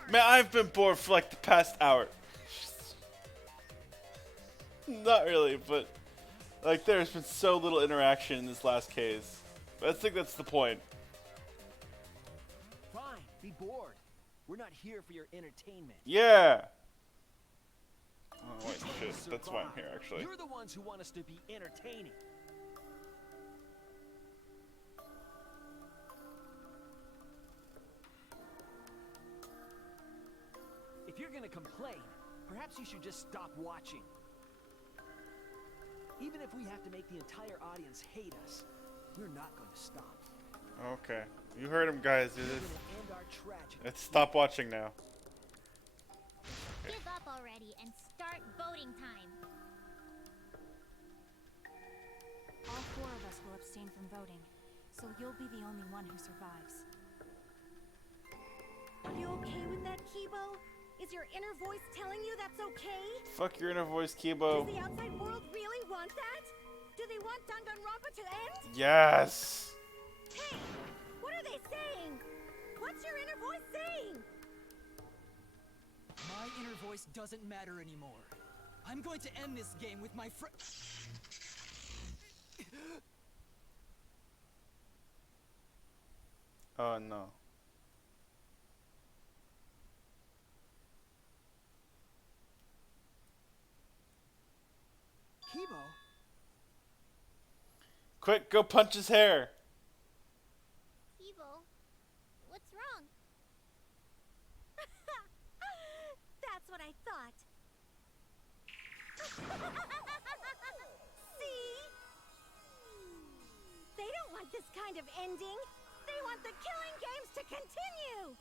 Man, I've been bored for like the past hour. Not really, but like there's been so little interaction in this last case. But I think that's the point. Fine, be bored. We're not here for your entertainment. Yeah! Oh wait, shit, that's why I'm here actually. You're the ones who want us to be entertaining. If you're gonna complain, perhaps you should just stop watching. Even if we have to make the entire audience hate us, we're not going to stop. Okay, you heard him, guys. We're gonna end our tragedy. Let's stop watching now. Give up already and start voting time. All 4 of us will abstain from voting, so you'll be the only one who survives. Are you okay with that, Kibo? Is your inner voice telling you that's okay? Fuck your inner voice, Kibo. Does the outside world really want that? Do they want Danganronpa to end? Yes! Hey! What are they saying? What's your inner voice saying? My inner voice doesn't matter anymore. I'm going to end this game with my friend. Oh no. Kibo? Quick, go punch his hair. Evil, what's wrong? That's what I thought. See? They don't want this kind of ending. They want the killing games to continue.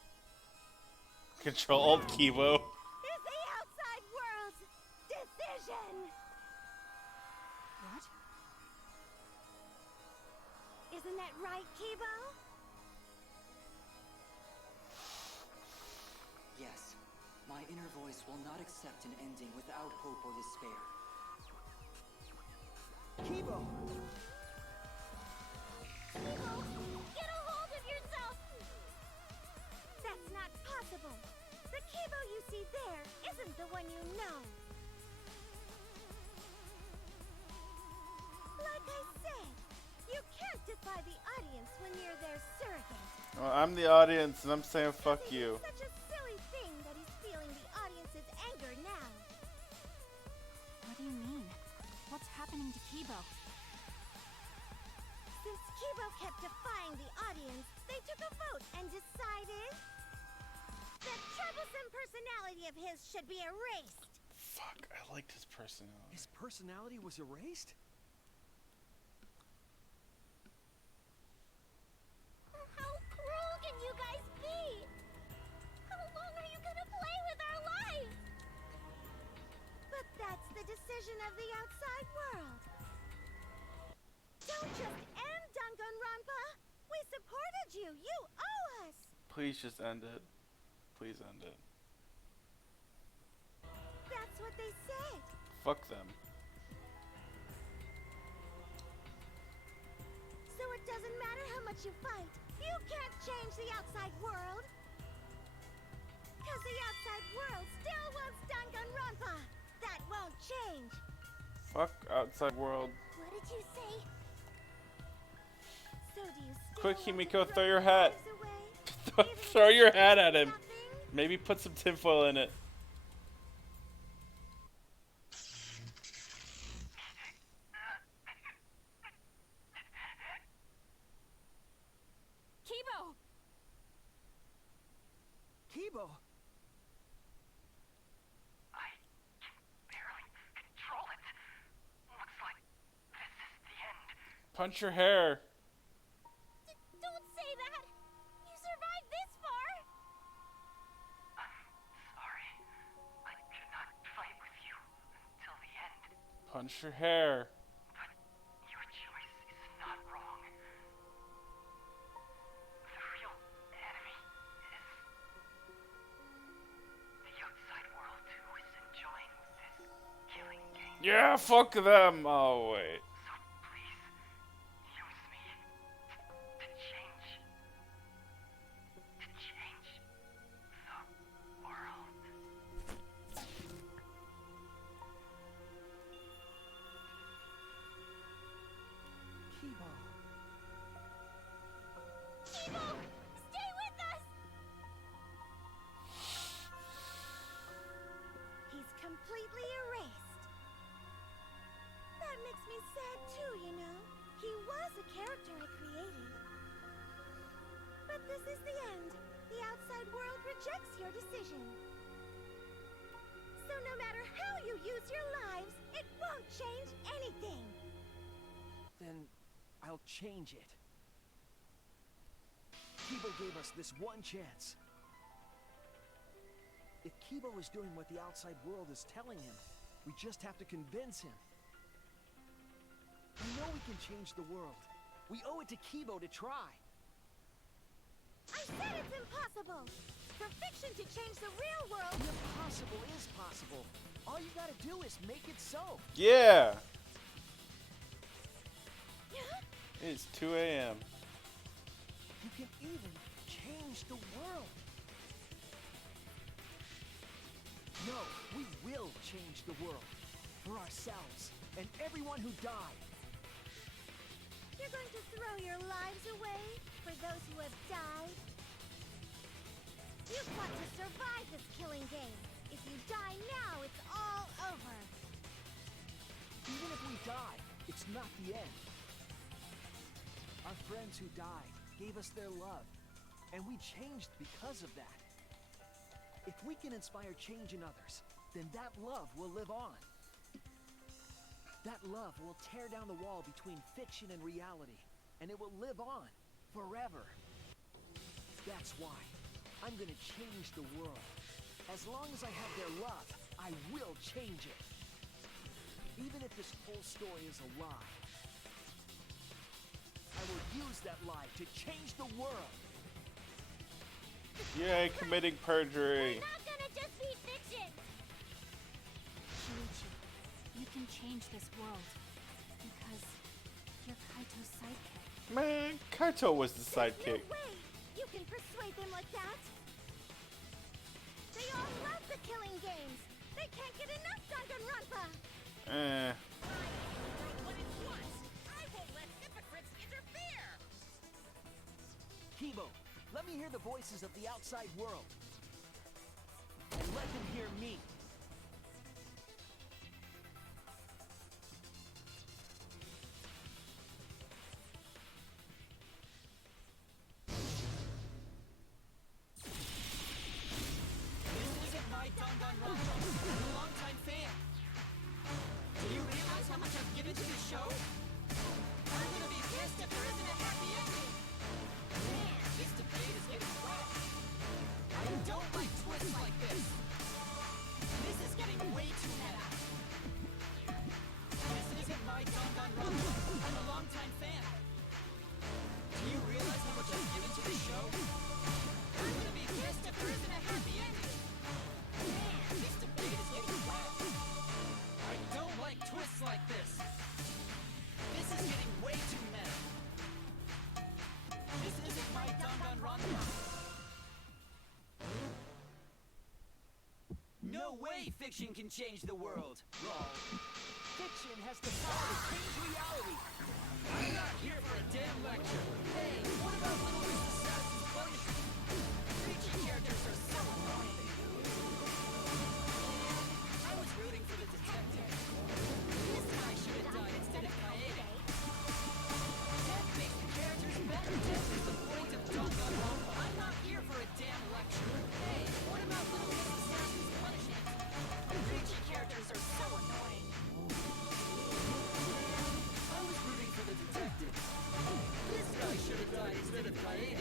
Control Alt Kibo. Is the outside world's decision. What? Isn't that right, Kibo? Yes, my inner voice will not accept an ending without hope or despair. Kibo! Kibo, get a hold of yourself! That's not possible. The Kibo you see there isn't the one you know. Like I said, you can't defy the audience when you're their surrogate. Well, I'm the audience and I'm saying fuck you. Such a silly thing that he's feeling the audience's anger now. What do you mean? What's happening to Kibo? Since Kibo kept defying the audience, they took a vote and decided that troublesome personality of his should be erased. Fuck, I liked his personality. His personality was erased? How cruel can you guys be? How long are you gonna play with our lives? But that's the decision of the outside world. Don't just end Danganronpa! We supported you! You owe us! Please just end it. Please end it. That's what they said. Fuck them. So it doesn't matter how much you fight. You can't change the outside world. Cause the outside world still wants Danganronpa. That won't change. Fuck outside world. What did you say? So do you still Quick, want to Himiko, throw your hat. lives away? Throw your hat at him. Maybe put some tinfoil in it. Kibo! Kibo! I can barely control it. Looks like this is the end. Punch your hair. Don't say that! You survived this far! Sorry. I could not fight with you until the end. Punch your hair. But your choice is not wrong. The real enemy is the outside world who is enjoying this killing game. Yeah, fuck them. Oh, wait. So please, use me to change the world. Kibo. Kibo! Stay with us! He's completely erased. That makes me sad too, you know. He was a character I created. But this is the end. The outside world rejects your decision. So no matter how you use your lives, it won't change anything. Then I'll change it. Kibo gave us this one chance. If Kibo is doing what the outside world is telling him, we just have to convince him. I know we can change the world. We owe it to Kibo to try. I said it's impossible. For fiction to change the real world. The impossible is possible. All you gotta do is make it so. Yeah. It's 2 a.m. You can even change the world. No, we will change the world. For ourselves and everyone who died. You're going to throw your lives away for those who have died? You've got to survive this killing game. If you die now, it's all over. Even if we die, it's not the end. Our friends who died gave us their love, and we changed because of that. If we can inspire change in others, then that love will live on. That love will tear down the wall between fiction and reality, and it will live on forever. That's why I'm gonna change the world. As long as I have their love, I will change it. Even if this whole story is a lie, I will use that lie to change the world. Yay, committing perjury. We're not gonna just be fiction! Shuichi, you can change this world. Because you're Kaito's sidekick. Man, Kaito was the sidekick. No way! You can persuade them like that! They all love the killing games! They can't get enough Danganronpa! Eh. What it wants. I won't let hypocrites interfere. Kibo, let me hear the voices of the outside world. And let them hear me. This isn't my Danganronpa. I'm a longtime fan. Only fiction can change the world. Lol. Fiction has the power to change reality. I'm not here for a damn lecture. Hey, what about Little Miss Assassin's Punishment? Preachy characters are so annoying. I was rooting for the detective. This guy should have died instead of Kaede. Death makes the characters better. Death is the point of Danganronpa. I'm not here for a damn lecture. Hey, what about Little Miss Assassin's Punishment? Preachy characters are so annoying. I was rooting for the detective. This guy should have died instead of Kaede.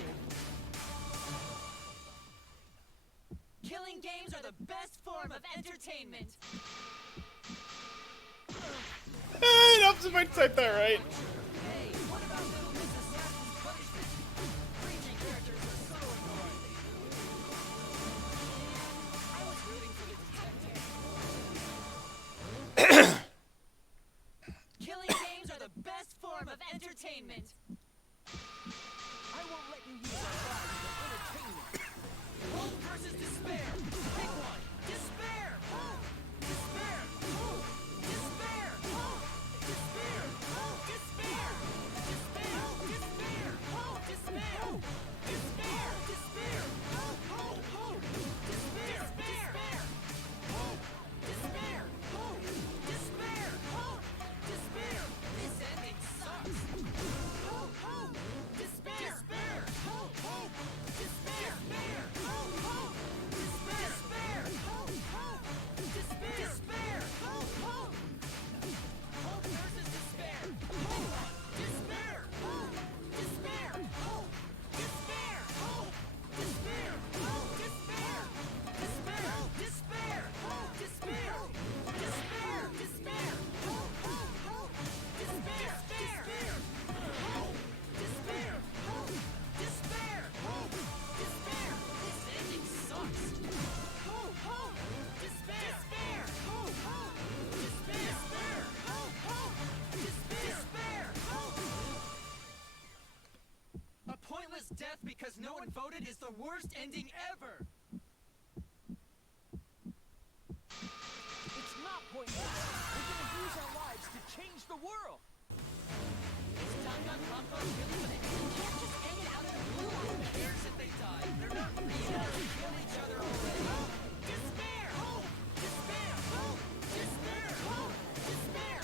Killing games are the best form of entertainment. It helps if I type that right. Hey, what about Little Miss Assassin's Punishment? Preachy characters are so annoying. I was rooting for the detective. Killing games are the best form of entertainment. I won't let you use our lives for entertainment. Hope versus despair. Pick one. Despair. Despair. Despair. Despair. Despair. Despair. Despair. Despair. Despair. Despair. Despair. Despair. Despair. Despair. This ending sucks. Despair. Despair. Despair. Despair. Despair. Hope versus despair. Despair. Despair. Despair. Despair. Despair. Despair. Despair. Despair. Despair. Despair. Despair. Despair. Despair. Despair. This ending sucks. Despair. Despair. Despair. A pointless death because no one voted is the worst ending ever. It's not pointless. We're gonna use our lives to change the world. Is Danganronpa really gonna end? You can't just end it out of the blue. Who cares if they die? They're not real. They kill each other already. Despair! Despair! Despair! Despair!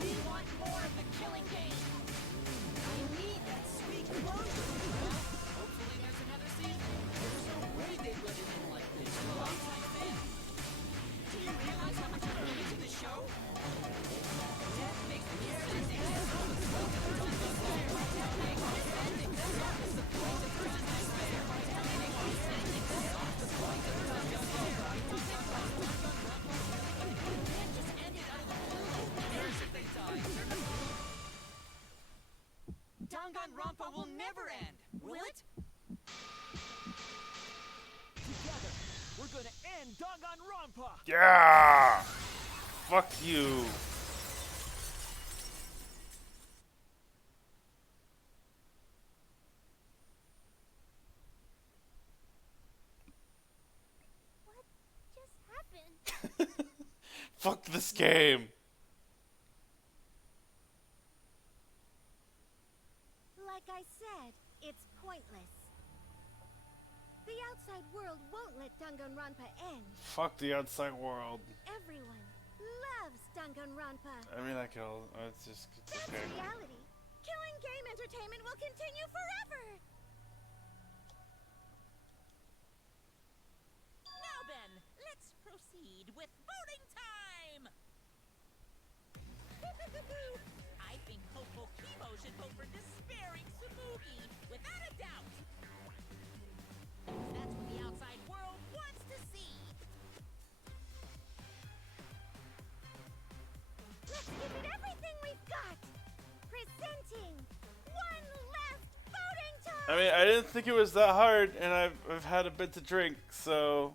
We want more of the killing game. I need that sweet closure. Well, hopefully there's another season. There's no way they'd let it end like this. You're a longtime fan. Do you realize how much I'm giving to the show? Death makes the characters Danganronpa will never end, will it? Together, we're gonna end Danganronpa. Yeah! Fuck you. What just happened? Fuck this game. Like I said, it's pointless. The outside world won't let Danganronpa end. Fuck the outside world. Everyone loves Danganronpa. I mean, I can. It's just. It's That's okay. reality. Killing game entertainment will continue forever. Now then, let's proceed with voting time! I think hopeful Kibo should vote for despairing Tsumugi, without a doubt! That's what the outside world wants to see! Let's give it everything we've got. Presenting one last voting time. I mean, I didn't think it was that hard, and I've had a bit to drink, so.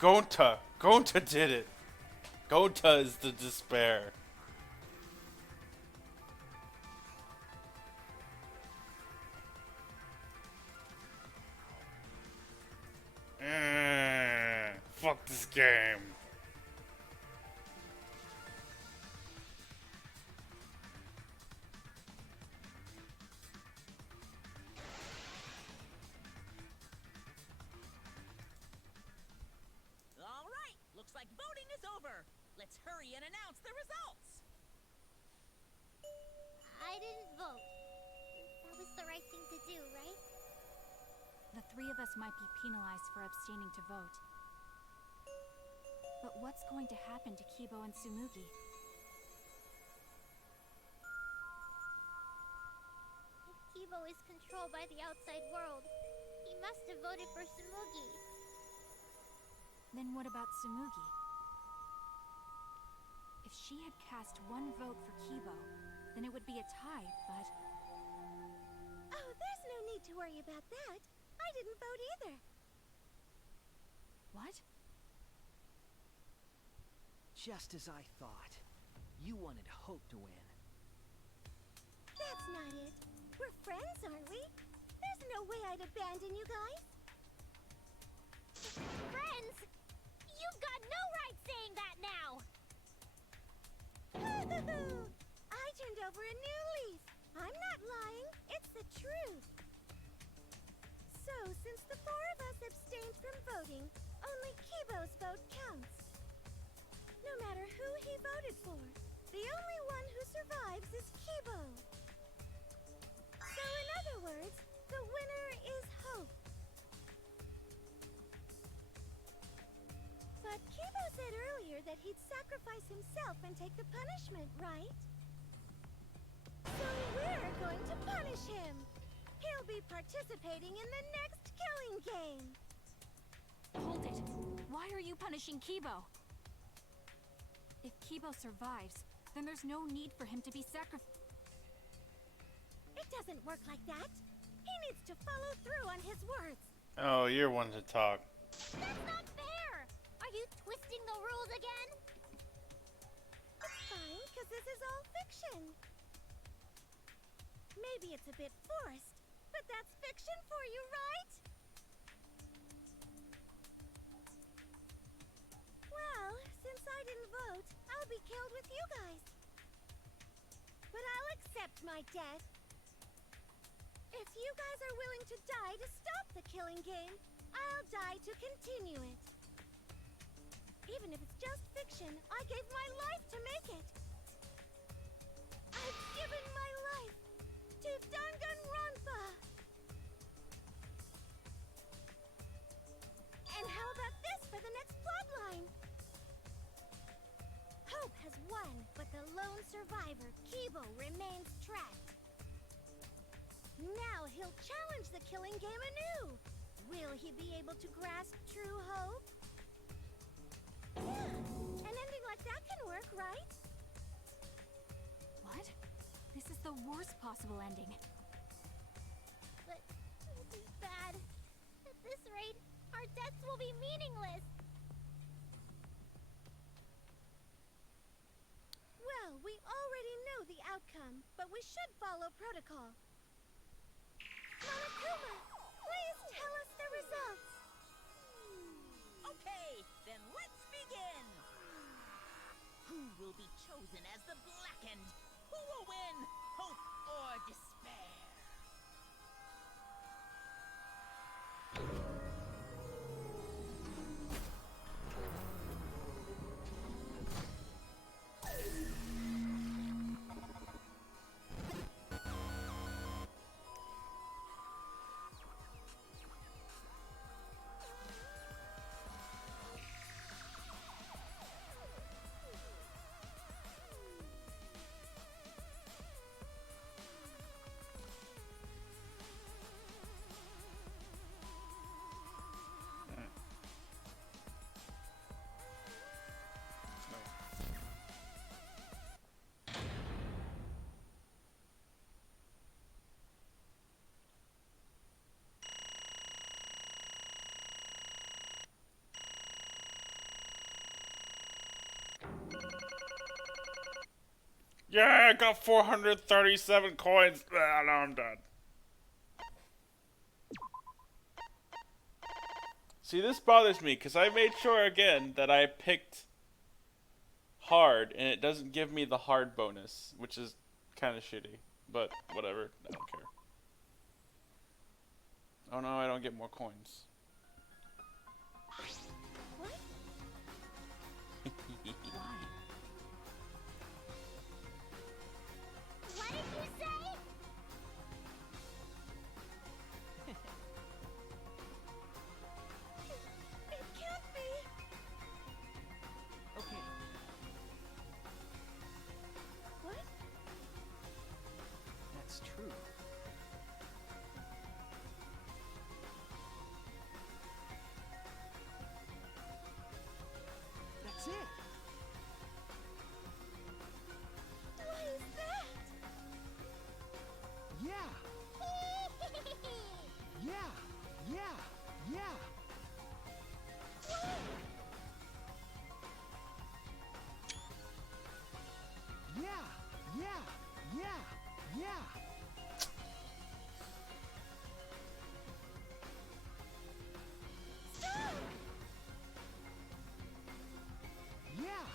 Gonta did it. Gonta is the despair. Fuck this game. All right, looks like voting is over. Let's hurry and announce the results. I didn't vote. That was the right thing to do, right? The three of us might be penalized for abstaining to vote. But what's going to happen to Kibo and Tsumugi? If Kibo is controlled by the outside world, he must have voted for Tsumugi. Then what about Tsumugi? If she had cast one vote for Kibo, then it would be a tie, but... Oh, there's no need to worry about that. I didn't vote either. What? Just as I thought. You wanted Hope to win. That's not it. We're friends, aren't we? There's no way I'd abandon you guys. Friends? You've got no right saying that now! I turned over a new leaf. I'm not lying. It's the truth. So, since the four of us abstained from voting, only Kibo's vote counts. No matter who he voted for, the only one who survives is Kibo. So, in other words, the winner is Hope. But Kibo said earlier that he'd sacrifice himself and take the punishment, right? So we're going to punish him. He'll be participating in the next killing game. Hold it! Why are you punishing Kibo? If Kibo survives, then there's no need for him to be sacrificed. It doesn't work like that. He needs to follow through on his words. Oh, you're one to talk. That's not fair! Are you twisting the rules again? It's fine, because this is all fiction. Maybe it's a bit forced, but that's fiction for you, right? Well, since I didn't vote, I'll be killed with you guys. But I'll accept my death. If you guys are willing to die to stop the killing game, I'll die to continue it. Even if it's just fiction, I gave my life to make it. I've given my life to Danganronpa. And how about this for the next plotline? Hope has won, but the lone survivor, Kibo, remains trapped. Now he'll challenge the killing game anew. Will he be able to grasp true hope? Yeah, an ending like that can work, right? What? This is the worst possible ending. But this is bad. At this rate, our deaths will be meaningless. Well, we already know the outcome, but we should follow protocol. Monokuma, please tell us the results. Okay, then let's begin. Who will be chosen as the Blackened? Who will win? Hope or despair? Yeah, I got 437 coins. Ah, now I'm done. See, this bothers me because I made sure again that I picked hard, and it doesn't give me the hard bonus, which is kind of shitty. But whatever, I don't care. Oh no, I don't get more coins. What? What did you say? It can't be. Okay. What? That's true. That's it. Why is that? Yeah. Yeah. Yeah. Yeah. Yeah. Yeah. Yeah. Yeah. Stop! Yeah.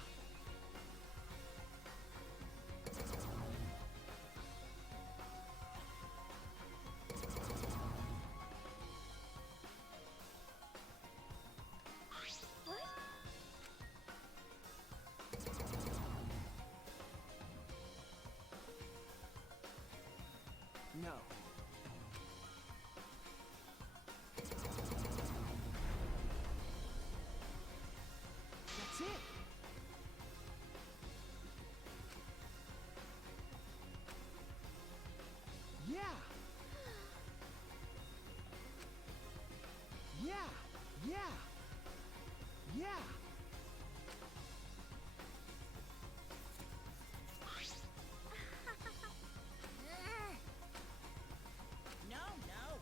What? No. That's it. Yeah. Yeah. Yeah. Yeah. No, no.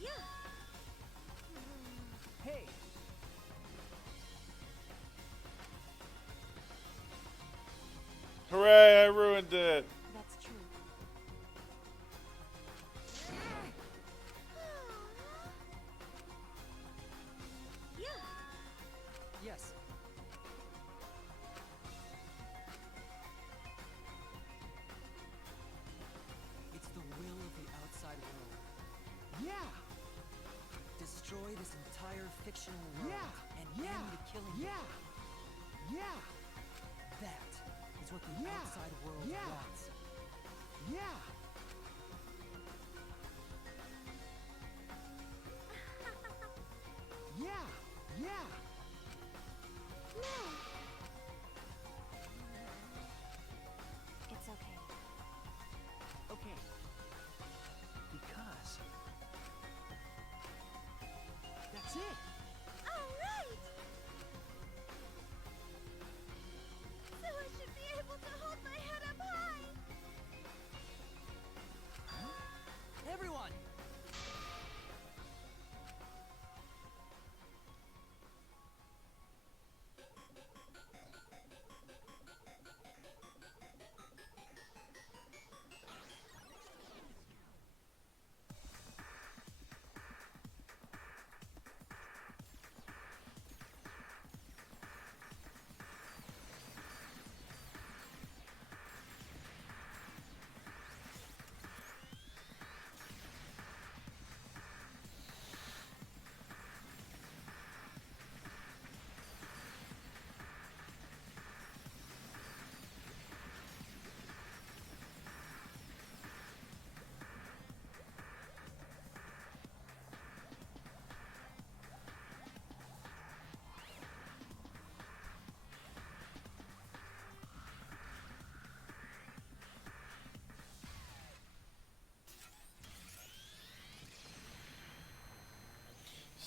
Yeah. Hey. Hooray, I ruined it! That's true. Yeah. Yes. It's the will of the outside world. Yeah. Destroy this entire fictional world Yeah. and Yeah. end the killing. Yeah. Yeah. That is what the Yeah. outside world Yeah. wants. Yeah. Yeah. Yeah. No. It's okay. Okay. Because that's it. All right. So I should be able to hold my head up high. Everyone!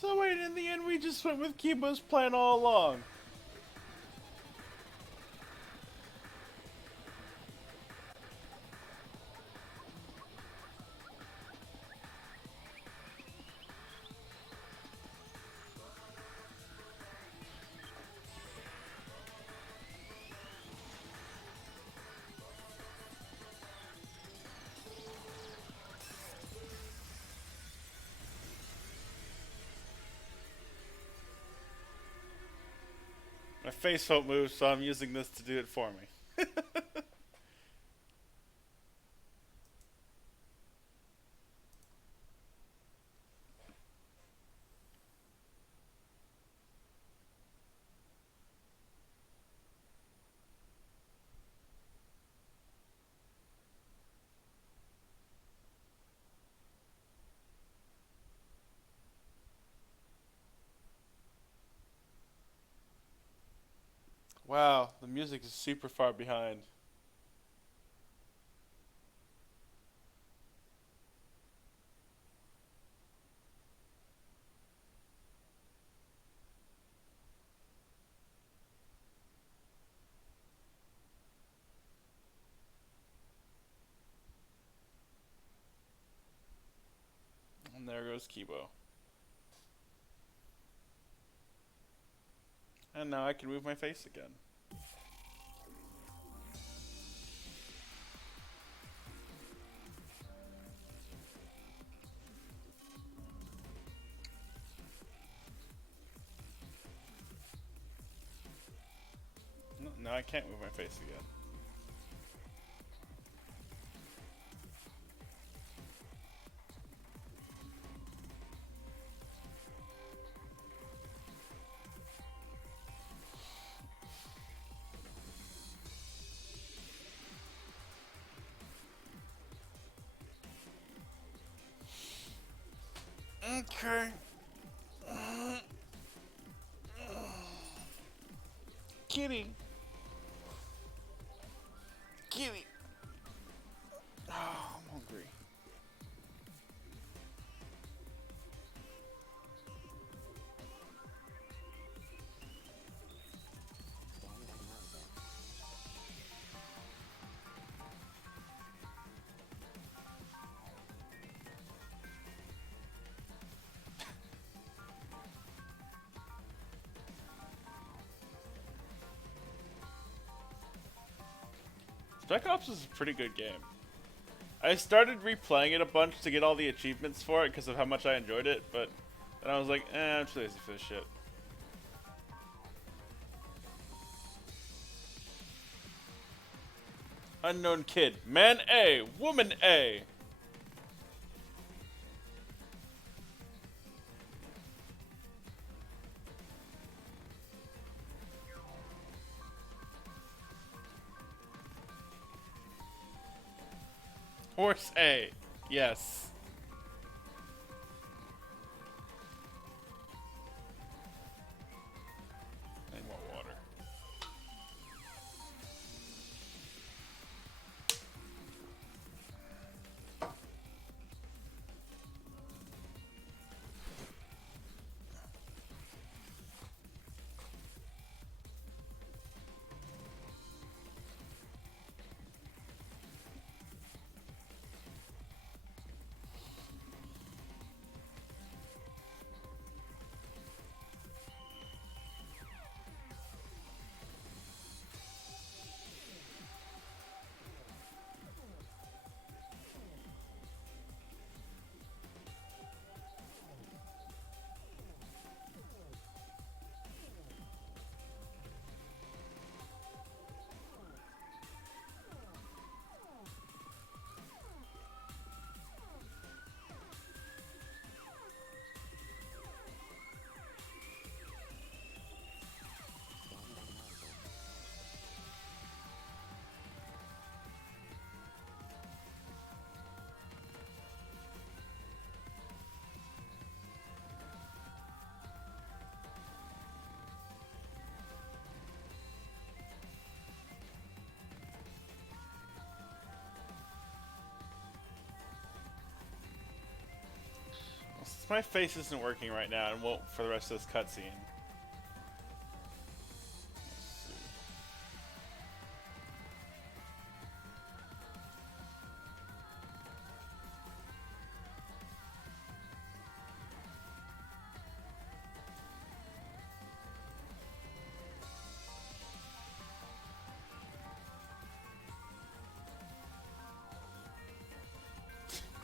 So wait, in the end we just went with Kibo's plan all along. My face won't move, so I'm using this to do it for me. Wow, the music is super far behind. And there goes Kibo. And now I can move my face again. No, I can't move my face again. Okay. Kitty. Kitty. Oh, I'm hungry. Spec Ops is a pretty good game. I started replaying it a bunch to get all the achievements for it because of how much I enjoyed it, but then I was like, I'm too lazy for this shit. Unknown kid. Man A. Woman A. Horse A. Yes. I want water. My face isn't working right now and won't for the rest of this cutscene.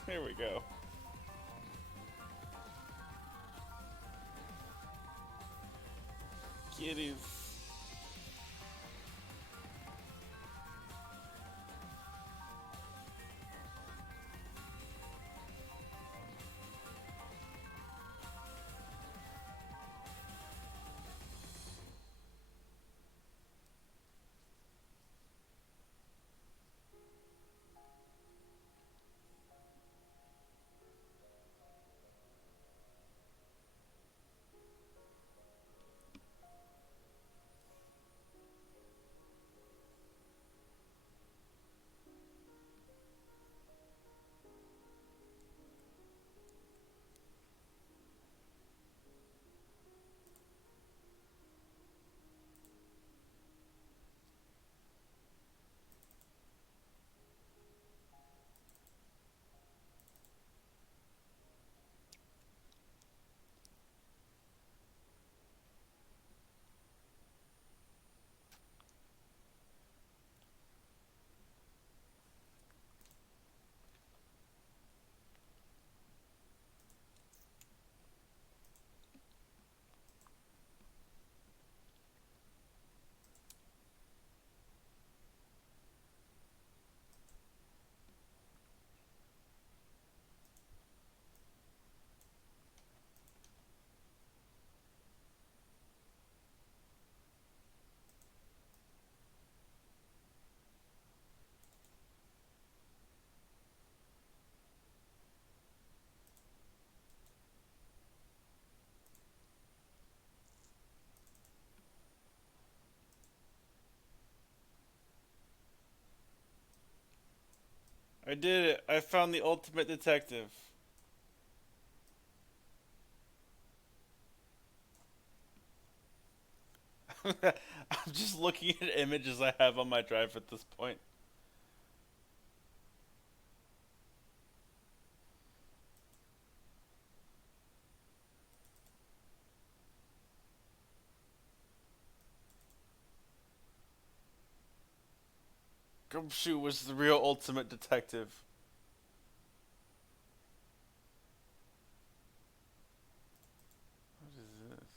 Here we go. Kitties. I did it. I found the ultimate detective. I'm just looking at images I have on my drive at this point. Gumshoe was the real ultimate detective. What is this?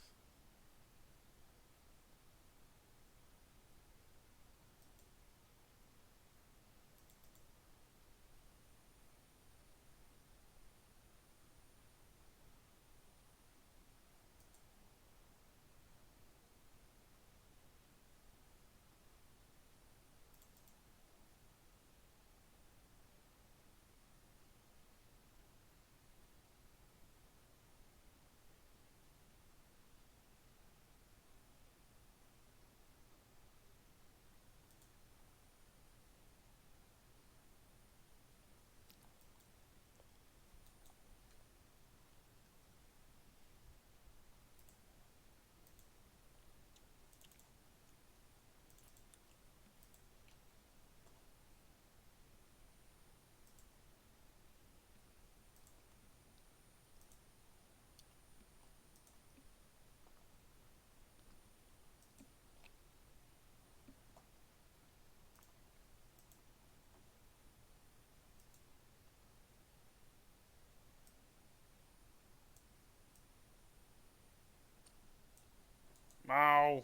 Mao.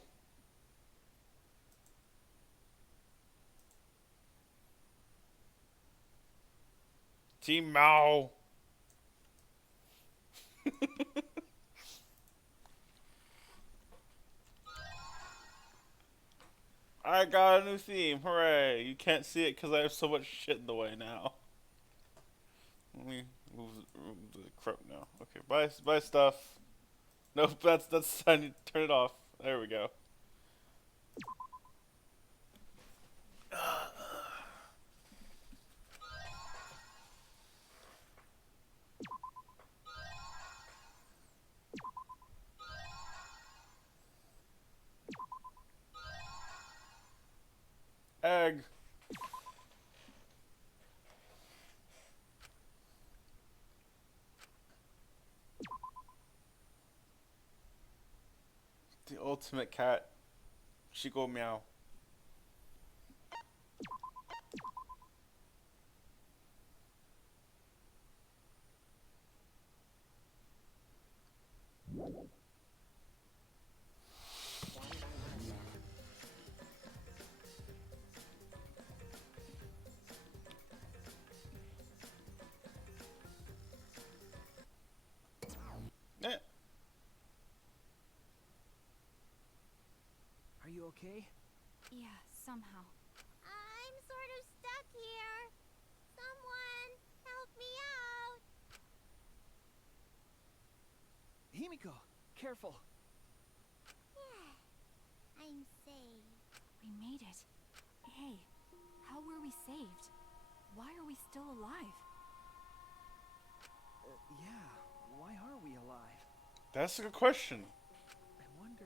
Team Mao. I got a new theme. Hooray. You can't see it because I have so much shit in the way now. Let me move the crap now. Okay, buy stuff. Nope, that's I need to turn it off. There we go. Egg. The ultimate cat. She go meow. Eh. Are you okay? Yeah, somehow. I'm sort of stuck here. Someone help me out. Himiko, careful. Yeah, I'm safe. We made it. Hey, how were we saved? Why are we still alive? Yeah, why are we alive? That's a good question. I wonder...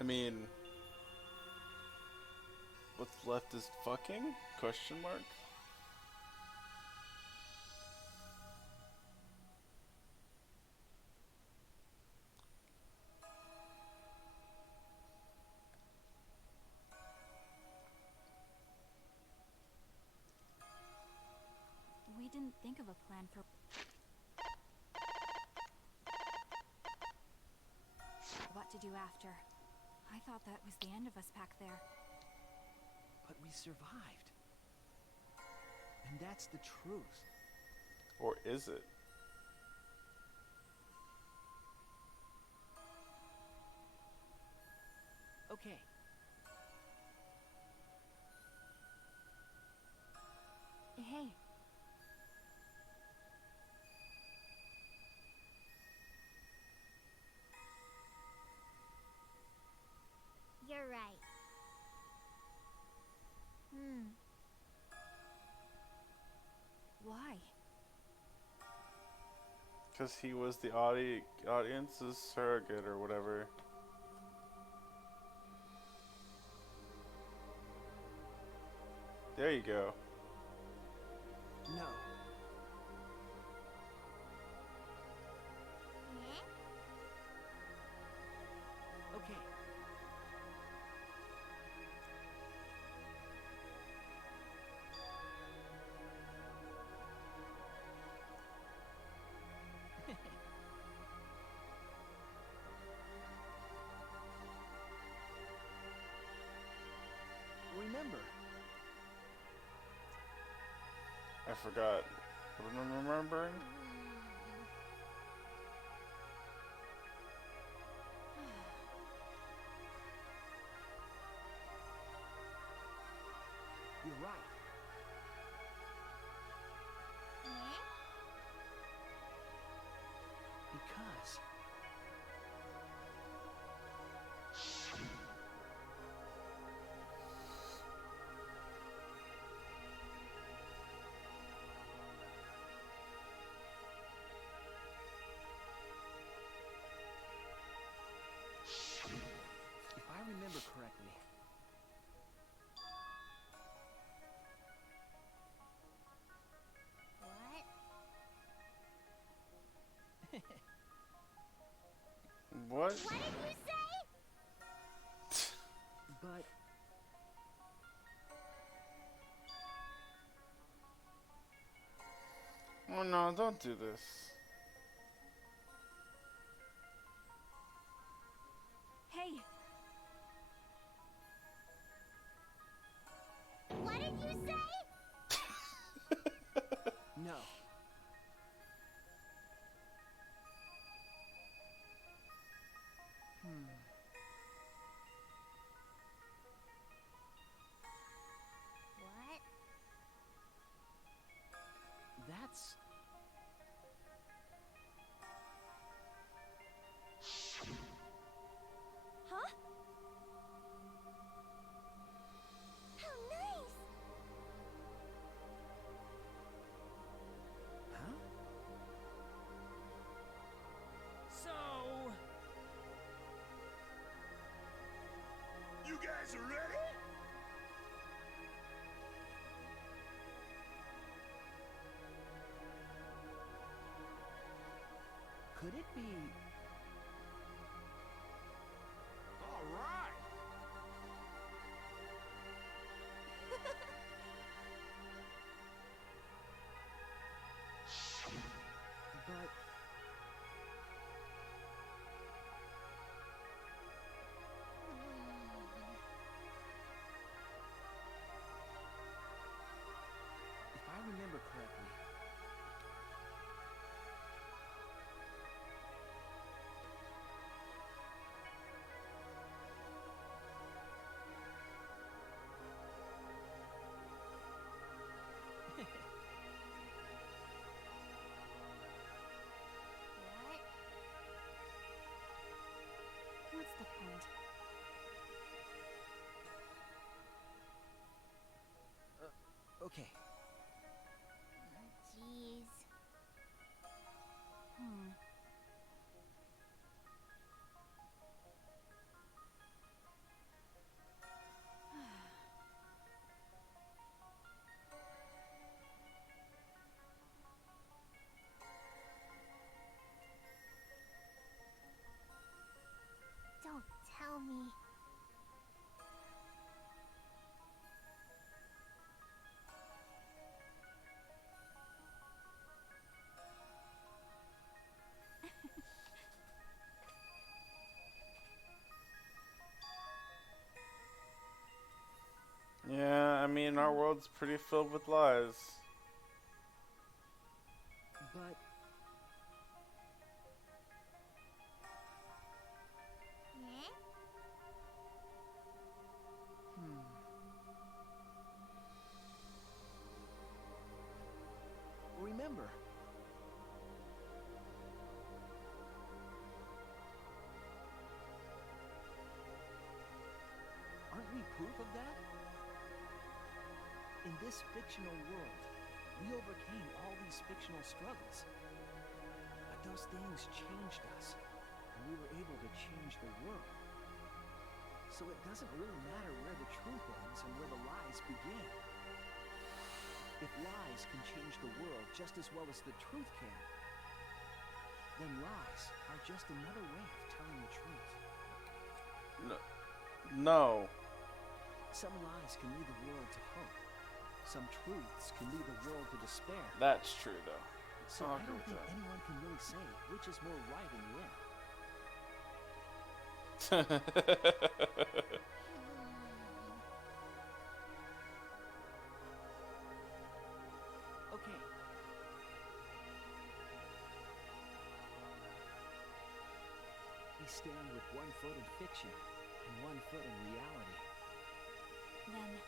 I mean, what's left is fucking? Question mark. We didn't think of a plan for what to do after. I thought that was the end of us back there. But we survived. And that's the truth. Or is it? Okay. Hey. You're right. Why? Because he was the audience's surrogate or whatever. There you go. No. Okay. Remember. I forgot. What am I remembering? You're right. Because... If I remember correctly... What? What did you say? But... Oh no, don't do this. Hey. What did you say? No. What? That's... Huh? How nice! Huh? So, You guys are ready? Could it be... All right. But... If I remember correctly... What? What's the point? Okay. Jeez. Don't tell me. Yeah, I mean, our world's pretty filled with lies. But... remember. Aren't we proof of that? In this fictional world, we overcame all these fictional struggles. But those things changed us, and we were able to change the world. So it doesn't really matter where the truth ends and where the lies begin. If lies can change the world just as well as the truth can, then lies are just another way of telling the truth. No. Some lies can lead the world to hope. Some truths can lead the world to despair. That's true, though. So I don't think anyone can really say which is more right in the end. Okay. We stand with 1 foot in fiction and 1 foot in reality. Then,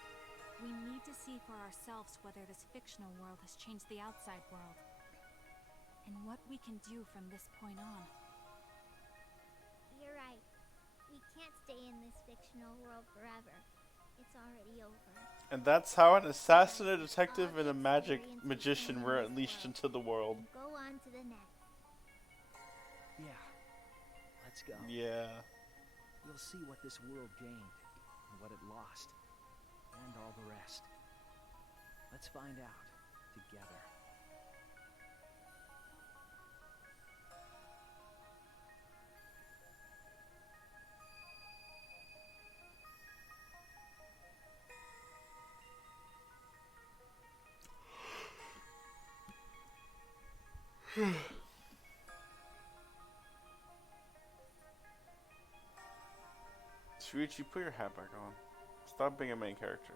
we need to see for ourselves whether this fictional world has changed the outside world, and what we can do from this point on. You're right. We can't stay in this fictional world forever. It's already over. And that's how an assassin, a detective, and a magic magician were unleashed into the world. Go on to the next. Yeah. Let's go. Yeah. We'll see what this world gained, and what it lost, and all the rest. Let's find out together. Shuichi, put your hat back on. Stop being a main character.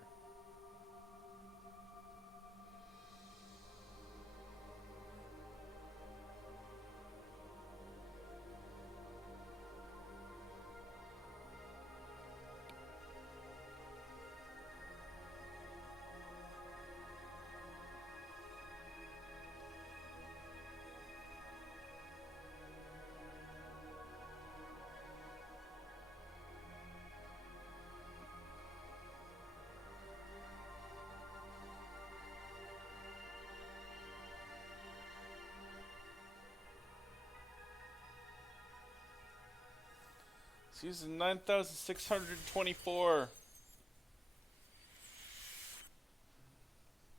Season 9624.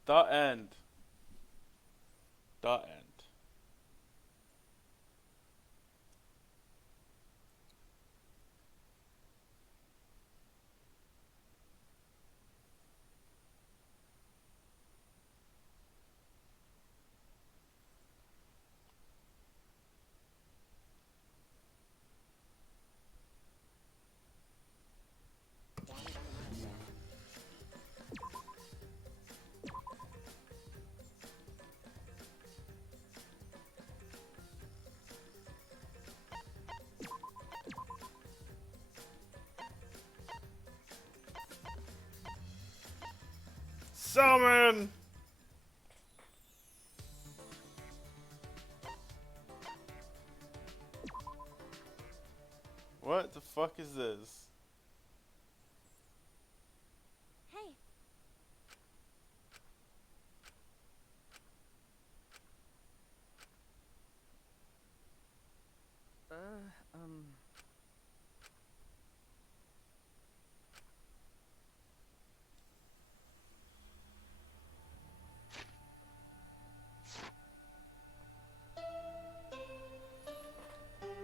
The end. The end. Summon! What the fuck is this? Hey.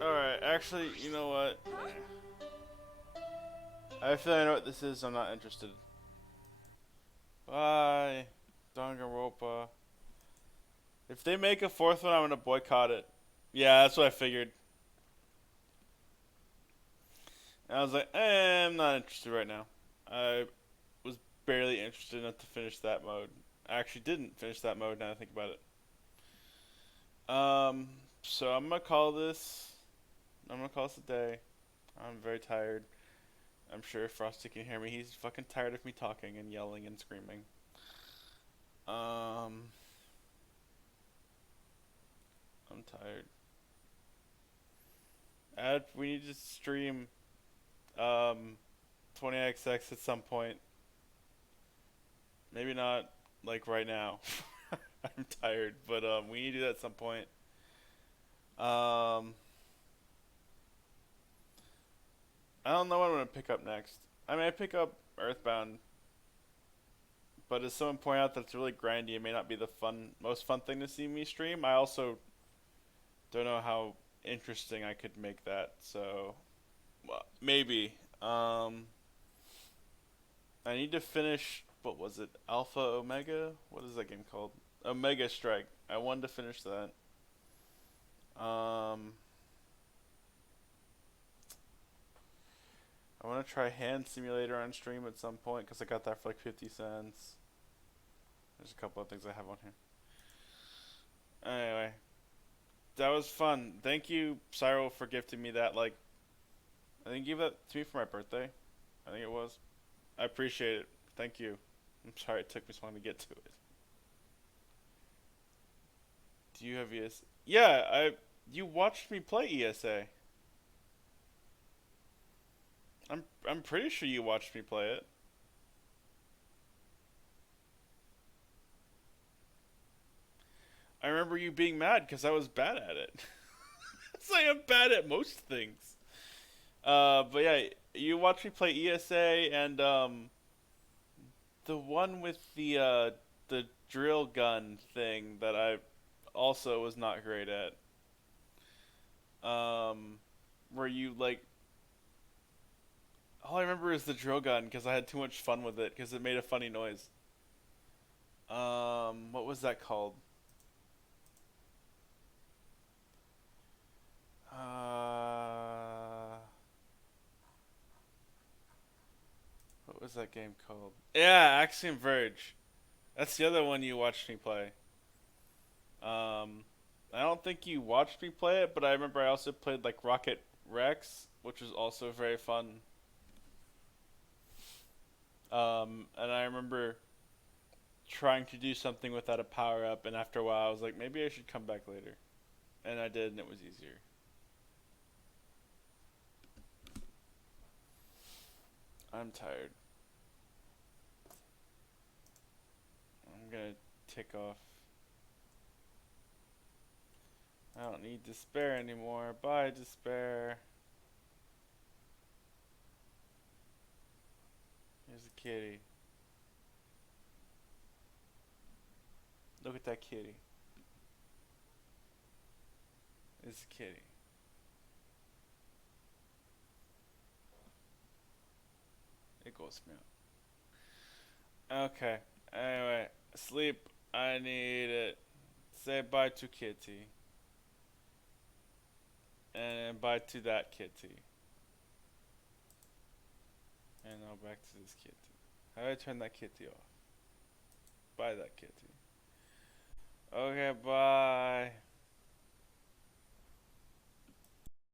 Alright, actually, you know what? I feel I know what this is, I'm not interested. Bye. Danganronpa. If they make a 4th one, I'm gonna boycott it. Yeah, that's what I figured. And I was like, I'm not interested right now. I was barely interested enough to finish that mode. I actually didn't finish that mode now that I think about it. So I'm gonna call this a day. I'm very tired. I'm sure Frosty can hear me. He's fucking tired of me talking and yelling and screaming. We need to stream 20XX at some point. Maybe not like right now. I'm tired, but we need to do that at some point. I don't know what I'm gonna pick up next. I mean, I pick up Earthbound, but as someone pointed out, that's really grindy. It may not be the most fun thing to see me stream. I also don't know how interesting I could make that. So, well, maybe. I need to finish. What was it? Alpha Omega? What is that game called? Omega Strike. I wanted to finish that. I want to try Hand Simulator on stream at some point because I got that for like 50 cents. There's a couple of things I have on here. Anyway, that was fun. Thank you, Cyril, for gifting me that. Like, I think you gave that to me for my birthday. I think it was. I appreciate it. Thank you. I'm sorry it took me so long to get to it. Do you have ESA? Yeah, you watched me play ESA. I'm pretty sure you watched me play it. I remember you being mad because I was bad at it. It's like I'm bad at most things. But yeah, you watched me play ESA and the one with the drill gun thing that I also was not great at. Where you like. All I remember is the drill gun because I had too much fun with it because it made a funny noise. What was that called? What was that game called? Yeah, Axiom Verge. That's the other one you watched me play. I don't think you watched me play it, but I remember I also played like Rocket Rex, which was also very fun. And I remember trying to do something without a power up, and after a while I was like, maybe I should come back later. And I did, and it was easier. I'm tired. I'm gonna tick off. I don't need despair anymore. Bye, despair. Here's a kitty. Look at that kitty. It's a kitty. It goes meow. Okay. Anyway, sleep. I need it. Say bye to kitty. And bye to that kitty. And now back to this kitty. How do I turn that kitty off? Bye that kitty. Okay, bye.